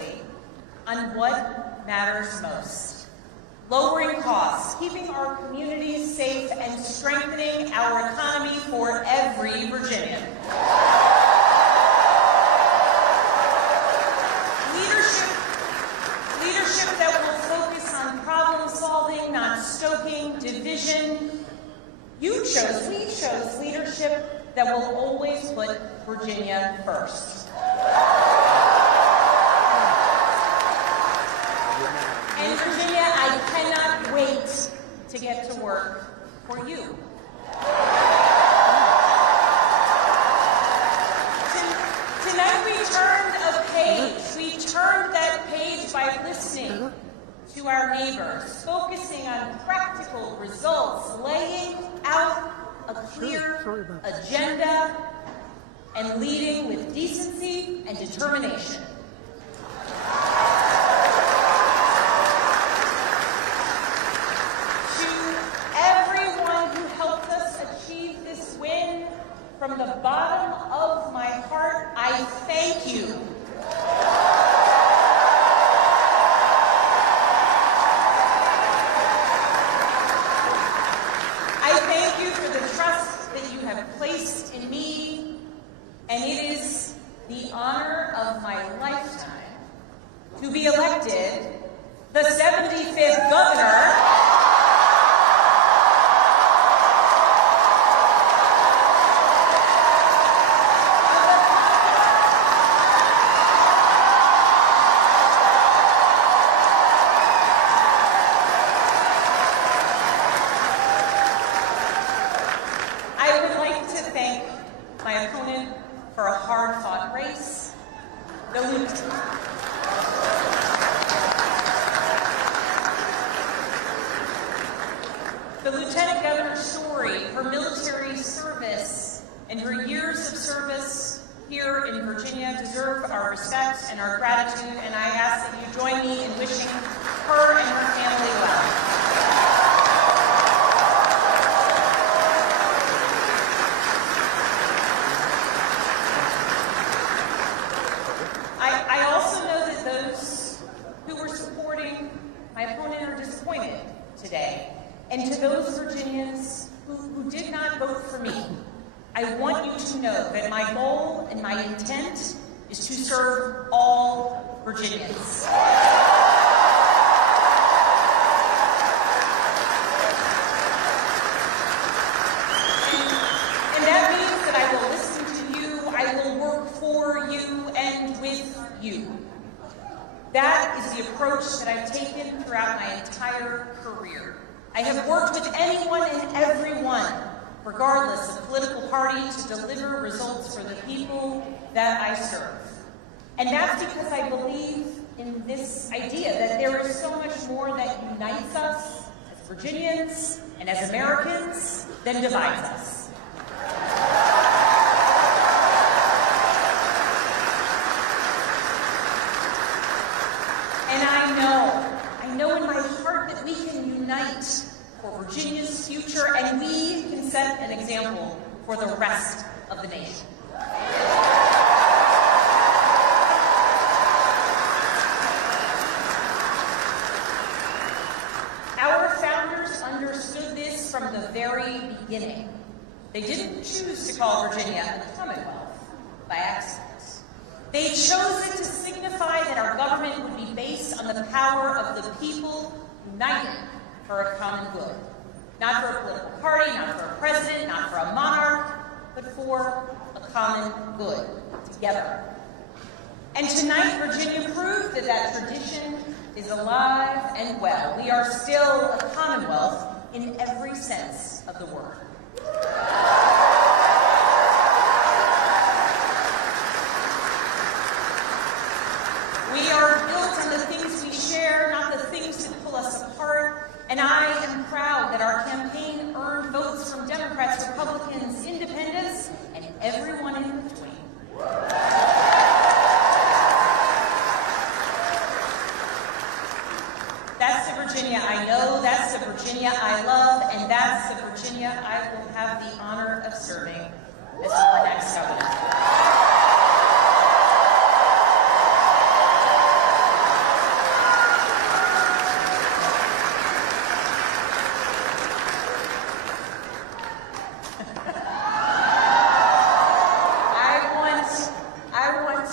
tirelessly on what matters most: lowering costs, keeping our communities safe, and strengthening our economy for every Virginian. Leadership that will focus on problem solving, not stoking division. We chose leadership that will always put Virginia first. And Virginia, I cannot wait to get to work for you. Tonight we turned a page. We turned that page by listening to our neighbors, focusing on practical results, laying out a clear agenda, and leading with decency and determination. To everyone who helped us achieve this win, from the bottom of my heart, I thank you. I thank you for the trust that you have placed in me, and it is the honor of my lifetime to be elected the 75th governor for a hard-fought race. The Lieutenant Governor's story, her military service, and her years of service here in Virginia deserve our respect and our gratitude, and I ask that you join me in wishing her and her family well. I also know that those who were supporting my opponent are disappointed today. And to those Virginians who did not vote for me, I want you to know that my goal and my intent is to serve all Virginians. And that means that I will listen to you, I will work for you and with you. That is the approach that I've taken throughout my entire career. I have worked with anyone and everyone, regardless of political party, to deliver results for the people that I serve. And that's because I believe in this idea that there is so much more that unites us as Virginians and as Americans than divides us. And I know in my heart that we can unite for Virginia's future, and we can set an example for the rest of the nation. Our founders understood this from the very beginning. They didn't choose to call Virginia the Commonwealth by accident. They chose it to signify that our government would be based on the power of the people united for a common good. Not for a political party, not for a president, not for a monarch, but for a common good, together. And tonight, Virginia proved that that tradition is alive and well. We are still a Commonwealth in every sense of the word. We are built on the things we share, not the things that pull us apart. And I am proud that our campaign earned votes from Democrats, Republicans, Independents, and everyone in between. That's the Virginia I know, that's the Virginia I love, and that's the Virginia I will have the honor of serving as our next governor.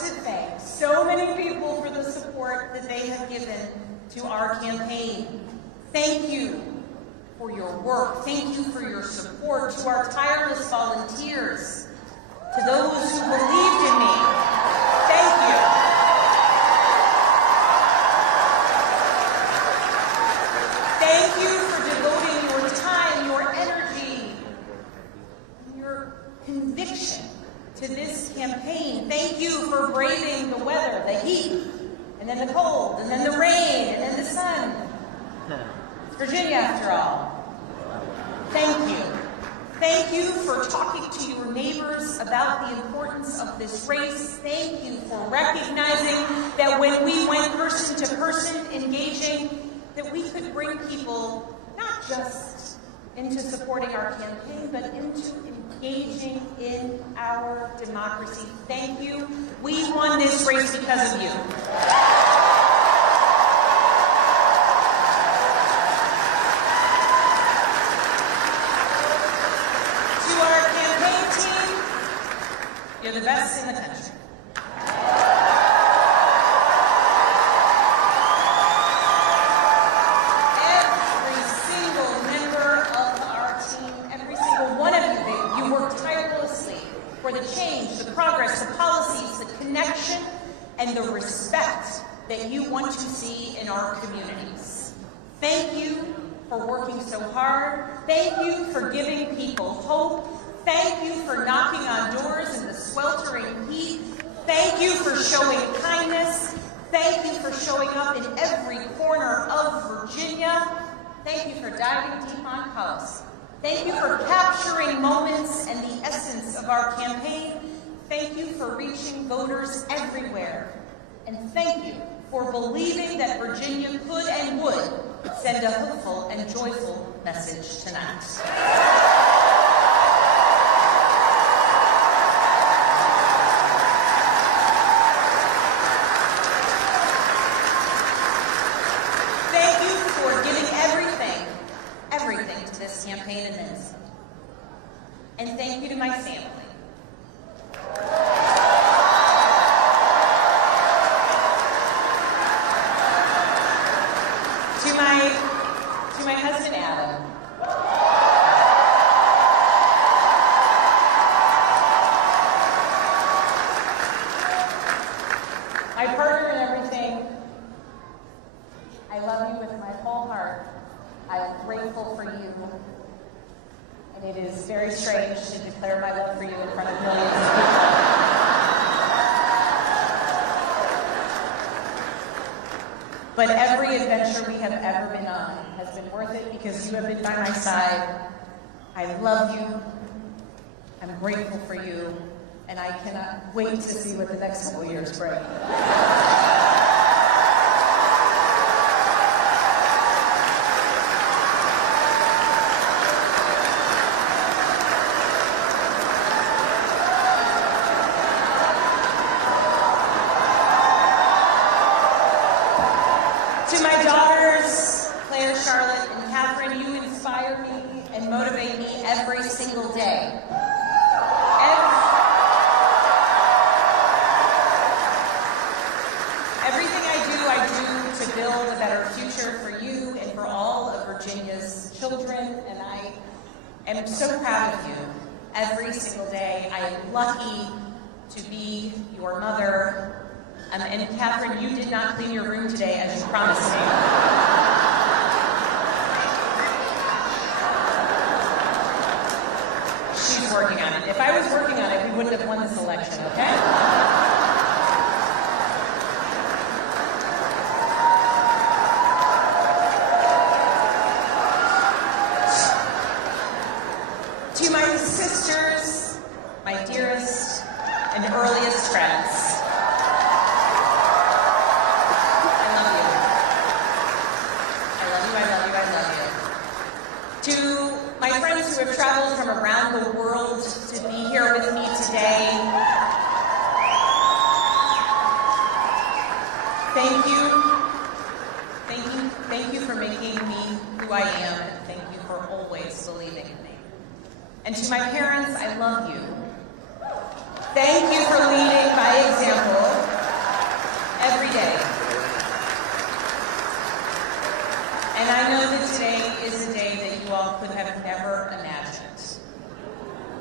to thank so many people for the support that they have given to our campaign. Thank you for your work. Thank you for your support. To our tireless volunteers, to those who believed in me, thank you. Thank you for devoting your time, your energy, and your conviction to this campaign. Thank you for braving the weather, the heat, and then the cold, and then the rain, and then the sun. It's Virginia, after all. Thank you. Thank you for talking to your neighbors about the importance of this race. Thank you for recognizing that when we went person to person engaging, that we could bring people not just into supporting our campaign, but into engaging in our democracy. Thank you. We won this race because of you. To our campaign team, you're the best in the country. For the change, the progress, the policies, the connection, and the respect that you want to see in our communities. Thank you for working so hard. Thank you for giving people hope. Thank you for knocking on doors in the sweltering heat. Thank you for showing kindness. Thank you for showing up in every corner of Virginia. Thank you for diving deep on policy. Thank you for capturing moments and the essence of our campaign. Thank you for reaching voters everywhere. And thank you for believing that Virginia could and would send a hopeful and joyful message tonight. Thank you for giving everything to this campaign and then some. And thank you to my family. To my husband Adam. My partner in everything. I love you with my whole heart. I am grateful for you, and it is very strange to declare my love for you in front of millions of people. But every adventure we have ever been on has been worth it because you have been by my side. I love you, I'm grateful for you, and I cannot wait to see what the next couple years bring. To my daughters, Claire, Charlotte, and Catherine, you inspire me and motivate me every single day. Everything I do to build a better future for you and for all of Virginia's children, and I am so proud of you every single day. I am lucky to be your mother. And Catherine, you did not clean your room today as you promised me. She's working on it. If I was working on it, we wouldn't have won this election, okay? To my sisters, my dearest and earliest friends, to my friends who have traveled from around the world to be here with me today, thank you. Thank you for making me who I am, and thank you for always believing in me. And to my parents, I love you. Thank you for leading by example.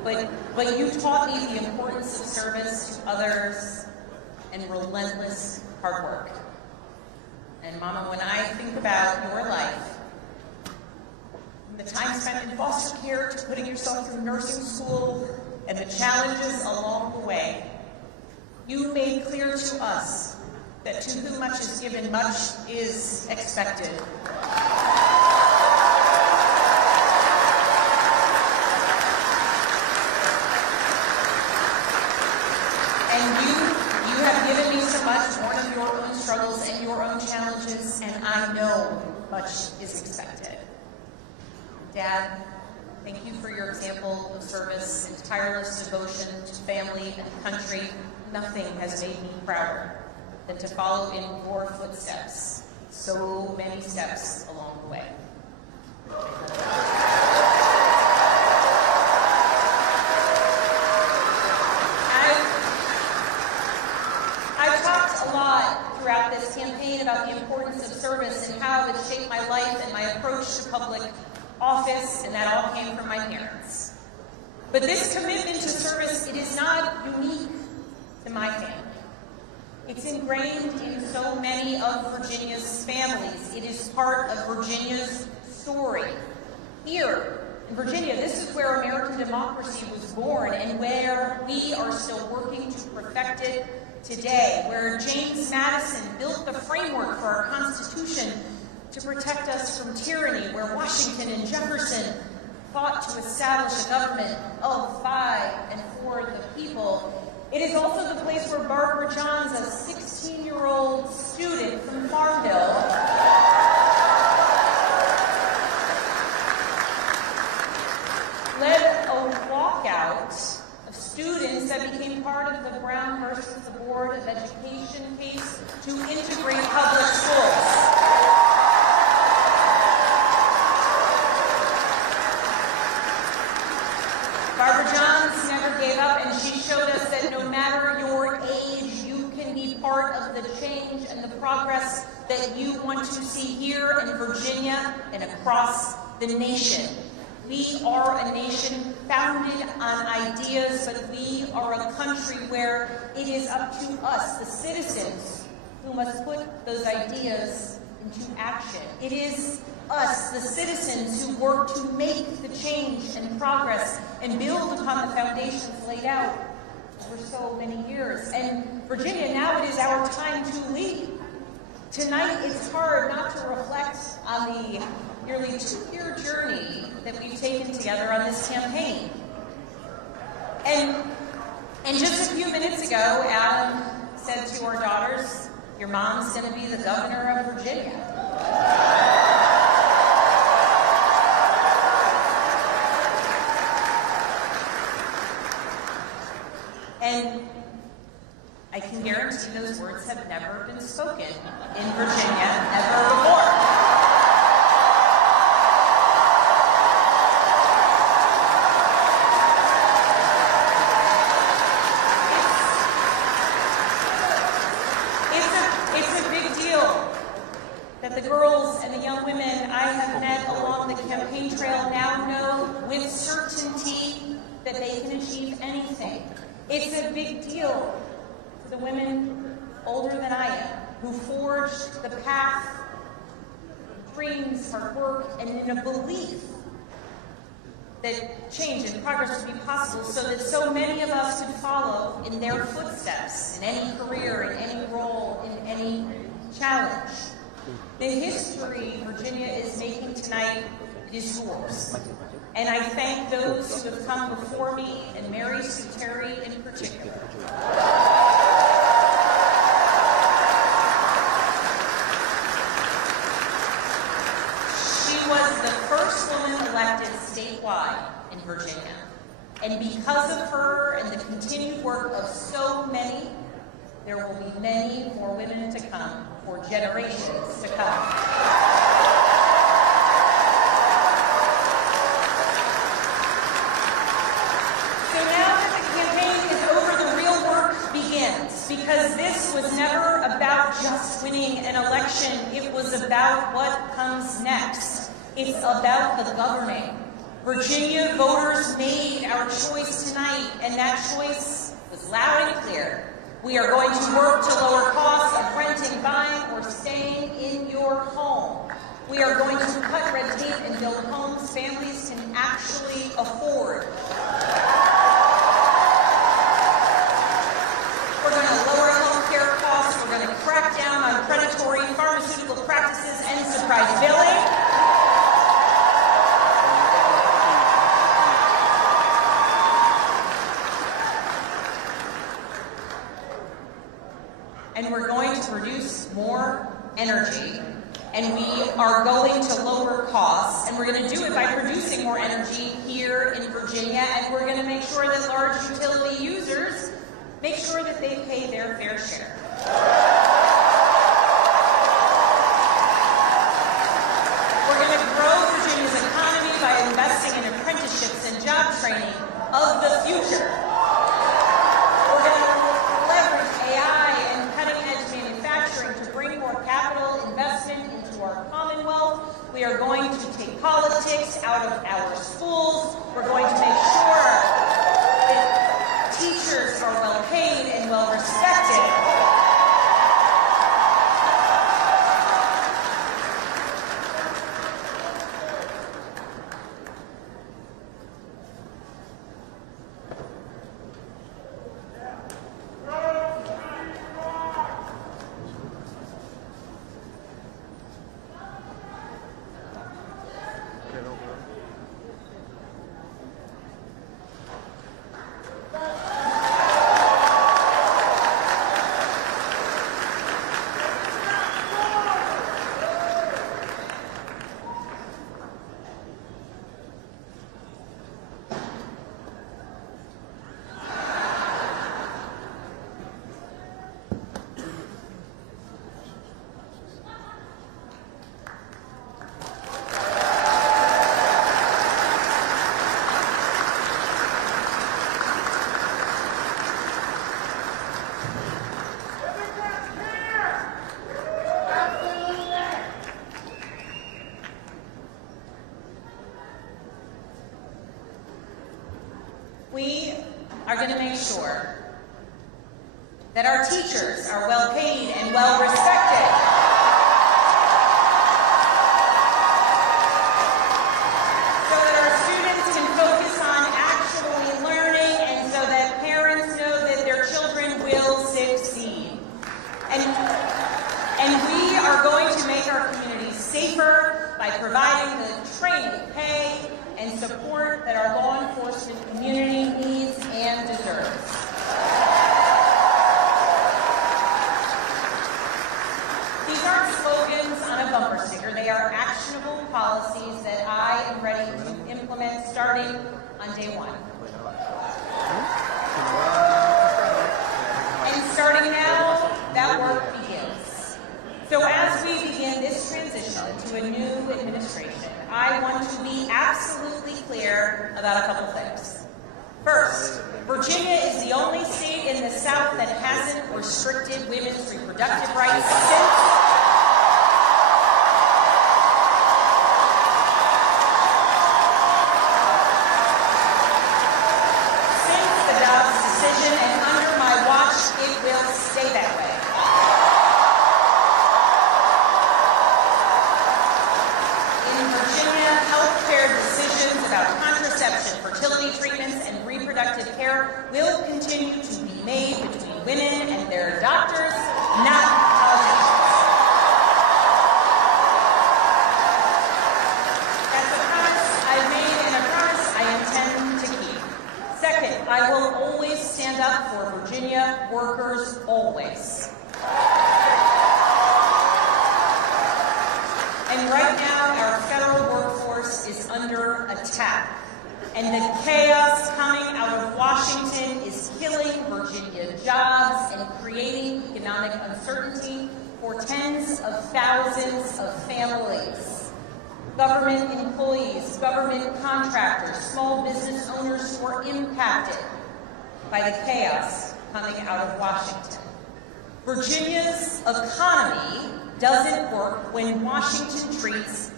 but you taught me the importance of service to others and relentless hard work. And Mama, when I think about your life, from the time spent in foster care to putting yourself through nursing school and the challenges along the way, you made clear to us that to whom much is given, much is expected. And you have given me so much, born of your own struggles and your own challenges, and I know much is expected. Dad, thank you for your example of service and tireless devotion to family and country. Nothing has made me prouder than to follow in your footsteps, so many steps along the way. I've talked a lot throughout this campaign about the importance of service and how it shaped my life and my approach to public office, and that all came from my parents. But this commitment to service, it is not unique to my family. It's ingrained in so many of Virginia's families. It is part of Virginia's story. Here in Virginia, this is where American democracy was born and where we are still working to perfect it today, where James Madison built the framework for our Constitution to protect us from tyranny, where Washington and Jefferson fought to establish a government of, by, and for the people. It is also the place where Barbara Johns, a 16-year-old student from Farmville, led a walkout of students that became part of the Brown versus the Board of Education case to integrate public schools. Barbara Johns never gave up, and she showed us that no matter your age, you can be part of the change and the progress that you want to see here in Virginia and across the nation. We are a nation founded on ideas, but we are a country where it is up to us, the citizens, who must put those ideas into action. It is us, the citizens, who work to make the change and progress and build upon the foundations laid out for so many years. And Virginia, now it is our time to lead. Tonight, it's hard not to reflect on the nearly 2-year journey that we've taken together on this campaign. And just a few minutes ago, Adam said to our daughters, "Your mom's going to be the governor of Virginia." And I can guarantee those words have never been spoken in Virginia ever before. It's a big deal that the girls and the young women I have met along the campaign trail now know with certainty that they can achieve anything. It's a big deal for the women older than I am, who forged the path, dreams, hard work, and in a belief that change and progress would be possible so that so many of us could follow in their footsteps in any career, in any role, in any challenge. The history Virginia is making tonight is yours. And I thank those who have come before me, and Mary Sue Terry in particular. She was the first woman elected statewide in Virginia. And because of her and the continued work of so many, there will be many more women to come for generations to come. Because this was never about just winning an election, it was about what comes next. It's about the governing. Virginia voters made our choice tonight, and that choice was loud and clear. We are going to work to lower costs of renting, buying, or staying in your home. We are going to cut red tape and build homes families can actually afford. We're going to lower home care costs. We're going to crack down on predatory pharmaceutical practices and surprise billing. And we're going to produce more energy, and we are going to lower costs, and we're going to do it by producing more energy here in Virginia, and we're going to make sure that large utility users make sure that they pay their fair share. We're going to grow Virginia's economy by investing in apprenticeships and job training of the future. We're going to leverage AI and cutting-edge manufacturing to bring more capital investment into our Commonwealth. We are going to take politics out of our schools. We're going to make sure that teachers are well paid and well respected. We are going to make sure that our teachers are well paid and well respected. So that our students can focus on actually learning and so that parents know that their children will succeed. And we are going to make our communities safer by providing the training, pay, and support that our law enforcement community needs and deserves. These aren't slogans on a bumper sticker. They are actionable policies that I am ready to implement starting on day one. And starting now, that work begins. So as we begin this transition to a new administration, I want to be absolutely clear about a couple things. First, Virginia is the only state in the South that hasn't restricted women's reproductive rights since the Dobbs decision, and under my watch, it will stay that way. Decisions about contraception, fertility treatments, and reproductive care will continue to be made between women and their doctors, not politicians. That's a promise I've made and a promise I intend to keep. Second, I will always stand up for Virginia workers, always. And right now, our federal workforce is under attack. And the chaos coming out of Washington is killing Virginia jobs and creating economic uncertainty for tens of thousands of families. Government employees, government contractors, small business owners who are impacted by the chaos coming out of Washington. Virginia's economy doesn't work when Washington treats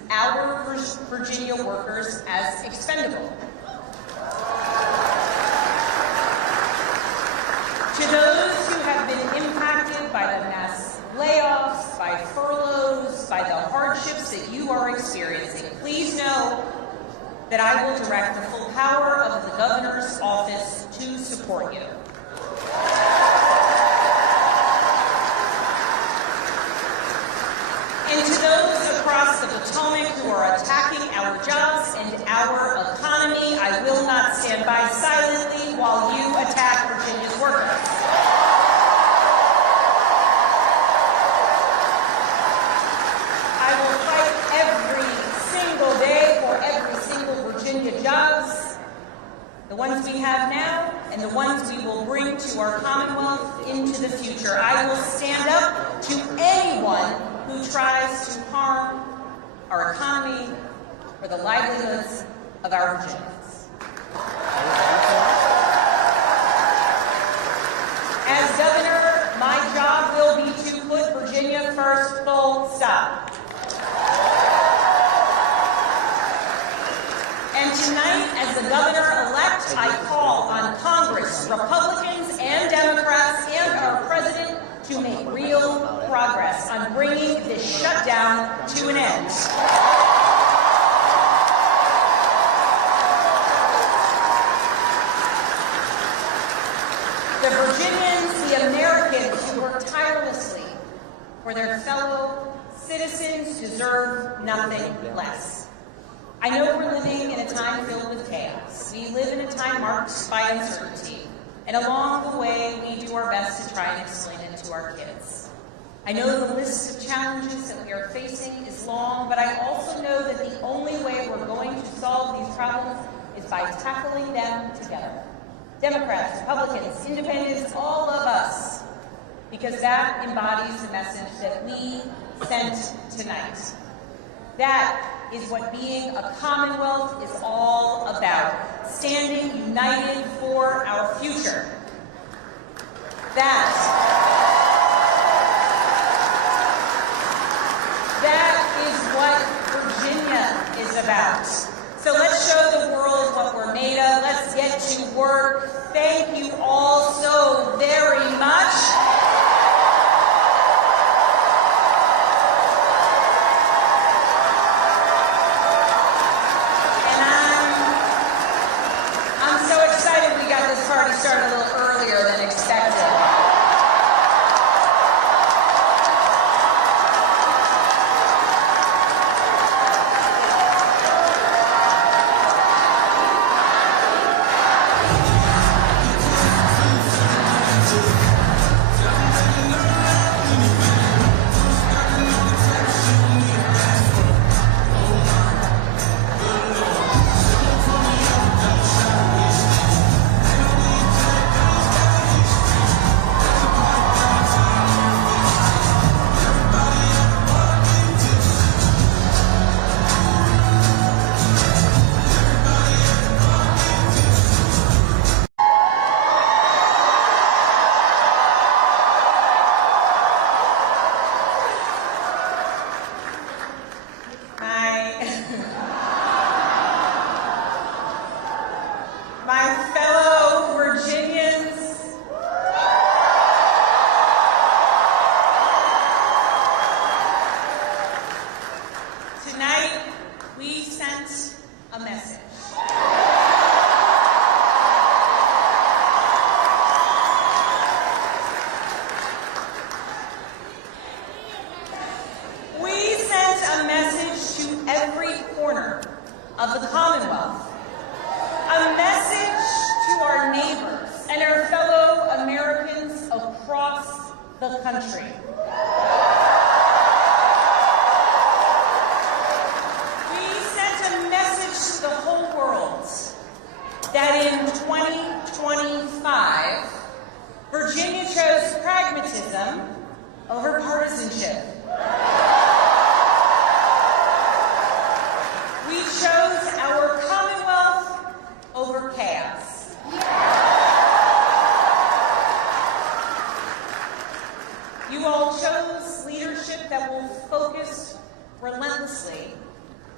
our Virginia workers as expendable. To those who have been impacted by the mass layoffs, by furloughs, by the hardships that you are experiencing, please know that I will direct the full power of the governor's office to support you. And to those across the Potomac who are attacking our jobs and our economy, I will not stand by silently while you attack Virginia's workers. I will fight every single day for every single Virginia jobs, the ones we have now and the ones we will bring to our Commonwealth into the future. I will stand up to anyone who tries to harm our economy or the livelihoods of our Virginians. As governor, my job will be to put Virginia first, full stop. And tonight, as the governor-elect, I call on Congress, Republicans and Democrats, and our president to make real progress on bringing this shutdown to an end. The Virginians, the Americans who work tirelessly for their fellow citizens deserve nothing less. I know we're living in a time filled with chaos. We live in a time marked by uncertainty. And along the way, we do our best to try and explain it to our kids. I know the list of challenges that we are facing is long, but I also know that the only way we're going to solve these problems is by tackling them together. Democrats, Republicans, Independents, all of us, because that embodies the message that we sent tonight. That is what being a Commonwealth is all about, standing united for our future. That is what Virginia is about. So let's show the world what we're made of. Let's get to work. Thank you all so very much. Party started a little earlier than expected. My fellow Virginians, tonight we sent a message. We sent a message to every corner of the Commonwealth. A message to our neighbors and our fellow Americans across the country. We sent a message to the whole world that in 2025, Virginia chose pragmatism over partisanship. We chose our Commonwealth over chaos. You all chose leadership that will focus relentlessly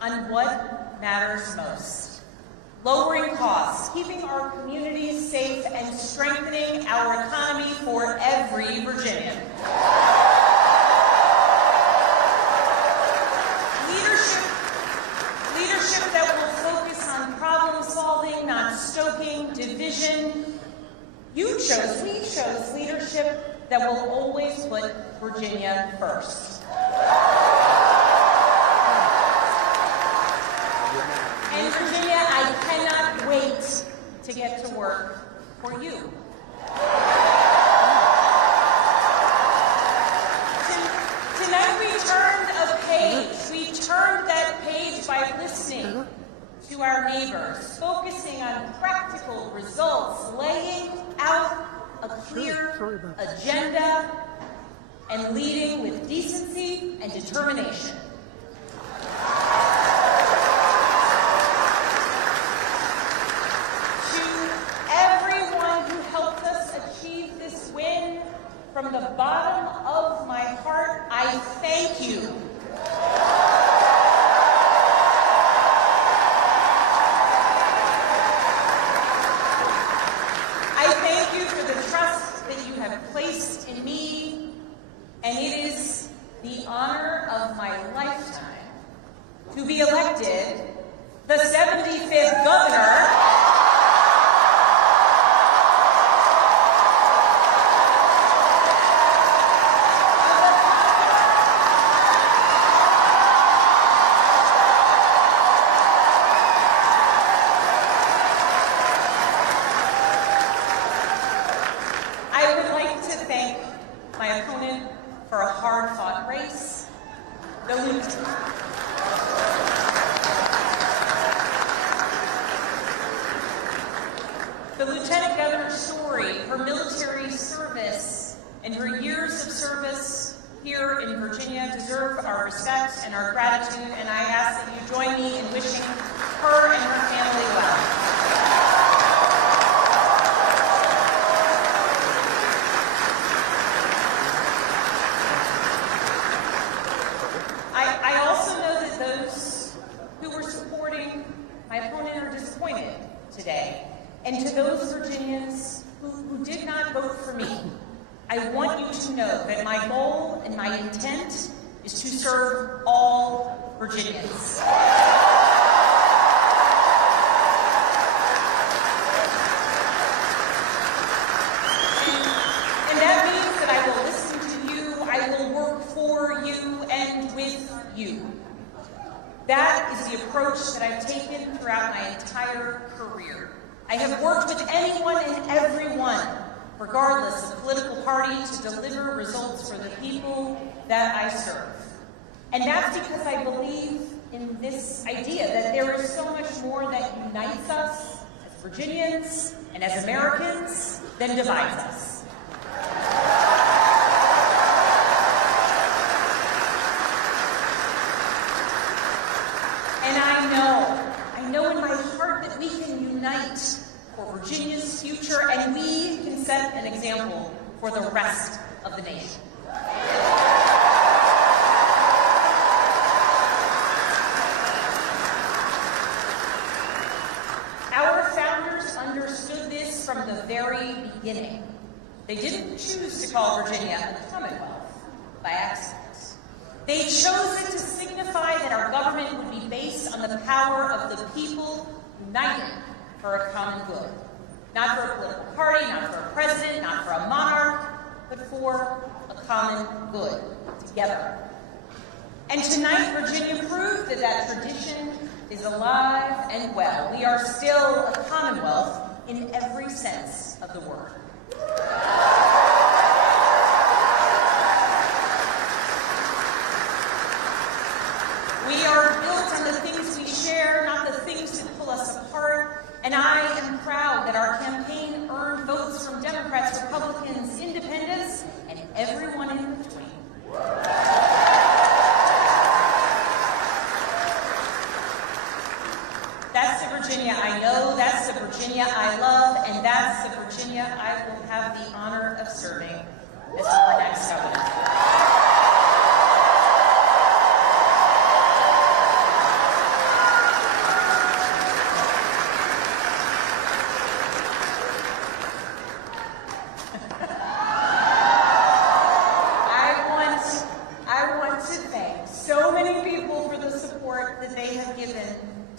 on what matters most: lowering costs, keeping our communities safe, and strengthening our economy for every Virginian. Leadership that will focus on problem solving, not stoking division. We chose leadership that will always put Virginia first. And Virginia, I cannot wait to get to work for you. Tonight we turned a page. We turned that page by listening to our neighbors, focusing on practical results, laying out a clear agenda, and leading with decency and determination. To everyone who helped us achieve this win, from the bottom of my heart, I thank you. I thank you for the trust that you have placed in me, and it is the honor of my lifetime to be elected the 75th governor for a hard-fought race, the Lieutenant Governor's story, her military service, and her years of service here in Virginia deserve our respect and our gratitude, and I ask that you join me in wishing her and her family well. Today. And to those Virginians who did not vote for me, I want you to know that my goal and my intent is to serve all Virginians. And that means that I will listen to you, I will work for you and with you. That is the approach that I've taken throughout my entire career. I have worked with anyone and everyone, regardless of political party, to deliver results for the people that I serve. And that's because I believe in this idea that there is so much more that unites us as Virginians and as Americans than divides us. And I know in my heart that we can unite for Virginia's future, and we can set an example for the rest of the nation. Our founders understood this from the very beginning. They didn't choose to call Virginia the Commonwealth by accident. They chose it to signify that our government would be based on the power of the people united for a common good. Not for a political party, not for a president, not for a monarch, but for a common good, together. And tonight, Virginia proved that that tradition is alive and well. We are still a Commonwealth in every sense of the word. We are built on the things we share, not the things that pull us apart. And I am proud that our campaign earned votes from Democrats, Republicans, Independents, and everyone in between. That's the Virginia I know, that's the Virginia I love, and that's the Virginia I will have the honor of serving as our next governor.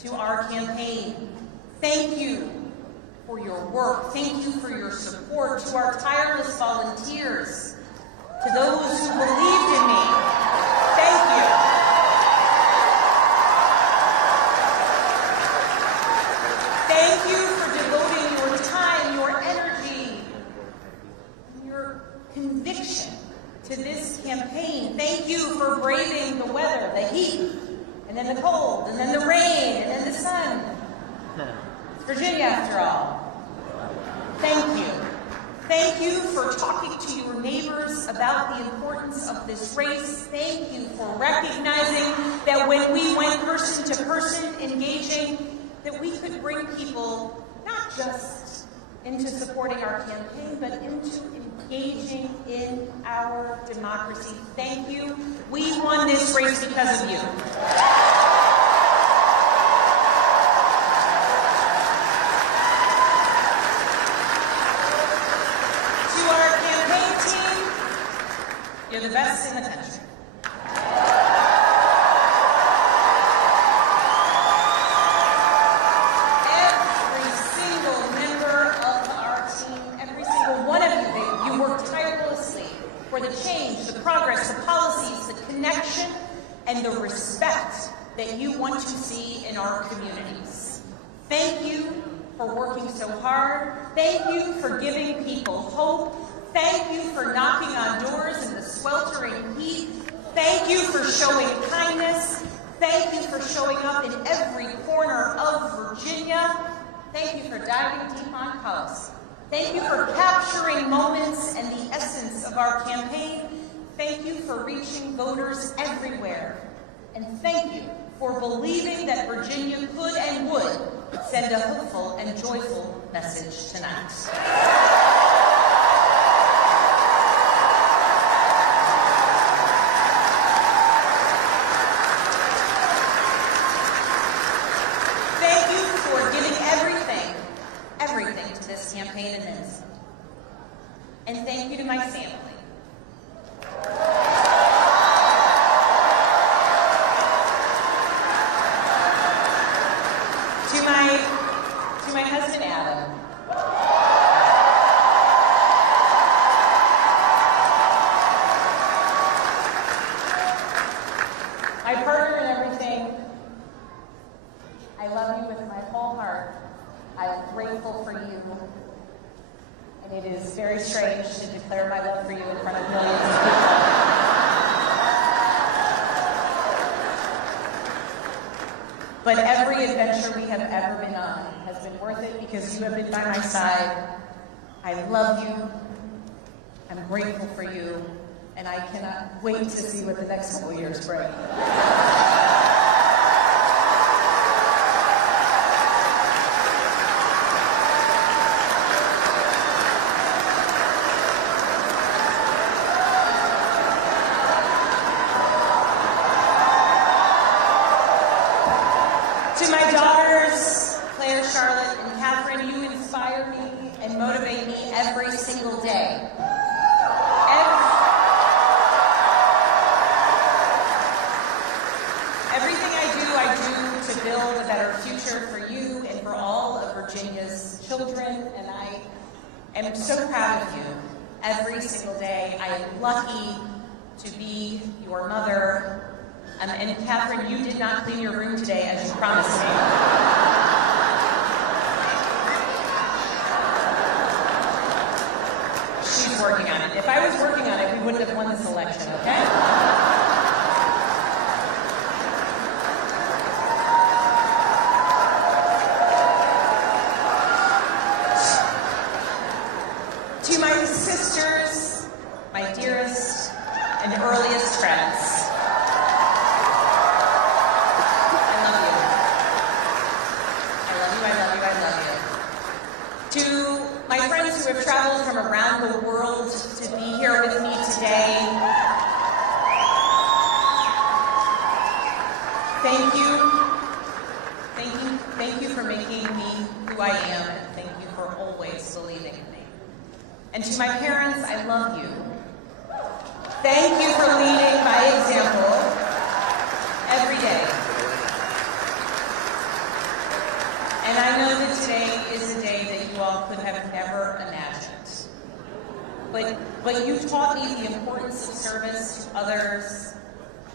to our campaign. Thank you for your work. Thank you for your support. To our tireless volunteers, to those who believed in me, thank you. Thank you for devoting your time, your energy, your conviction to this campaign. Thank you for braving the weather, the heat, and then the cold, and then the rain, and then the sun. It's Virginia, after all. Thank you. Thank you for talking to your neighbors about the importance of this race. Thank you for recognizing that when we went person to person engaging, that we could bring people not just into supporting our campaign, but into engaging in our democracy. Thank you. We won this race because of you. To our campaign team, you're the best in the country. For the change, the progress, the policies, the connection, and the respect that you want to see in our communities. Thank you for working so hard. Thank you for giving people hope. Thank you for knocking on doors in the sweltering heat. Thank you for showing kindness. Thank you for showing up in every corner of Virginia. Thank you for diving deep on policy. Thank you for capturing moments and the essence of our campaign. Thank you for reaching voters everywhere. And thank you for believing that Virginia could and would send a hopeful and joyful message tonight. Thank you for giving everything to this campaign and then some. And thank you to my family. To my husband, Adam. My partner in everything, I love you with my whole heart. I am grateful for you. And it is very strange to declare my love for you in front of millions of people. But every adventure we have ever been on has been worth it because you have been by my side. I love you. I'm grateful for you. And I cannot wait to see what the next couple of years bring. To my daughters, Claire, Charlotte, and Catherine, you inspire me and motivate me every single day. Everything I do to build a better future for you and for all of Virginia's children, and I am so proud of you every single day. I am lucky to be your mother. And Catherine, you did not clean your room today as you promised me. She's working on it. If I was working on it, we wouldn't have won this election, okay? To my sisters, my dearest and earliest friends, to my friends who have traveled from around the world to be here with me today, thank you. Thank you for making me who I am, and thank you for always believing in me. And to my parents, I love you. Thank you for leading by example every day.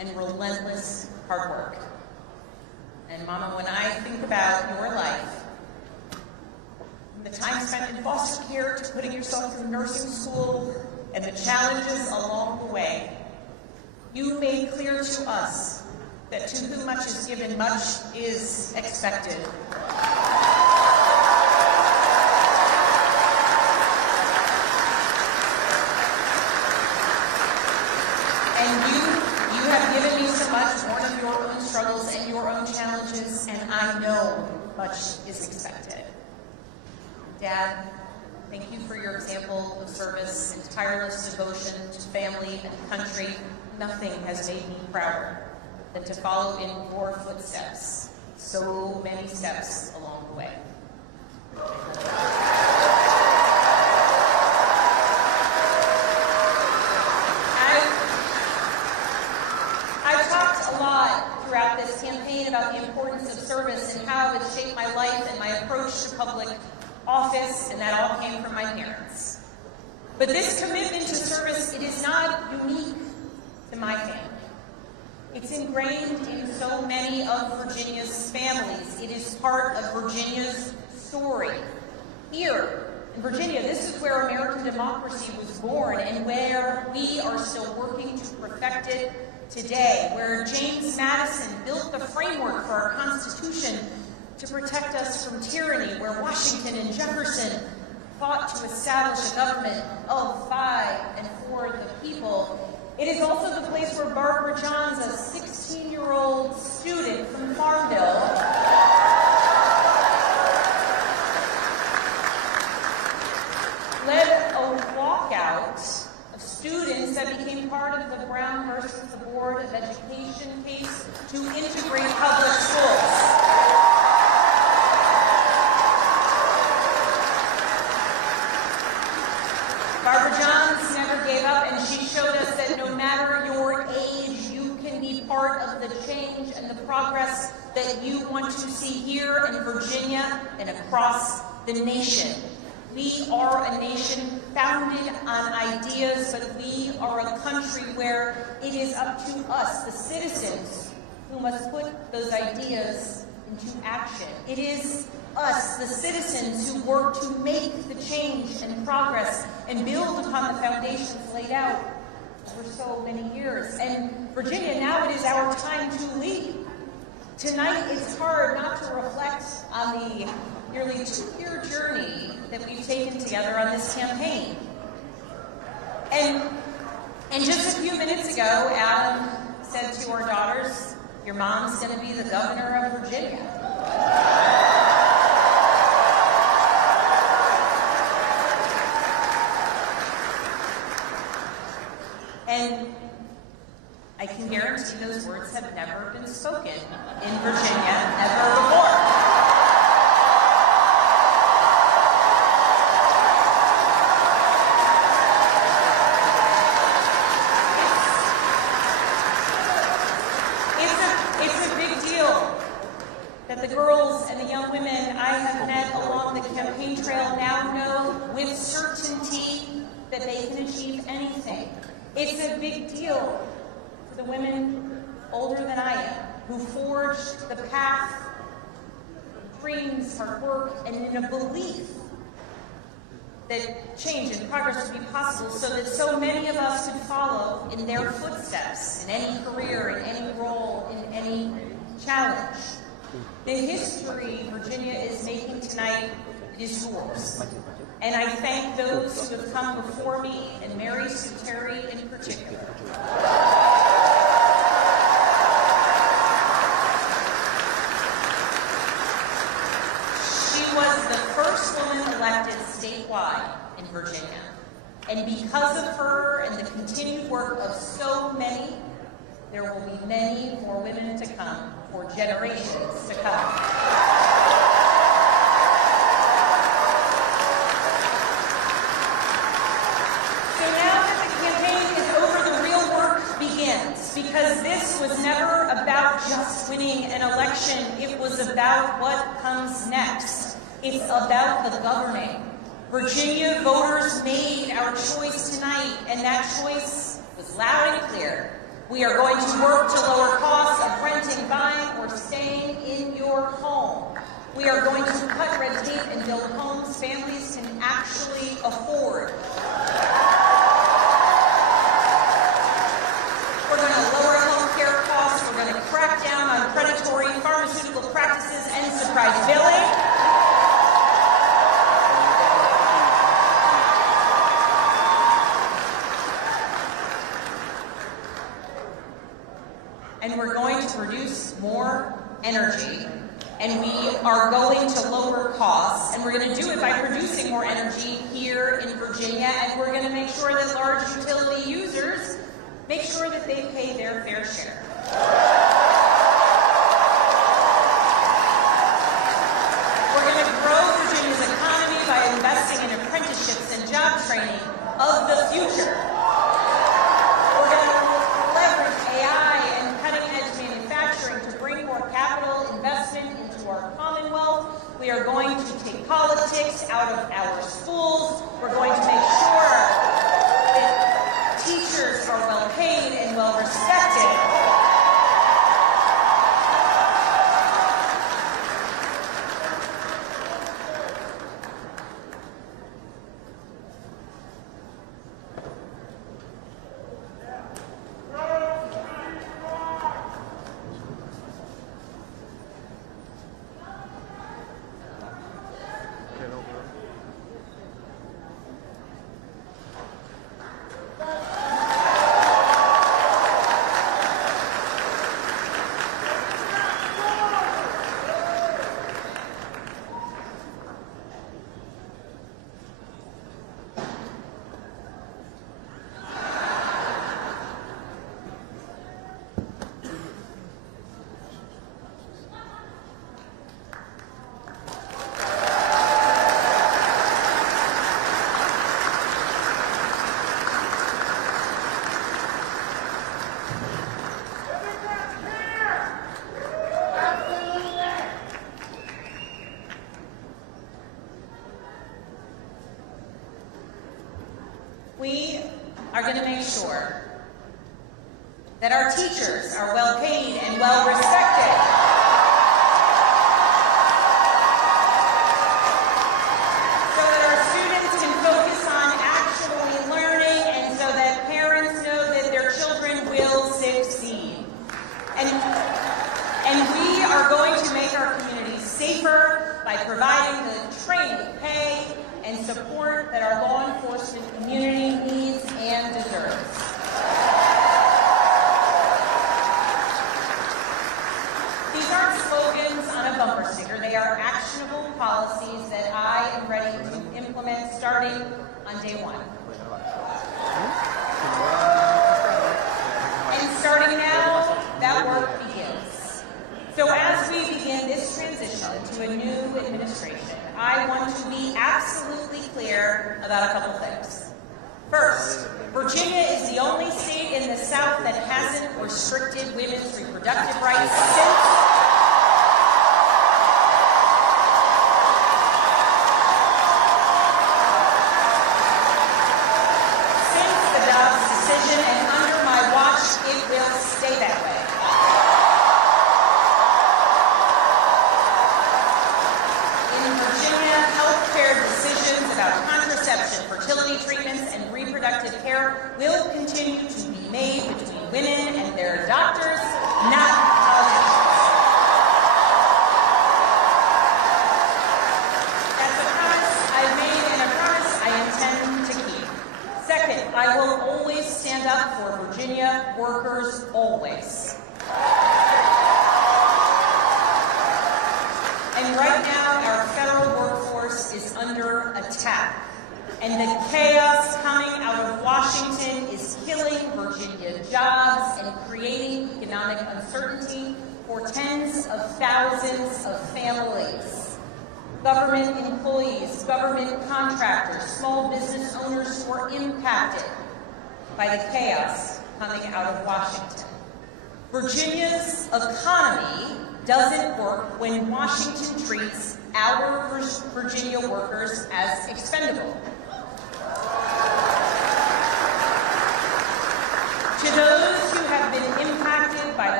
and relentless hard work. And Mama, when I think about your life, from the time spent in foster care to putting yourself through nursing school and the challenges along the way, you made clear to us that to whom much is given, much is expected. And you have given me so much, born of your own struggles and your own challenges, and I know much is expected. Dad, thank you for your example of service and tireless devotion to family and country. Nothing has made me prouder than to follow in your footsteps, so many steps along the way. I've talked a lot throughout this campaign about the importance of service and how it's shaped my life and my approach to public office, and that all came from my parents. But this commitment to service, it is not unique to my family. It's ingrained in so many of Virginia's families. It is part of Virginia's story. Here in Virginia, this is where American democracy was born and where we are still working to perfect it today, where James Madison built the framework for our Constitution to protect us from tyranny, where Washington and Jefferson fought to establish a government of, by, and for the people. It is also the place where Barbara Johns, a 16-year-old student from Farmville, led a walkout of students that became part of the Brown versus the Board of Education case to integrate public schools. Barbara Johns never gave up, and she showed us that no matter your age, you can be part of the change and the progress that you want to see here in Virginia and across the nation. We are a nation founded on ideas, but we are a country where it is up to us, the citizens, who must put those ideas into action. It is us, the citizens, who work to make the change and progress and build upon the foundations laid out for so many years. And Virginia, now it is our time to lead. Tonight, it's hard not to reflect on the nearly 2-year journey that we've taken together on this campaign. And just a few minutes ago, Adam said to our daughters, "Your mom's going to be the governor of Virginia." And I can guarantee those words have never been spoken in Virginia ever before. It's a big deal that the girls and the young women I have met along the campaign trail now know with certainty that they can achieve anything. It's a big deal for the women older than I am, who forged the path of dreams, hard work, and in a belief that change and progress would be possible so that so many of us could follow in their footsteps in any career, in any role, in any challenge. The history Virginia is making tonight is yours. And I thank those who have come before me, and Mary Sue Terry in particular. She was the first woman elected statewide in Virginia. And because of her and the continued work of so many, there will be many more women to come for generations to come. Because this was never about just winning an election, it was about what comes next. It's about the governing. Virginia voters made our choice tonight, and that choice was loud and clear. We are going to work to lower costs of renting, buying, or staying in your home. We are going to cut red tape and build homes families can actually afford. We're going to lower home care costs. We're going to crack down on predatory pharmaceutical practices and surprise billing. And we're going to produce more energy, and we are going to lower costs, and we're going to do it by producing more energy here in Virginia, and we're going to make sure that large utility users make sure that they pay their fair share. We're going to grow Virginia's economy by investing in apprenticeships and job training of the future. We're going to leverage AI and cutting-edge manufacturing to bring more capital investment into our Commonwealth. We are going to take politics out of our schools. We're going to make sure that teachers are well paid and well respected. We are going to make sure that our teachers are well paid and well respected. So that our students can focus on actually learning and so that parents know that their children will succeed. And we are going to make our communities safer by providing the training, pay, and support that our law enforcement community needs and deserves. These aren't slogans on a bumper sticker. They are actionable policies that I am ready to implement starting on day one. And starting now, that work begins. So as we begin this transition to a new administration, I want to be absolutely clear about a couple things. First, Virginia is the only state in the South that hasn't restricted women's reproductive rights since the Dobbs decision, and under my watch, it will stay that way. About contraception, fertility treatments, and reproductive care will continue to be made between women and their doctors, not politicians. That's a promise I've made and a promise I intend to keep. Second, I will always stand up for Virginia workers, always. And right now, our federal workforce is under attack. And the chaos coming out of Washington is killing Virginia jobs and creating economic uncertainty for tens of thousands of families. Government employees, government contractors, small business owners who are impacted by the chaos coming out of Washington. Virginia's economy doesn't work when Washington treats our Virginia workers as expendable. To those who have been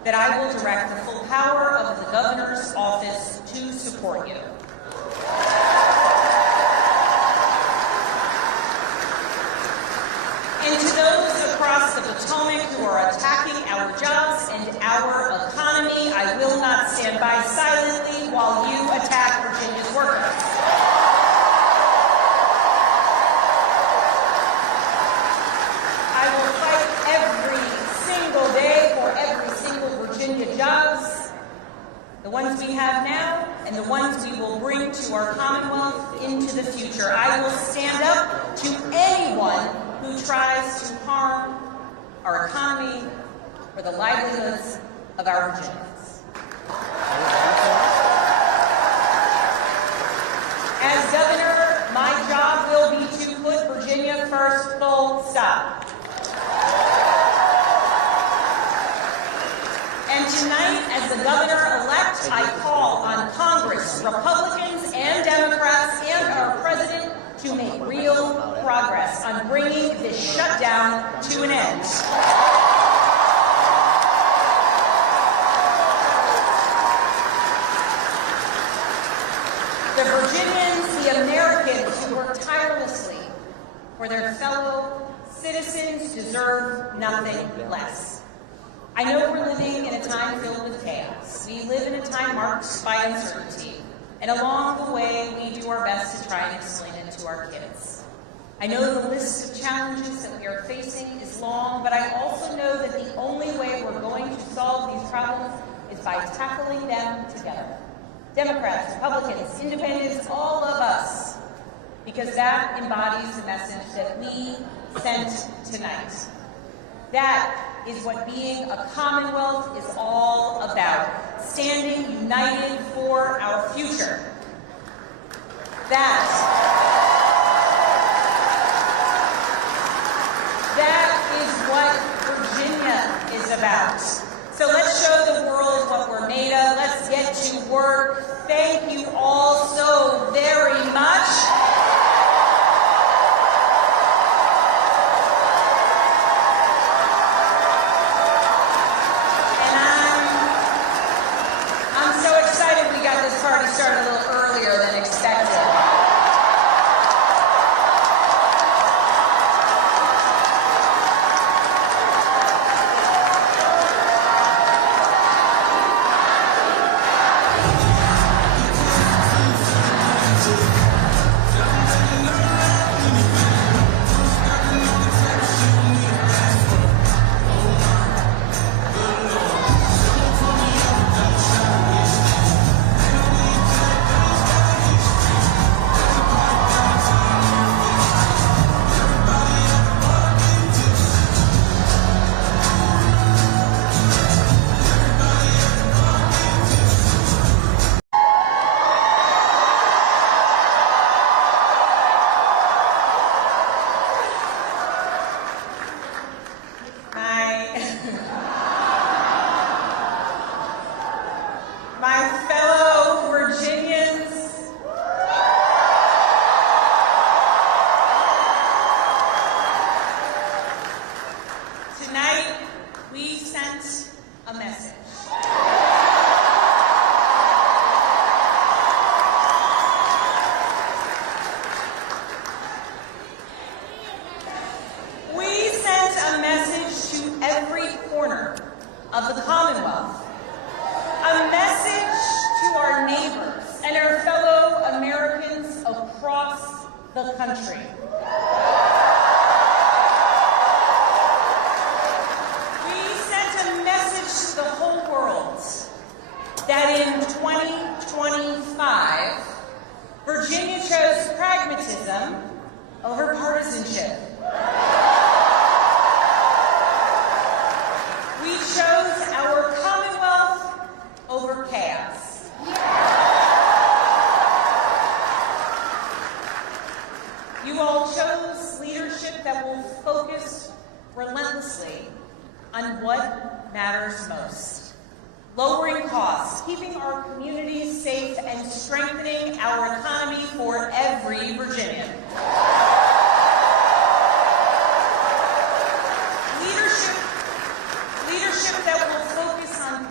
that I will direct the full power of the governor's office to support you. And to those across the Potomac who are attacking our jobs and our economy, I will not stand by silently while you attack Virginia's workers. I will fight every single day for every single Virginia jobs, the ones we have now and the ones we will bring to our Commonwealth into the future. I will stand up to anyone who tries to harm our economy or the livelihoods of our Virginians. As governor, my job will be to put Virginia first, full stop. And tonight, as the governor-elect, I call on Congress, Republicans and Democrats, and our president to make real progress on bringing this shutdown to an end. The Virginians, the Americans who work tirelessly for their fellow citizens deserve nothing less. I know we're living in a time filled with chaos. We live in a time marked by uncertainty, and along the way, we do our best to try and explain it to our kids. I know the list of challenges that we are facing is long, but I also know that the only way we're going to solve these problems is by tackling them together. Democrats, Republicans, Independents, all of us, because that embodies the message that we sent tonight. That is what being a Commonwealth is all about, standing united for our future. That is what Virginia is about. So let's show the world what we're made of. Let's get to work. Thank you all so very much. Started a little earlier than expected. My fellow Virginians, tonight we sent a message. We sent a message to every corner of the Commonwealth. A message to our neighbors and our fellow Americans across the country. We sent a message to the whole world that in 2025, Virginia chose pragmatism over partisanship. We chose our Commonwealth over chaos. You all chose leadership that will focus relentlessly on what matters most. Lowering costs, keeping our communities safe, and strengthening our economy for every Virginian. Leadership that will focus on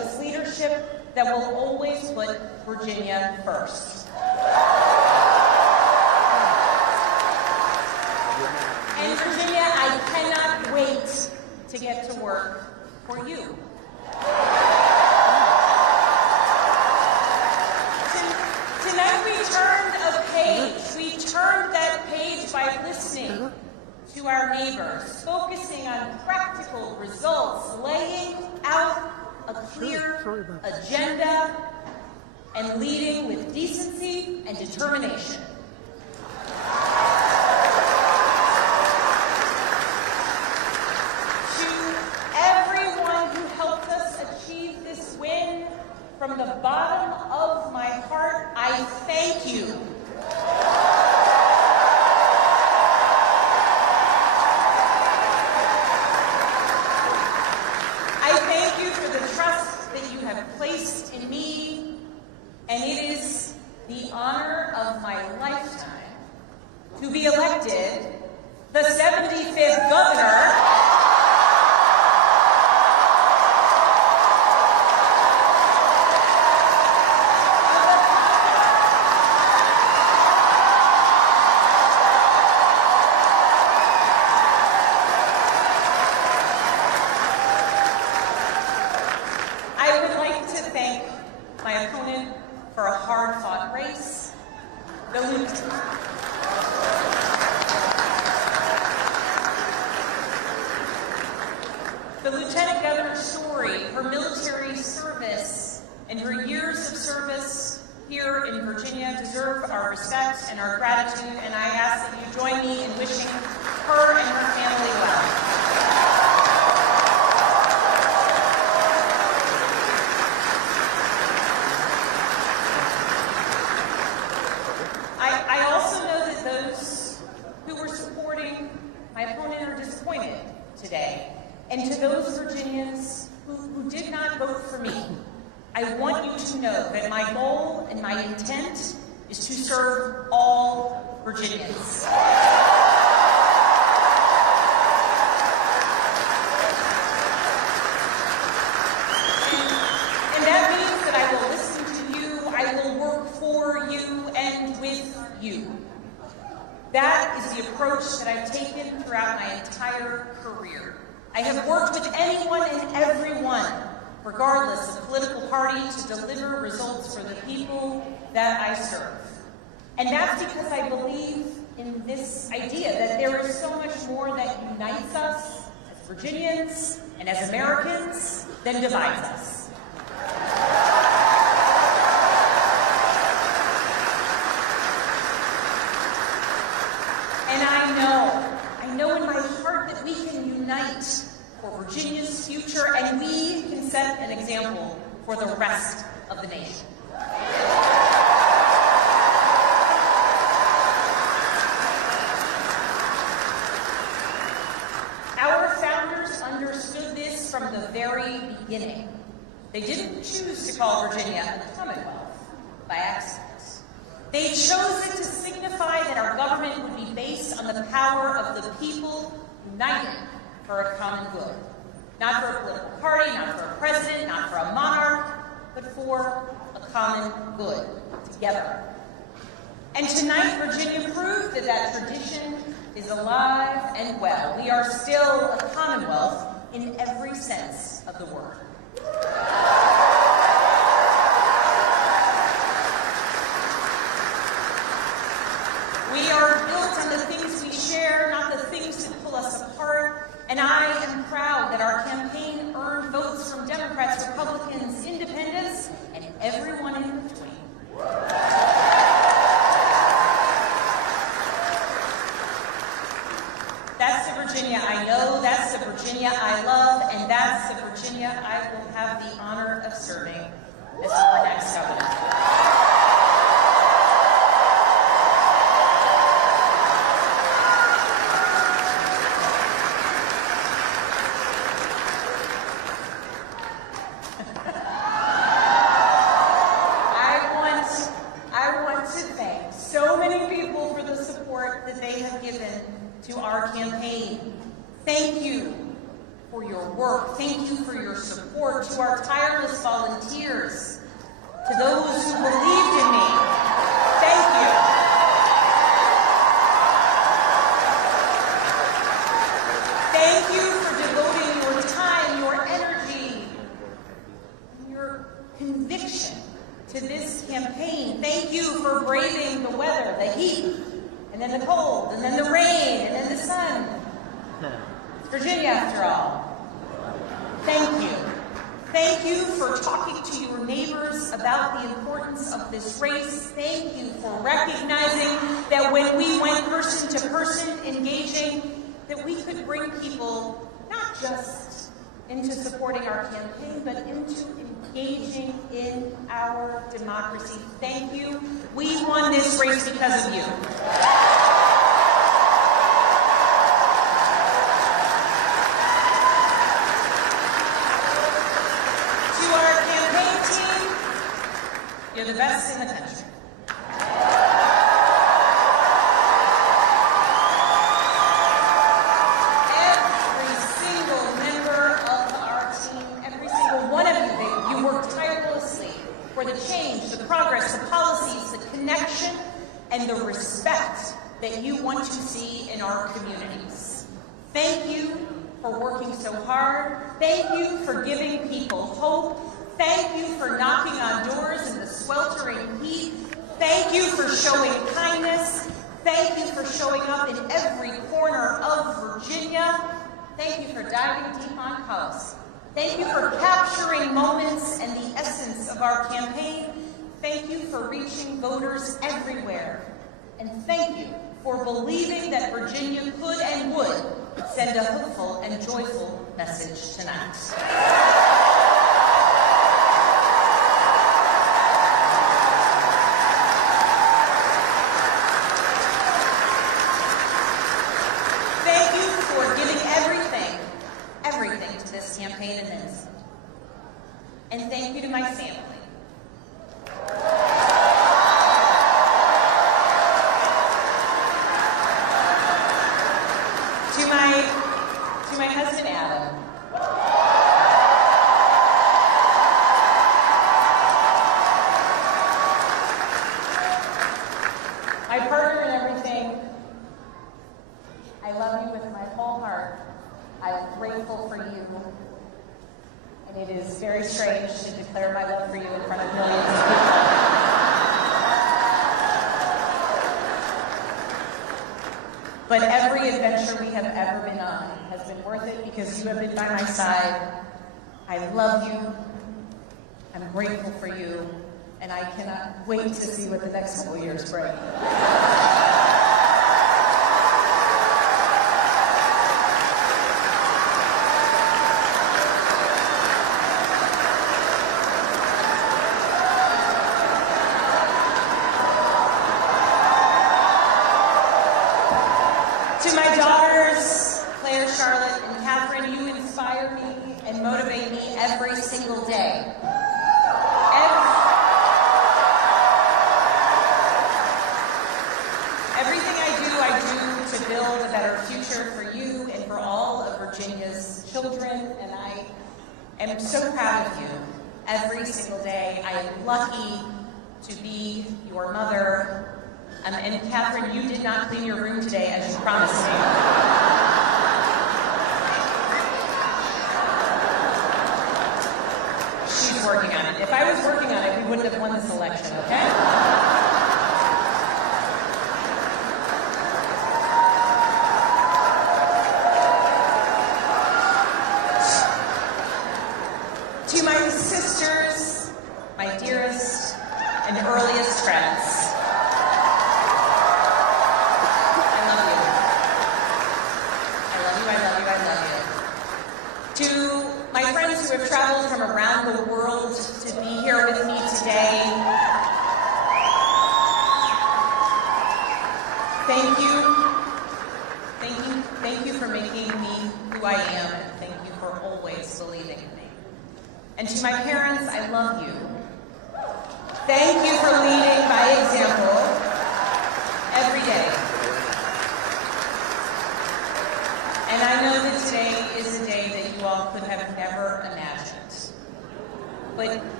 put Virginia first. And Virginia, I cannot wait to get to work for you. Tonight we turned a page. We turned that page by listening to our neighbors, focusing on practical results, laying out a clear agenda, and leading with decency and determination. To everyone who helped us achieve this win, from the bottom of my heart, I thank you. I thank you for the trust that you have placed in me, and it is the honor of my lifetime to be elected the 75th governor for a hard-fought race. The Lieutenant Governor's story, her military service, and her years of service here in Virginia deserve our respect and our gratitude, and I ask that you join me in wishing her and her family well. I also know that those who were supporting my opponent are disappointed today. And to those Virginians who did not vote for me, I want you to know that my goal and my intent is to serve all Virginians. And that means that I will listen to you, I will work for you and with you. That is the approach that I've taken throughout my entire career. I have worked with anyone and everyone, regardless of political party, to deliver results for the people that I serve. And that's because I believe in this idea that there is so much more that unites us as Virginians and as Americans than divides us. And I know in my heart that we can unite for Virginia's future, and we can set an example for the rest of the nation. Our founders understood this from the very beginning. They didn't choose to call Virginia a Commonwealth by accident. They chose it to signify that our government would be based on the power of the people united for a common good. Not for a political party, not for a president, not for a monarch, but for a common good, together. And tonight, Virginia proved that that tradition is alive and well. We are still a Commonwealth in every sense of the word. We are built on the things we share, not the things that pull us apart. And I am proud that our campaign earned votes from Democrats, Republicans, Independents, and everyone in between. That's the Virginia I know, that's the Virginia I love, and that's the Virginia I will have the honor of serving as our next governor. To our campaign. Thank you for your work. Thank you for your support. To our tireless volunteers, To those who believed in me, thank you. Thank you for devoting your time, your energy, your conviction to this campaign. Thank you for braving the weather, the heat, and then the cold, and then the rain, and then the sun. It's Virginia, after all. Thank you. Thank you for talking to your neighbors about the importance of this race. Thank you for recognizing that when we went person to person engaging, that we could bring people not just into supporting our campaign, but into engaging in our democracy. Thank you. We won this race because of you. You're the best in the country. Every single member of our team, every single one of you, you work tirelessly for the change, the progress, the policies, the connection, and the respect that you want to see in our communities. Thank you for working so hard. Thank you for giving people hope. Thank you for knocking on doors in the sweltering heat. Thank you for showing kindness. Thank you for showing up in every corner of Virginia. Thank you for diving deep on cause. Thank you for capturing moments and the essence of our campaign. Thank you for reaching voters everywhere. And thank you for believing that Virginia could and would send a hopeful and joyful message tonight. Campaign and then some. And thank you to my family. To my husband Adam. My partner in everything. I love you with my whole heart. I'm grateful for you. And it is very strange to declare my love for you in front of millions of people. But every adventure we have ever been on has been worth it because you have been by my side. I love you. I'm grateful for you. And I cannot wait to see what the next couple years bring. To my daughters, Claire, Charlotte, and Catherine, you inspire me and motivate me every single day. Everything I do to build a better future for you and for all of Virginia's children, and I am so proud of you every single day. I am lucky to be your mother. And Catherine, you did not clean your room today as you promised me. She's working on it. If I was working on it, we wouldn't have won this election, okay? To my sisters, my dearest and earliest friends, to my friends who have traveled from around the world to be here with me today, thank you. Thank you for making me who I am, and thank you for always believing in me. And to my parents, I love you. Thank you for leading by example every day. And I know that today is a day that you all could have never imagined. But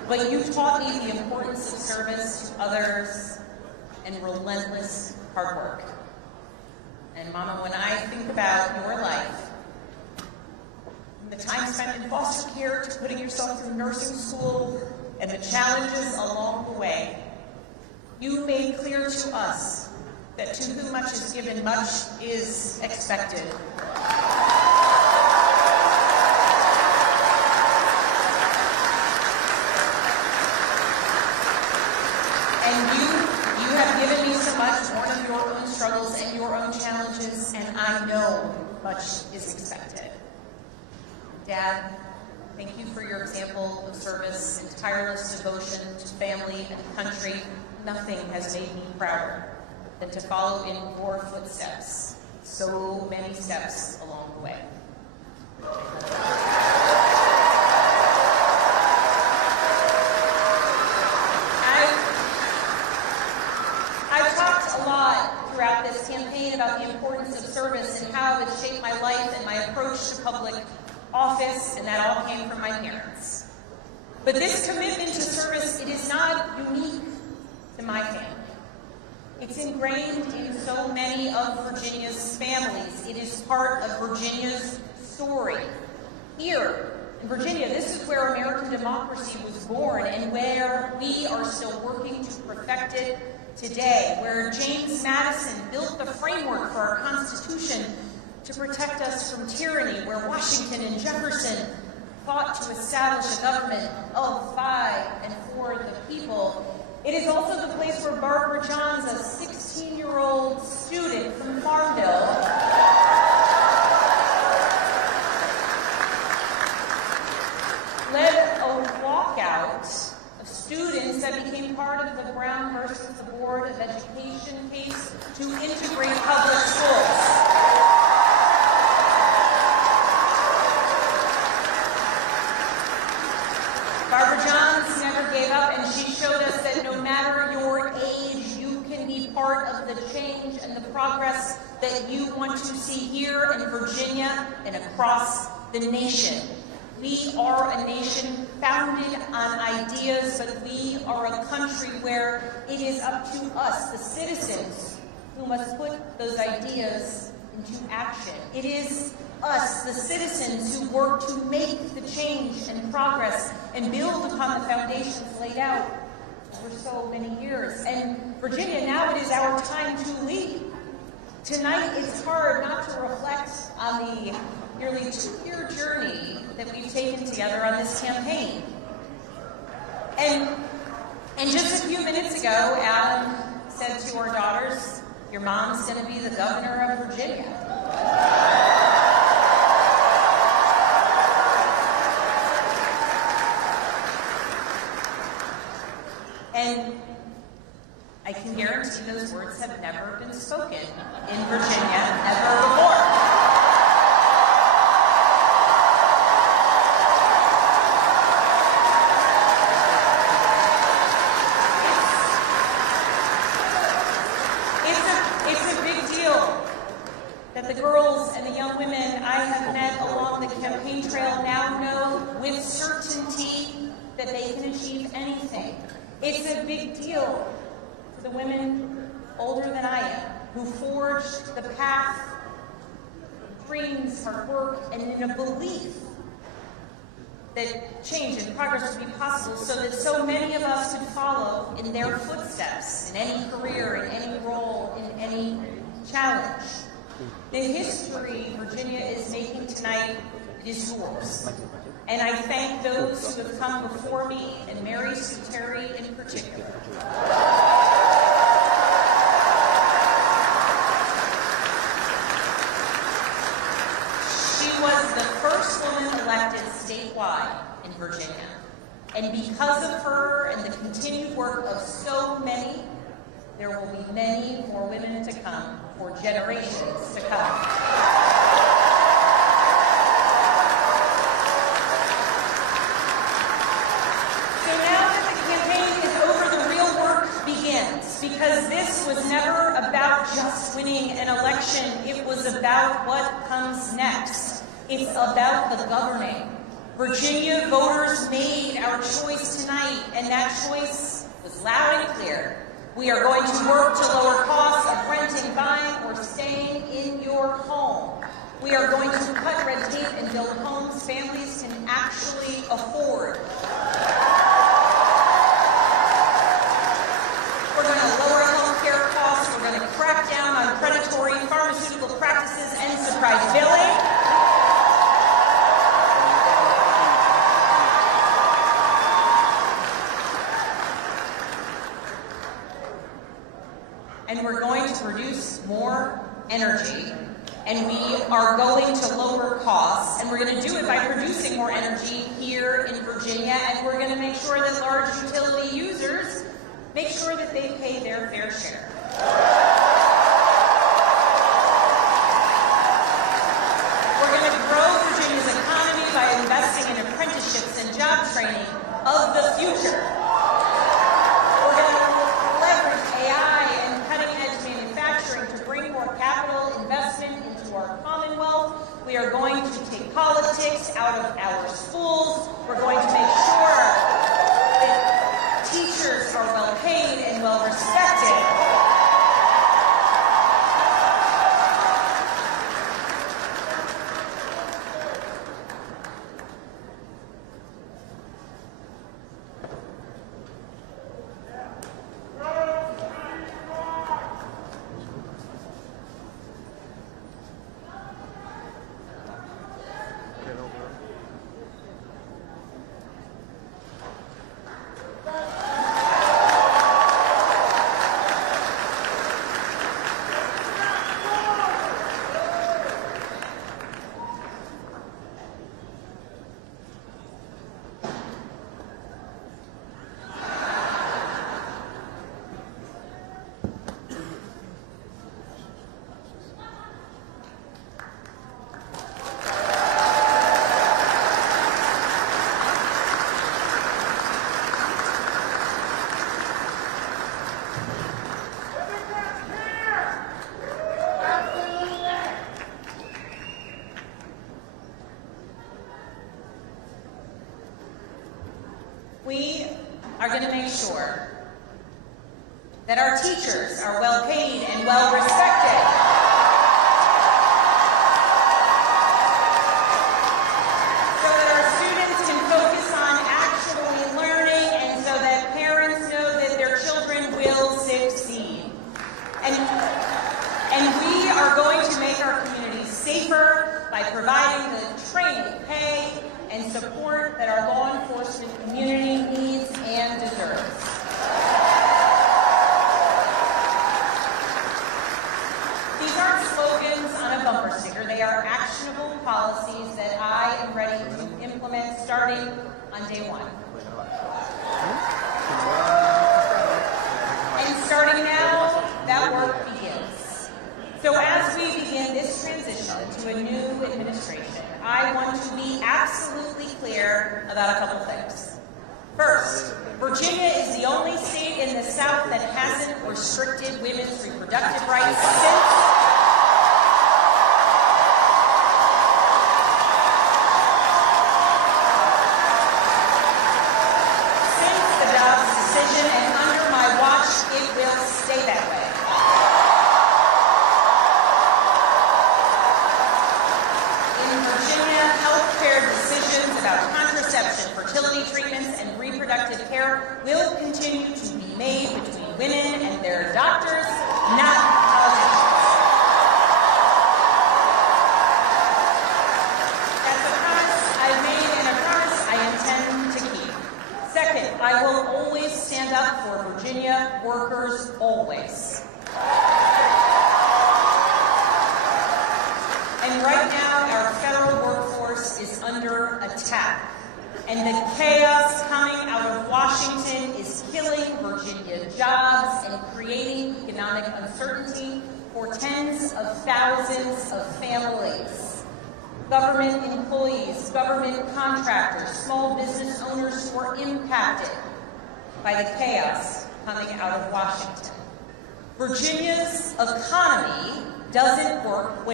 but you taught me the importance of service to others and relentless hard work. And Mama, when I think about your life, from the time spent in foster care to putting yourself through nursing school and the challenges along the way, you made clear to us that to whom much is given, much is expected. And you have given me so much, born of your own struggles and your own challenges, and I know much is expected. Dad, thank you for your example of service and tireless devotion to family and country. Nothing has made me prouder than to follow in your footsteps, so many steps along the way. I've talked a lot throughout this campaign about the importance of service and how it shaped my life and my approach to public office, and that all came from my parents. But this commitment to service, it is not unique to my family. It's ingrained in so many of Virginia's families. It is part of Virginia's story. Here in Virginia, this is where American democracy was born and where we are still working to perfect it today, where James Madison built the framework for our Constitution to protect us from tyranny, where Washington and Jefferson fought to establish a government of, by, and for the people. It is also the place where Barbara Johns, a 16-year-old student from Farmville, led a walkout of students that became part of the Brown versus the Board of Education case to integrate public schools. Barbara Johns never gave up, and she showed us that no matter your age, you can be part of the change and the progress that you want to see here in Virginia and across the nation. We are a nation founded on ideas, but we are a country where it is up to us, the citizens, who must put those ideas into action. It is us, the citizens, who work to make the change and progress and build upon the foundations laid out for so many years. And Virginia, now it is our time to lead. Tonight, it's hard not to reflect on the nearly 2-year journey that we've taken together on this campaign. And just a few minutes ago, Adam said to our daughters, "Your mom's going to be the governor of Virginia." And I can guarantee those words have never been spoken in Virginia ever before. It's a big deal that the girls and the young women I have met along the campaign trail now know with certainty that they can achieve anything. It's a big deal for the women older than I am, who forged the path, dreams, hard work, and in a belief that change and progress would be possible so that so many of us could follow in their footsteps in any career, in any role, in any challenge. The history Virginia is making tonight is yours. And I thank those who have come before me, and Mary Sue Terry in particular. She was the first woman elected statewide in Virginia. And because of her and the continued work of so many, there will be many more women to come for generations to come. Because this was never about just winning an election, it was about what comes next. It's about the governing. Virginia voters made our choice tonight, and that choice was loud and clear. We are going to work to lower costs of renting, buying, or staying in your home. We are going to cut red tape and build homes families can actually afford. We're going to lower home care costs. We're going to crack down on predatory pharmaceutical practices and surprise billing. And we're going to produce more energy, and we are going to lower costs, and we're going to do it by producing more energy here in Virginia, and we're going to make sure that large utility users make sure that they pay their fair share. We're going to grow Virginia's economy by investing in apprenticeships and job training of the future. We're going to leverage AI and cutting-edge manufacturing to bring more capital investment into our Commonwealth. We are going to take politics out of our schools. We're going to make sure that teachers are well paid and well respected. We are going to make sure that our teachers are well paid and well respected. So that our students can focus on actually learning and so that parents know that their children will succeed. And we are going to make our communities safer by providing the training, pay, and support that our law enforcement community needs and deserves. These aren't slogans on a bumper sticker. They are actionable policies that I am ready to implement starting on day one. And starting now, that work begins. So as we begin this transition to a new administration, I want to be absolutely clear about a couple things. First, Virginia is the only state in the South that hasn't restricted women's reproductive rights since the Dobbs decision, and under my watch, it will stay that way. Decisions about contraception, fertility treatments, and reproductive care will continue to be made between women and their doctors, not politicians. That's a promise I've made and a promise I intend to keep. Second, I will always stand up for Virginia workers, always. And right now, our federal workforce is under attack. And the chaos coming out of Washington is killing Virginia jobs and creating economic uncertainty for tens of thousands of families. Government employees, government contractors, small business owners who are impacted by the chaos coming out of Washington. Virginia's economy doesn't work